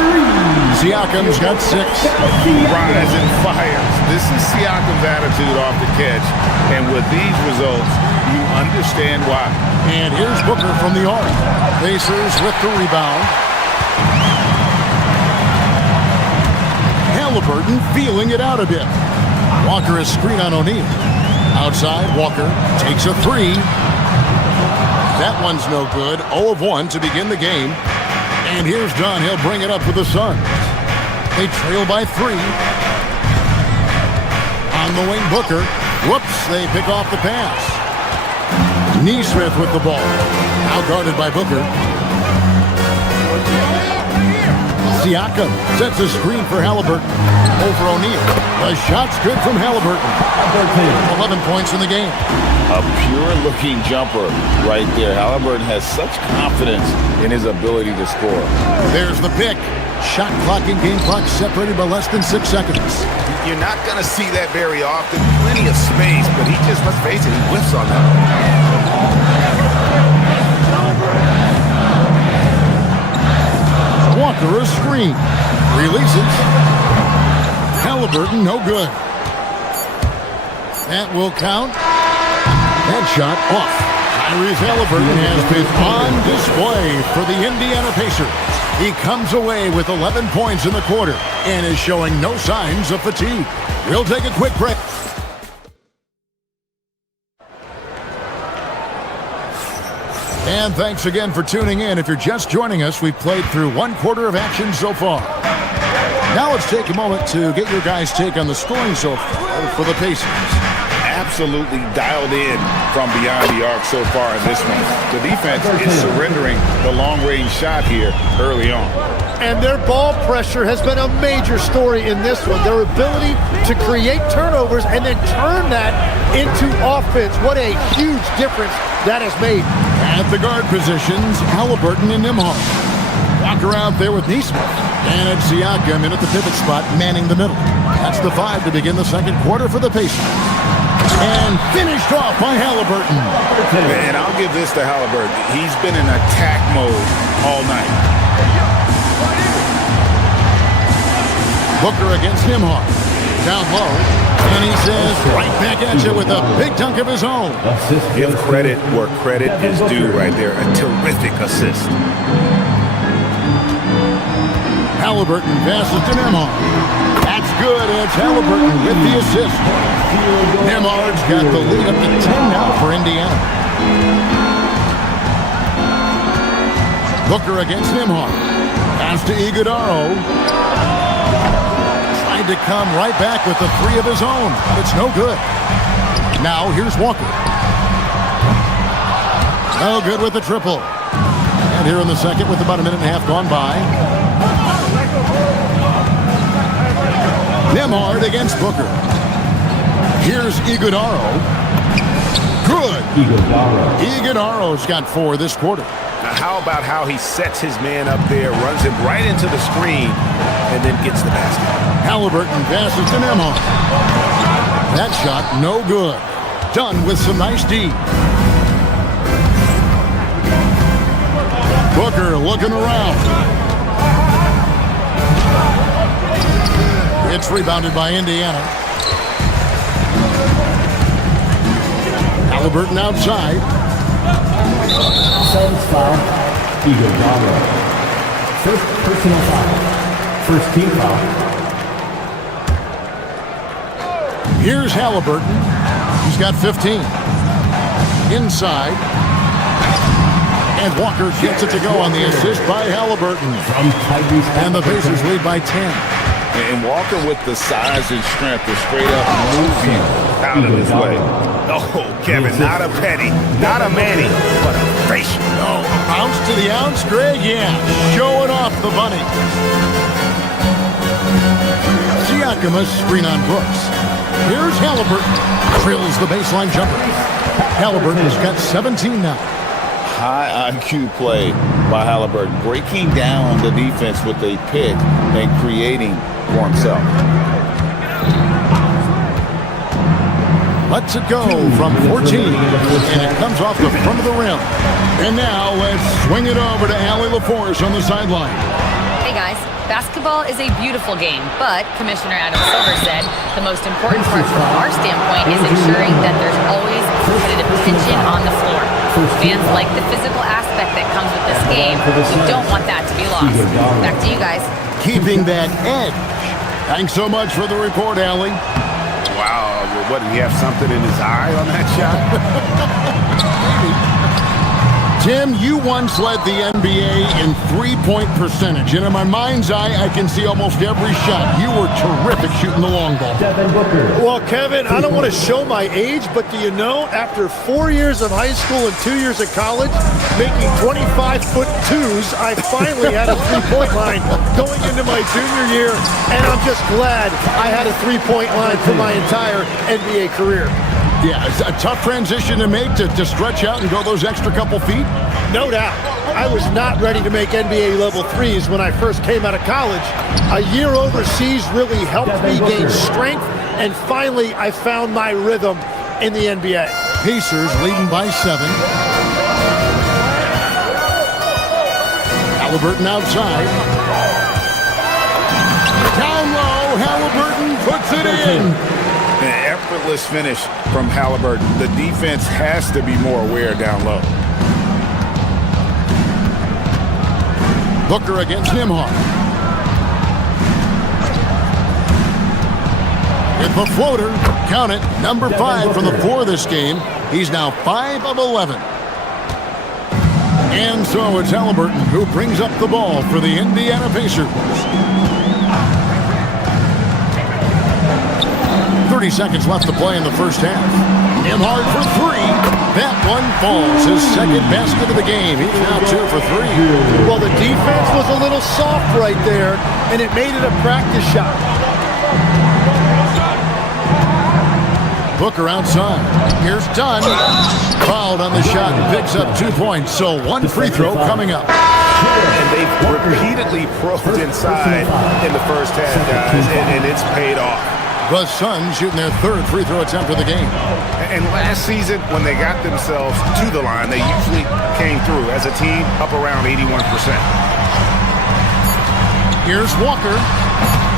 Siakam's got 6. Rise and fires. This is Siakam's attitude off the catch. And with these results, you understand why. And here's Booker from the arc. Pacers with the rebound. Halliburton feeling it out a bit. Walker is screen on O'Neal. Outside, Walker takes a 3. That one's no good. 0 of 1 to begin the game. And here's Dunn. He'll bring it up for the Suns. They trail by 3. On the wing, Booker. Whoops, they pick off the pass. Neesmith with the ball. Now guarded by Booker. Siakam sets a screen for Halliburton. Over O'Neal. The shot's good from Halliburton. 11 points in the game. A pure-looking jumper right there. Halliburton has such confidence in his ability to score. There's the pick. Shot clock and game clock separated by less than 6 seconds. You're not going to see that very often. Plenty of space, but he just, let's face it, he whiffs on that. Walker a screen. Releases. Halliburton no good. That will count. That shot off. Tyrese Halliburton has been on display for the Indiana Pacers. He comes away with 11 points in the quarter and is showing no signs of fatigue. We'll take a quick break. And thanks again for tuning in. If you're just joining us, we've played through 1 quarter of action so far. Now let's take a moment to get your guys' take on the scoring so far for the Pacers. Absolutely dialed in from beyond the arc so far in this one. The defense is surrendering the long-range shot here early on. And their ball pressure has been a major story in this one. Their ability to create turnovers and then turn that into offense. What a huge difference that has made. At the guard positions, Halliburton and Nembhard. Walker out there with Nesmith. And it's Siakam in at the pivot spot, manning the middle. That's the 5 to begin the second quarter for the Pacers. And finished off by Halliburton. And I'll give this to Halliburton. He's been in attack mode all night. Booker against Nembhard. Down low. And he says right back at you with a big dunk of his own. Give credit where credit is due right there. A terrific assist. Halliburton passes to Nembhard. That's good. It's Halliburton with the assist. Nembhard's got the lead up to 10 now for Indiana. Booker against Nembhard. Pass to Iguodaro. Tried to come right back with the 3 of his own, but it's no good. Now here's Walker. No good with the triple. And here in the second with about a minute and a half gone by. Nembhard against Booker. Here's Iguodaro. Good. Iguodaro's got 4 this quarter. Now how about how he sets his man up there, runs him right into the screen, and then gets the basket. Halliburton passes to Nembhard. That shot no good. Done with some nice D. Booker looking around. It's rebounded by Indiana. Halliburton outside. Seventh foul, Iguodaro. First personal foul. First team foul. Here's Halliburton. He's got 15. Inside. And Walker gets it to go on the assist by Halliburton. And the Pacers lead by 10. And Walker with the size and strength to straight up move you out of his way. Oh, Kevin, not a penny, not a Manny, but a facial. Oh, a bounce to the ounce, Greg? Yeah, showing off the bunny. Siakam a screen on Brooks. Here's Halliburton. Drills the baseline jumper. Halliburton has got 17 now. High IQ play by Halliburton, breaking down the defense with a pick and creating for himself. Lets it go from 14, and it comes off the front of the rim. And now let's swing it over to Allie LaForce on the sideline. Hey guys, basketball is a beautiful game, but Commissioner Adam Silver said the most important part from our standpoint is ensuring that there's always competitive tension on the floor. Fans like the physical aspect that comes with this game. We don't want that to be lost. Back to you guys. Keeping that edge. Thanks so much for the report, Allie. Wow, what, did he have something in his eye on that shot? Tim, you once led the NBA in three-point percentage, and in my mind's eye, I can see almost every shot. You were terrific shooting the long ball. Well, Kevin, I don't want to show my age, but do you know, after 4 years of high school and 2 years of college, making 25-foot-2s, I finally had a three-point line going into my junior year, and I'm just glad I had a three-point line for my entire NBA career. Yeah, it's a tough transition to make to stretch out and go those extra couple feet. No doubt. I was not ready to make NBA level threes when I first came out of college. A year overseas really helped me gain strength, and finally I found my rhythm in the NBA. Pacers leading by 7. Halliburton outside. Down low, Halliburton puts it in. An effortless finish from Halliburton. The defense has to be more aware down low. Booker against Nembhard. With the floater, count it, number 5 from the 4 this game. He's now 5 of 11. And so it's Halliburton who brings up the ball for the Indiana Pacers. 30 seconds left to play in the first half. Nembhard for 3. That one falls. His second basket of the game. He's now 2 for 3. Well, the defense was a little soft right there, and it made it a practice shot. Booker outside. Here's Dunn. Fouled on the shot and picks up 2 points. So 1 free throw coming up. And they've repeatedly probed inside in the first half, guys, and it's paid off. The Suns shooting their 3rd free throw attempt of the game. And last season, when they got themselves to the line, they usually came through as a team up around 81%. Here's Walker.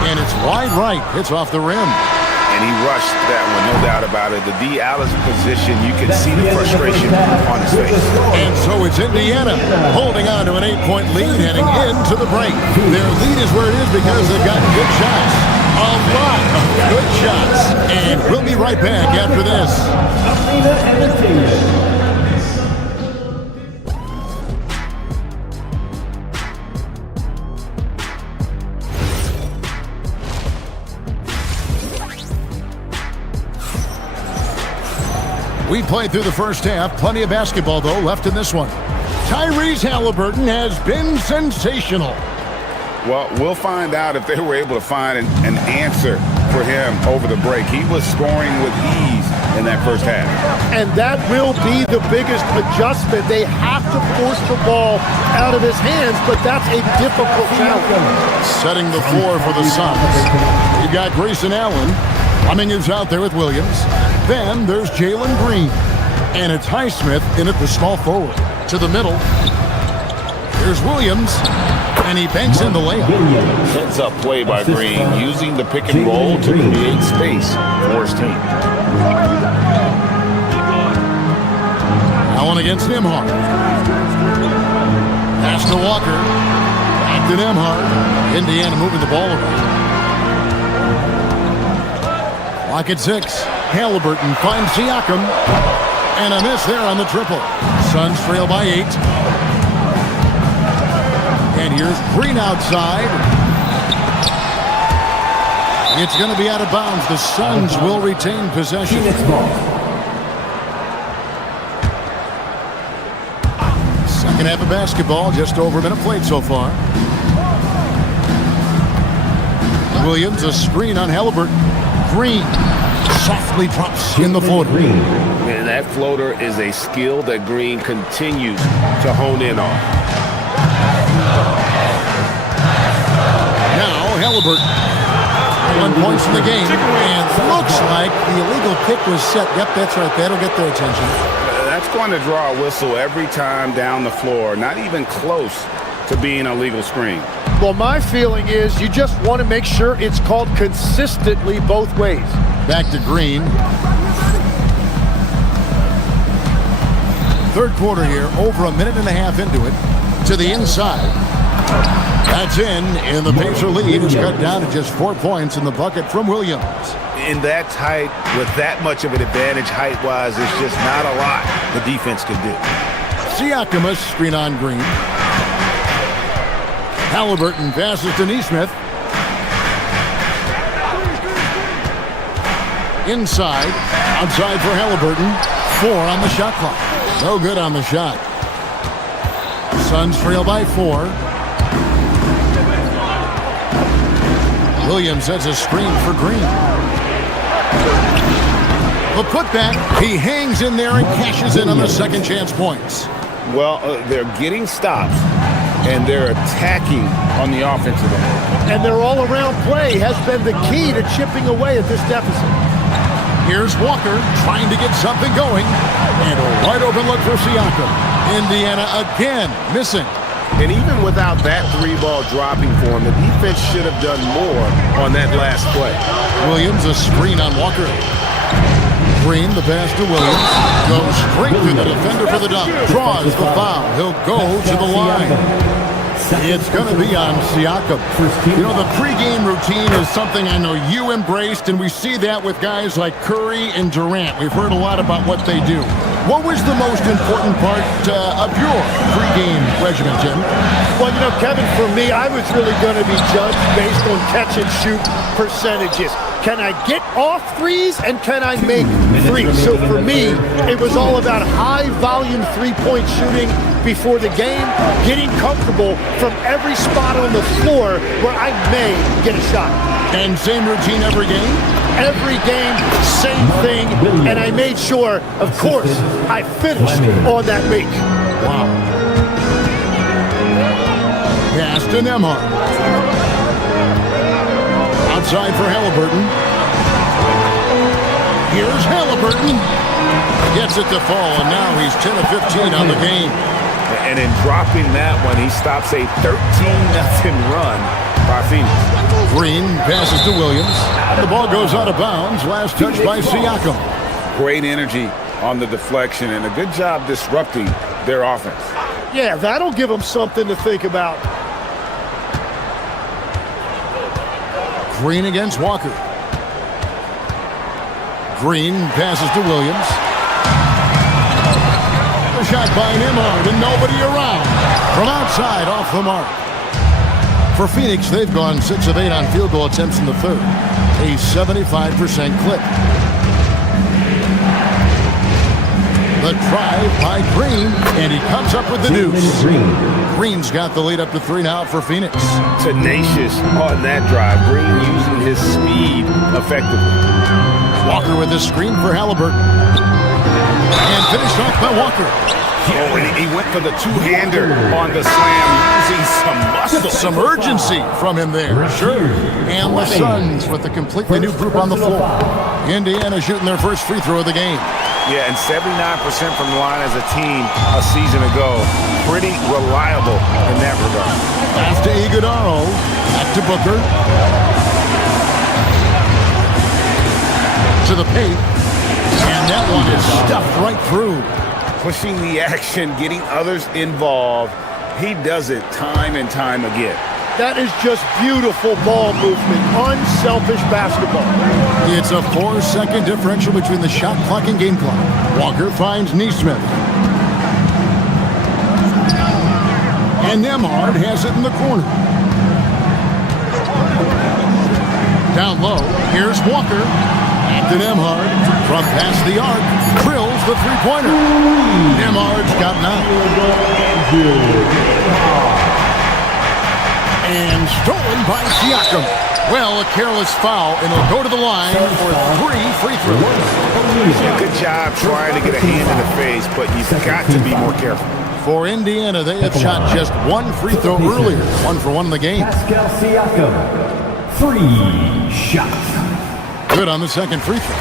And it's wide right. Hits off the rim. And he rushed that one, no doubt about it. The D. Alice position, you can see the frustration on his face. And so it's Indiana holding on to an 8-point lead heading into the break. Their lead is where it is because they've gotten good shots. A lot of good shots. And we'll be right back after this. We played through the first half. Plenty of basketball, though, left in this one. Tyrese Halliburton has been sensational. Well, we'll find out if they were able to find an answer for him over the break. He was scoring with ease in that first half. And that will be the biggest adjustment. They have to force the ball out of his hands, but that's a difficult challenge. Setting the floor for the Suns. You've got Grayson Allen. Cummings out there with Williams. Then there's Jalen Green. And it's Highsmith in at the small forward. To the middle. Here's Williams. And he banks in the layup. Heads-up play by Green, using the pick and roll to create space for his team. Allen against Nembhard. Pass to Walker. Back to Nembhard. Indiana moving the ball around. Clock at 6. Halliburton finds Siakam. And a miss there on the triple. Suns trail by 8. And here's Green outside. It's going to be out of bounds. The Suns will retain possession. Second half of basketball, just over a minute played so far. Williams, a screen on Halliburton. Green softly drops in the floater. And that floater is a skill that Green continues to hone in on. Now Halliburton. 1 point in the game. And looks like the illegal kick was set. Yep, that's right. That'll get their attention. That's going to draw a whistle every time down the floor. Not even close to being a legal screen. Well, my feeling is you just want to make sure it's called consistently both ways. Back to Green. Third quarter here, over a minute and a half into it. To the inside. That's in, and the Pacer lead is cut down to just 4 points in the bucket from Williams. In that tight, with that much of an advantage height-wise, there's just not a lot the defense can do. Siakam, a screen on Green. Halliburton passes to Nesmith. Inside, outside for Halliburton. 4 on the shot clock. No good on the shot. Suns trail by 4. Williams has a screen for Green. The putback, he hangs in there and cashes in on the second chance points. Well, they're getting stops, and they're attacking on the offensive end. And their all-around play has been the key to chipping away at this deficit. Here's Walker trying to get something going. And a wide open look for Siakam. Indiana again missing. And even without that three-ball dropping for him, the defense should have done more on that last play. Williams, a screen on Walker. Green, the pass to Williams. Goes straight through the defender for the dunk. Draws the foul. He'll go to the line. It's going to be on Siakam. You know, the pregame routine is something I know you embraced, and we see that with guys like Curry and Durant. We've heard a lot about what they do. What was the most important part of your pregame regimen, Jim? Well, you know, Kevin, for me, I was really going to be judged based on catch-and-shoot percentages. Can I get off threes and can I make threes? So for me, it was all about high-volume three-point shooting before the game, getting comfortable from every spot on the floor where I may get a shot. And same routine every game? Every game, same thing, and I made sure, of course, I finished on that make. Wow. Pass to Nembhard. Outside for Halliburton. Here's Halliburton. Gets it to fall, and now he's 10 of 15 on the game. And in dropping that one, he stops a 13-0 run by Phoenix. Green passes to Williams. The ball goes out of bounds. Last touch by Siakam. Great energy on the deflection, and a good job disrupting their offense. Yeah, that'll give them something to think about. Green against Walker. Green passes to Williams. A shot by Nembhard and nobody around. From outside, off the mark. For Phoenix, they've gone 6 of 8 on field goal attempts in the third. A 75% clip. The drive by Green, and he comes up with the deuce. Green's got the lead up to 3 now for Phoenix. Tenacious on that drive. Green using his speed effectively. Walker with a screen for Halliburton. And finished off by Walker. Oh, and he went for the two-hander on the slam, using some muscle. Some urgency from him there. Sure. And the Suns with a completely new group on the floor. Indiana shooting their first free throw of the game. Yeah, and 79% from the line as a team a season ago. Pretty reliable in that regard. Pass to Iguodala. Back to Booker. To the paint. And that one is stuffed right through. Pushing the action, getting others involved. He does it time and time again. That is just beautiful ball movement, unselfish basketball. It's a 4-second differential between the shot clock and game clock. Walker finds Nesmith. And Nembhard has it in the corner. Down low, here's Walker. Back to Nembhard. From past the arc, drills the three-pointer. Nembhard's got 9. And stolen by Siakam. Well, a careless foul, and he'll go to the line for 3 free throws. Good job trying to get a hand in the face, but you've got to be more careful. For Indiana, they have shot just 1 free throw earlier. 1 for 1 in the game. Pascal Siakam, 3 shots. Good on the second free throw.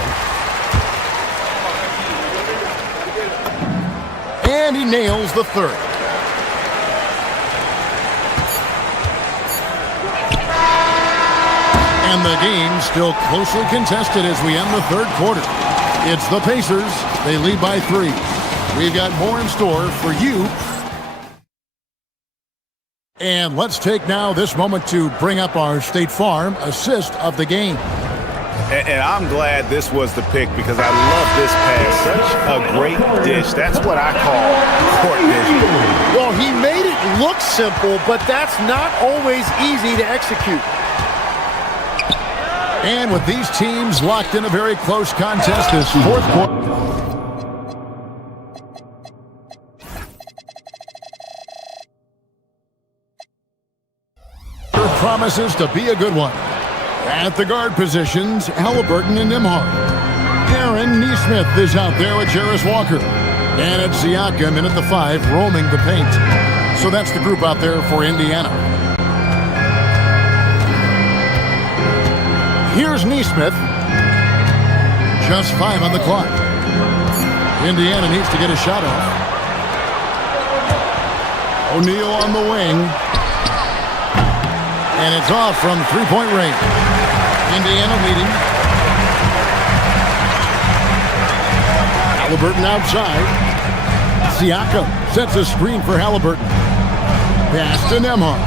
And he nails the third. And the game still closely contested as we end the third quarter. It's the Pacers. They lead by 3. We've got more in store for you. And let's take now this moment to bring up our State Farm assist of the game. And I'm glad this was the pick because I love this pass. Such a great dish. That's what I call court vision. Well, he made it look simple, but that's not always easy to execute. And with these teams locked in a very close contest this fourth quarter. Promises to be a good one. At the guard positions, Halliburton and Nembhard. Aaron Neesmith is out there with Jarris Walker. And it's Siakam in at the 5, roaming the paint. So that's the group out there for Indiana. Here's Neesmith. Just 5 on the clock. Indiana needs to get a shot off. O'Neal on the wing. And it's off from three-point range. Indiana leading. Halliburton outside. Siakam sets a screen for Halliburton. Pass to Nembhard.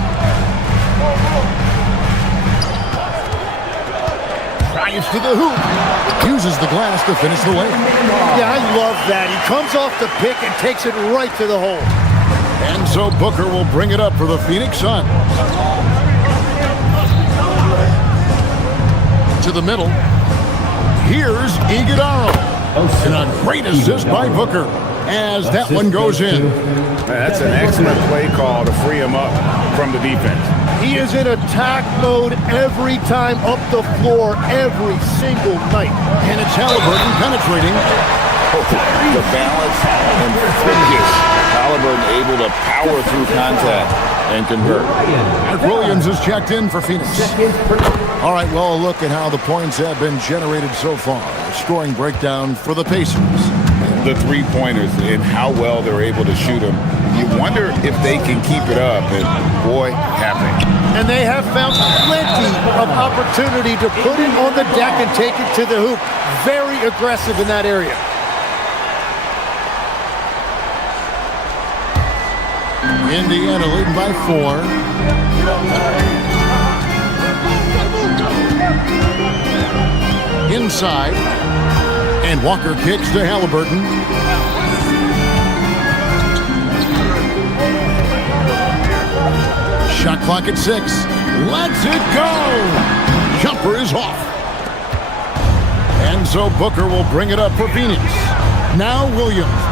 Drives to the hoop. Uses the glass to finish the layup. Yeah, I love that. He comes off the pick and takes it right to the hole. And so Booker will bring it up for the Phoenix Suns. To the middle. Here's Iguodala. And a great assist by Booker as that one goes in. That's an excellent play call to free him up from the defense. He is in attack mode every time up the floor, every single night. And it's Halliburton penetrating. The balance and focus. Halliburton able to power through contact and convert. Mark Williams is checked in for Phoenix. All right, well, a look at how the points have been generated so far. Scoring breakdown for the Pacers. The three-pointers and how well they're able to shoot them. You wonder if they can keep it up, and boy, have they. And they have found plenty of opportunity to put it on the deck and take it to the hoop. Very aggressive in that area. Indiana leading by 4. Inside. And Walker kicks to Halliburton. Shot clock at 6. Lets it go! Jumper is off. And so Booker will bring it up for Phoenix. Now Williams.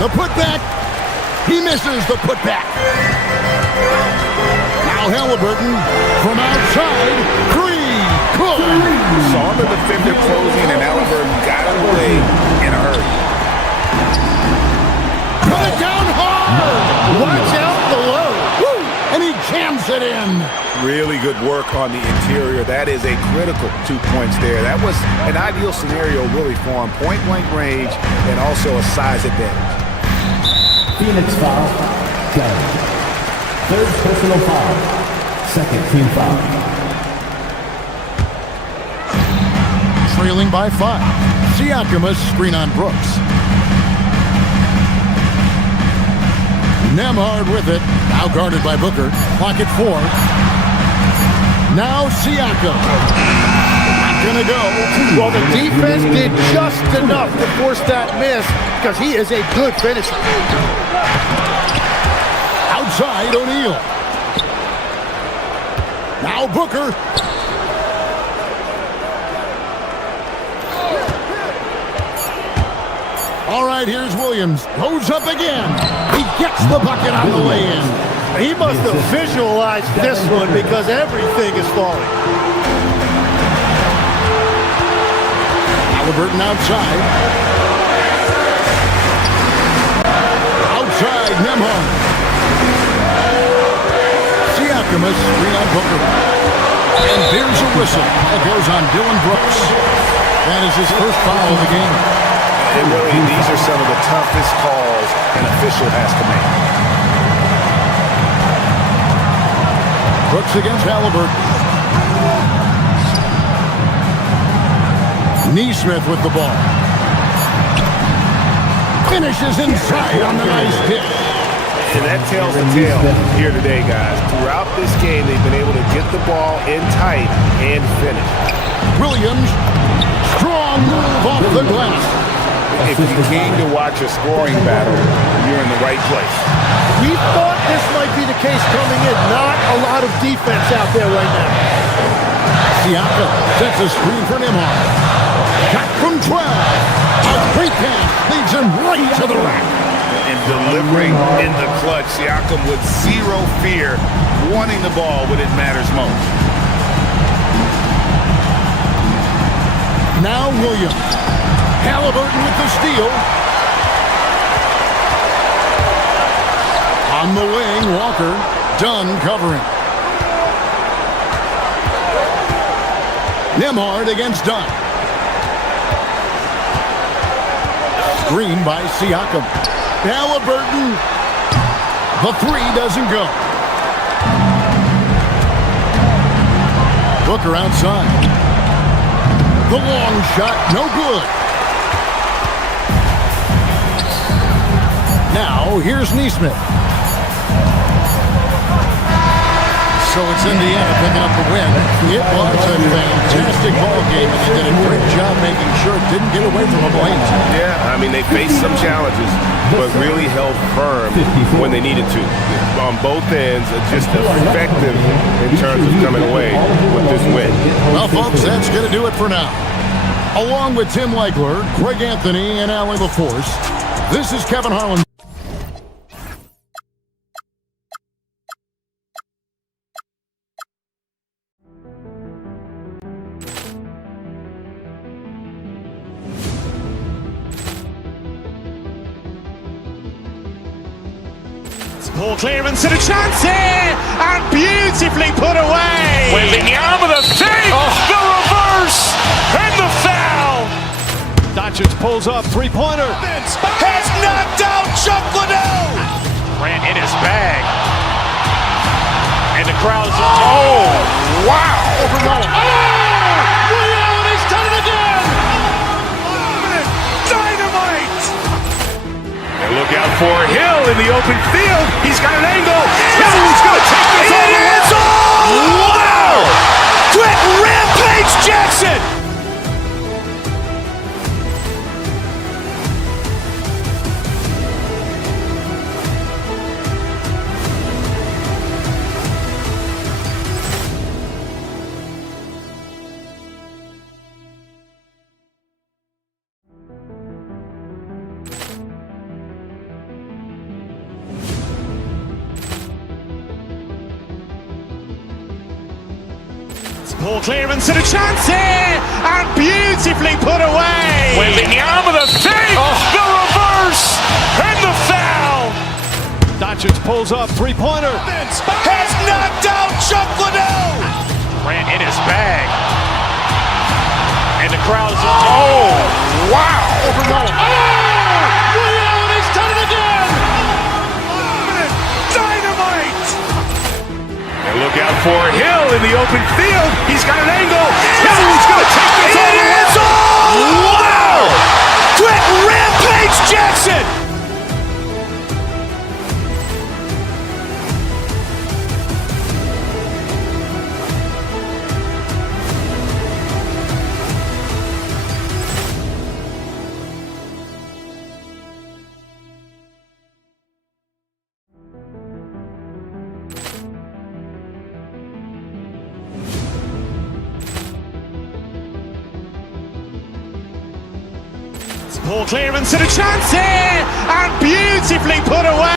The putback. He misses the putback. Now Halliburton from outside. 3. Good. Saw the defender closing, and Halliburton got away in a hurry. Put it down hard. Watch out below. Woo. And he jams it in. Really good work on the interior. That is a critical 2 points there. That was an ideal scenario really for him. Point-blank range and also a size advantage. Phoenix foul. Got it. Third personal foul. Second team foul. Trailing by 5. Siakam a screen on Brooks. Nembhard with it. Now guarded by Booker. Clock at 4. Now Siakam. Not gonna go. Well, the defense did just enough to force that miss because he is a good finisher. Outside O'Neal. Now Booker. All right, here's Williams. Goes up again. He gets the bucket on the way in. He must have visualized this one because everything is falling. Halliburton outside. Outside, Nembhard. Siakam a screen on Booker. And there's a whistle that goes on Dylan Brooks. That is his first foul of the game. And really, these are some of the toughest calls an official has to make. Brooks against Halliburton. Neesmith with the ball. Finishes inside on the nice hit. And that tells the tale here today, guys. Throughout this game, they've been able to get the ball in tight and finish. Williams, strong move off the glass. If you came to watch a scoring battle, you're in the right place. We thought this might be the case coming in. Not a lot of defense out there right now. Siakam sets a screen for Nembhard. Shot from 12. A great pass leads him right to the rack. And delivering in the clutch, Siakam with zero fear, wanting the ball when it matters most. Now Williams. Halliburton with the steal. On the wing, Walker. Dunn covering. Nembhard against Dunn. Screen by Siakam. Halliburton. The three doesn't go. Booker outside. The long shot, no good. Now, here's Nesmith. So it's Indiana picking up the win. It was a fantastic ball game, and they did a great job making sure it didn't get away from them late. Yeah, I mean, they faced some challenges, but really held firm when they needed to. On both ends, just effective in terms of coming away with this win. Well, folks, that's going to do it for now. Along with Tim Legler, Greg Anthony, and Allie LaForce, this is Kevin Harlan. Poor clearance and a chance here, and beautifully put away. Wembanyama with a save, the reverse, and the foul. Doncic pulls up, three-pointer. Has knocked out Chuck Liddell. Grant in his bag. And the crowd's, oh, wow. He's done it again. Dynamite. And look out for Hill in the open field. He's got an angle. Hill's going to take this all the way. Wow. Quick rampage Jackson. Poor clearance and a chance here, and beautifully put away. Wembanyama with a save, the reverse, and the foul. Doncic pulls up, three-pointer. Has knocked out Chuck Liddell. Grant in his bag. And the crowd's, oh, wow. He's done it again. Dynamite. And look out for Hill in the open field. He's got an angle. Hill's going to take this all the way. Wow. Quick rampage Jackson. Poor clearance and a chance here, and beautifully put away.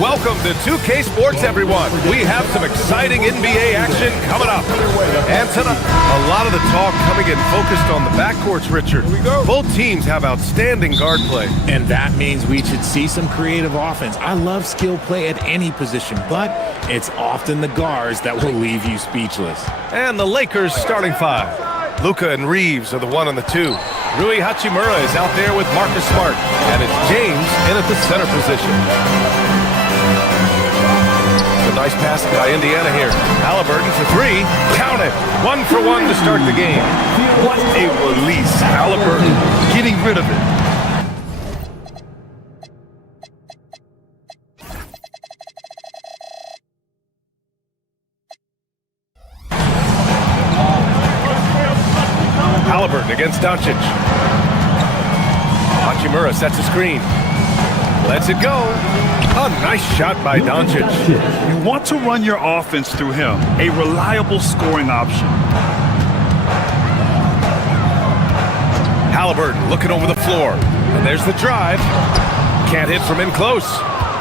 Welcome to 2K Sports, everyone. We have some exciting NBA action coming up. And tonight, a lot of the talk coming in focused on the backcourts, Richard. Both teams have outstanding guard play. And that means we should see some creative offense. I love skill play at any position, but it's often the guards that will leave you speechless. And the Lakers starting five. Luka and Reeves are the 1 and the 2. Rui Hachimura is out there with Marcus Smart. And it's James in at the center position. A nice pass by Indiana here. Halliburton for 3. Count it. 1 for 1 to start the game. What a release. Halliburton getting rid of it. Halliburton against Doncic. Hachimura sets a screen. Lets it go. A nice shot by Doncic. You want to run your offense through him, a reliable scoring option. Halliburton looking over the floor. And there's the drive. Can't hit from in close.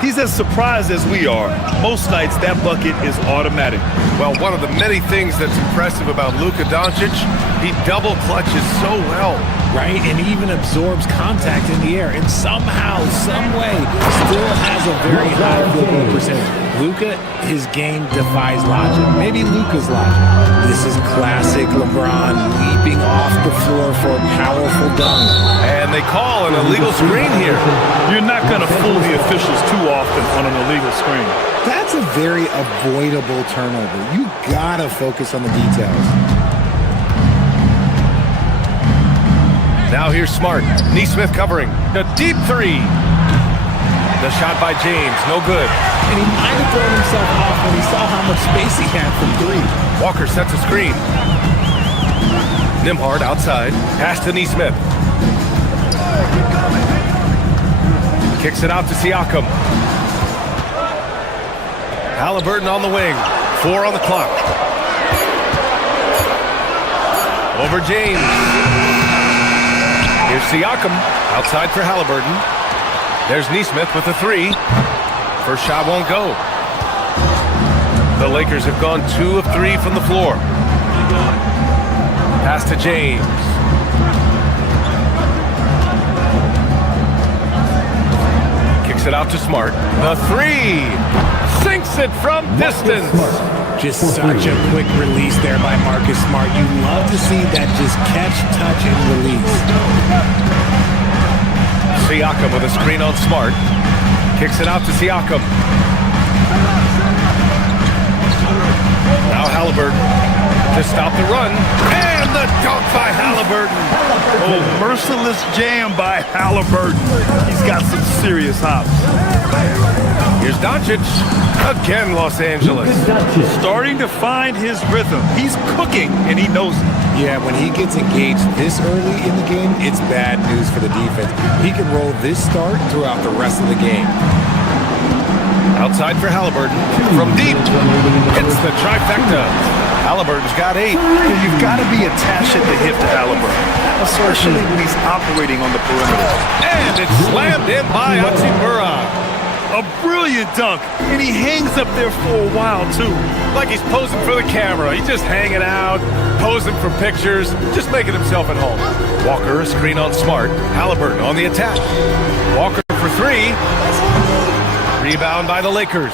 He's as surprised as we are. Most nights, that bucket is automatic. Well, one of the many things that's impressive about Luka Doncic, he double clutches so well. Right, and even absorbs contact in the air, and somehow, some way, still has a very high field goal percentage. Luka, his game defies logic. Maybe Luka's logic. This is classic LeBron leaping off the floor for a powerful dunk. And they call an illegal screen here. You're not going to fool the officials too often on an illegal screen. That's a very avoidable turnover. You gotta focus on the details. Now here's Smart. Neesmith covering. A deep three. The shot by James, no good. And he might have thrown himself off when he saw how much space he had from three. Walker sets a screen. Nembhard outside. Pass to Neesmith. Kicks it out to Siakam. Halliburton on the wing. 4 on the clock. Over James. Here's Siakam. Outside for Halliburton. There's Neesmith with a 3. First shot won't go. The Lakers have gone 2 of 3 from the floor. Pass to James. Kicks it out to Smart. The 3. Sinks it from distance. Just such a quick release there by Marcus Smart. You love to see that just catch, touch, and release. Siakam with a screen on Smart. Kicks it out to Siakam. Now Halliburton to stop the run. And the dunk by Halliburton. Oh, merciless jam by Halliburton. He's got some serious hops. Here's Doncic. Again, Los Angeles. Starting to find his rhythm. He's cooking, and he knows it. Yeah, when he gets engaged this early in the game, it's bad news for the defense. He can roll this start throughout the rest of the game. Outside for Halliburton. From deep. It's the trifecta. Halliburton's got 8. You've got to be attached at the hip to Halliburton, especially when he's operating on the perimeter. And it's slammed in by Hachimura. A brilliant dunk, and he hangs up there for a while, too. Like he's posing for the camera. He's just hanging out, posing for pictures, just making himself at home. Walker, a screen on Smart. Halliburton on the attack. Walker for 3. Rebound by the Lakers.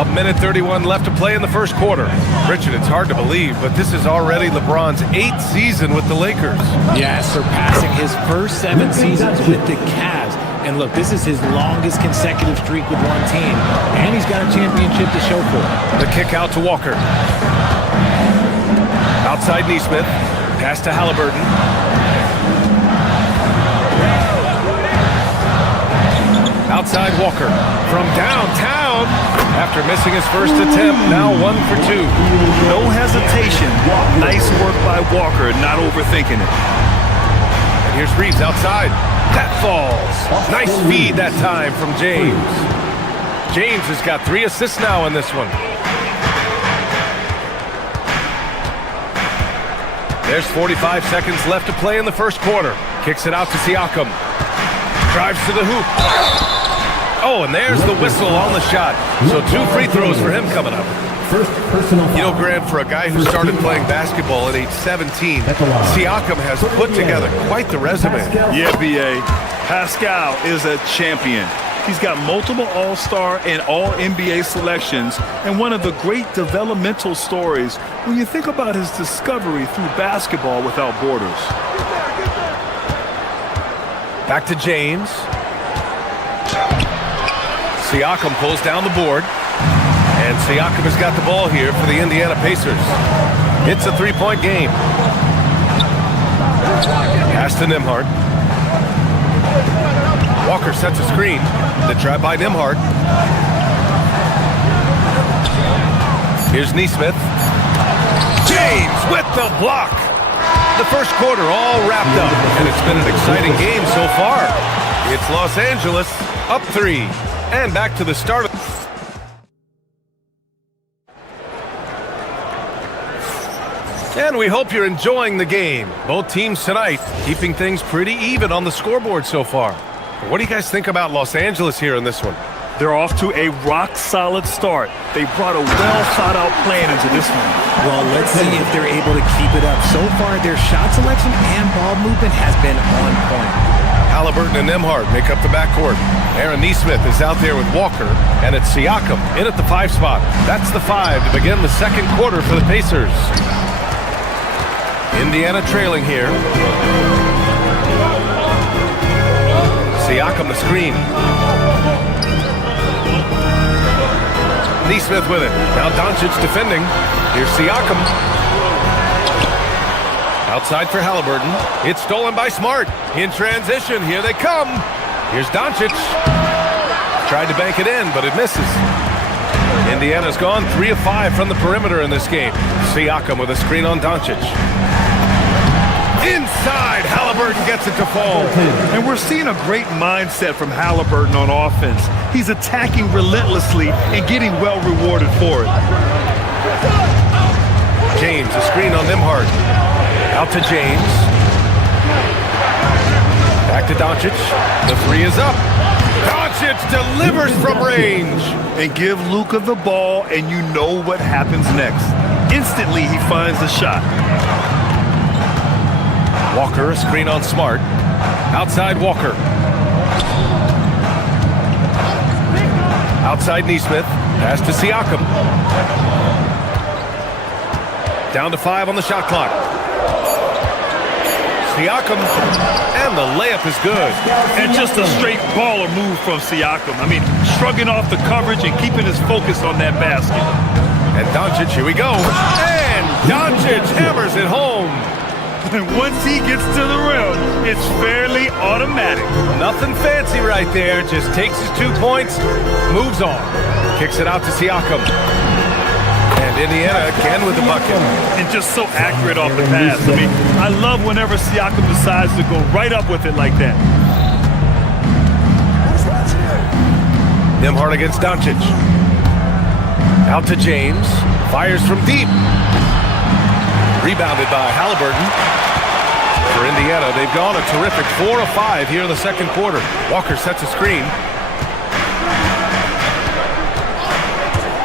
A minute 31 left to play in the first quarter. Richard, it's hard to believe, but this is already LeBron's 8th season with the Lakers. Yeah, surpassing his first 7 seasons with the Cavs. And look, this is his longest consecutive streak with one team. And he's got a championship to show for it. The kick out to Walker. Outside Neesmith. Pass to Halliburton. Outside Walker. From downtown. After missing his first attempt, now 1 for 2. No hesitation. Nice work by Walker, not overthinking it. And here's Reeves outside. That falls. Nice feed that time from James. James has got 3 assists now in this one. There's 45 seconds left to play in the first quarter. Kicks it out to Siakam. Drives to the hoop. Oh, and there's the whistle on the shot. So 2 free throws for him coming up. You know, Grant, for a guy who started playing basketball at age 17, Siakam has put together quite the resume. Yeah, B.A. Pascal is a champion. He's got multiple All-Star and All-NBA selections, and one of the great developmental stories when you think about his discovery through basketball without borders. Back to James. Siakam pulls down the board. And Siakam has got the ball here for the Indiana Pacers. It's a 3-point game. Pass to Nembhard. Walker sets a screen. The drive by Nembhard. Here's Neesmith. James with the block. The first quarter all wrapped up, and it's been an exciting game so far. It's Los Angeles up 3. And back to the start. And we hope you're enjoying the game. Both teams tonight keeping things pretty even on the scoreboard so far. What do you guys think about Los Angeles here in this one? They're off to a rock-solid start. They brought a well-thought-out plan into this one. Well, let's see if they're able to keep it up. So far, their shot selection and ball movement has been on point. Halliburton and Nembhard make up the backcourt. Aaron Nesmith is out there with Walker, and it's Siakam in at the 5 spot. That's the 5 to begin the second quarter for the Pacers. Indiana trailing here. Siakam the screen. Nesmith with it. Now Doncic defending. Here's Siakam. Outside for Halliburton. It's stolen by Smart. In transition, here they come. Here's Doncic. Tried to bank it in, but it misses. Indiana's gone 3 of 5 from the perimeter in this game. Siakam with a screen on Doncic. Inside, Halliburton gets it to fall. And we're seeing a great mindset from Halliburton on offense. He's attacking relentlessly and getting well rewarded for it. James, a screen on Nembhard. Out to James. Back to Doncic. The 3 is up. Doncic delivers from range. And give Luka the ball, and you know what happens next. Instantly, he finds the shot. Walker, a screen on Smart. Outside Walker. Outside Nesmith. Pass to Siakam. Down to 5 on the shot clock. Siakam, and the layup is good. And just a straight baller move from Siakam. I mean, shrugging off the coverage and keeping his focus on that basket. And Doncic, here we go. And Doncic hammers it home. And once he gets to the rim, it's fairly automatic. Nothing fancy right there. Just takes his 2 points, moves on. Kicks it out to Siakam. And Indiana again with the bucket. And just so accurate off the pass. I mean, I love whenever Siakam decides to go right up with it like that. Nembhard against Doncic. Out to James. Fires from deep. Rebounded by Halliburton. For Indiana, they've gone a terrific 4 of 5 here in the second quarter. Walker sets a screen.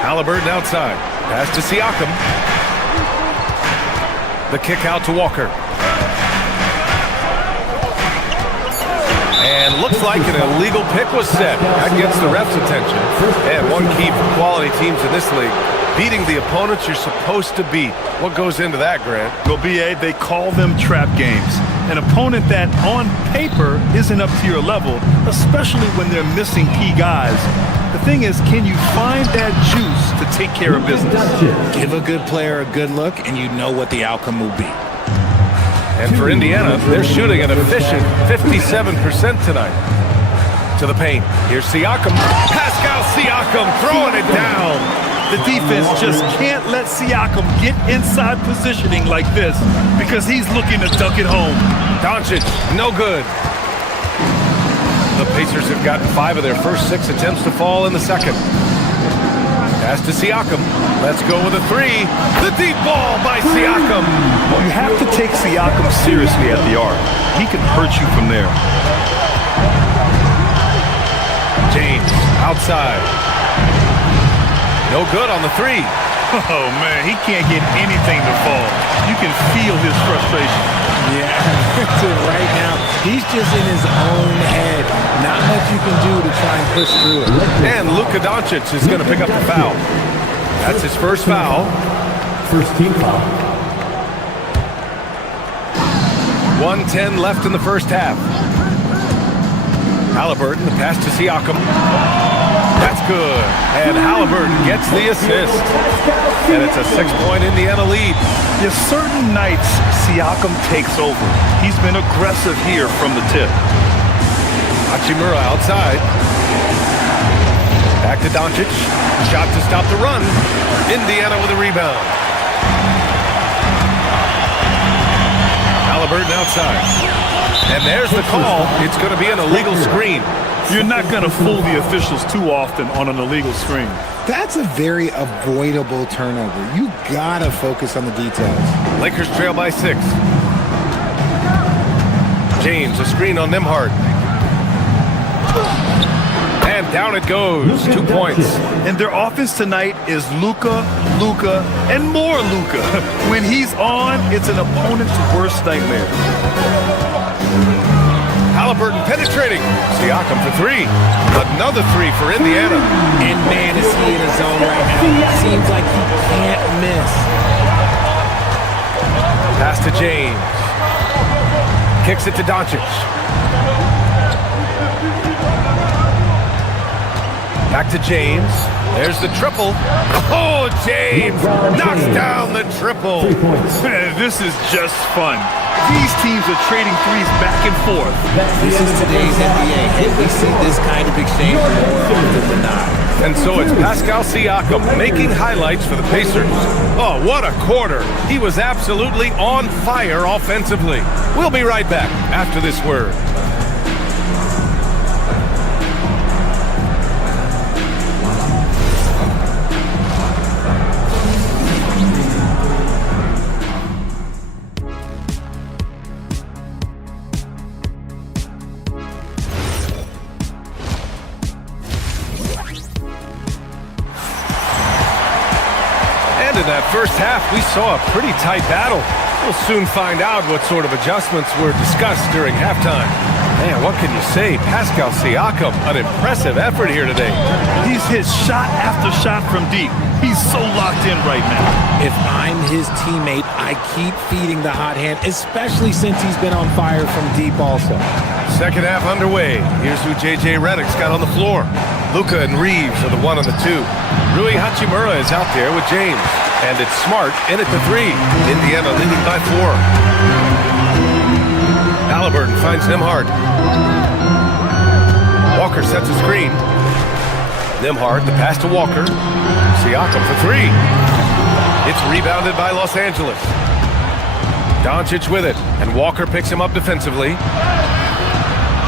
Halliburton outside. Pass to Siakam. The kick out to Walker. And looks like an illegal pick was set. That gets the ref's attention. And one key for quality teams in this league, beating the opponents you're supposed to beat. What goes into that, Grant? Well, BA, they call them trap games. An opponent that, on paper, isn't up to your level, especially when they're missing key guys. The thing is, can you find that juice to take care of business? Give a good player a good look, and you know what the outcome will be. And for Indiana, they're shooting an efficient 57% tonight. To the paint. Here's Siakam. Pascal Siakam throwing it down. The defense just can't let Siakam get inside positioning like this because he's looking to duck it home. Doncic, no good. The Pacers have gotten 5 of their first 6 attempts to fall in the second. Pass to Siakam. Let's go with a 3. The deep ball by Siakam. You have to take Siakam seriously at the arc. He can hurt you from there. James, outside. No good on the 3. Oh, man, he can't get anything to fall. You can feel his frustration. Yeah, right now, he's just in his own head. Not much you can do to try and push through it. And Luka Doncic is going to pick up the foul. That's his first foul. First team foul. 1:10 left in the first half. Halliburton, the pass to Siakam. That's good. And Halliburton gets the assist. And it's a 6-point Indiana lead. There's certain nights Siakam takes over. He's been aggressive here from the tip. Hachimura outside. Back to Doncic. Shot to stop the run. Indiana with a rebound. Halliburton outside. And there's the call. It's going to be an illegal screen. You're not going to fool the officials too often on an illegal screen. That's a very avoidable turnover. You gotta focus on the details. Lakers trail by 6. James, a screen on Nembhard. And down it goes. 2 points. And their offense tonight is Luka, and more Luka. When he's on, it's an opponent's worst nightmare. Halliburton penetrating. Siakam for 3. Another 3 for Indiana. And man, is he in his zone right now. Seems like he can't miss. Pass to James. Kicks it to Doncic. Back to James. There's the triple. Oh, James knocks down the triple. Man, this is just fun. These teams are trading threes back and forth. This is today's NBA. Hey, we see this kind of exchange more often than not. And so it's Pascal Siakam making highlights for the Pacers. Oh, what a quarter. He was absolutely on fire offensively. We'll be right back after this word. In that first half, we saw a pretty tight battle. We'll soon find out what sort of adjustments were discussed during halftime. Man, what can you say? Pascal Siakam, an impressive effort here today. He's hit shot after shot from deep. He's so locked in right now. If I'm his teammate, I keep feeding the hot hand, especially since he's been on fire from deep also. Second half underway. Here's who J.J. Redick's got on the floor. Luka and Reeves are the 1 and the 2. Rui Hachimura is out there with James. And it's Smart in at the 3. Indiana leading by 4. Halliburton finds Nembhard. Walker sets a screen. Nembhard, the pass to Walker. Siakam for 3. It's rebounded by Los Angeles. Doncic with it, and Walker picks him up defensively.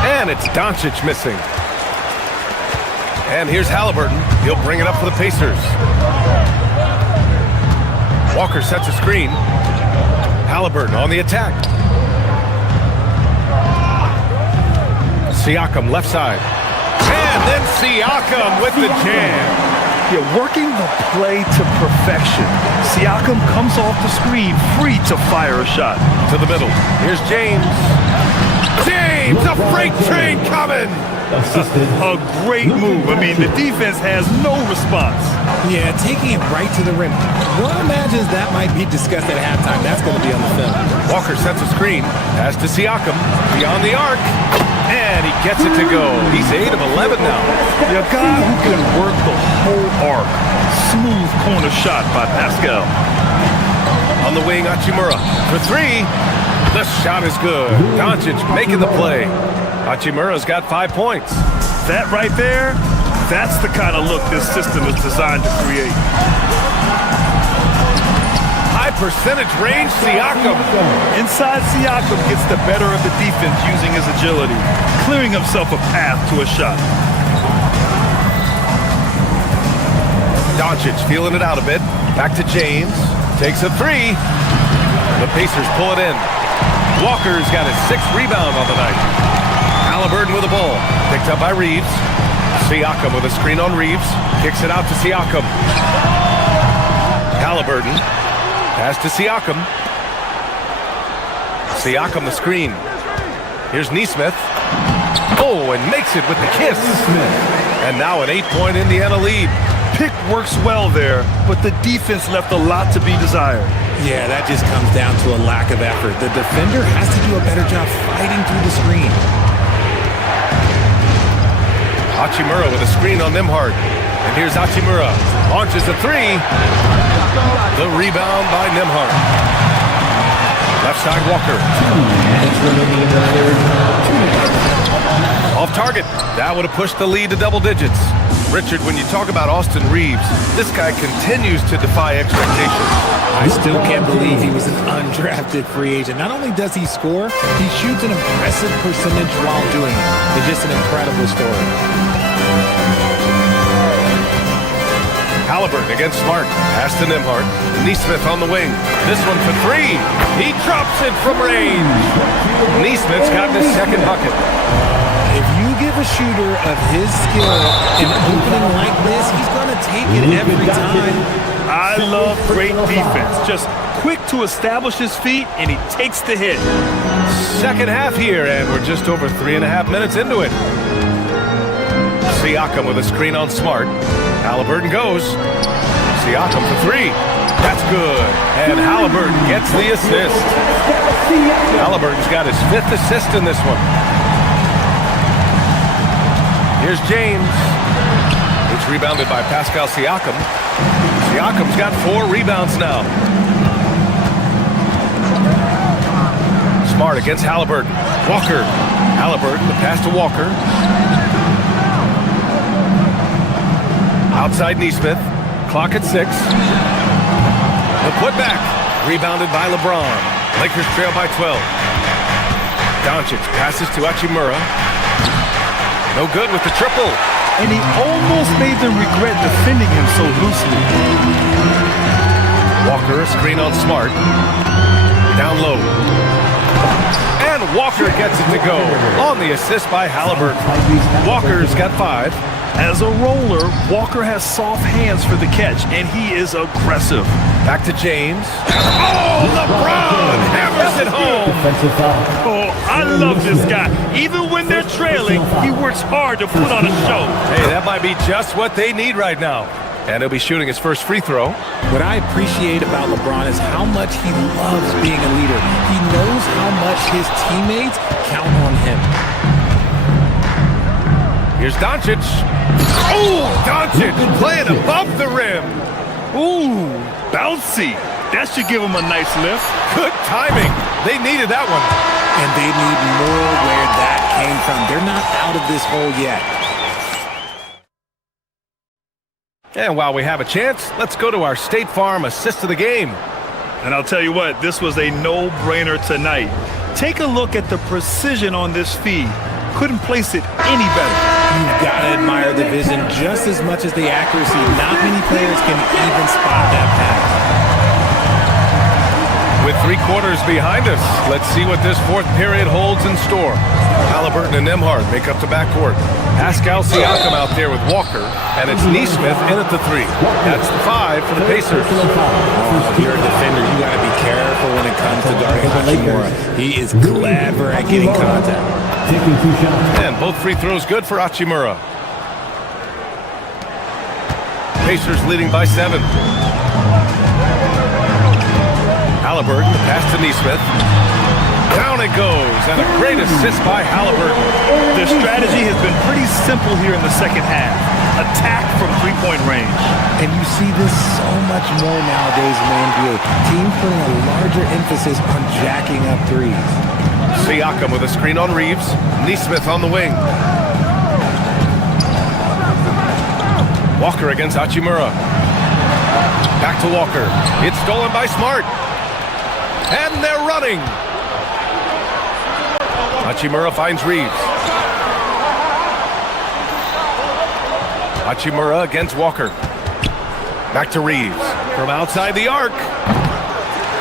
And it's Doncic missing. And here's Halliburton. He'll bring it up for the Pacers. Walker sets a screen. Halliburton on the attack. Siakam left side. And then Siakam with the jam. Yeah, working the play to perfection. Siakam comes off the screen, free to fire a shot. To the middle. Here's James. James, a freight train coming. A great move. I mean, the defense has no response. Yeah, taking it right to the rim. One imagines that might be discussed at halftime. That's going to be on the film. Walker sets a screen. Pass to Siakam. Beyond the arc. And he gets it to go. He's 8 of 11 now. A guy who can work the whole arc. Smooth corner shot by Pascal. On the wing, Hachimura for 3. The shot is good. Doncic making the play. Hachimura's got 5 points. That right there, that's the kind of look this system is designed to create. High percentage range, Siakam. Inside, Siakam gets the better of the defense using his agility, clearing himself a path to a shot. Doncic feeling it out a bit. Back to James. Takes a 3. The Pacers pull it in. Walker's got his 6th rebound on the night. Halliburton with the ball. Picked up by Reeves. Siakam with a screen on Reeves. Kicks it out to Siakam. Halliburton. Pass to Siakam. Siakam the screen. Here's Nesmith. Oh, and makes it with the kiss. And now an 8-point Indiana lead. Pick works well there, but the defense left a lot to be desired. Yeah, that just comes down to a lack of effort. The defender has to do a better job fighting through the screen. Hachimura with a screen on Nembhard. And here's Hachimura. Launches a 3. The rebound by Nembhard. Left side Walker. Off target. That would have pushed the lead to double digits. Richard, when you talk about Austin Reeves, this guy continues to defy expectations. I still can't believe he was an undrafted free agent. Not only does he score, he shoots an impressive percentage while doing it. It's just an incredible story. Halliburton against Smart. Pass to Nembhard. Nesmith on the wing. This one for three. He drops it from range. Nesmith's got his second bucket. If you give a shooter of his skill an opening like this, he's going to take it every time. I love great defense. Just quick to establish his feet, and he takes the hit. Second half here, and we're just over 3.5 minutes into it. Siakam with a screen on Smart. Halliburton goes. Siakam for three. That's good. And Halliburton gets the assist. Halliburton's got his 5th assist in this one. Here's James. It's rebounded by Pascal Siakam. Siakam's got 4 rebounds now. Smart against Halliburton. Walker. Halliburton, the pass to Walker. Outside Nesmith. Clock at 6. The putback. Rebounded by LeBron. Lakers trail by 12. Doncic passes to Hachimura. No good with the triple. And he almost made them regret defending him so loosely. Walker, a screen on Smart. Down low. And Walker gets it to go on the assist by Halliburton. Walker's got 5. As a roller, Walker has soft hands for the catch, and he is aggressive. Back to James. Oh, LeBron hammers it home. Oh, I love this guy. Even when they're trailing, he works hard to put on a show. Hey, that might be just what they need right now. And he'll be shooting his first free throw. What I appreciate about LeBron is how much he loves being a leader. He knows how much his teammates count on him. Here's Doncic. Oh, Doncic playing above the rim. Ooh, bouncy. That should give him a nice lift. Good timing. They needed that one. And they need more where that came from. They're not out of this hole yet. And while we have a chance, let's go to our State Farm assist of the game. And I'll tell you what, this was a no-brainer tonight. Take a look at the precision on this feed. Couldn't place it any better. You've got to admire the vision just as much as the accuracy. Not many players can even spot that pass. With 3 quarters behind us, let's see what this 4th period holds in store. Halliburton and Nembhard make up the backcourt. Pascal Siakam out there with Walker, and it's Nesmith in at the 3. That's the 5 for the Pacers. Oh, if you're a defender, you got to be careful when it comes to guarding Hachimura. He is clever at getting contact. And both free throws good for Hachimura. Pacers leading by 7. Halliburton, the pass to Nesmith. Down it goes, and a great assist by Halliburton. The strategy has been pretty simple here in the second half. Attack from three-point range. And you see this so much more nowadays in the NBA. Teams putting a larger emphasis on jacking up threes. Siakam with a screen on Reeves. Nesmith on the wing. Walker against Hachimura. Back to Walker. It's stolen by Smart. And they're running. Hachimura finds Reeves. Hachimura against Walker. Back to Reeves. From outside the arc.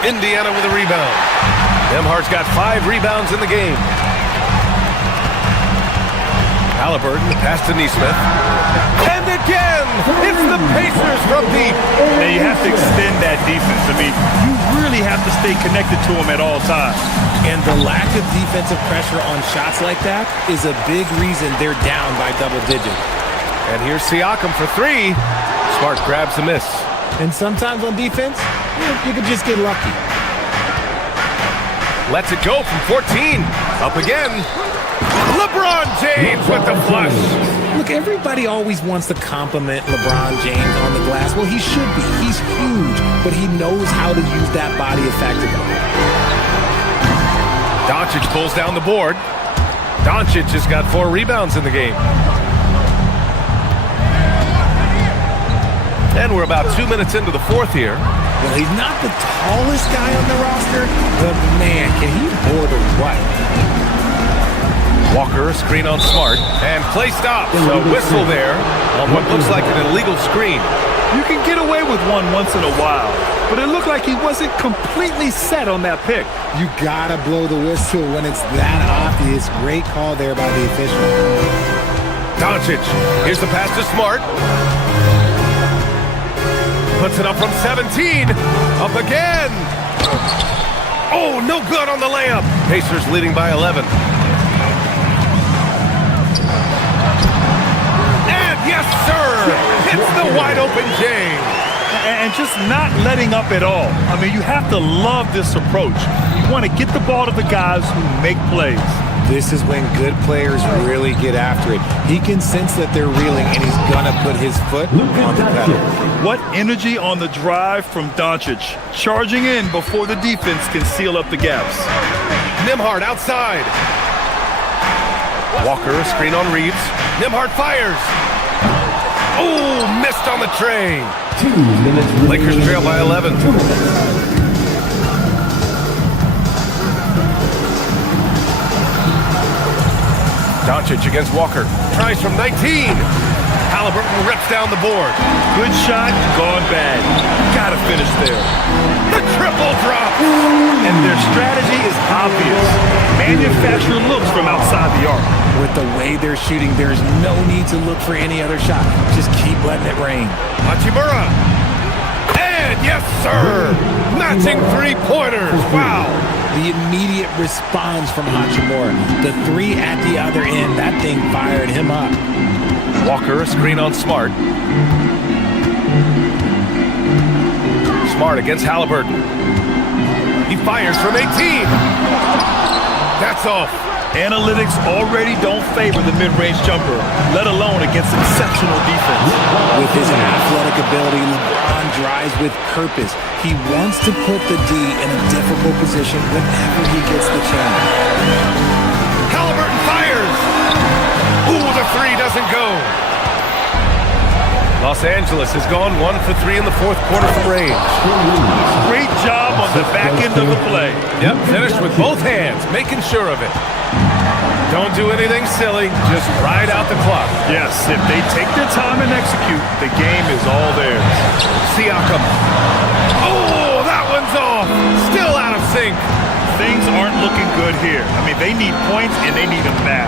Indiana with a rebound. Nembhard's got 5 rebounds in the game. Halliburton, the pass to Nesmith. And again, it's the Pacers from deep. Now you have to extend that defense. I mean, you really have to stay connected to them at all times. And the lack of defensive pressure on shots like that is a big reason they're down by double digits. And here's Siakam for 3. Smart grabs a miss. And sometimes on defense, you could just get lucky. Lets it go from 14. Up again. LeBron James with the flush. Look, everybody always wants to compliment LeBron James on the glass. Well, he should be. He's huge, but he knows how to use that body effectively. Doncic pulls down the board. Doncic has got 4 rebounds in the game. And we're about 2 minutes into the fourth here. Well, he's not the tallest guy on the roster, but man, can he board a right. Walker, a screen on Smart, and play stops. A whistle there on what looks like an illegal screen. You can get away with one once in a while, but it looked like he wasn't completely set on that pick. You gotta blow the whistle when it's that obvious. Great call there by the official. Doncic, here's the pass to Smart. Puts it up from 17. Up again. Oh, no good on the layup. Pacers leading by 11. And yes, sir. Hits the wide open James. And just not letting up at all. I mean, you have to love this approach. You want to get the ball to the guys who make plays. This is when good players really get after it. He can sense that they're reeling, and he's gonna put his foot on the pedal. What energy on the drive from Doncic. Charging in before the defense can seal up the gaps. Nembhard outside. Walker, a screen on Reeves. Nembhard fires. Oh, missed on the tray. 2 minutes. Lakers trail by 11. Doncic against Walker. Tries from 19. Halliburton rips down the board. Good shot, gone bad. Gotta finish there. The triple drop. And their strategy is obvious. Manufacture looks from outside the arc. With the way they're shooting, there's no need to look for any other shot. Just keep letting it rain. Hachimura. And yes, sir. Matching three-pointers. Wow. The immediate response from Hachimura. The 3 at the other end, that thing fired him up. Walker, a screen on Smart. Smart against Halliburton. He fires from 18. That's off. Analytics already don't favor the mid-range jumper, let alone against exceptional defense. With his athletic ability, LeBron drives with purpose. He wants to put the D in a difficult position whenever he gets the chance. Halliburton fires. Ooh, the 3 doesn't go. Los Angeles has gone 1 for 3 in the fourth quarter from range. Great job on the back end of the play. Yep, finished with both hands, making sure of it. Don't do anything silly, just ride out the clock. Yes, if they take their time and execute, the game is all theirs. Siakam. Oh, that one's off. Still out of sync. Things aren't looking good here. I mean, they need points and they need them now.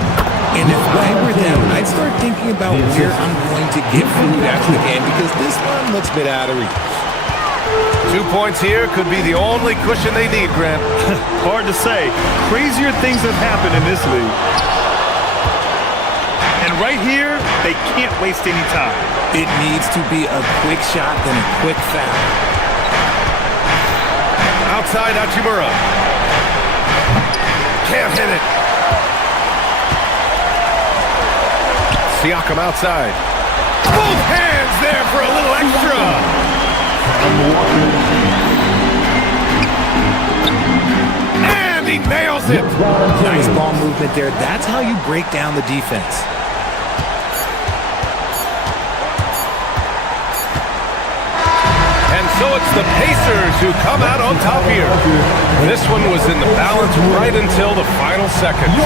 And if I were them, I'd start thinking about where I'm going to get food after the game because this one looks a bit out of reach. 2 points here could be the only cushion they need, Grant. Hard to say. Crazier things have happened in this league. And right here, they can't waste any time. It needs to be a quick shot, then a quick foul. Outside Hachimura. Can't hit it. Siakam outside. Both hands there for a little extra. And he nails it. Nice ball movement there. That's how you break down the defense. And so it's the Pacers who come out on top here. This one was in the balance right until the final seconds.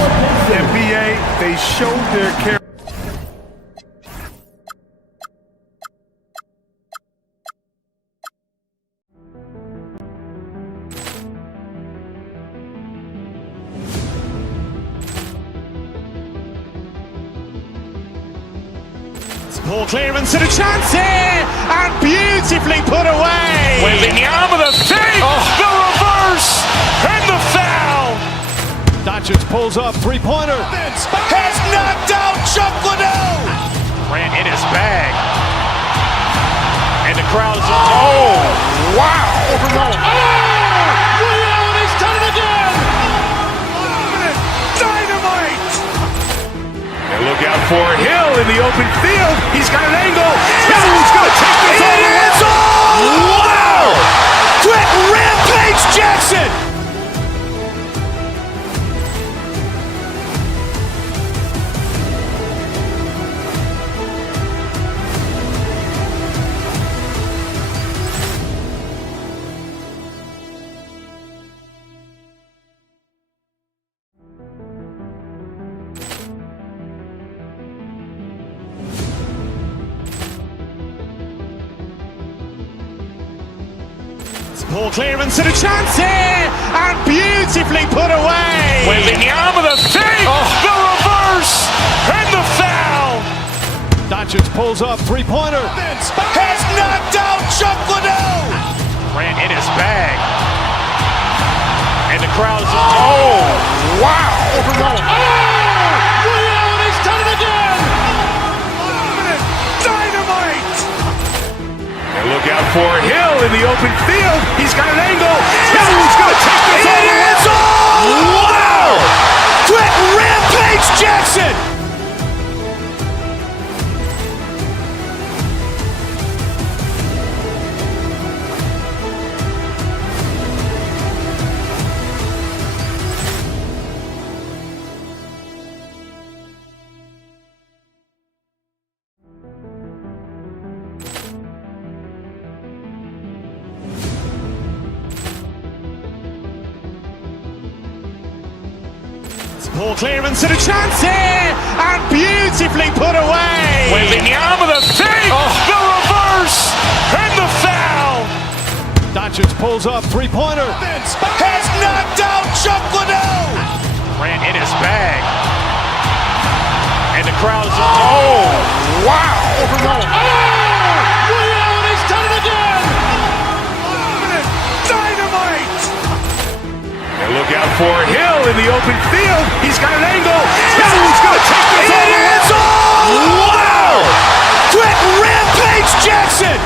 NBA, they showed their character. Poor clearance and a chance here, and beautifully put away. Wembanyama with a dig, the reverse, and the foul. Doncic pulls up, three-pointer. Has knocked out Chuck Liddell. Ran in his bag. And the crowd is, oh, wow. Liddell, and he's done it again. Dynamite. And look out for Hill in the open field. He's got an angle. Hill's going to take this all the way. Wow! Quick rampage Jackson. Ball clearance and a chance here, and beautifully put away. Waving the arm of the fake, the reverse, and the foul. Doncic pulls up, three-pointer. Has knocked out Chuck Liddell. Grant in his bag. And the crowd's, oh, wow. He's done it again. Dynamite. And look out for Hill in the open field. He's got an angle. Hill's going to take this all the way. Wow. Quick rampage Jackson. Ball clearance and a chance here, and beautifully put away. Waving the arm of the fake, the reverse, and the foul. Doncic pulls up, three-pointer. Has knocked out Chuck Liddell. Grant in his bag. And the crowd's, oh, wow. He's done it again. Dynamite. And look out for Hill in the open field. He's got an angle. Hill's going to take this all the way. Wow! Quick rampage Jackson.